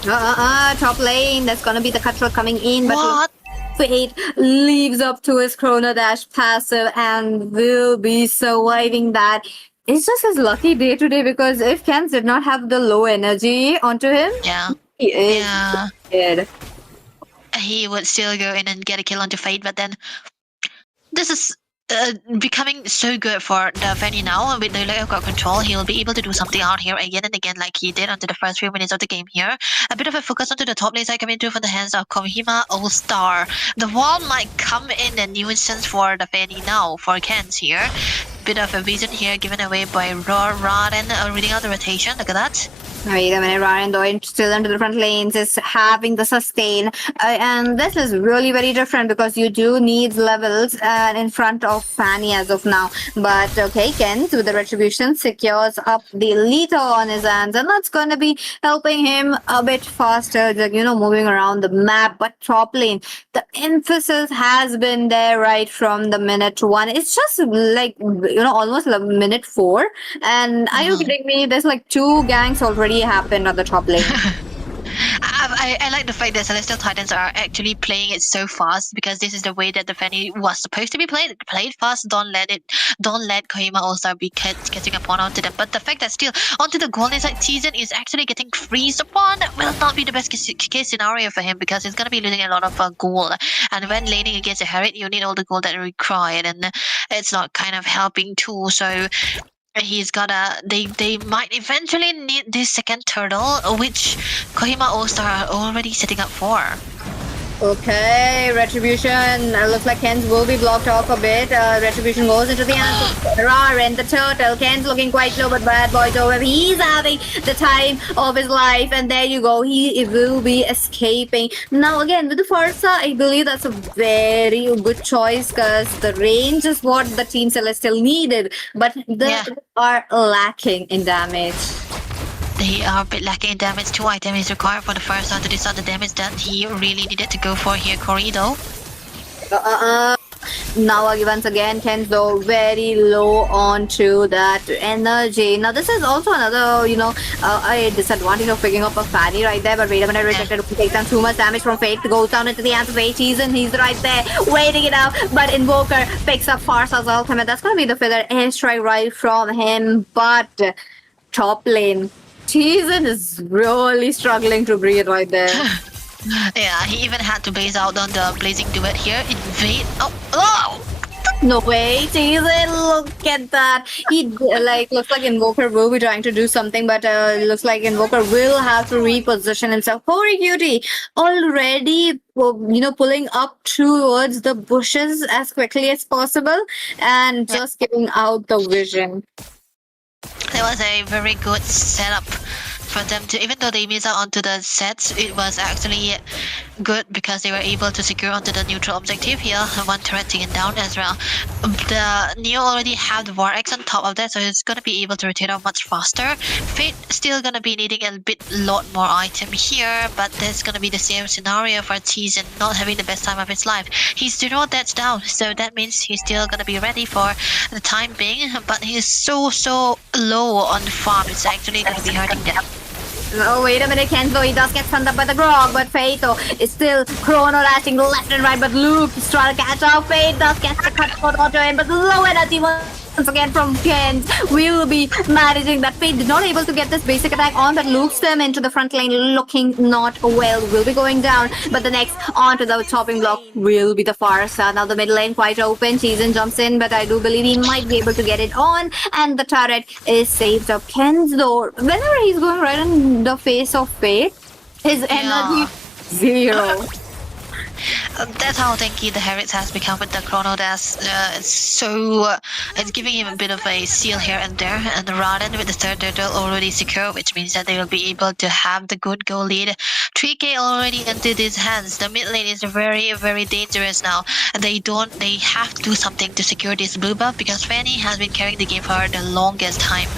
Top lane. That's gonna be the cutthroat coming in, but What? Fate leaves up to his Chrono Dash passive and will be surviving that. It's just his lucky day today, because if Kens did not have the low energy onto him, he is dead. He would still go in and get a kill onto Fate, but then this is becoming so good for the Fanny now. With the lack of crowd control, he'll be able to do something out here again and again like he did onto the first few minutes of the game here. A bit of a focus onto the top lane side coming through from the hands of Kohima All-Star. The wall might come in a nuisance for the Fanny now, for Kens here. Bit of a vision here given away by Raren, reading out the rotation. Look at that. Wait a minute, Ryan, though, still into the front lanes is having the sustain. And this is really very different because you do need levels in front of Fanny as of now. But okay, Kent with the retribution secures up the Lito on his hands, and that's going to be helping him a bit faster, moving around the map. But top lane, the emphasis has been there right from the minute one. It's just like, almost like minute 4. And are you kidding me? There's like 2 gangs already happened on the top lane. I like the fact that Celestial Titans are actually playing it so fast because this is the way that the Fanny was supposed to be played. Play it fast. Don't let Kohima All-Star be catching upon onto them. But the fact that still onto the golden side, season is actually getting freezed upon will not be the best case scenario for him because he's gonna be losing a lot of gold. And when laning against a Herald, you need all the gold that are required, and it's not kind of helping too. So he's gotta they might eventually need this second turtle, which Kohima All-Star are already setting up for. Okay, Retribution. Looks like Ken's will be blocked off a bit. Retribution goes into the hands of Raren, the turtle. Ken's looking quite low, but Bad Boy's over. He's having the time of his life, and there you go. He will be escaping. Now, again, with the Farsa, I believe that's a very good choice because the range is what the Team Celestial needed, but they are lacking in damage. They are a bit lacking in damage. 2 items is required for the first one to decide the damage that he really needed to go for here, Corrido. Now once again, Ken's though very low onto that energy. Now this is also another, a disadvantage of picking up a Fanny right there. But wait a minute, rejected. Takes down too much damage from Fate. Goes down into the hands of Fate. And he's right there waiting it out. But Invoker picks up Farsa's ultimate. That's gonna be the feather airstrike right from him. But top lane, Teasen is really struggling to breathe right there. Yeah, he even had to base out on the blazing duet here. Invade. Oh! No way, Teasen, look at that. He looks like Invoker will be trying to do something, but looks like Invoker will have to reposition himself. Hori Cutie already pulling up towards the bushes as quickly as possible and just giving out the vision. That was a very good setup for them to, even though they missed out onto the sets, it was actually good because they were able to secure onto the neutral objective here. 1 turret taken down as well. The Neo already have the War X on top of that, so it's gonna be able to rotate out much faster. Fate still gonna be needing a lot more item here, but there's gonna be the same scenario for Teasen not having the best time of his life. He's 0 that's down, so that means he's still gonna be ready for the time being, but he's so low on the farm. It's actually gonna be hurting them. Oh, wait a minute, Kenzo, he does get stunned up by the Grog, but Fato is still chrono dashing left and right, but Luke is trying to catch up. Fate does get the cut shot onto him, but low energy once again from Kent will be managing that. Fate did not able to get this basic attack on, but loops them into the front lane, looking not well, will be going down, but the next onto the chopping block will be the Farsa. Now the middle lane quite open, Cheezen jumps in, but I do believe he might be able to get it on, and the turret is saved up. Ken's though, whenever he's going right in the face of Fate, his energy 0. That's how tanky the Harrods has become with the Chrono Dash. It's giving him a bit of a seal here and there. And Raden with the third turtle already secure, which means that they will be able to have the good goal lead. 3k already into his hands. The mid lane is very, very dangerous now. And they have to do something to secure this blue buff because Fanny has been carrying the game for the longest time.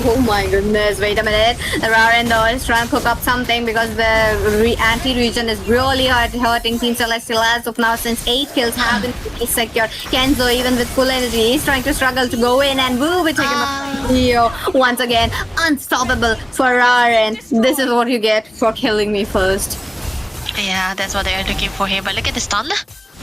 Oh my goodness, wait a minute. Raren though is trying to cook up something because the anti-region is really hurting Team Celestial as of now since 8 kills have been secured. Kenzo even with full energy is trying to struggle to go in and will be taken up. Neo once again unstoppable for Raren. This is what you get for killing me first. Yeah, that's what they're looking for here. But look at the stun.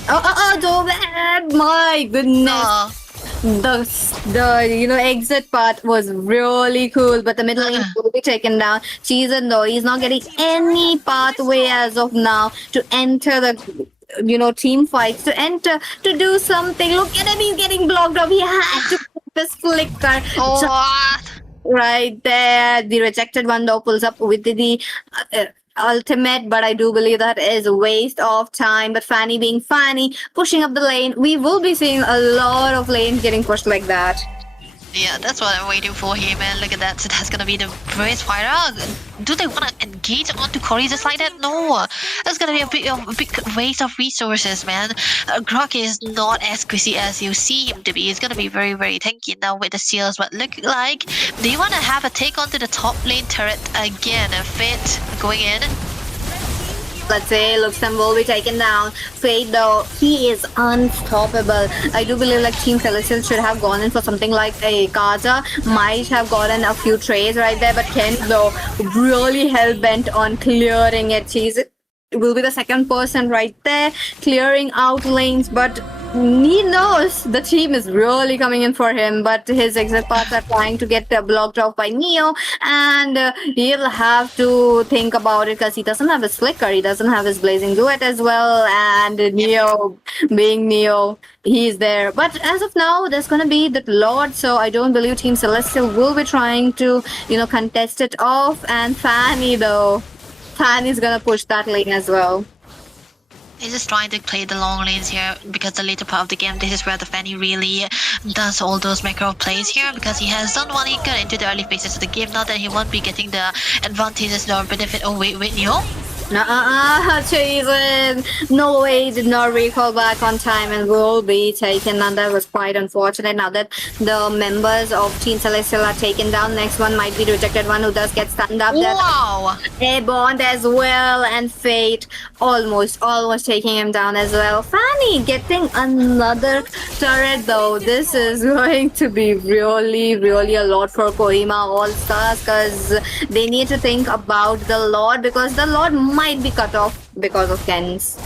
Oh, so bad. My goodness. The exit part was really cool, but the middle lane will be taken down. Cheezen though, he's not getting any pathway as of now to enter the team fights, to enter to do something. Look at him, he's getting blocked off. He had to put this flicker right there. The rejected one though pulls up with the ultimate, but I do believe that is a waste of time. But Fanny being Fanny, pushing up the lane, we will be seeing a lot of lanes getting pushed like that. Yeah, that's what I'm waiting for here, man. Look at that. So that's gonna be the brace fire. Do they wanna engage onto Corey just like that? No. That's gonna be a big waste of resources, man. Grog is not as squishy as you see him to be. He's gonna be very, very tanky now with the seals. But look like they wanna have a take onto the top lane turret again. Fate going in. Let's say Luxem will be taken down. Fate though, he is unstoppable. I do believe like Team Celestial should have gone in for something like a Kaja. Might have gotten a few trays right there, but Ken though really hell-bent on clearing it. He will be the second person right there clearing out lanes, but he knows the team is really coming in for him, but his exit paths are trying to get blocked off by Neo, and he'll have to think about it because he doesn't have his flicker, he doesn't have his blazing duet as well, and Neo being Neo, he's there. But as of now, there's gonna be the Lord, so I don't believe Team Celestial will be trying to, contest it off. And Fanny though, Fanny's gonna push that lane as well. He's just trying to play the long lanes here because the later part of the game, this is where the Fanny really does all those macro plays here because he has done what he could into the early phases of the game. Now that he won't be getting the advantages or benefit. Oh wait, Neo? Jason! No way, did not recall back on time and will be taken, and that was quite unfortunate. Now that the members of Team Celestial are taken down, next one might be the rejected one who does get stand up. Wow! Airborne as well, and Fate almost taking him down as well. Fanny getting another turret though. This is going to be really a lot for Kohima All-Stars because they need to think about the Lord because the Lord might be cut off because of Ken's.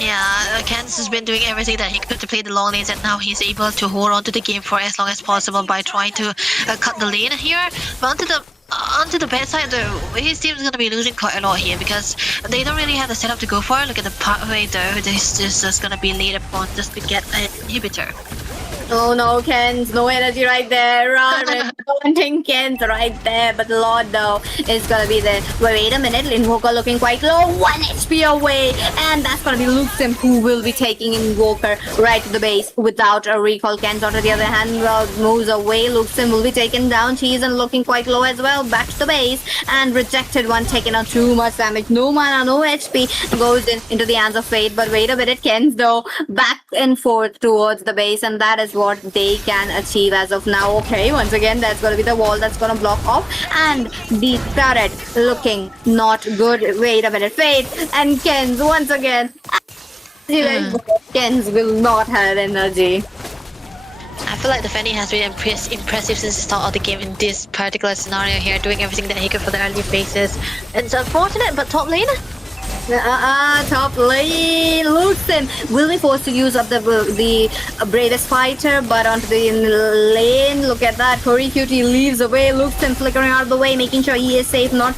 Yeah, Kens has been doing everything that he could to play the long lanes, and now he's able to hold on to the game for as long as possible by trying to cut the lane here. But onto the bad side though, his team's gonna be losing quite a lot here because they don't really have the setup to go for. Look at the pathway though, this is just gonna be laid upon just to get an inhibitor. Oh no, Ken's no energy right there. Wanting Ken's right there, but Lord though is gonna be there. Wait a minute, Invoker looking quite low, 1 HP away, and that's gonna be Luxem who will be taking Invoker right to the base without a recall. Ken's on the other hand moves away. Luxem will be taken down. She's looking quite low as well. Back to the base and rejected one, taking on too much damage. No mana, no HP goes into the hands of Fate. But wait a minute, Ken's though back and forth towards the base, and that is what they can achieve as of now. Okay, once again, that's going to be the wall that's going to block off, and the turret looking not good. Wait a minute, Fate and Ken's once again. Ken's will not have energy. I feel like the Fanny has been impressive since the start of the game in this particular scenario here, doing everything that he could for the early phases. And it's unfortunate, but top lane? Top lane, Luxem will be forced to use up the bravest fighter, but onto the lane, look at that, Corey Cutie leaves away, Luxem flickering out of the way, making sure he is safe, not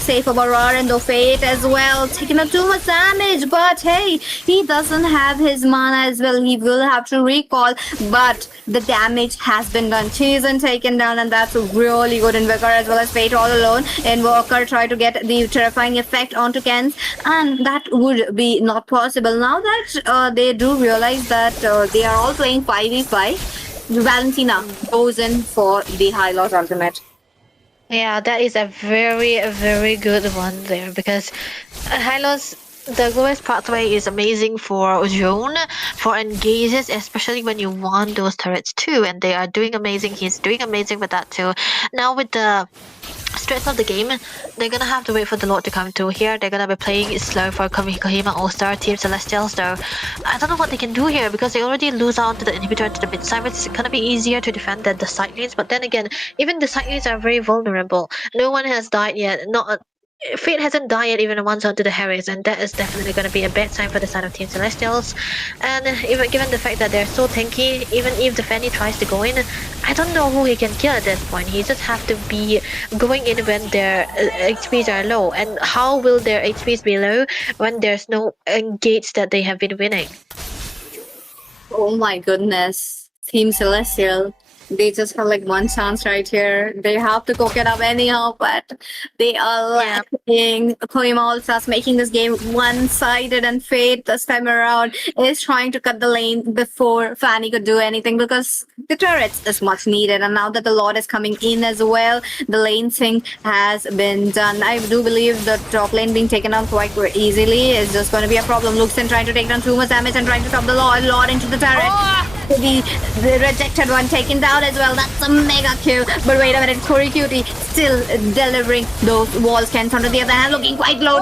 safe about Rar and the Fate as well, taking up too much damage, but hey, he doesn't have his mana as well, he will have to recall, but the damage has been done. Cheese taken down, and that's really good. Invoker as well as Fate all alone. Invoker tried to get the terrifying effect onto Ken's, and that would be not possible. Now that they do realize that they are all playing 5v5, Valentina goes in for the high loss ultimate. Yeah, that is a very good one there because high loss. The lowest pathway is amazing for zone, for engages, especially when you want those turrets too, and they are doing amazing. He's doing amazing with that too. Now with the stress of the game, they're gonna have to wait for the Lord to come through here. They're gonna be playing it slow for Kohima All-Star Team Celestial, so I don't know what they can do here because they already lose out to the inhibitor to the mid side, which is gonna be easier to defend than the side lanes. But then again, even the side lanes are very vulnerable. No one has died yet. Fate hasn't died yet even once onto the Harris, and that is definitely going to be a bad sign for the side of Team Celestials. And even given the fact that they're so tanky, even if the Fanny tries to go in, I don't know who he can kill at this point. He just have to be going in when their HPs are low. And how will their HPs be low when there's no engage that they have been winning? Oh my goodness. Team Celestial They just have like one chance right here. They have to cook it up anyhow, but they are letting Kohima all starts making this game one-sided, and Fate this time around is trying to cut the lane before Fanny could do anything because the turrets is much needed. And now that the Lord is coming in as well, the lane sync has been done. I do believe the top lane being taken out quite easily is just going to be a problem. Luxin trying to take down too much damage and trying to stop the Lord into the turret. The rejected one taken down as well. That's a mega kill. But wait a minute, Corey Cutie still delivering those wall scans. On the other hand, looking quite low.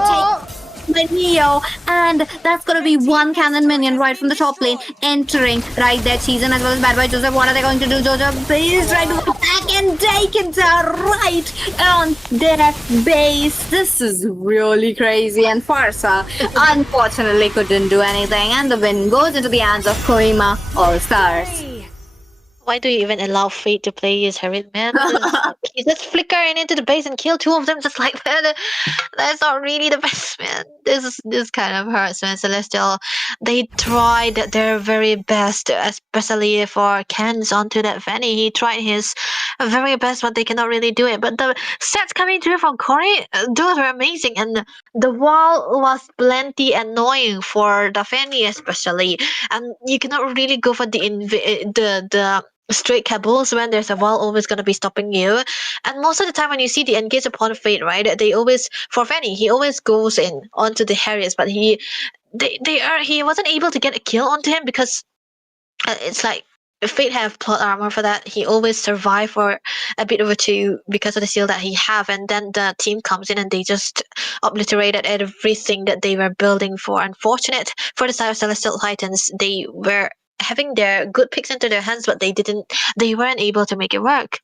By Neo, and that's gonna be one cannon minion right from the top lane entering right there. Season as well as Bad Boy Joseph. What are they going to do? Joseph is trying to attack and take it down right on their base. This is really crazy, and Farsa unfortunately couldn't do anything, and the win goes into the hands of Kohima All Stars. Why do you even allow Fate to play his Herald, man? He just flicker into the base and kill two of them just like that. That's not really the best, man. This kind of hurts, man. Celestial, they tried their very best, especially for Ken's onto that Fanny. He tried his very best, but they cannot really do it. But the sets coming through from Corey, those were amazing. And the wall was plenty annoying for the Fanny especially. And you cannot really go for the straight caboose when there's a wall always going to be stopping you. And most of the time when you see the engage upon Fate, right, they always, for Fanny, he always goes in onto the Harriers, but he wasn't able to get a kill onto him because it's like Fate have plot armor for that. He always survive for a bit over two because of the seal that he have, and then the team comes in and they just obliterated everything that they were building for. Unfortunate for the side of Celestial Titans, they were having their good picks into their hands, but they weren't able to make it work.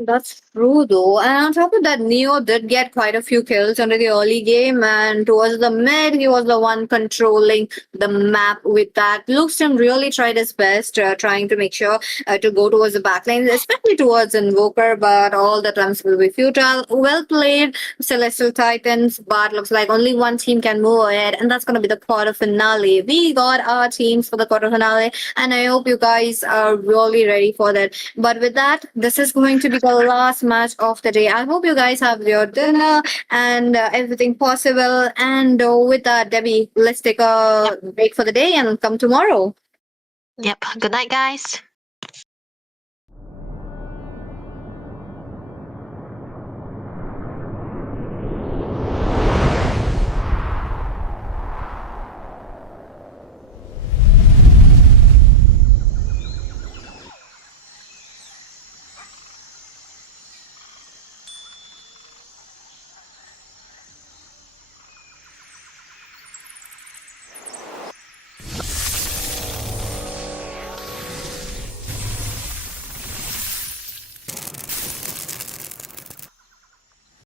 That's true though. And on top of that, Neo did get quite a few kills under the early game, and towards the mid, he was the one controlling the map with that. Luxton really tried his best, trying to make sure to go towards the backline, especially towards Invoker, but all the attempts will be futile. Well played, Celestial Titans, but looks like only one team can move ahead, and that's going to be the quarter finale. We got our teams for the quarter finale, and I hope you guys are really ready for that. But with that, this is going to be the last match of the day. I hope you guys have your dinner and everything possible. And with that, Debbie, let's take a break for the day and come tomorrow. Yep. Good night, guys.